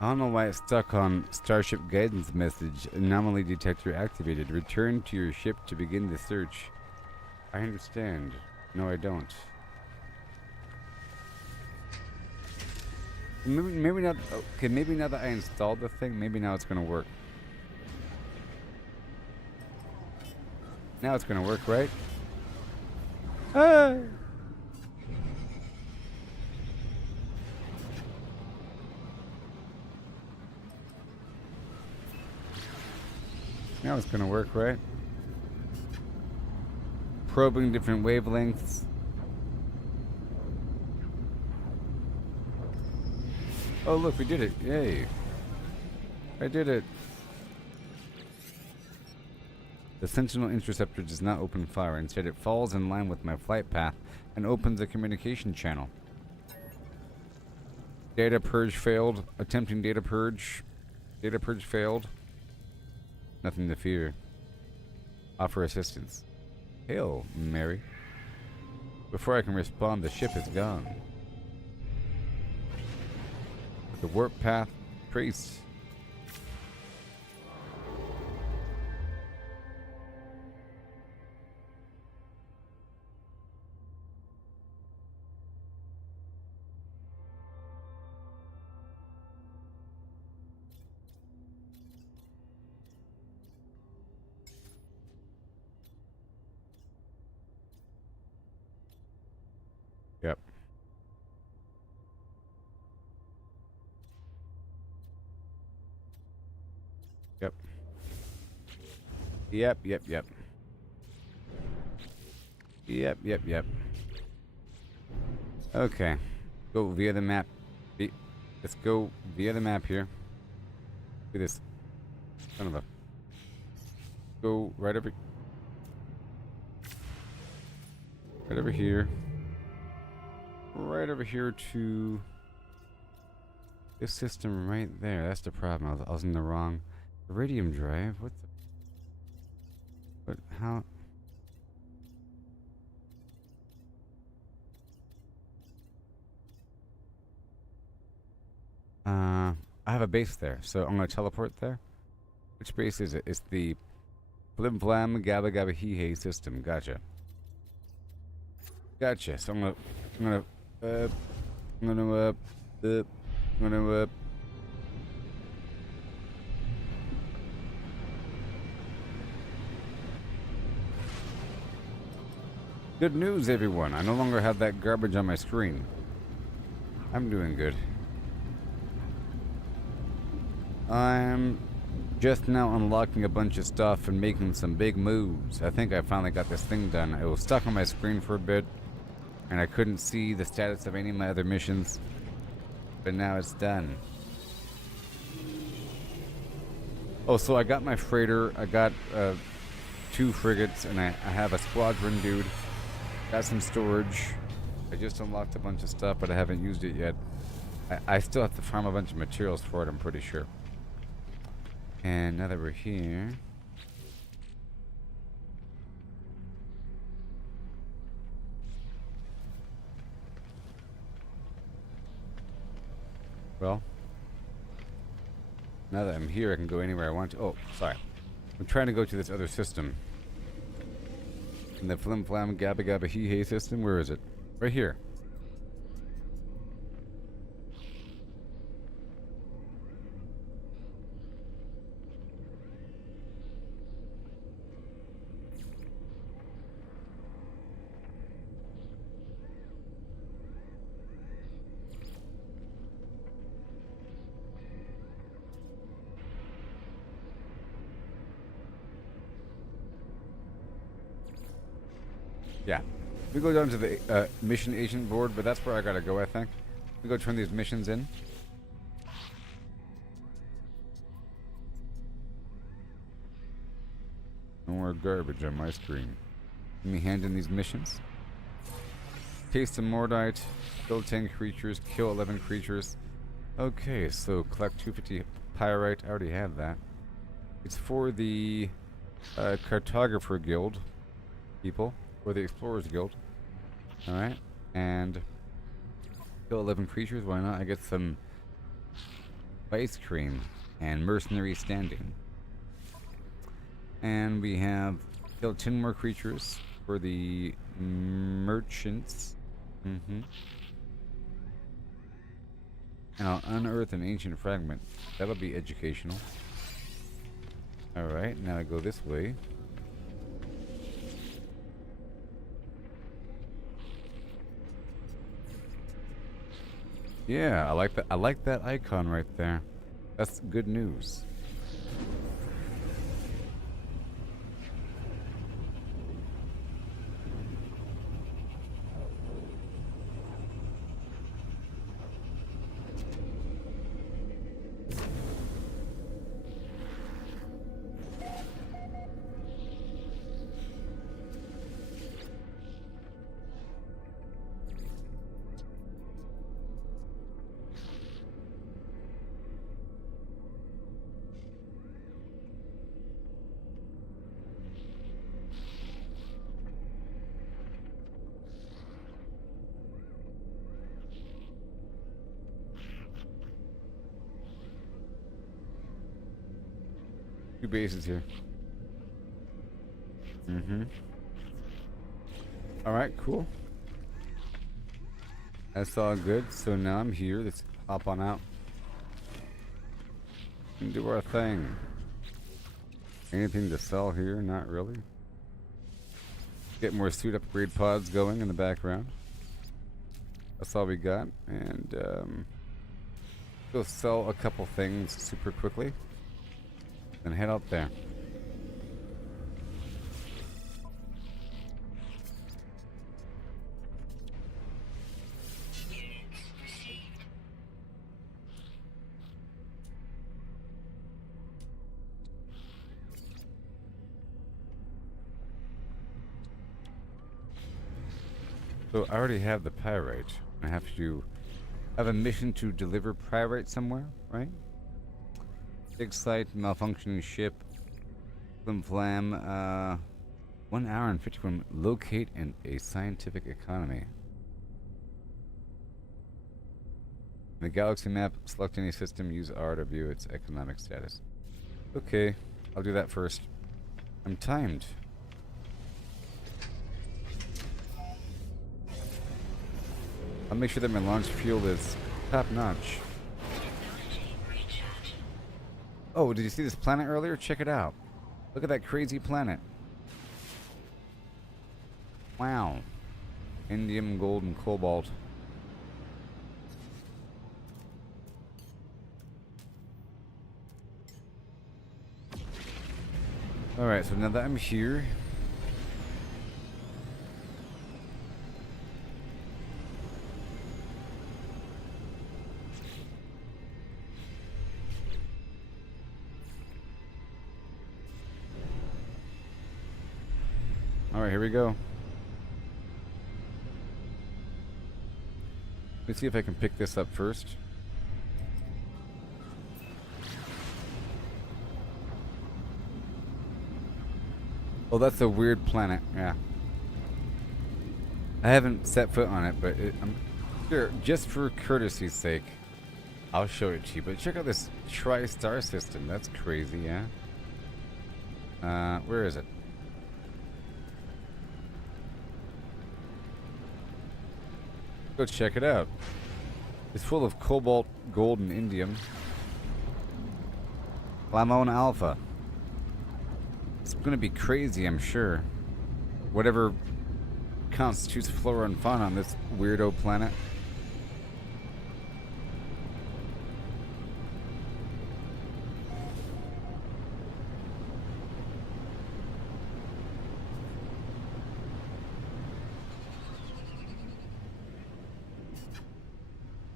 I don't know why it's stuck on Starship guidance message. Anomaly detector activated. Return to your ship to begin the search. I understand. No, I don't. Maybe not. Okay, maybe now that I installed the thing, maybe now it's gonna work. Now it's gonna work, right? Ah! Now it's gonna work, right? Probing different wavelengths. Oh, look, we did it. Yay. I did it. The Sentinel interceptor does not open fire. Instead, it falls in line with my flight path and opens a communication channel. Data purge failed. Attempting data purge. Data purge failed. Nothing to fear. Offer assistance. Hail, Mary. Before I can respond, the ship is gone. The warp path traced. Yep. Yep. Yep, yep, yep. Yep, yep, yep. Okay. Go via the map. Let's go via the map here. Look at this. Son of a. Go right over. Right over here. Right over here to this system right there. That's the problem. I was in the wrong iridium drive. What the? What? How? I have a base there, so I'm gonna teleport there. Which base is it? It's the Flim Flam Gabba Gabba Hee Hey system. Gotcha. Gotcha. So I'm gonna Good news, everyone. I no longer have that garbage on my screen. I'm doing good. I'm just now unlocking a bunch of stuff and making some big moves. I think I finally got this thing done. It was stuck on my screen for a bit, and I couldn't see the status of any of my other missions, but now it's done. Oh, so I got my freighter, I got 2 frigates, and I have a squadron dude. Got some storage. I just unlocked a bunch of stuff, but I haven't used it yet. I still have to farm a bunch of materials for it, I'm pretty sure. And now that we're here... Well, now that I'm here, I can go anywhere I want to. Oh, sorry. I'm trying to go to this other system. In the Flim Flam Gabba Gabba Hee Hey system, where is it? Right here. Yeah. We go down to the mission agent board, but that's where I gotta go, I think. We go turn these missions in. No more garbage on my screen. Let me hand in these missions. Taste of Mordite, kill 10 creatures, kill 11 creatures. Okay, so collect 250 pyrite. I already have that. It's for the Cartographer Guild people. Or the Explorers Guild. Alright. And kill 11 creatures, why not? I get some ice cream and mercenary standing. And we have kill 10 more creatures for the merchants. And I'll unearth an ancient fragment. That'll be educational. Alright, now I go this way. Yeah, I like that. I like that icon right there. That's good news. Two bases here. Mm-hmm. Alright, cool. That's all good. So now I'm here. Let's hop on out and do our thing. Anything to sell here? Not really. Get more suit upgrade pods going in the background. That's all we got. And go sell a couple things super quickly. Then head out there. Units received. So I already have the pyrite. I have to have a mission to deliver pyrite somewhere, right? Dig site, malfunctioning ship, flim flam, 1 hour and 51. Locate in a scientific economy. In the galaxy map, select any system, use R to view its economic status. Okay, I'll do that first. I'm timed. I'll make sure that my launch fuel is top notch. Technology recharge. Oh, did you see this planet earlier? Check it out. Look at that crazy planet. Wow. Indium, gold, and cobalt. Alright, so now that I'm here, alright, here we go. Let's see if I can pick this up first. Oh, that's a weird planet, yeah. I haven't set foot on it, but I'm sure, just for courtesy's sake, I'll show it to you. But check out this tri-star system. That's crazy, yeah? Where is it? Go check it out. It's full of cobalt, gold, and indium. Lamone Alpha. It's gonna be crazy, I'm sure. Whatever constitutes flora and fauna on this weirdo planet.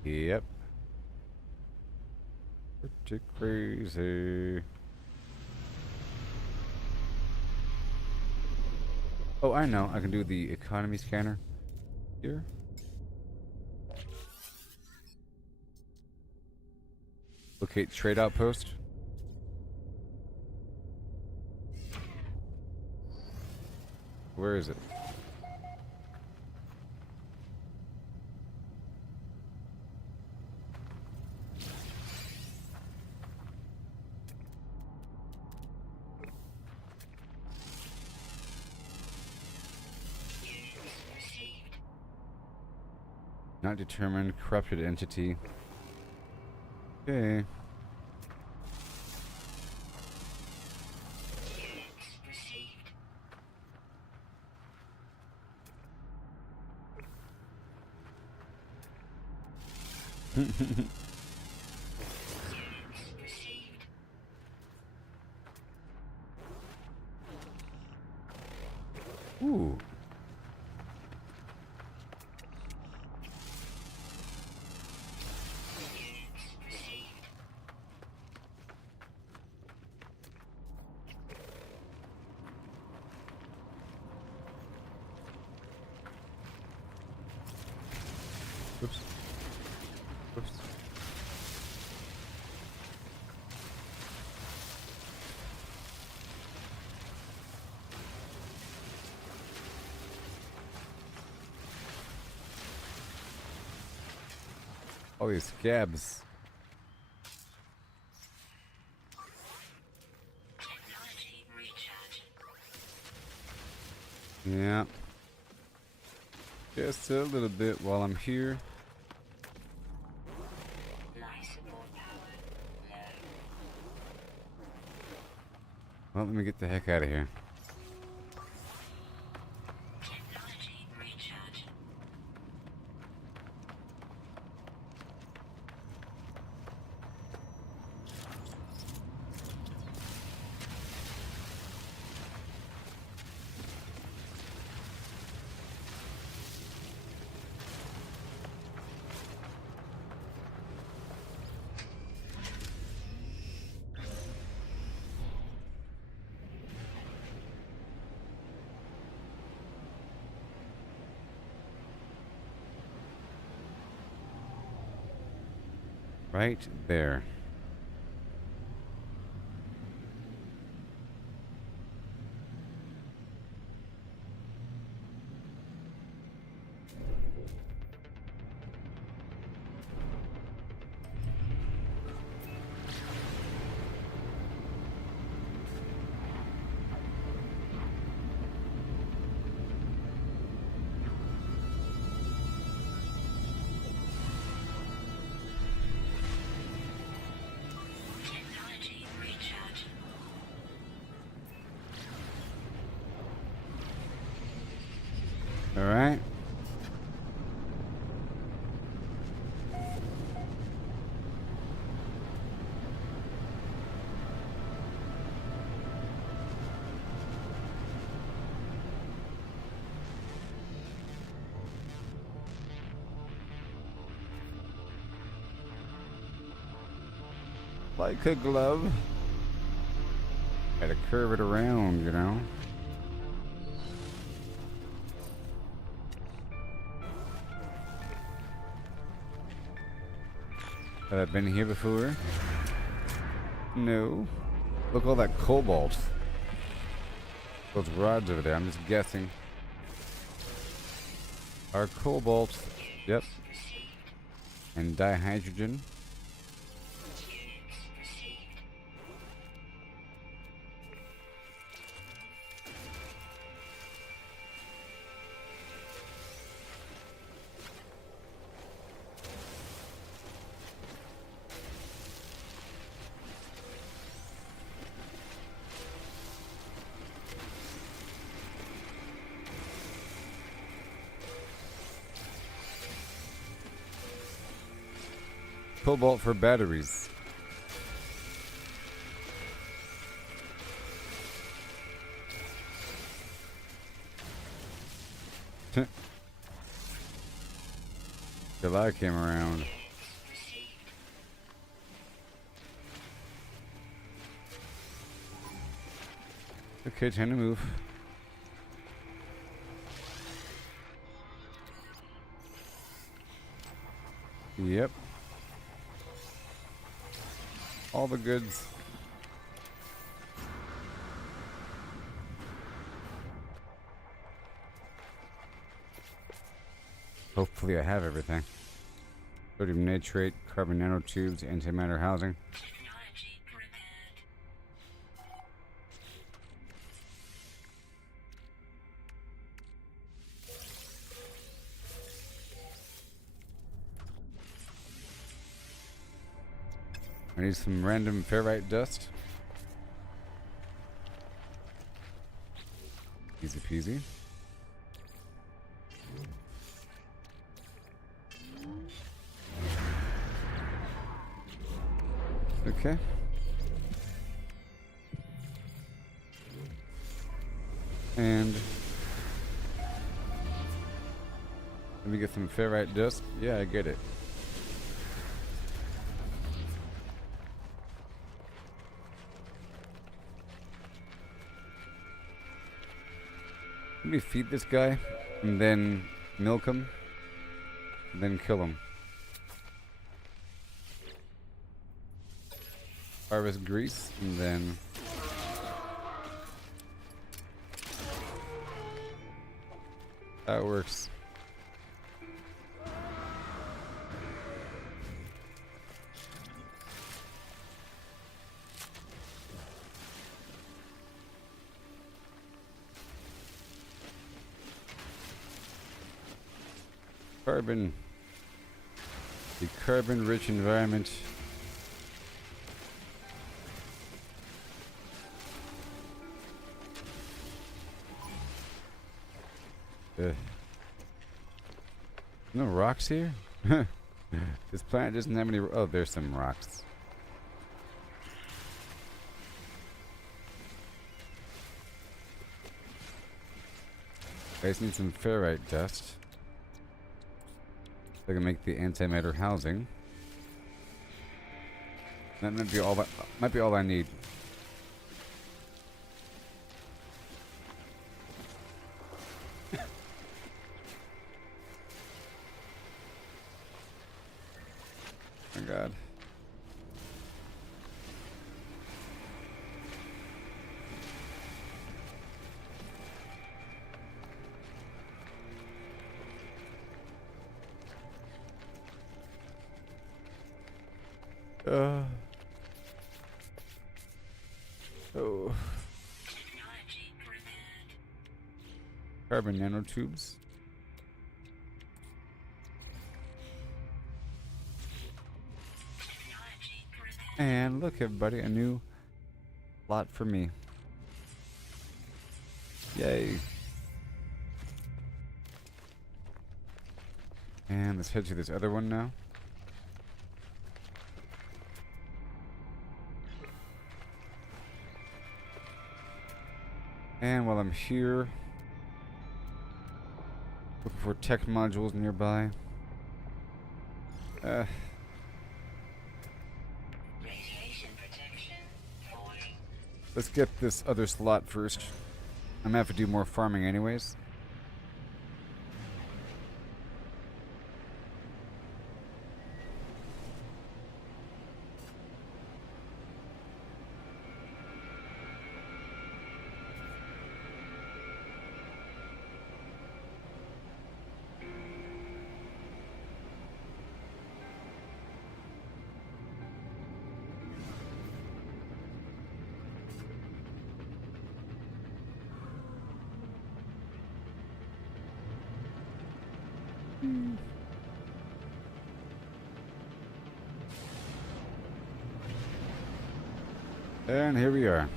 Yep. Pretty crazy. Oh, I know. I can do the economy scanner here. Locate trade outpost. Where is it? Units received. Not determined. Corrupted entity. Okay. Units received. Units received. Ooh. Units received. Oops. Oops. All these scabs. Yeah. Just a little bit while I'm here. Life support power low. Well, let me get the heck out of here. Technology recharge. Right there. Technology recharge. All right. Like a glove. Gotta curve it around, you know. Have I been here before? No. Look, all that cobalt. Those rods over there, I'm just guessing. Are cobalt. Yep. Received. And dihydrogen. Units received. Cobalt for batteries. Till I came around. Units received. Okay, time to move. Yep. All the goods. Hopefully I have everything. Sodium nitrate, carbon nanotubes, antimatter housing. Technology repaired. I need some random ferrite dust. Easy peasy. Okay. And let me get some ferrite dust. Yeah, I get it. Let me feed this guy and then milk him and then kill him. Harvest grease and then that works. Carbon. The carbon-rich environment. No rocks here? This planet doesn't have any... Oh, there's some rocks. I just need some ferrite dust. So I can make the antimatter housing. That might be all I need. Oh my god. Oh. Technology prepared. Carbon nanotubes. Technology prepared. And look, everybody, a new lot for me. Yay. And let's head to this other one now. And while I'm here, looking for tech modules nearby. Radiation protection falling. Let's get this other slot first. I'm gonna have to do more farming anyways. And here we are.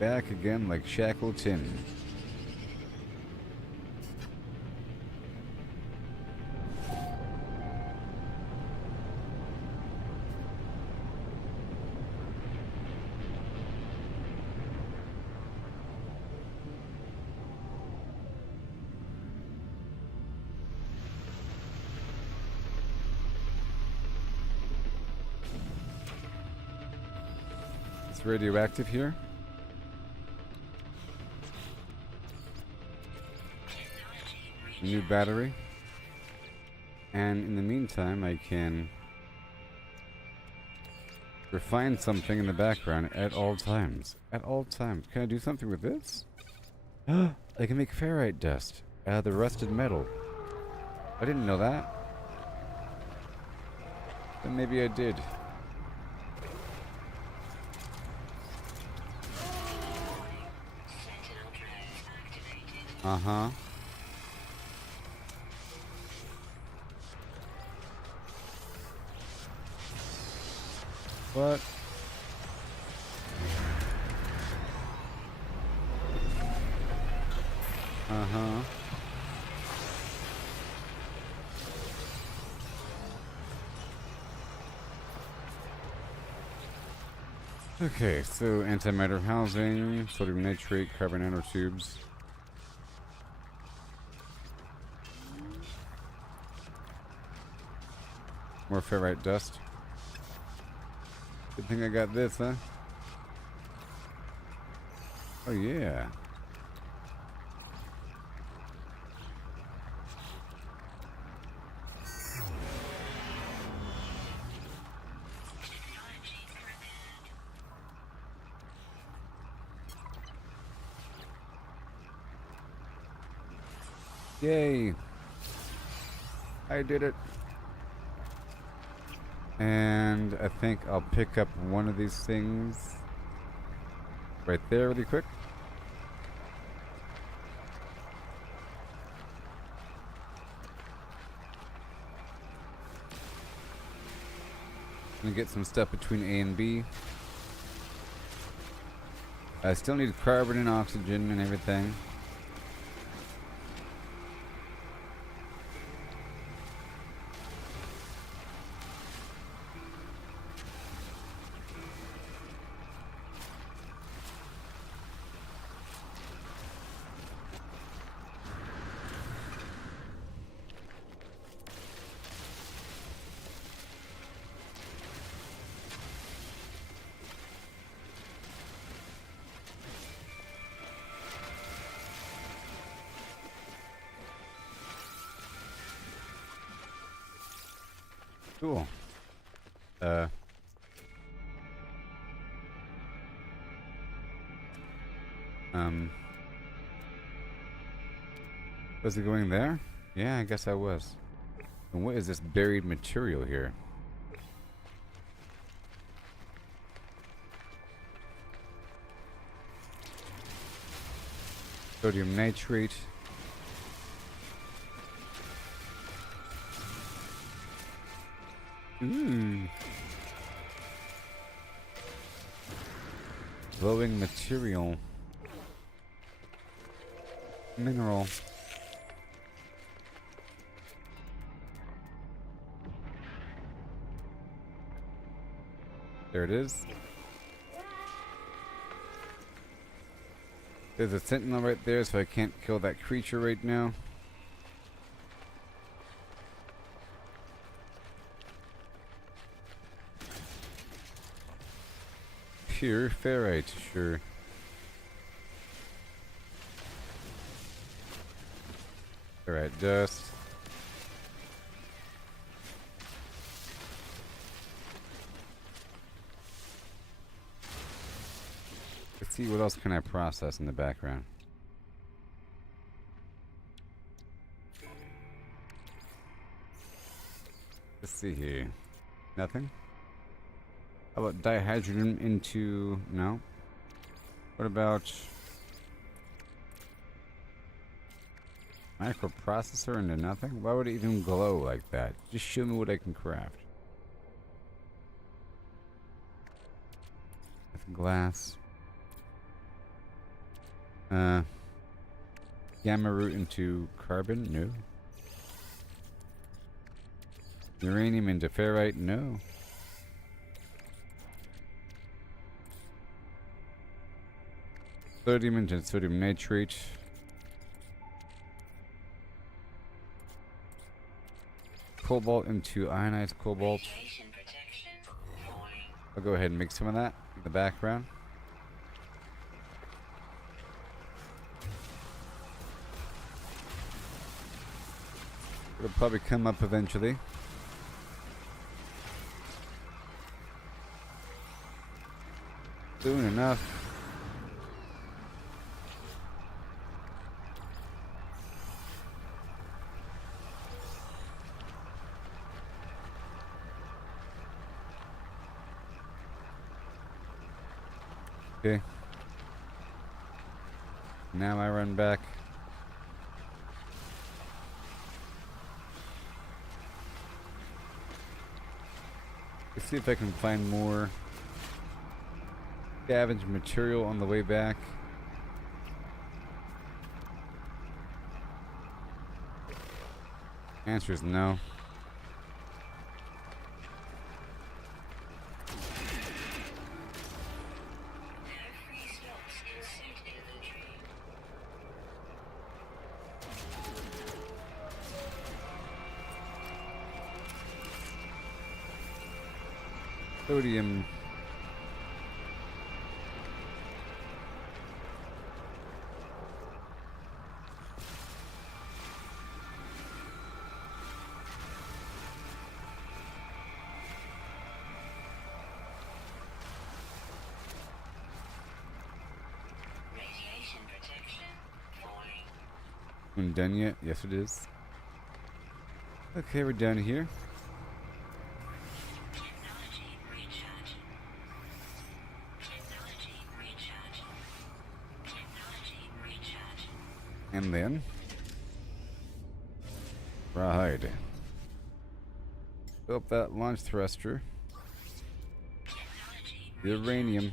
Back again like Shackleton. It's radioactive here. New battery. And in the meantime, I can refine something in the background at all times. At all times. Can I do something with this? I can make ferrite dust out of the rusted metal. I didn't know that. Then maybe I did. Sentinel drones activated. Uh-huh. What? Uh-huh. Okay, so antimatter housing, sodium nitrate, carbon nanotubes. More ferrite dust. Good thing I got this, huh? Oh yeah. Technology prepared. Yay. I did it. And I think I'll pick up one of these things right there really quick. Gonna get some stuff between A and B. I still need carbon and oxygen and everything. Cool. Was it going there? Yeah, I guess I was. And what is this buried material here? Sodium nitrate. Glowing material. Mineral. There it is. There's a sentinel right there, so I can't kill that creature right now. Pure ferrite, sure. Alright, dust. Let's see what else can I process in the background. Let's see here. Nothing? How about dihydrogen into... no? What about... microprocessor into nothing? Why would it even glow like that? Just show me what I can craft. With glass. Gamma root into carbon? No. Uranium into ferrite? No. Sodium into sodium nitrate. Cobalt into ionized cobalt. I'll go ahead and make some of that in the background. It'll probably come up eventually. Soon enough. Okay. Now I run back. Let's see if I can find more scavenged material on the way back. Answer is no. Sodium. Radiation protection falling. We're done yet? Yes, it is. Okay, we're done here. Technology recharge. Technology recharge. Technology recharge. And then ride. Fill up that launch thruster. uranium.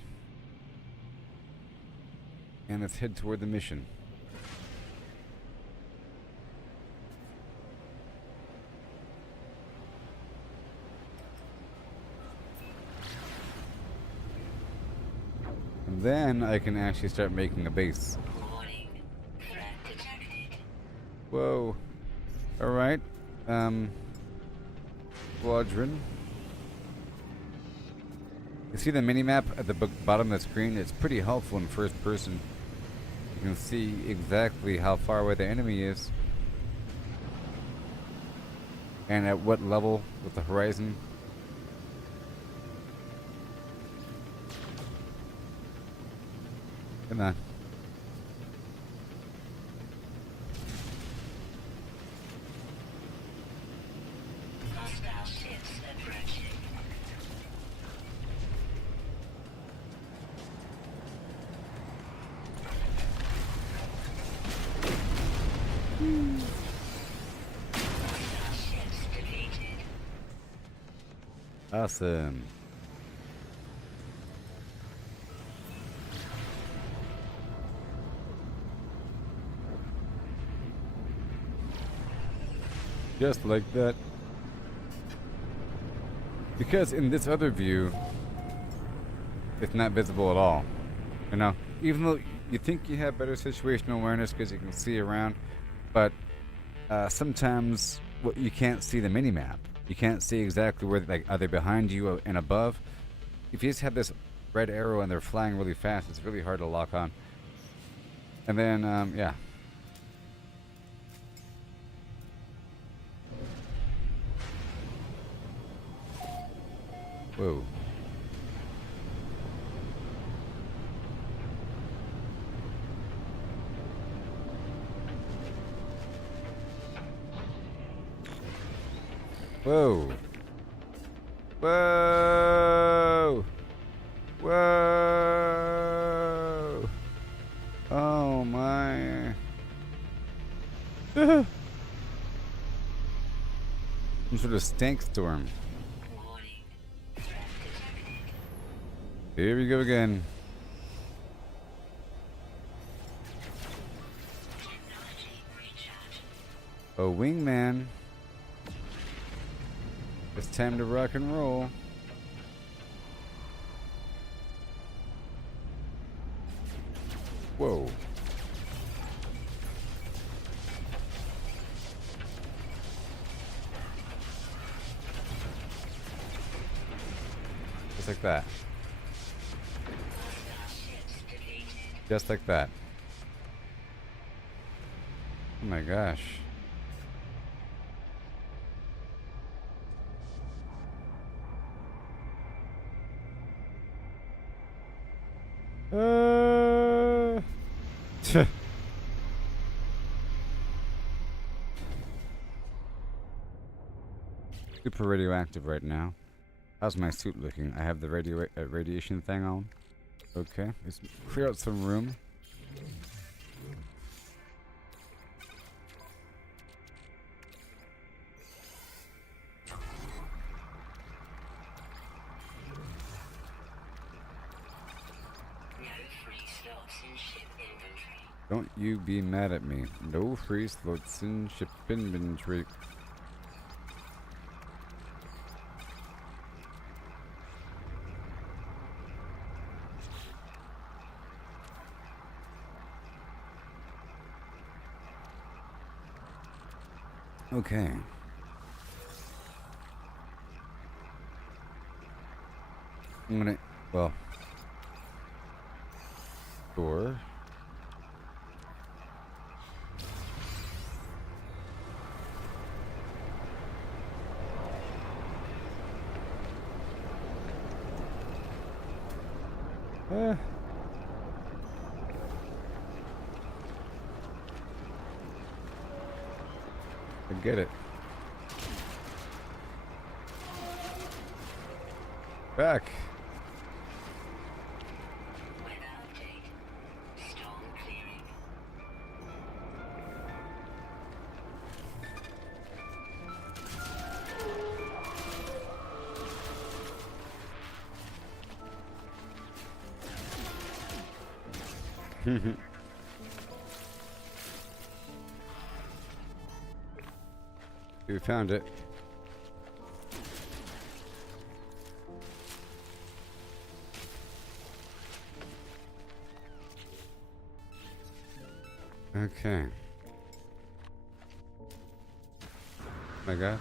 And let's head toward the mission. And then I can actually start making a base. Warning. Threat detected. Whoa. Alright. Squadron. You see the mini-map at the bottom of the screen? It's pretty helpful in first person. You can see exactly how far away the enemy is. And at what level with the horizon. Come on. Hostile ships approaching. Hostile ships defeated. Awesome. Just like that. Because in this other view, it's not visible at all. You know, even though you think you have better situational awareness because you can see around, but sometimes you can't see the mini-map. You can't see exactly where, like, are they behind you and above? If you just have this red arrow and they're flying really fast, it's really hard to lock on. And then, yeah. Whoa. Whoa. Whoa. Whoa. Oh my. Some sort of stank storm. Warning. Threat detected. Here we go again. Technology recharge. A wingman. It's time to rock and roll. Whoa. Just like that. Hostile ships defeated. Just like that. Oh my gosh. Super radioactive right now. How's my suit looking? I have the radiation thing on. Okay, let's clear out some room. No free slots in ship inventory. Don't you be mad at me. No free slots in ship inventory. Okay. I'm gonna, well, door. I get it. Back. Weather update. Storm clearing. We found it. Okay. My God.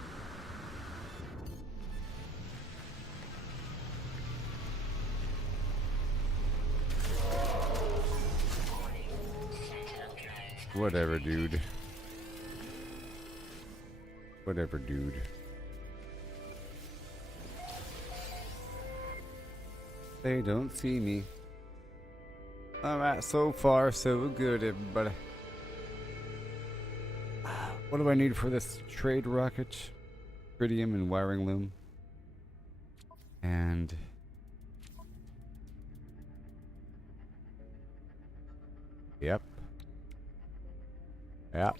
Whatever, dude. Whatever, dude. They don't see me. Alright, so far so good, everybody. What do I need for this trade rocket? Tritium and wiring loom. And... Yep. Yep.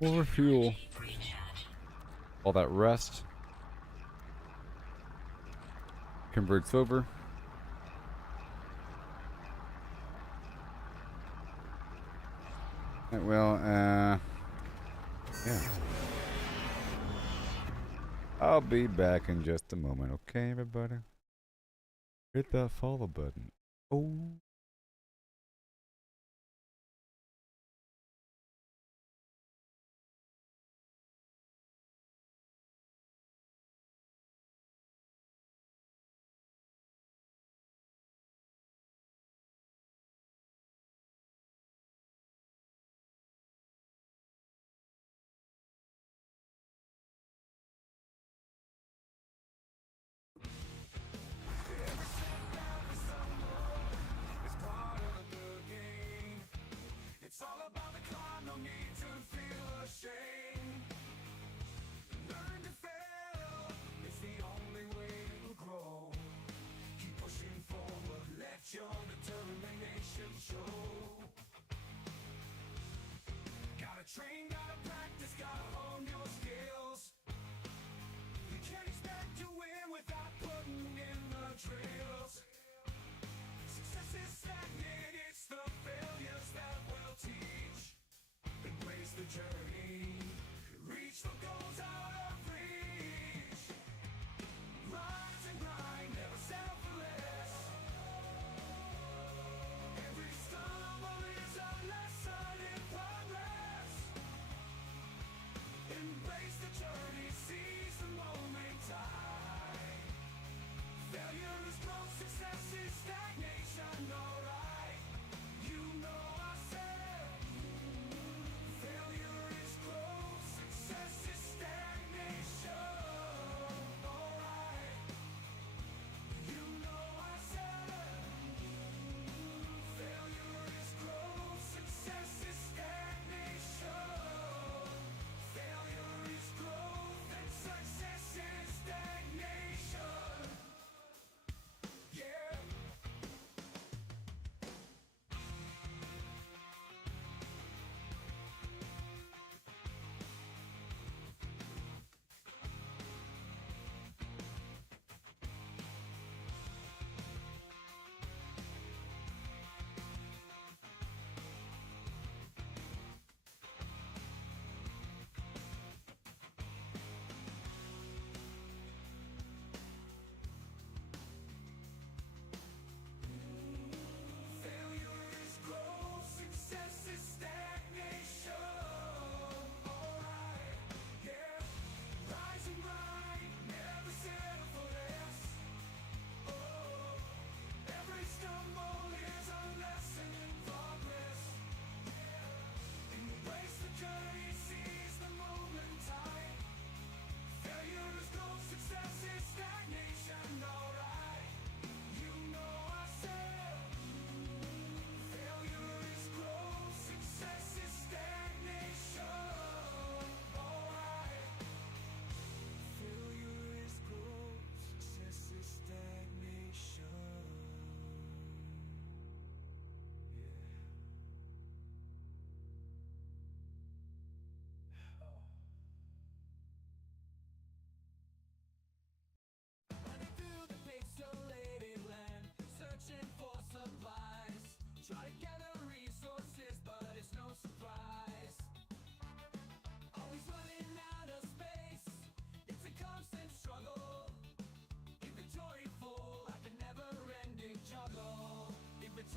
More fuel. All that rust. Converts over. Well, yeah. I'll be back in just a moment, okay, everybody? Hit that follow button. Oh.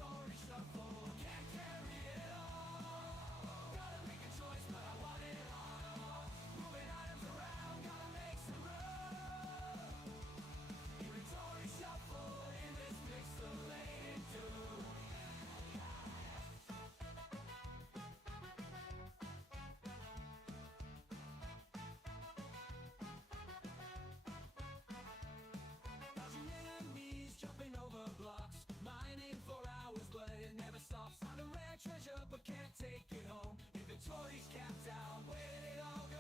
Inventory shuffle, can't carry it all. Gotta make a choice, but I want it all. Moving items around, gotta make some room. Inventory shuffle in this pixelated doom. Dodging enemies, jumping over blocks, mining for hours, but it never stops. Found a rare treasure, but can't take it home. Inventory's capped out, where did it all go?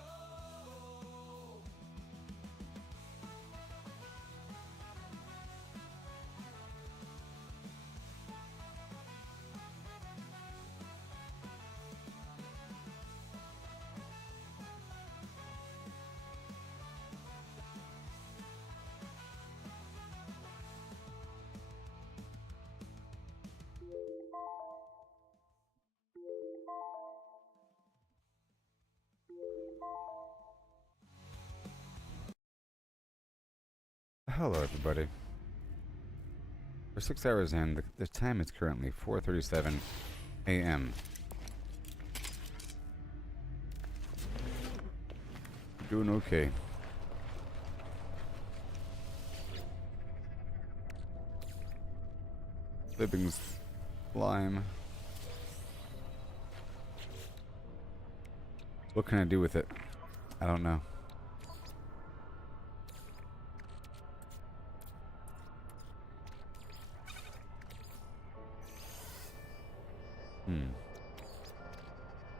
Hello, everybody. We're 6 hours in. The time is currently 4:37 a.m. Doing okay. Living slime. What can I do with it? I don't know.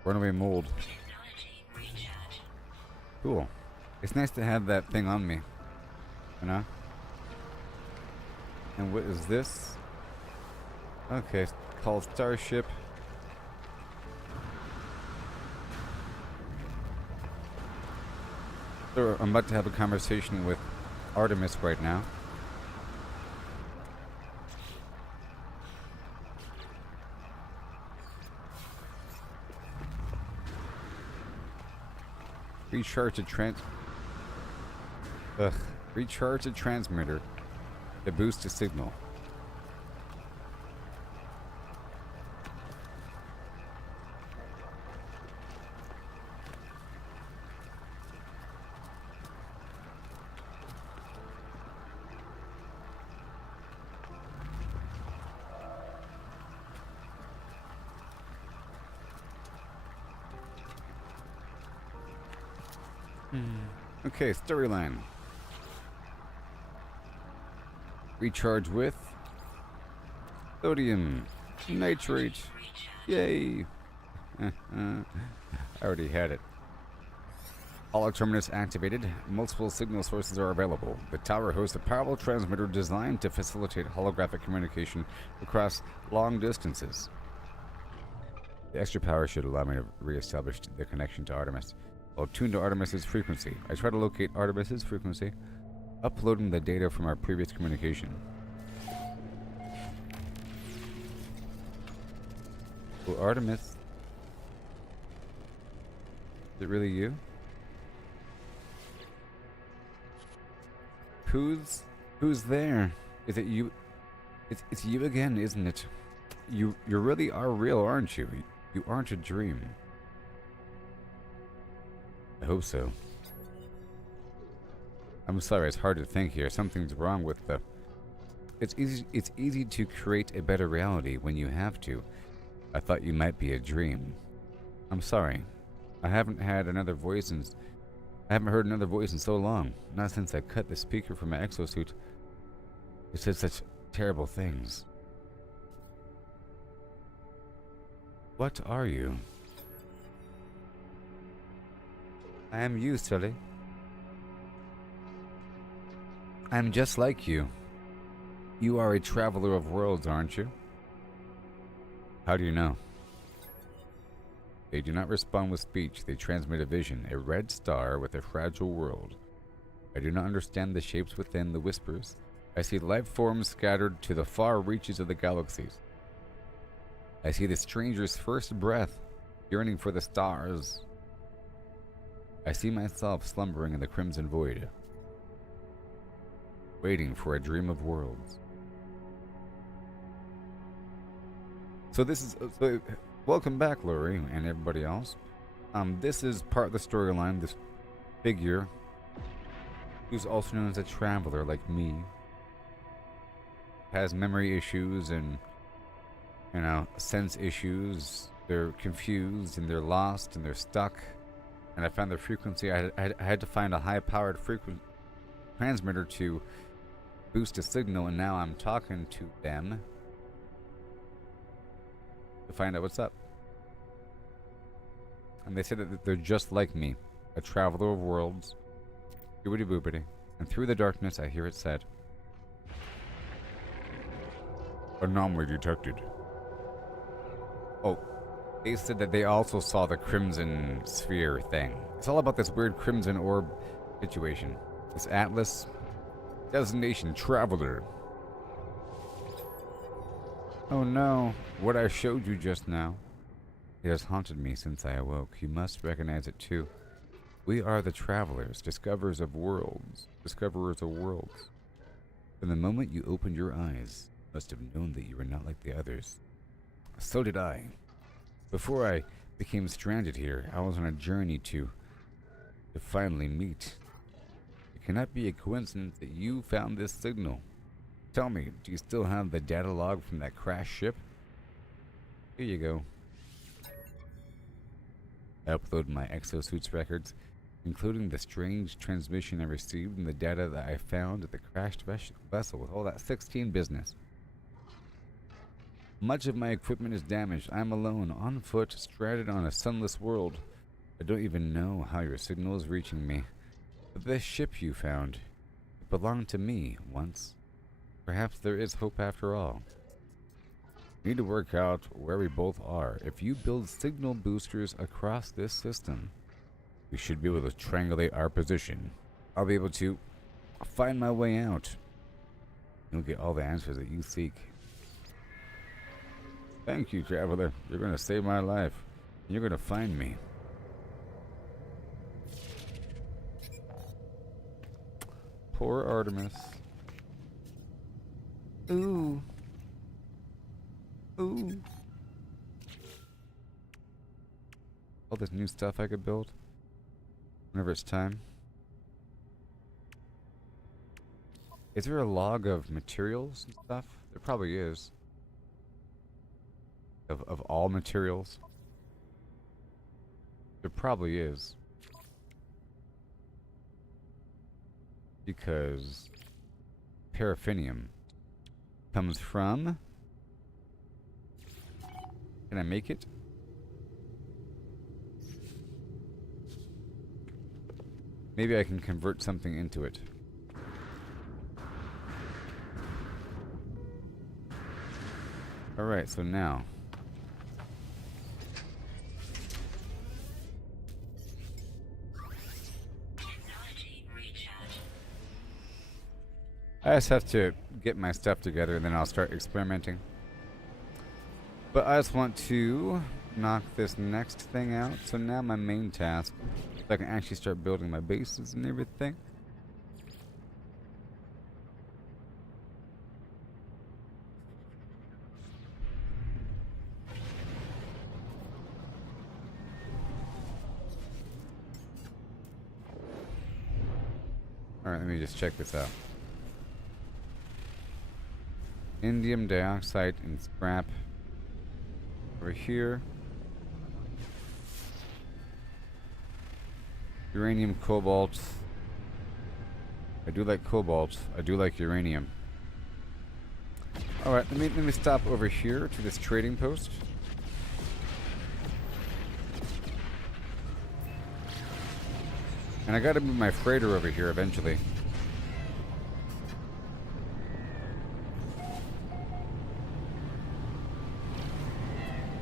Runaway mold. Technology recharge. Cool. It's nice to have that thing on me. You know? And what is this? Okay, it's called Starship. So I'm about to have a conversation with Artemis right now. Recharge the transmitter to boost the signal. Okay, storyline. Recharge with sodium nitrate. Yay! I already had it. Holo terminus activated. Multiple signal sources are available. The tower hosts a powerful transmitter designed to facilitate holographic communication across long distances. The extra power should allow me to re-establish the connection to Artemis. I'll tune to Artemis's frequency. I try to locate Artemis's frequency, uploading the data from our previous communication. Well, Artemis, is it really you? Who's there? Is it you? It's you again, isn't it? You really are real, aren't you? You aren't a dream. I hope so. I'm sorry, it's hard to think here. Something's wrong with the... It's easy to create a better reality when you have to. I thought you might be a dream. I'm sorry. I haven't heard another voice in so long. Not since I cut the speaker from my exosuit. It said such terrible things. What are you? I am you, Sully. I'm just like you. You are a traveler of worlds, aren't you? How do you know? They do not respond with speech. They transmit a vision, a red star with a fragile world. I do not understand the shapes within the whispers. I see life forms scattered to the far reaches of the galaxies. I see the stranger's first breath, yearning for the stars. I see myself slumbering in the crimson void, waiting for a dream of worlds. So this is welcome back, Lori, and everybody else. This is part of the storyline. This figure, who's also known as a traveler, like me, has memory issues and sense issues. They're confused and they're lost and they're stuck. And I found their frequency. I had to find a high-powered frequency transmitter to boost a signal, and now I'm talking to them to find out what's up. And they said that they're just like me, a traveler of worlds, Gooboberti, and through the darkness I hear it said, anomaly detected. Oh, they said that they also saw the crimson sphere thing. It's all about this weird crimson orb situation. This atlas, designation traveler. Oh no, what I showed you just now. It has haunted me since I awoke. You must recognize it too. We are the travelers, discoverers of worlds. From the moment you opened your eyes, you must have known that you were not like the others. So did I. Before I became stranded here, I was on a journey to finally meet. It cannot be a coincidence that you found this signal. Tell me, do you still have the data log from that crashed ship? Here you go. I uploaded my exosuit's records, including the strange transmission I received and the data that I found at the crashed vessel with all that 16 business. Much of my equipment is damaged. I'm alone, on foot, stranded on a sunless world. I don't even know how your signal is reaching me. But this ship you found, it belonged to me once. Perhaps there is hope after all. We need to work out where we both are. If you build signal boosters across this system, we should be able to triangulate our position. I'll be able to find my way out. You'll get all the answers that you seek. Thank you, traveler. You're going to save my life. You're going to find me. Poor Artemis. Ooh. Ooh. All this new stuff I could build. Whenever it's time. Is there a log of materials and stuff? There probably is. Of all materials. There probably is. Because paraffinium comes from... Can I make it? Maybe I can convert something into it. Alright, so now... I just have to get my stuff together and then I'll start experimenting. But I just want to knock this next thing out. So now my main task, so I can actually start building my bases and everything. Alright, let me just check this out. Indium dioxide and scrap over here. Uranium, cobalt. I do like cobalt. I do like uranium. Alright, let me stop over here to this trading post. And I gotta move my freighter over here eventually.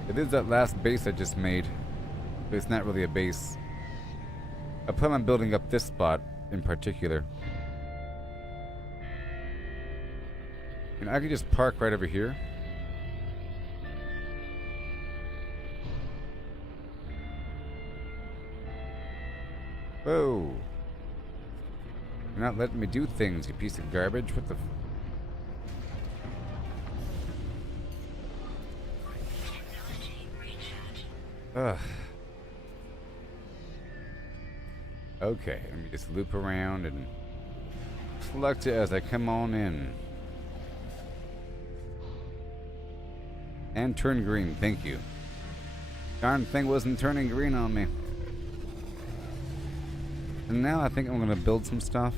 It is that last base I just made, but it's not really a base. I plan on building up this spot in particular. And I could just park right over here. Whoa. You're not letting me do things, you piece of garbage. What the Ugh. Okay, let me just loop around and select it as I come on in. And turn green, thank you. Darn thing wasn't turning green on me. And now I think I'm gonna build some stuff.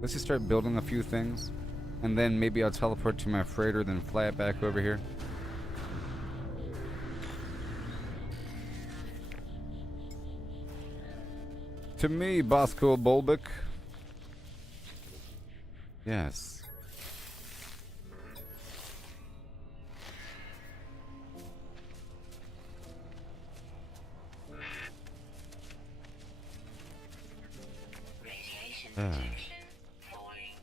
Let's just start building a few things. And then maybe I'll teleport to my freighter, then fly it back over here. To me, Bosco Bulbic. Yes. Radiation Ah. protection falling.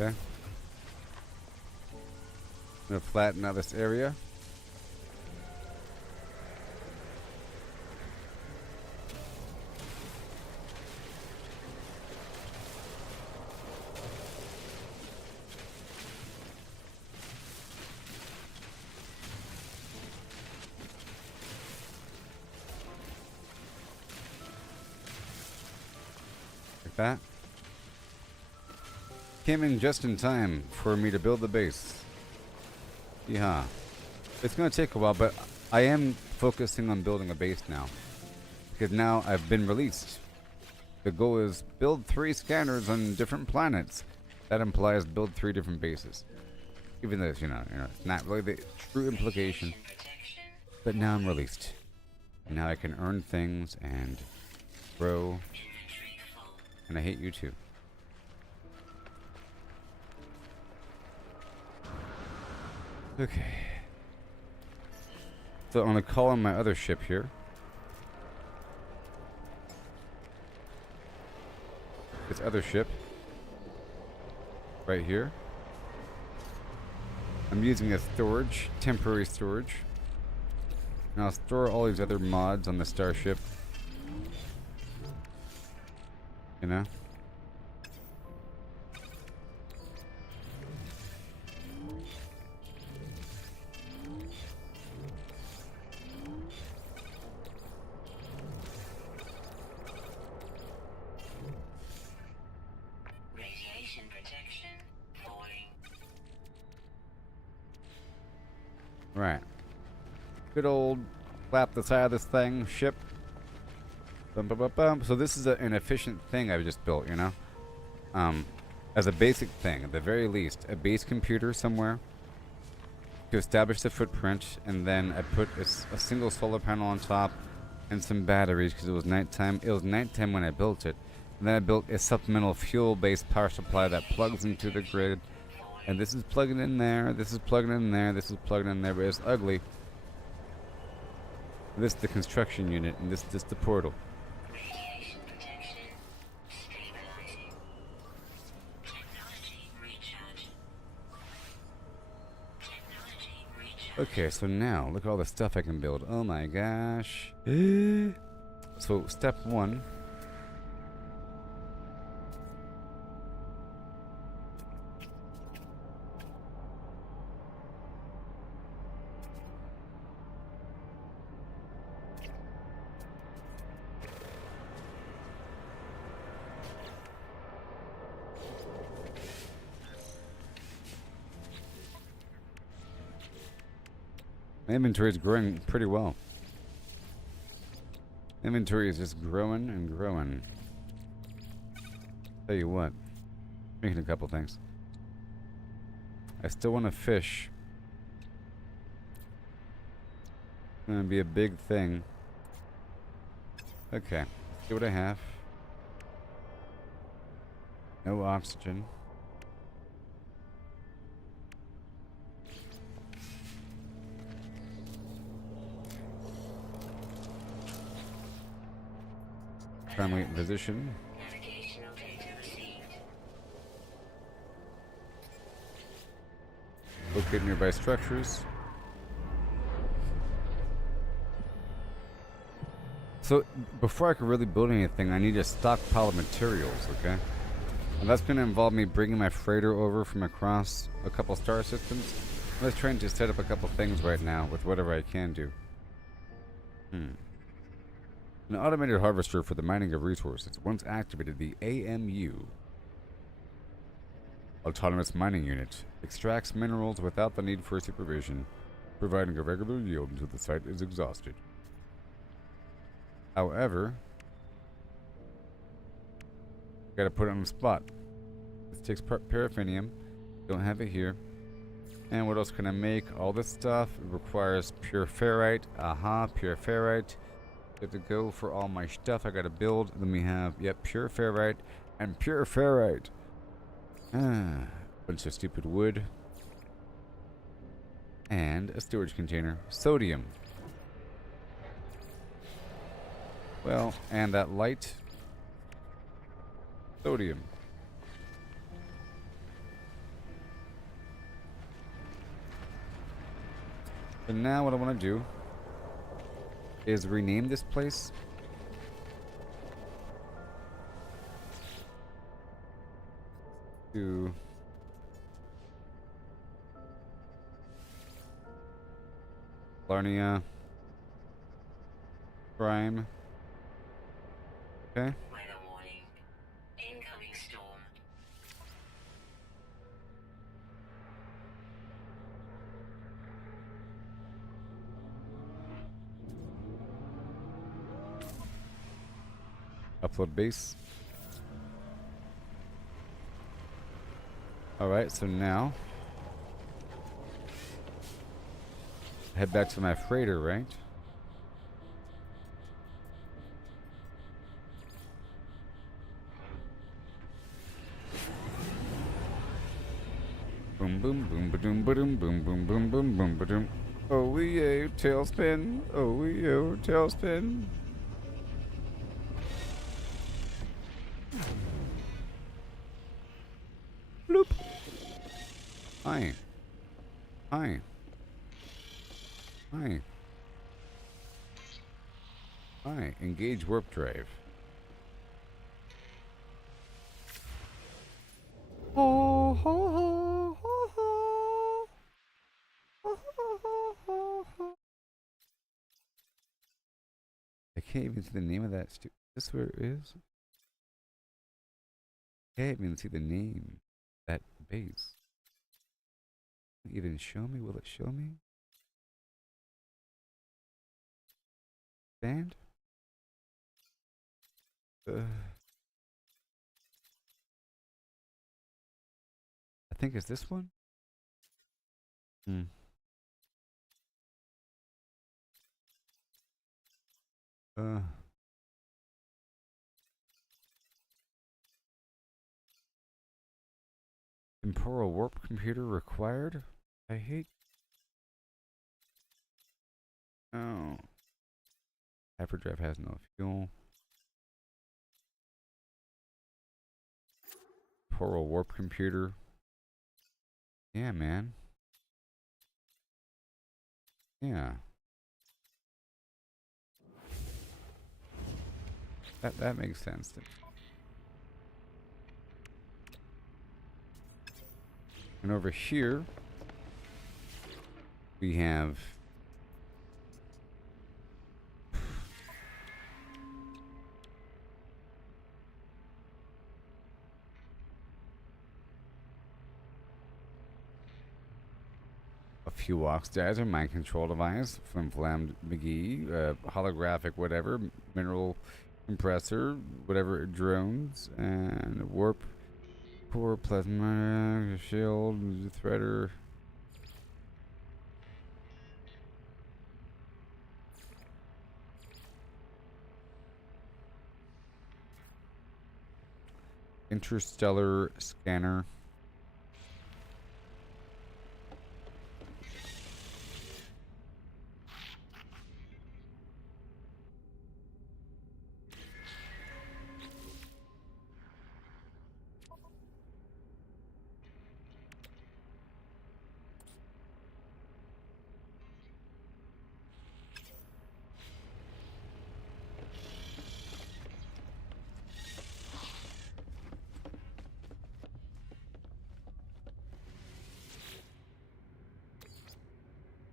Okay. I'm gonna flatten out this area. Like that. Came in just in time for me to build the base. Yeah. It's gonna take a while, but I am focusing on building a base now. Because now I've been released. The goal is build 3 scanners on different planets. That implies build 3 different bases. Even though it's, you know, it's not really the true implication. Radiation protection. But now I'm released. And now I can earn things and grow. Inventory full. And I hate you too. Okay. So I'm gonna call on my other ship here. This other ship. Right here. I'm using a storage, temporary storage. And I'll store all these other mods on the starship. You know? Radiation protection falling. Right. Good old flap the side of this thing, ship. Bum, bum, bum, bum. So this is an efficient thing I've just built, you know? As a basic thing, at the very least, a base computer somewhere to establish the footprint, and then I put a single solar panel on top and some batteries because it was nighttime. It was nighttime when I built it. And then I built a supplemental fuel-based power supply that plugs into the grid. And this is plugging in there, this is plugging in there, this is plugging in there, but it's ugly. This is the construction unit, and this is the portal. Radiation protection stabilizing. Technology recharge. Technology recharge. Okay, so now, look at all the stuff I can build. Oh my gosh. So, step 1. My inventory is growing pretty well. Inventory is just growing and growing. Tell you what, making a couple things. I still want to fish. It's gonna be a big thing. Okay, see what I have. No oxygen. Primary position. Navigational data received. Locate nearby structures. So, before I can really build anything, I need a stockpile of materials, okay? And that's going to involve me bringing my freighter over from across a couple star systems. I'm just trying to set up a couple things right now with whatever I can do. An automated harvester for the mining of resources. Once activated, the AMU, Autonomous Mining Unit, extracts minerals without the need for supervision, providing a regular yield until the site is exhausted. However, gotta put it on the spot. This takes paraffinium. Don't have it here. And what else can I make? All this stuff requires pure ferrite. Aha, pure ferrite. Good to go for all my stuff I gotta build. Then we have, yep, pure ferrite and pure ferrite. Bunch of stupid wood. And a storage container. Sodium. Well, and that light. Sodium. So now what I want to do is rename this place. To Larnia Prime. Okay. Weather warning. Incoming storm. Upload base. Alright, so now head back to my freighter, right? Boom boom boom ba-doom ba-doom boom boom boom boom boom ba-doom. Oh yeah, tailspin. Oh yeah, tailspin. Bloop. Hi. Hi. Hi. Hi. Engage warp drive. Oh, ho, ho, ho, ho. Ho, ho, ho, ho, ho. I can't even see the name of that. Is this where it is? I can't even see the name of that base. Even show me? Will it show me? Stand? I think it's this one. Uh. Temporal warp computer required? I hate. Oh. Hyperdrive has no fuel. Temporal warp computer. Yeah, man. Yeah. That makes sense. And over here we have a few oxidizer, mind control device, flim flam McGee, holographic whatever, mineral compressor, whatever, drones, and warp core, plasma shield, threader. Interstellar scanner.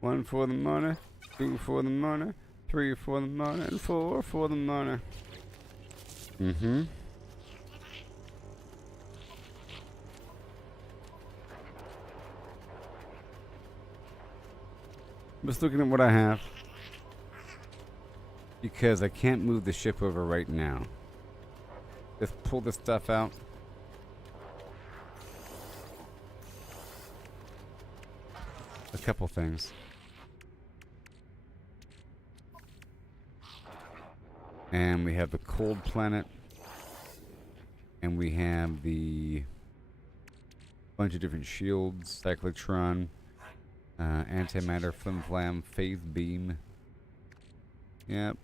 1 for the money, 2 for the money, 3 for the money, and 4 for the money. Mm-hmm. I'm just looking at what I have. Because I can't move the ship over right now. Just pull this stuff out. A couple things. And we have the cold planet. And we have the bunch of different shields, cyclotron, antimatter, flim flam, phase beam. Yep.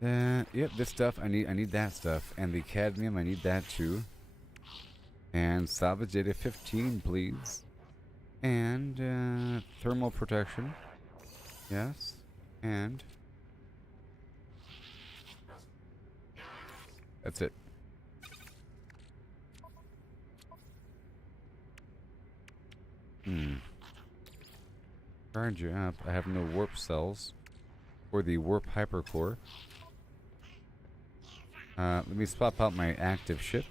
And yep, this stuff I need that stuff. And the cadmium, I need that too. And salvage data 15, please. And thermal protection. Yes. And that's it. Charge you up. I have no warp cells for the warp hypercore. Let me swap out my active ship.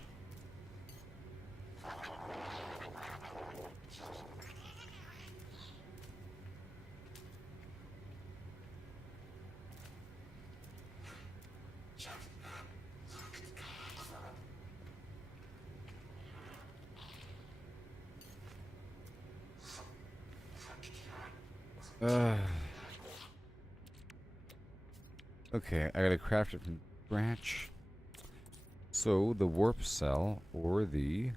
Okay, I gotta craft it from scratch. So, the warp cell, or the...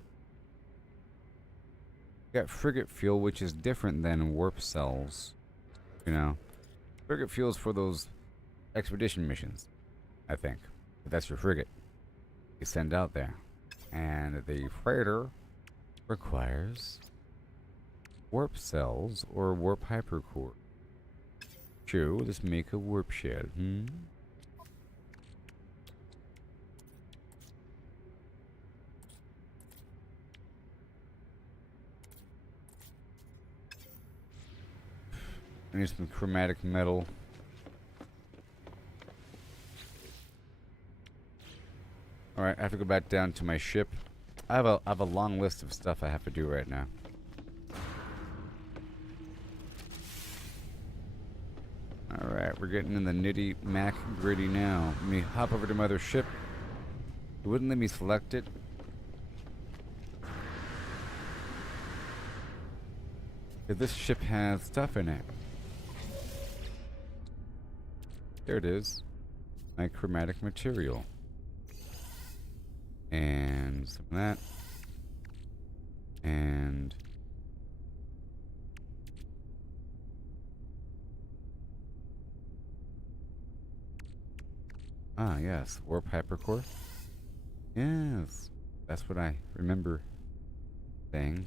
got frigate fuel, which is different than warp cells. You know? Frigate fuel is for those expedition missions, I think. But that's your frigate you send out there. And the freighter requires warp cells or warp hypercore. True, let's make a warp shell. I need some chromatic metal. Alright, I have to go back down to my ship. I have a long list of stuff I have to do right now. Alright, we're getting in the nitty mac gritty now. Let me hop over to my other ship. It wouldn't let me select it. This ship has stuff in it. There it is. My chromatic material. And some of that. And ah, yes, warp hypercore. Yes, that's what I remember saying.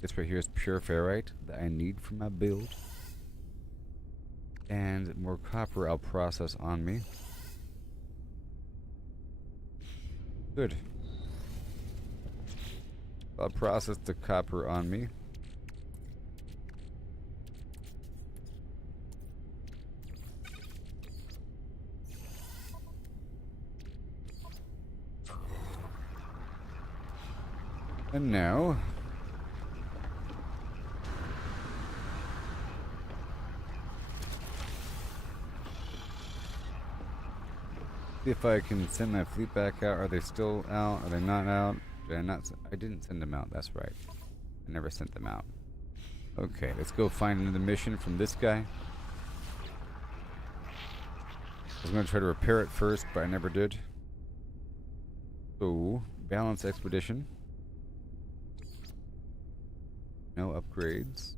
This right here is pure ferrite that I need for my build. And more copper I'll process on me. Good. I'll process the copper on me. And now see if I can send my fleet back out. Are they still out? Are they not out? Did I not? I didn't send them out. That's right. I never sent them out. Okay, let's go find another mission from this guy. I was going to try to repair it first, but I never did. So, balance expedition. No upgrades.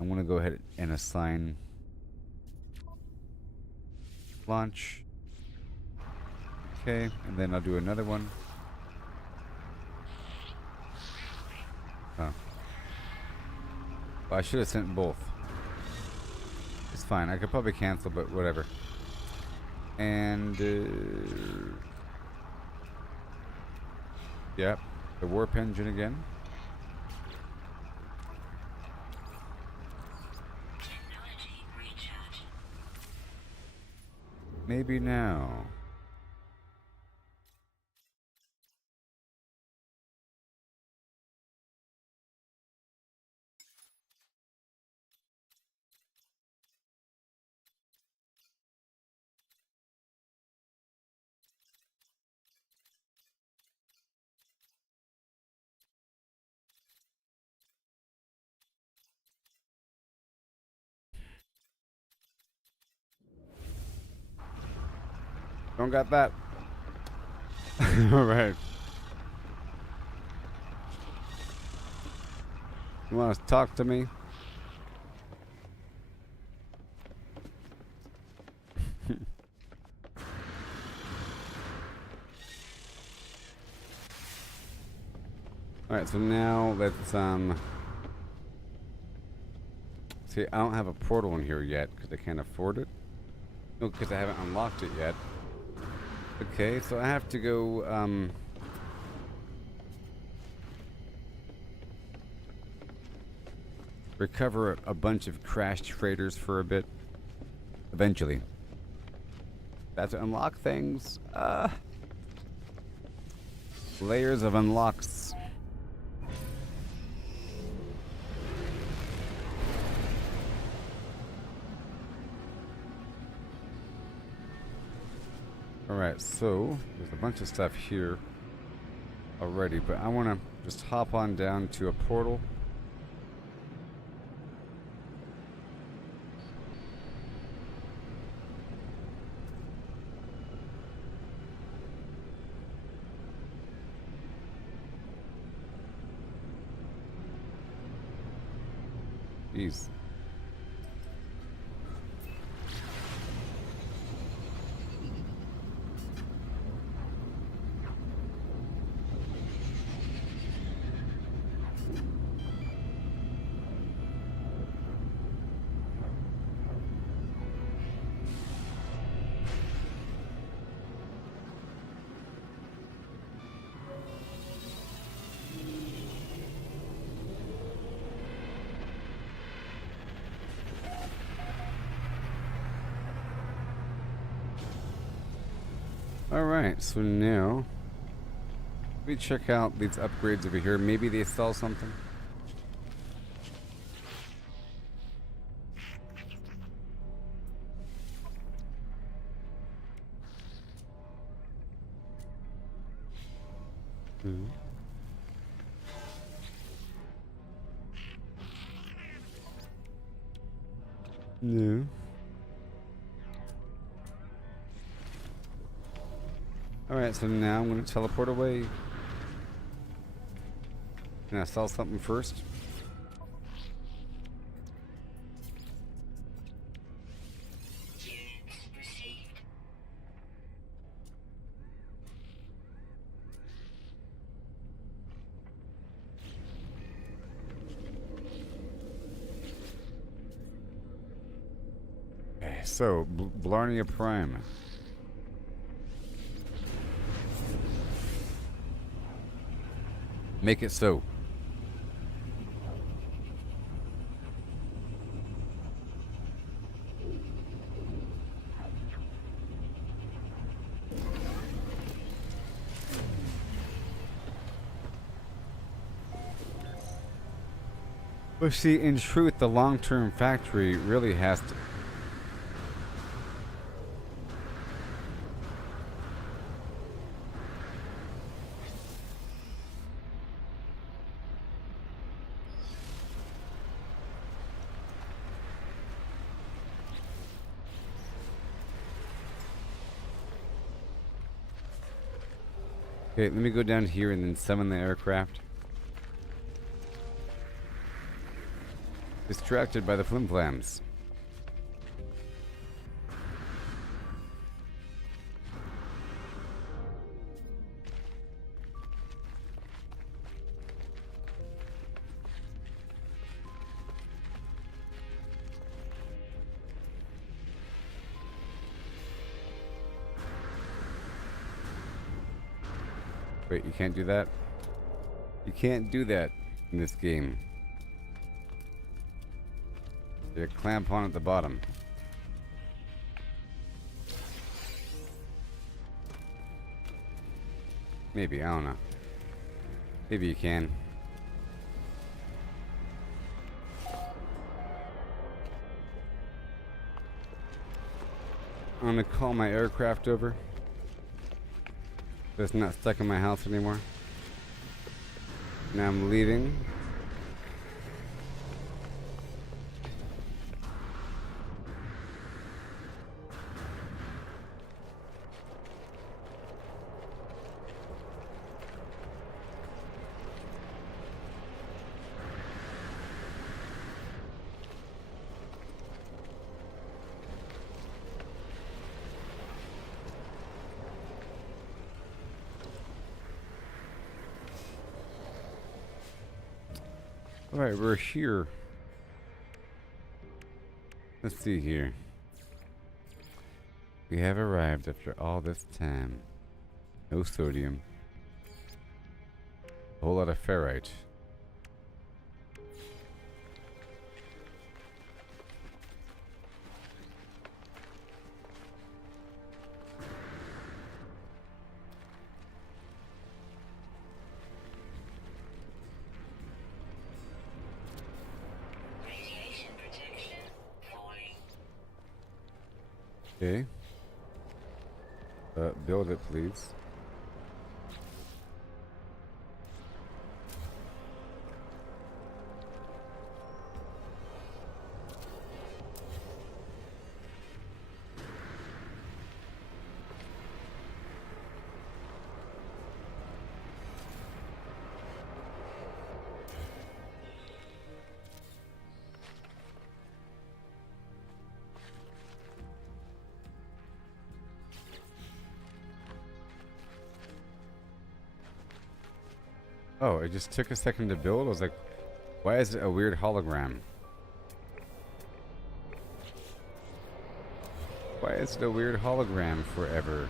I want to go ahead and assign launch. Okay, and then I'll do another one. Oh. Well, I should have sent both. It's fine. I could probably cancel, but whatever. And yep, the warp engine again. Maybe now. Don't got that. All right. You want to talk to me? All right, so now let's see. I don't have a portal in here yet because I can't afford it. No, because I haven't unlocked it yet. Okay, so I have to go recover a bunch of crashed freighters for a bit. Eventually. That's to unlock things. Layers of unlocks. Alright, so there's a bunch of stuff here already, but I want to just hop on down to a portal. Jeez. Alright, so now let me check out these upgrades over here. Maybe they sell something. No. Alright, so now I'm going to teleport away. Can I sell something first? Units received. Okay, so Blarney Prime. Make it so. Well, see, in truth, the long-term factory really has to. Okay, let me go down here and then summon the aircraft. Distracted by the flimflams. Wait, you can't do that? You can't do that in this game. You clamp on at the bottom. Maybe, I don't know. Maybe you can. I'm gonna call my aircraft over. It's not stuck in my house anymore. Now I'm leaving. Alright, we're here. Let's see here. We have arrived after all this time. No sodium. A whole lot of ferrite. Radiation protection falling. Okay. Build it, please. Oh, it just took a second to build? I was like, why is it a weird hologram? Why is it a weird hologram forever?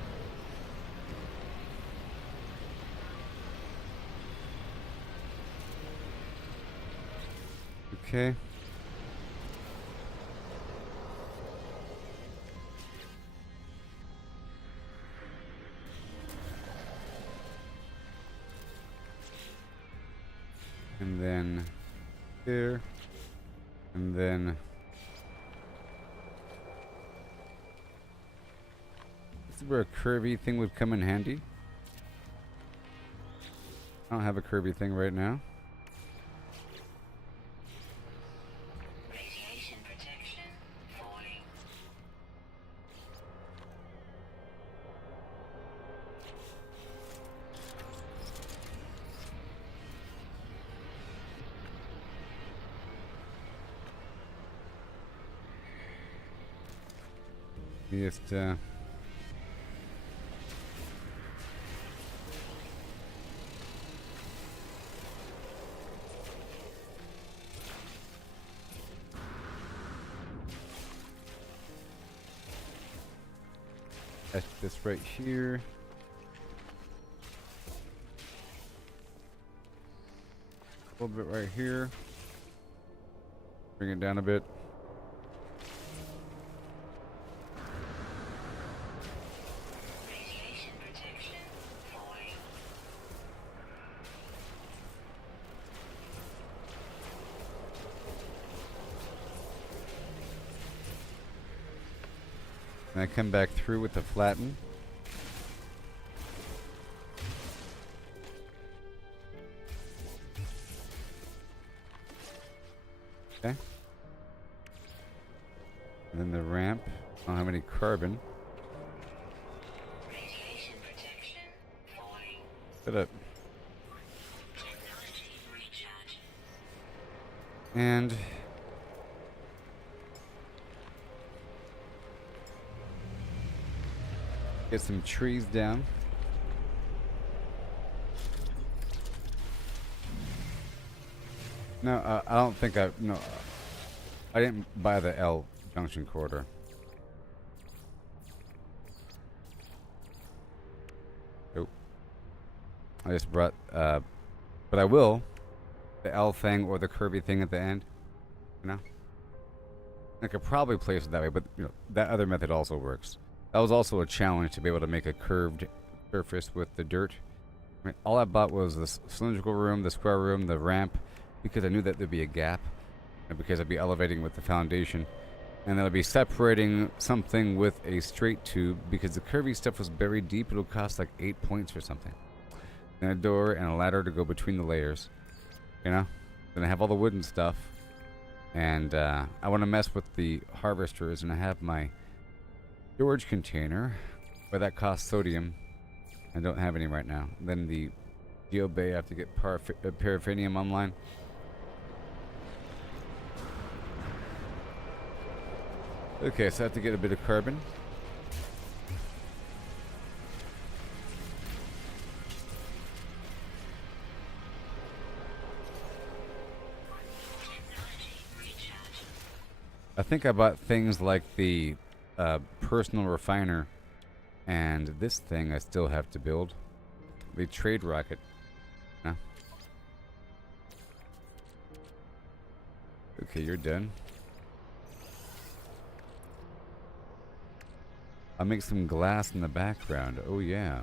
Okay. And then here. And then this is where a curvy thing would come in handy. I don't have a curvy thing right now. Radiation protection falling. Just etch this right here. A little bit right here. Bring it down a bit. Radiation protection falling. And I come back through with the flatten. Okay. And then the ramp. I don't have any carbon. Radiation protection falling. Shut up. Technology recharge. And get some trees down. No, I don't think I didn't buy the L junction corridor. Nope. I just brought but I will the L thing or the curvy thing at the end. You know? I could probably place it that way, but that other method also works. That was also a challenge to be able to make a curved surface with the dirt. Right, all I bought was the cylindrical room, the square room, the ramp, because I knew that there'd be a gap, and because I'd be elevating with the foundation, and then I'd be separating something with a straight tube, because the curvy stuff was buried deep. It'll cost like 8 points or something. And a door and a ladder to go between the layers, you know? Then I have all the wooden stuff, and I want to mess with the harvesters, and I have my storage container, but that costs sodium. I don't have any right now. Then the geobay, I have to get paraffinium online. Okay, so I have to get a bit of carbon. I think I bought things like the personal refiner, and this thing I still have to build. The trade rocket. Huh? Okay, you're done. I'll make some glass in the background. Oh yeah.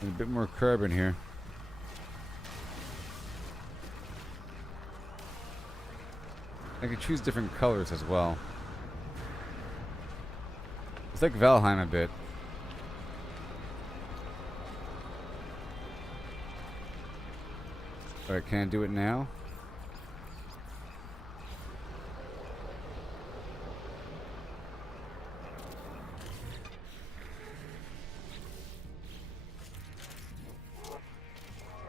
A bit more carbon here. I can choose different colors as well. It's like Valheim a bit. Alright, can I do it now?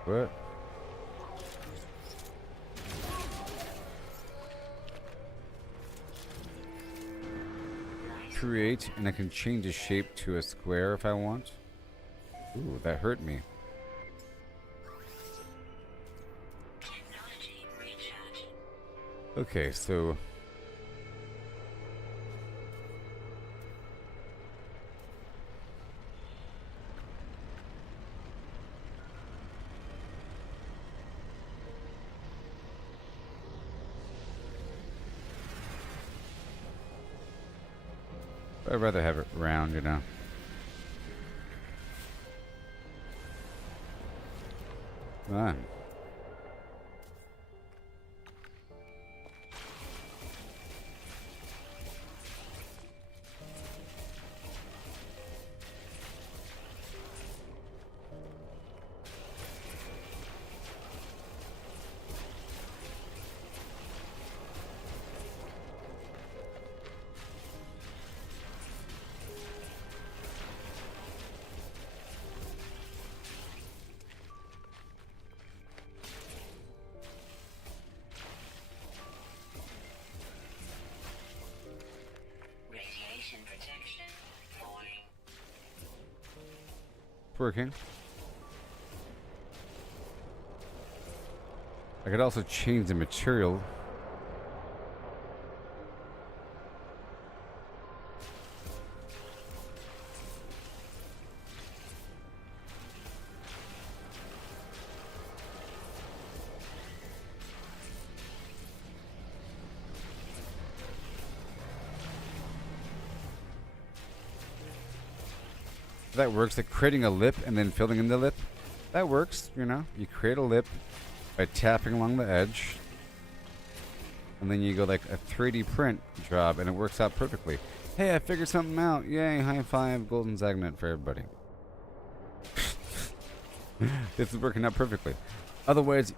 What? Create, and I can change the shape to a square if I want. Ooh, that hurt me. Okay, so I'd rather have it round, you know. Ah. Radiation protection falling. It's working. I could also change the material. That works, like creating a lip and then filling in the lip. That works, you know. You create a lip by tapping along the edge, and then you go like a 3D print job, and it works out perfectly. Hey, I figured something out. Yay, high five, golden segment for everybody. This is working out perfectly. Otherwise,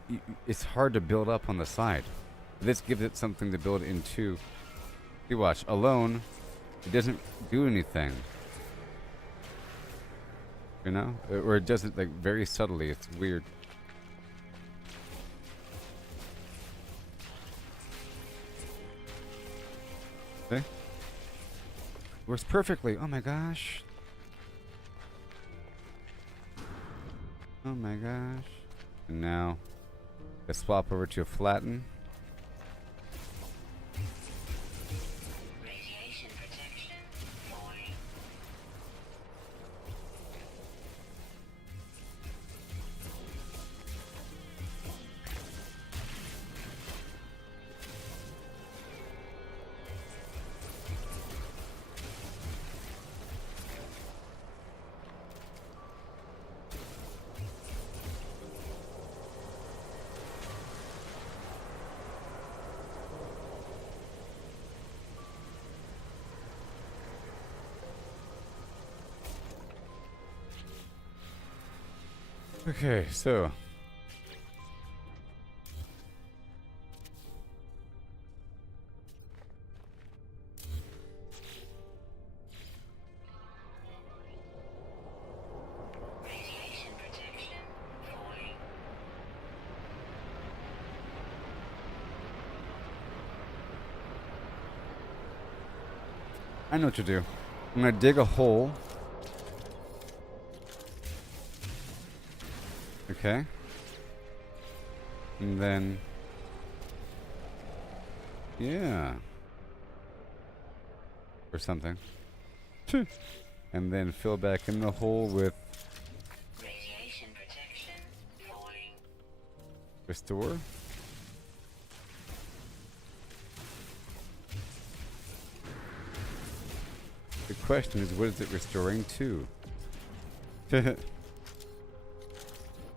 it's hard to build up on the side. This gives it something to build into. You watch, alone, it doesn't do anything. You know? Or it does it like very subtly. It's weird. See? Works perfectly. Oh my gosh. Oh my gosh. And now, let's swap over to a flatten. Radiation protection falling. Okay, so Radiation protection falling. I know what to do. I'm gonna dig a hole. Okay. And then, yeah. Or something. And then fill back in the hole with Radiation protection falling. restore. The question is, what is it restoring to?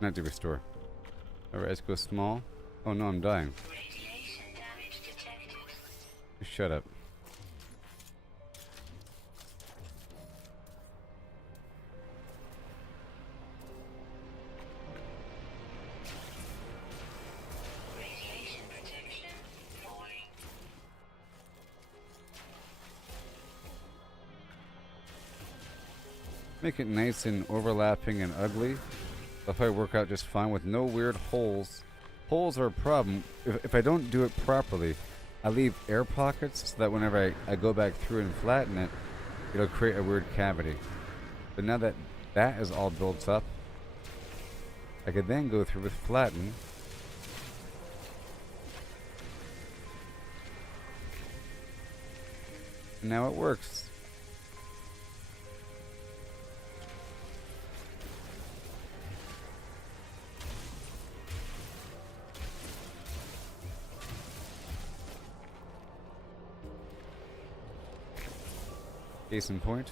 Not to restore. Alright, let's go small. Oh no, I'm dying. Radiation damage detected. Shut up. Radiation protection falling. Make it nice and overlapping and ugly. That'll probably work out just fine with no weird holes. Holes are a problem. If I don't do it properly, I leave air pockets so that whenever I go back through and flatten it, it'll create a weird cavity. But now that that is all built up, I could then go through with flatten. And now it works. Case in point.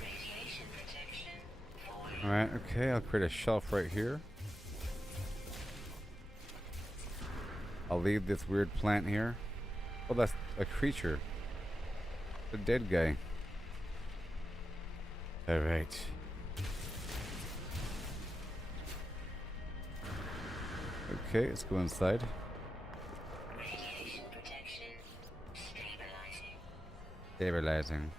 Radiation protection falling. Alright, okay, I'll create a shelf right here. I'll leave this weird plant here. Oh, that's a creature. A dead guy. Alright. Okay, let's go inside. Radiation protection stabilizing. Stabilizing.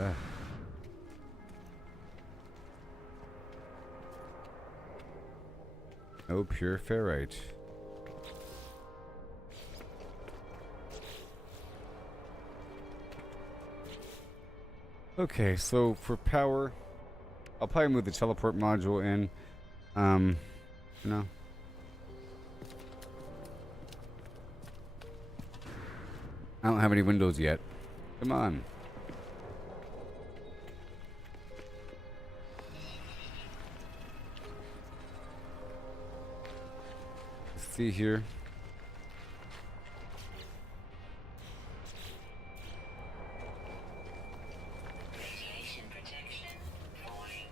Ugh. No pure ferrite. Okay, so for power, I'll probably move the teleport module in. You know. I don't have any windows yet. Come on. Let's see here. Radiation protection falling.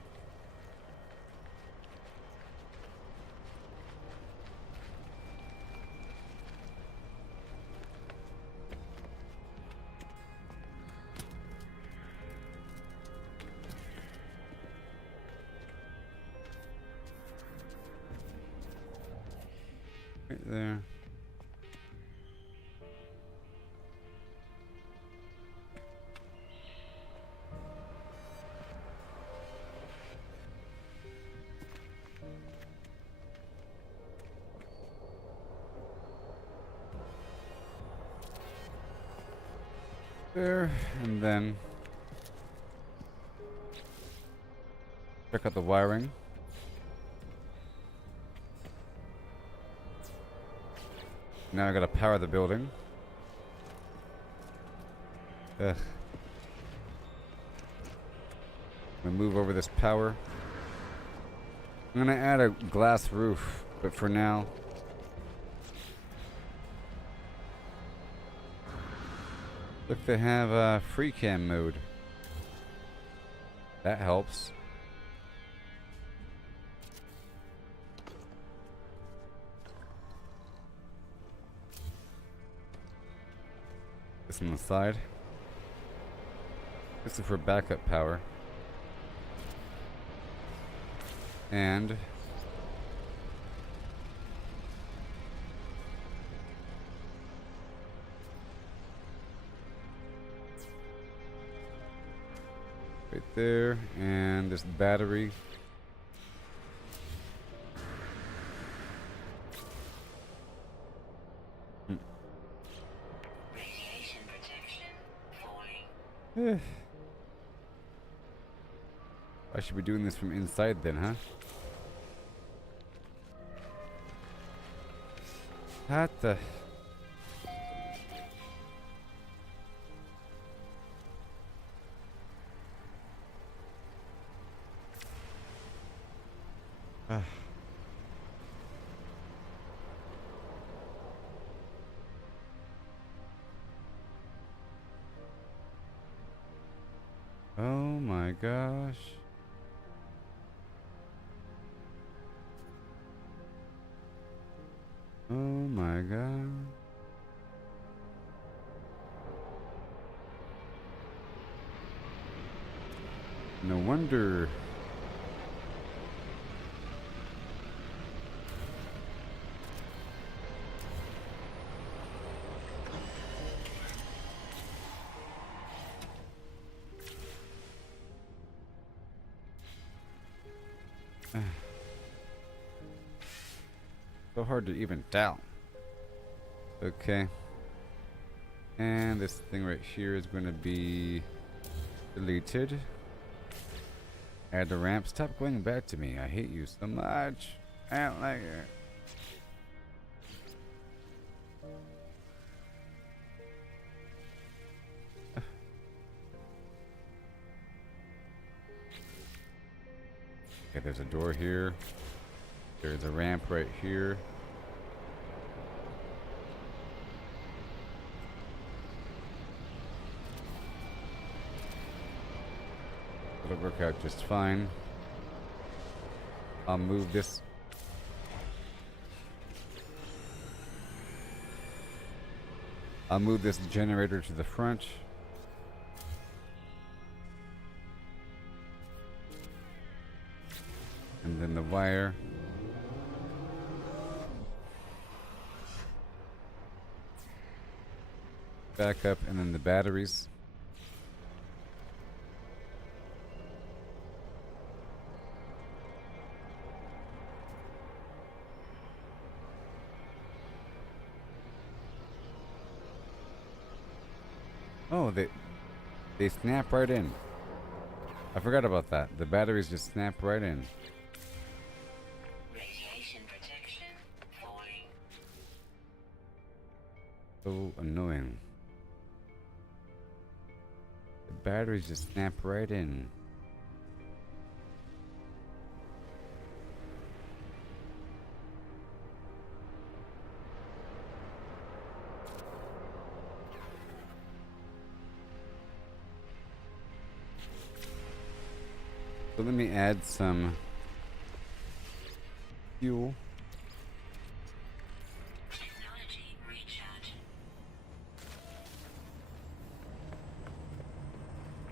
Right there. There, and then check out the wiring. Now I gotta power the building. Ugh. I'm gonna move over this power. I'm gonna add a glass roof, but for now, look, they have a free cam mode. That helps. This on the side. This is for backup power. And right there, and this battery. Radiation protection falling. I should be doing this from inside then, huh? What the? Ah. Oh my gosh. Oh my god. No wonder. So hard to even tell. Okay. And this thing right here is going to be deleted. Add the ramp. Stop going back to me. I hate you so much. I don't like it. Okay, there's a door here. There's a ramp right here. It'll work out just fine. I'll move this. I'll move this generator to the front. And then the wire. Back up, and then the batteries. Oh, they snap right in. I forgot about that. The batteries just snap right in. Radiation protection falling. So annoying. The batteries just snap right in. So let me add some fuel. Technology recharge.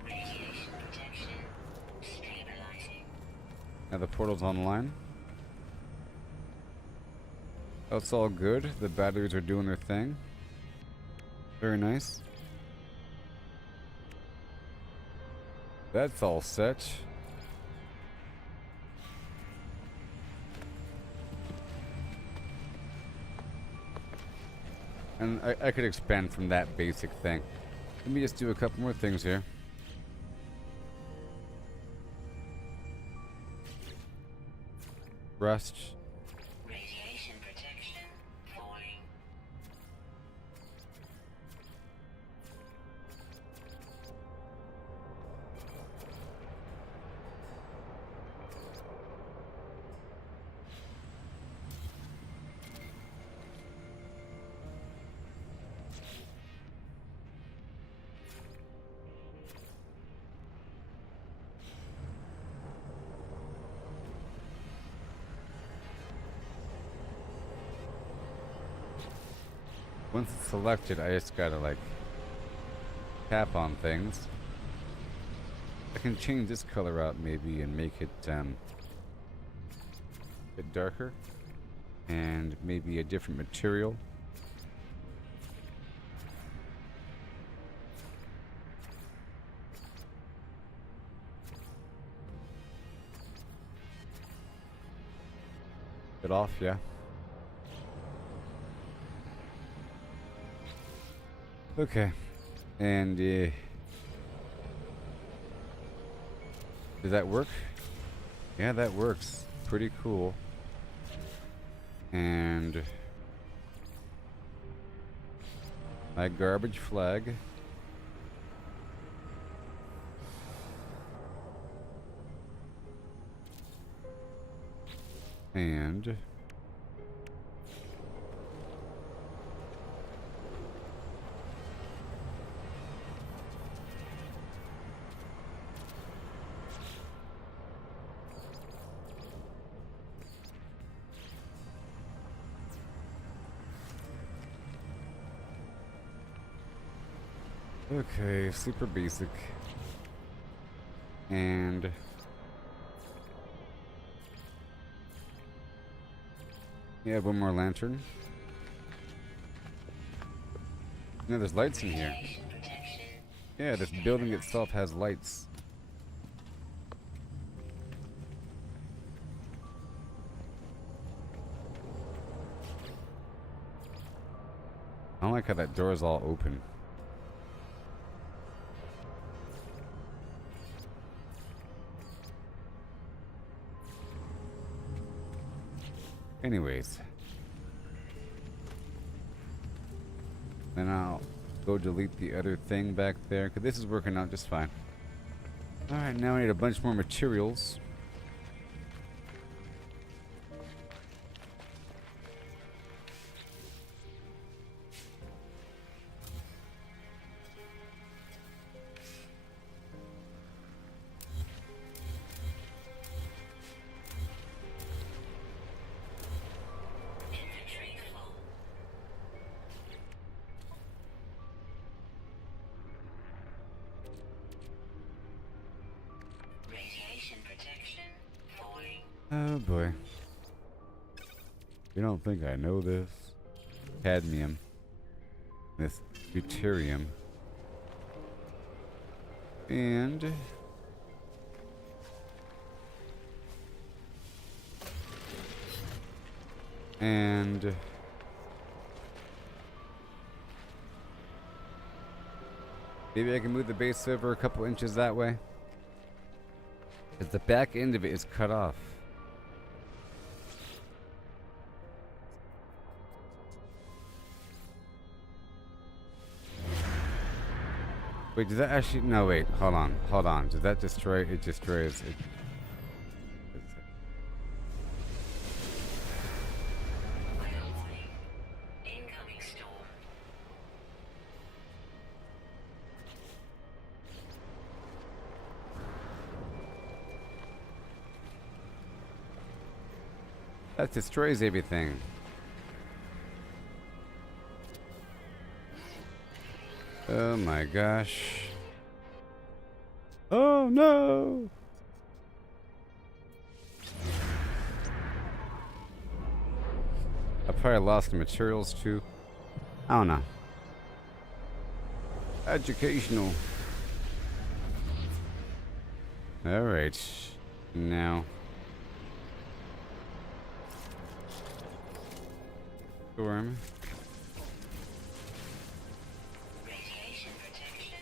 Radiation protection stabilizing. Now the portal's online. That's all good. The batteries are doing their thing. Very nice. That's all set. And I could expand from that basic thing. Let me just do a couple more things here. Rust. Radiation protection falling. Once it's selected, I just gotta like tap on things. I can change this color out maybe and make it a bit darker, and maybe a different material. It off, yeah. Okay, and does that work? Yeah, that works. Pretty cool. And my garbage flag. And okay, super basic. And yeah, one more lantern. No, there's lights in here. Radiation protection. Yeah, this building itself has lights. I don't like how that door is all open. Anyways. Then I'll go delete the other thing back there, because this is working out just fine. Alright, now I need a bunch more materials. Inventory full. Radiation protection falling. Oh boy. You don't think I know this? Cadmium. This deuterium. And maybe I can move the base over a couple inches that way. 'Cause the back end of it is cut off. Wait, does that actually? No, wait. Hold on. Does that destroy? It destroys it. Warning. Incoming storm. That destroys everything. Oh my gosh. Oh no! I probably lost the materials too. I don't know. Educational. Alright. Now. Storm. Radiation protection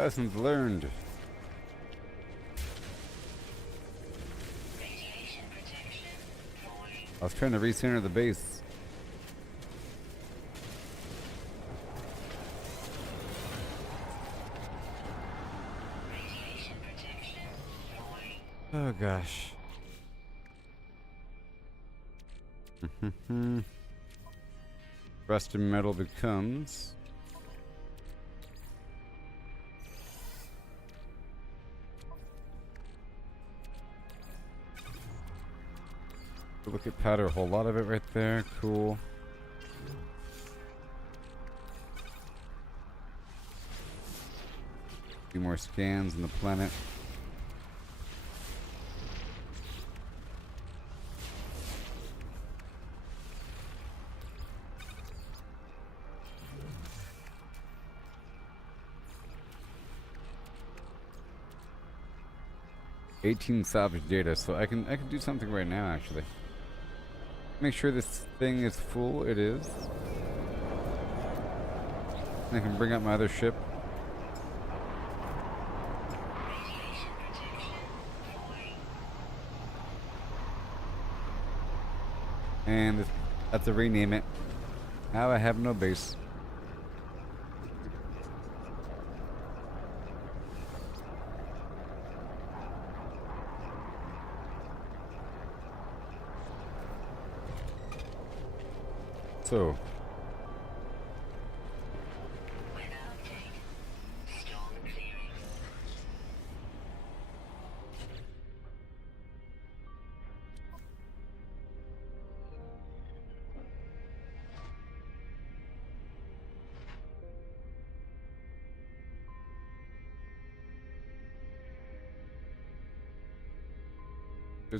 Lessons learned. Radiation protection falling. I was trying to recenter the base. Radiation protection falling. Oh gosh. Rusted metal becomes. Look at powder, a whole lot of it right there. Cool. A few more scans on the planet. $18 salvage data, so I can do something right now actually. Make sure this thing is full. It is. And I can bring up my other ship. Radiation protection falling. And I have to rename it. Now I have no base. So, Weather update. Storm clearing.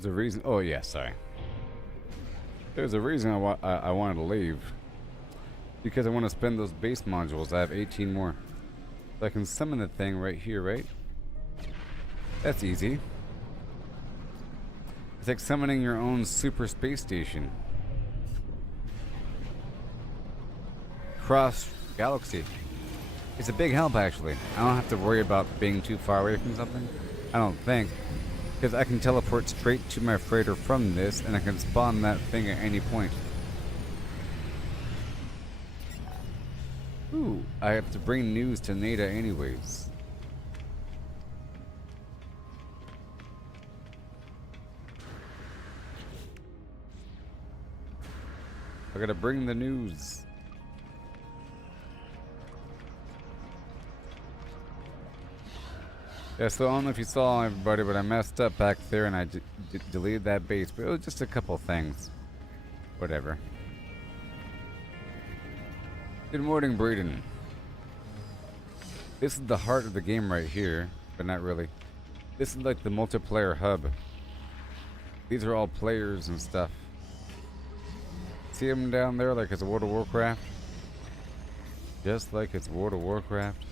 there's a reason. Oh yeah, sorry. There's a reason I wanted to leave. Because I want to spend those base modules. I have 18 more. So I can summon the thing right here, right? That's easy. It's like summoning your own super space station. Cross galaxy. It's a big help, actually. I don't have to worry about being too far away from something. I don't think. Because I can teleport straight to my freighter from this, and I can spawn that thing at any point. Ooh, I have to bring news to Nada anyways. I gotta bring the news. Yeah, so I don't know if you saw everybody, but I messed up back there and I deleted that base, but it was just a couple things. Whatever. Good morning, Braden. This is the heart of the game right here, but not really. This is like the multiplayer hub. These are all players and stuff. See them down there like it's World of Warcraft? Just like it's World of Warcraft.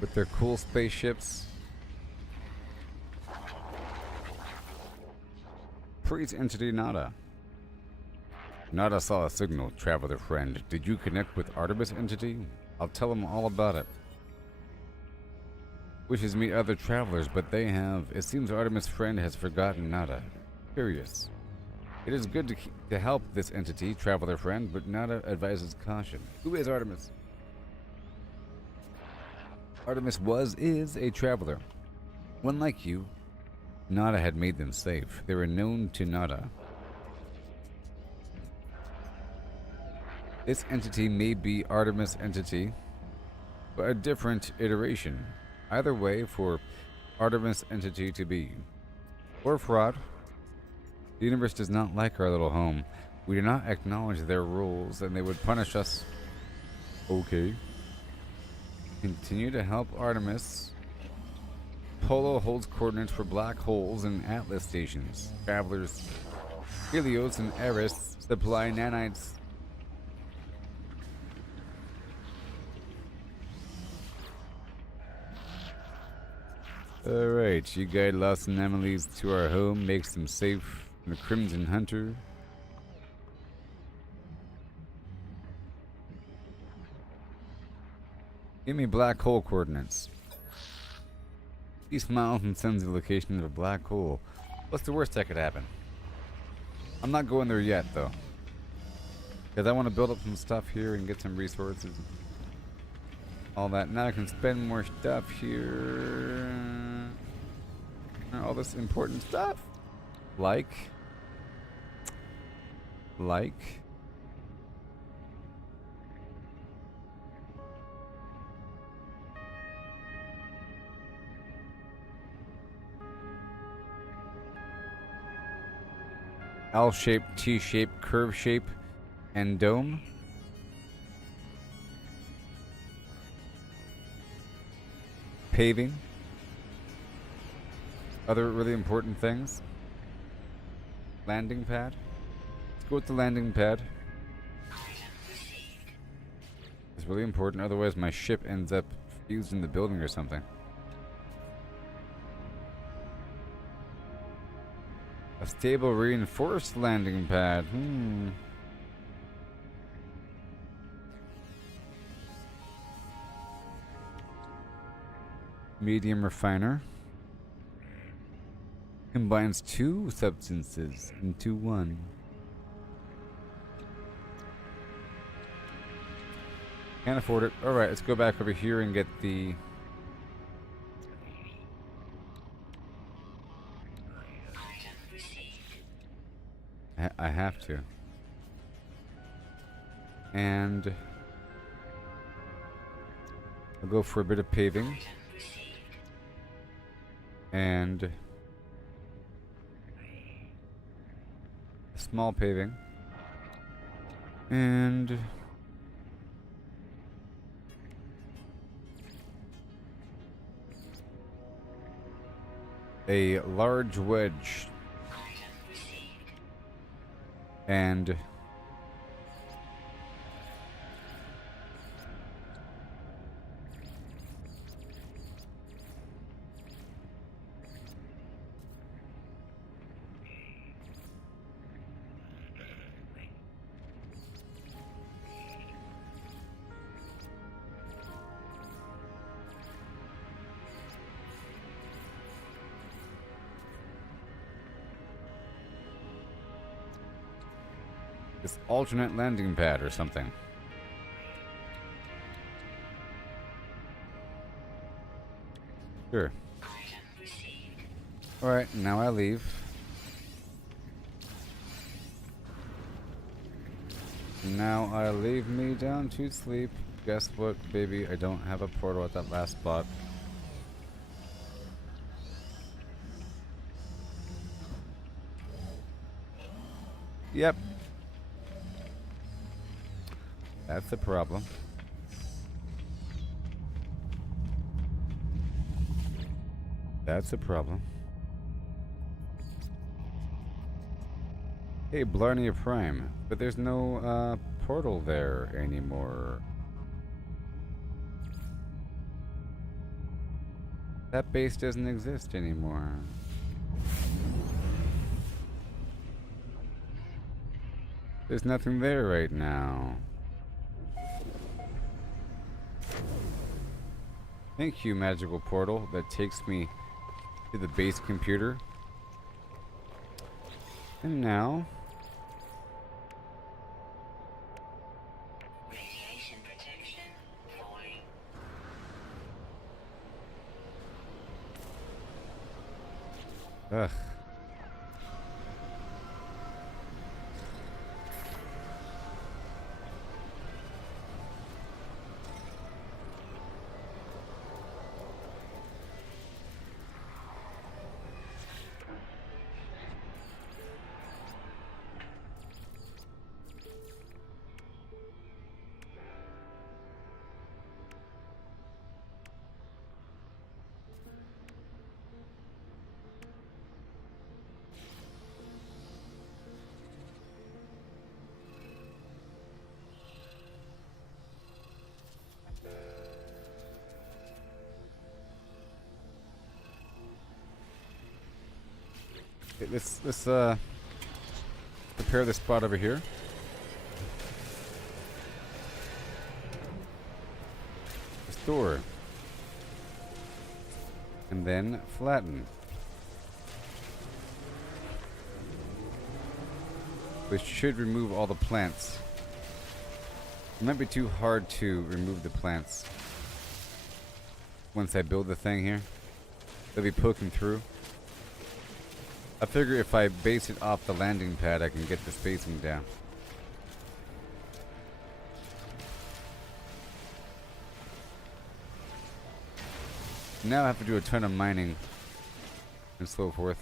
With their cool spaceships. Praise entity Nada. Nada saw a signal, traveler friend. Did you connect with Artemis entity? I'll tell him all about it. Wishes meet other travelers, but they have. It seems Artemis friend has forgotten Nada. Curious. It is good to help this entity, traveler friend, but Nada advises caution. Who is Artemis? Artemis is a traveler. One like you, Nada had made them safe. They were known to Nada. This entity may be Artemis entity, but a different iteration. Either way, for Artemis entity to be. Or fraud. The universe does not like our little home. We do not acknowledge their rules, and they would punish us. Okay. Continue to help Artemis. Polo holds coordinates for black holes and Atlas stations. Travelers Helios and Eris supply nanites. Alright, you guide lost anomalies to our home, makes them safe from the Crimson Hunter. Give me black hole coordinates. He smiles and sends the location of a black hole. What's the worst that could happen? I'm not going there yet, though. Because I want to build up some stuff here and get some resources. All that. Now I can spend more stuff here. All this important stuff. Like. L shape, T shape, curve shape, and dome. Paving. Other really important things. Landing pad. Let's go with the landing pad. It's really important, otherwise my ship ends up fused in the building or something. A stable reinforced landing pad. Medium refiner. Combines two substances into one. Can't afford it. Alright, let's go back over here and get the... I have to. And... I'll go for a bit of paving. And... a small paving. And... a large wedge. And this alternate landing pad or something. Sure. Alright, now I leave. Now I leave me down to sleep. Guess what, baby? I don't have a portal at that last spot. Yep. That's the problem. That's the problem. Hey, Blarney Prime. But there's no portal there anymore. That base doesn't exist anymore. There's nothing there right now. Thank you, magical portal that takes me to the base computer. And now... Radiation protection falling. Ugh. Okay, let's prepare this spot over here. Restore. And then flatten. Which should remove all the plants. It might be too hard to remove the plants. Once I build the thing here, they'll be poking through. I figure if I base it off the landing pad, I can get the spacing down. Now I have to do a ton of mining and so forth.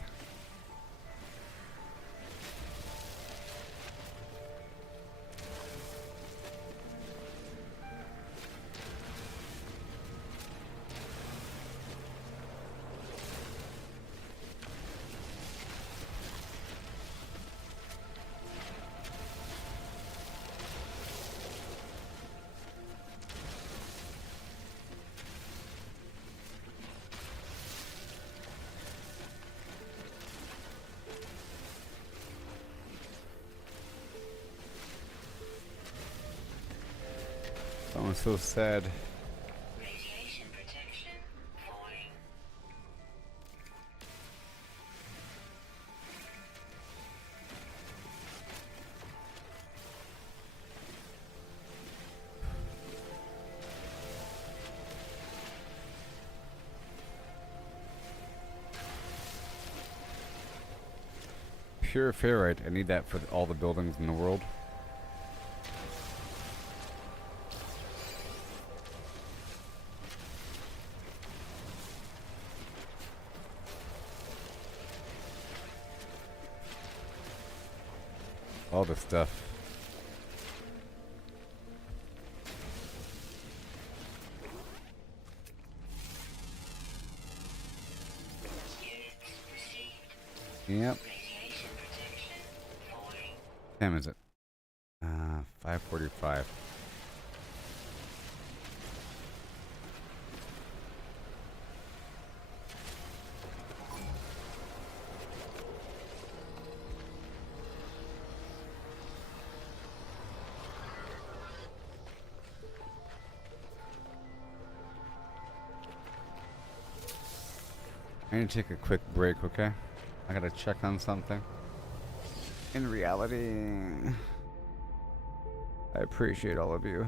I'm so sad. Radiation protection falling. Pure ferrite. I need that for all the buildings in the world. All the stuff. Yep. Radiation protection falling. What time is it? 5:45. I need to take a quick break, okay? I gotta check on something. In reality, I appreciate all of you.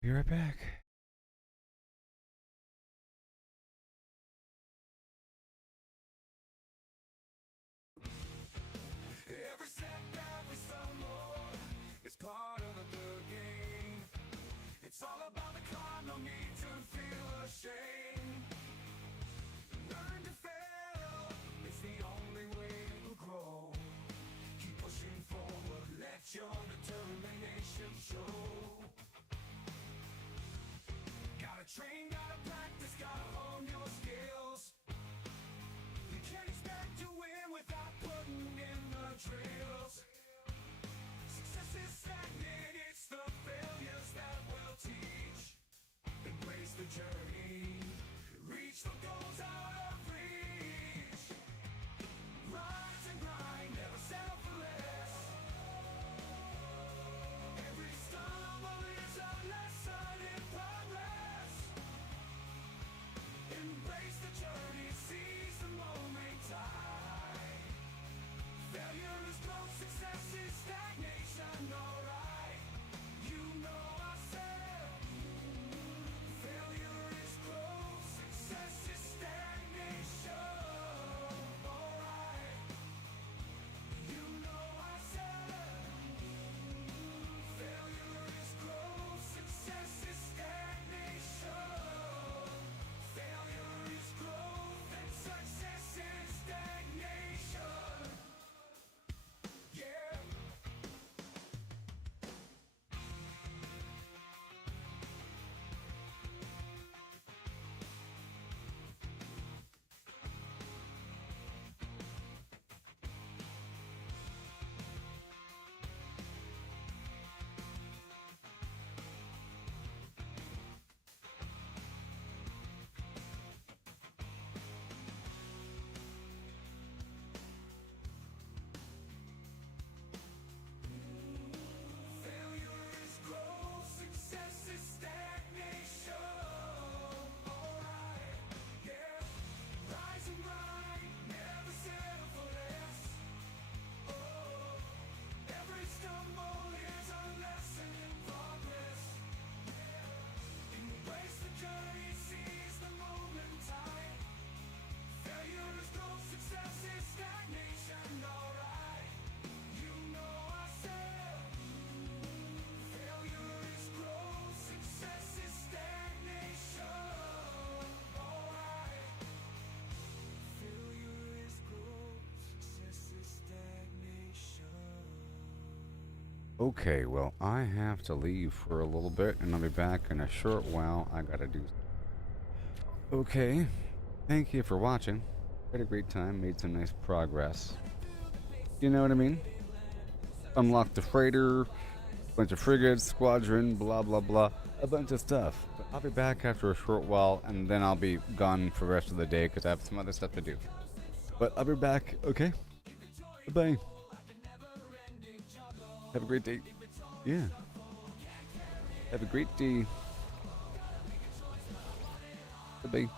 Be right back. Every setback we stumble is part of the game. It's all about the climb, no need to feel ashamed. Learn to fail, it's the only way to grow. Keep pushing forward, let your determination show. Okay, well, I have to leave for a little bit, and I'll be back in a short while. I gotta do. Okay, thank you for watching. Had a great time, made some nice progress. You know what I mean? Unlocked the freighter, bunch of frigates, squadron, blah blah blah, a bunch of stuff. But I'll be back after a short while, and then I'll be gone for the rest of the day because I have some other stuff to do. But I'll be back, okay? Bye bye. Have a great day. Yeah. Have a great day. Bye bye.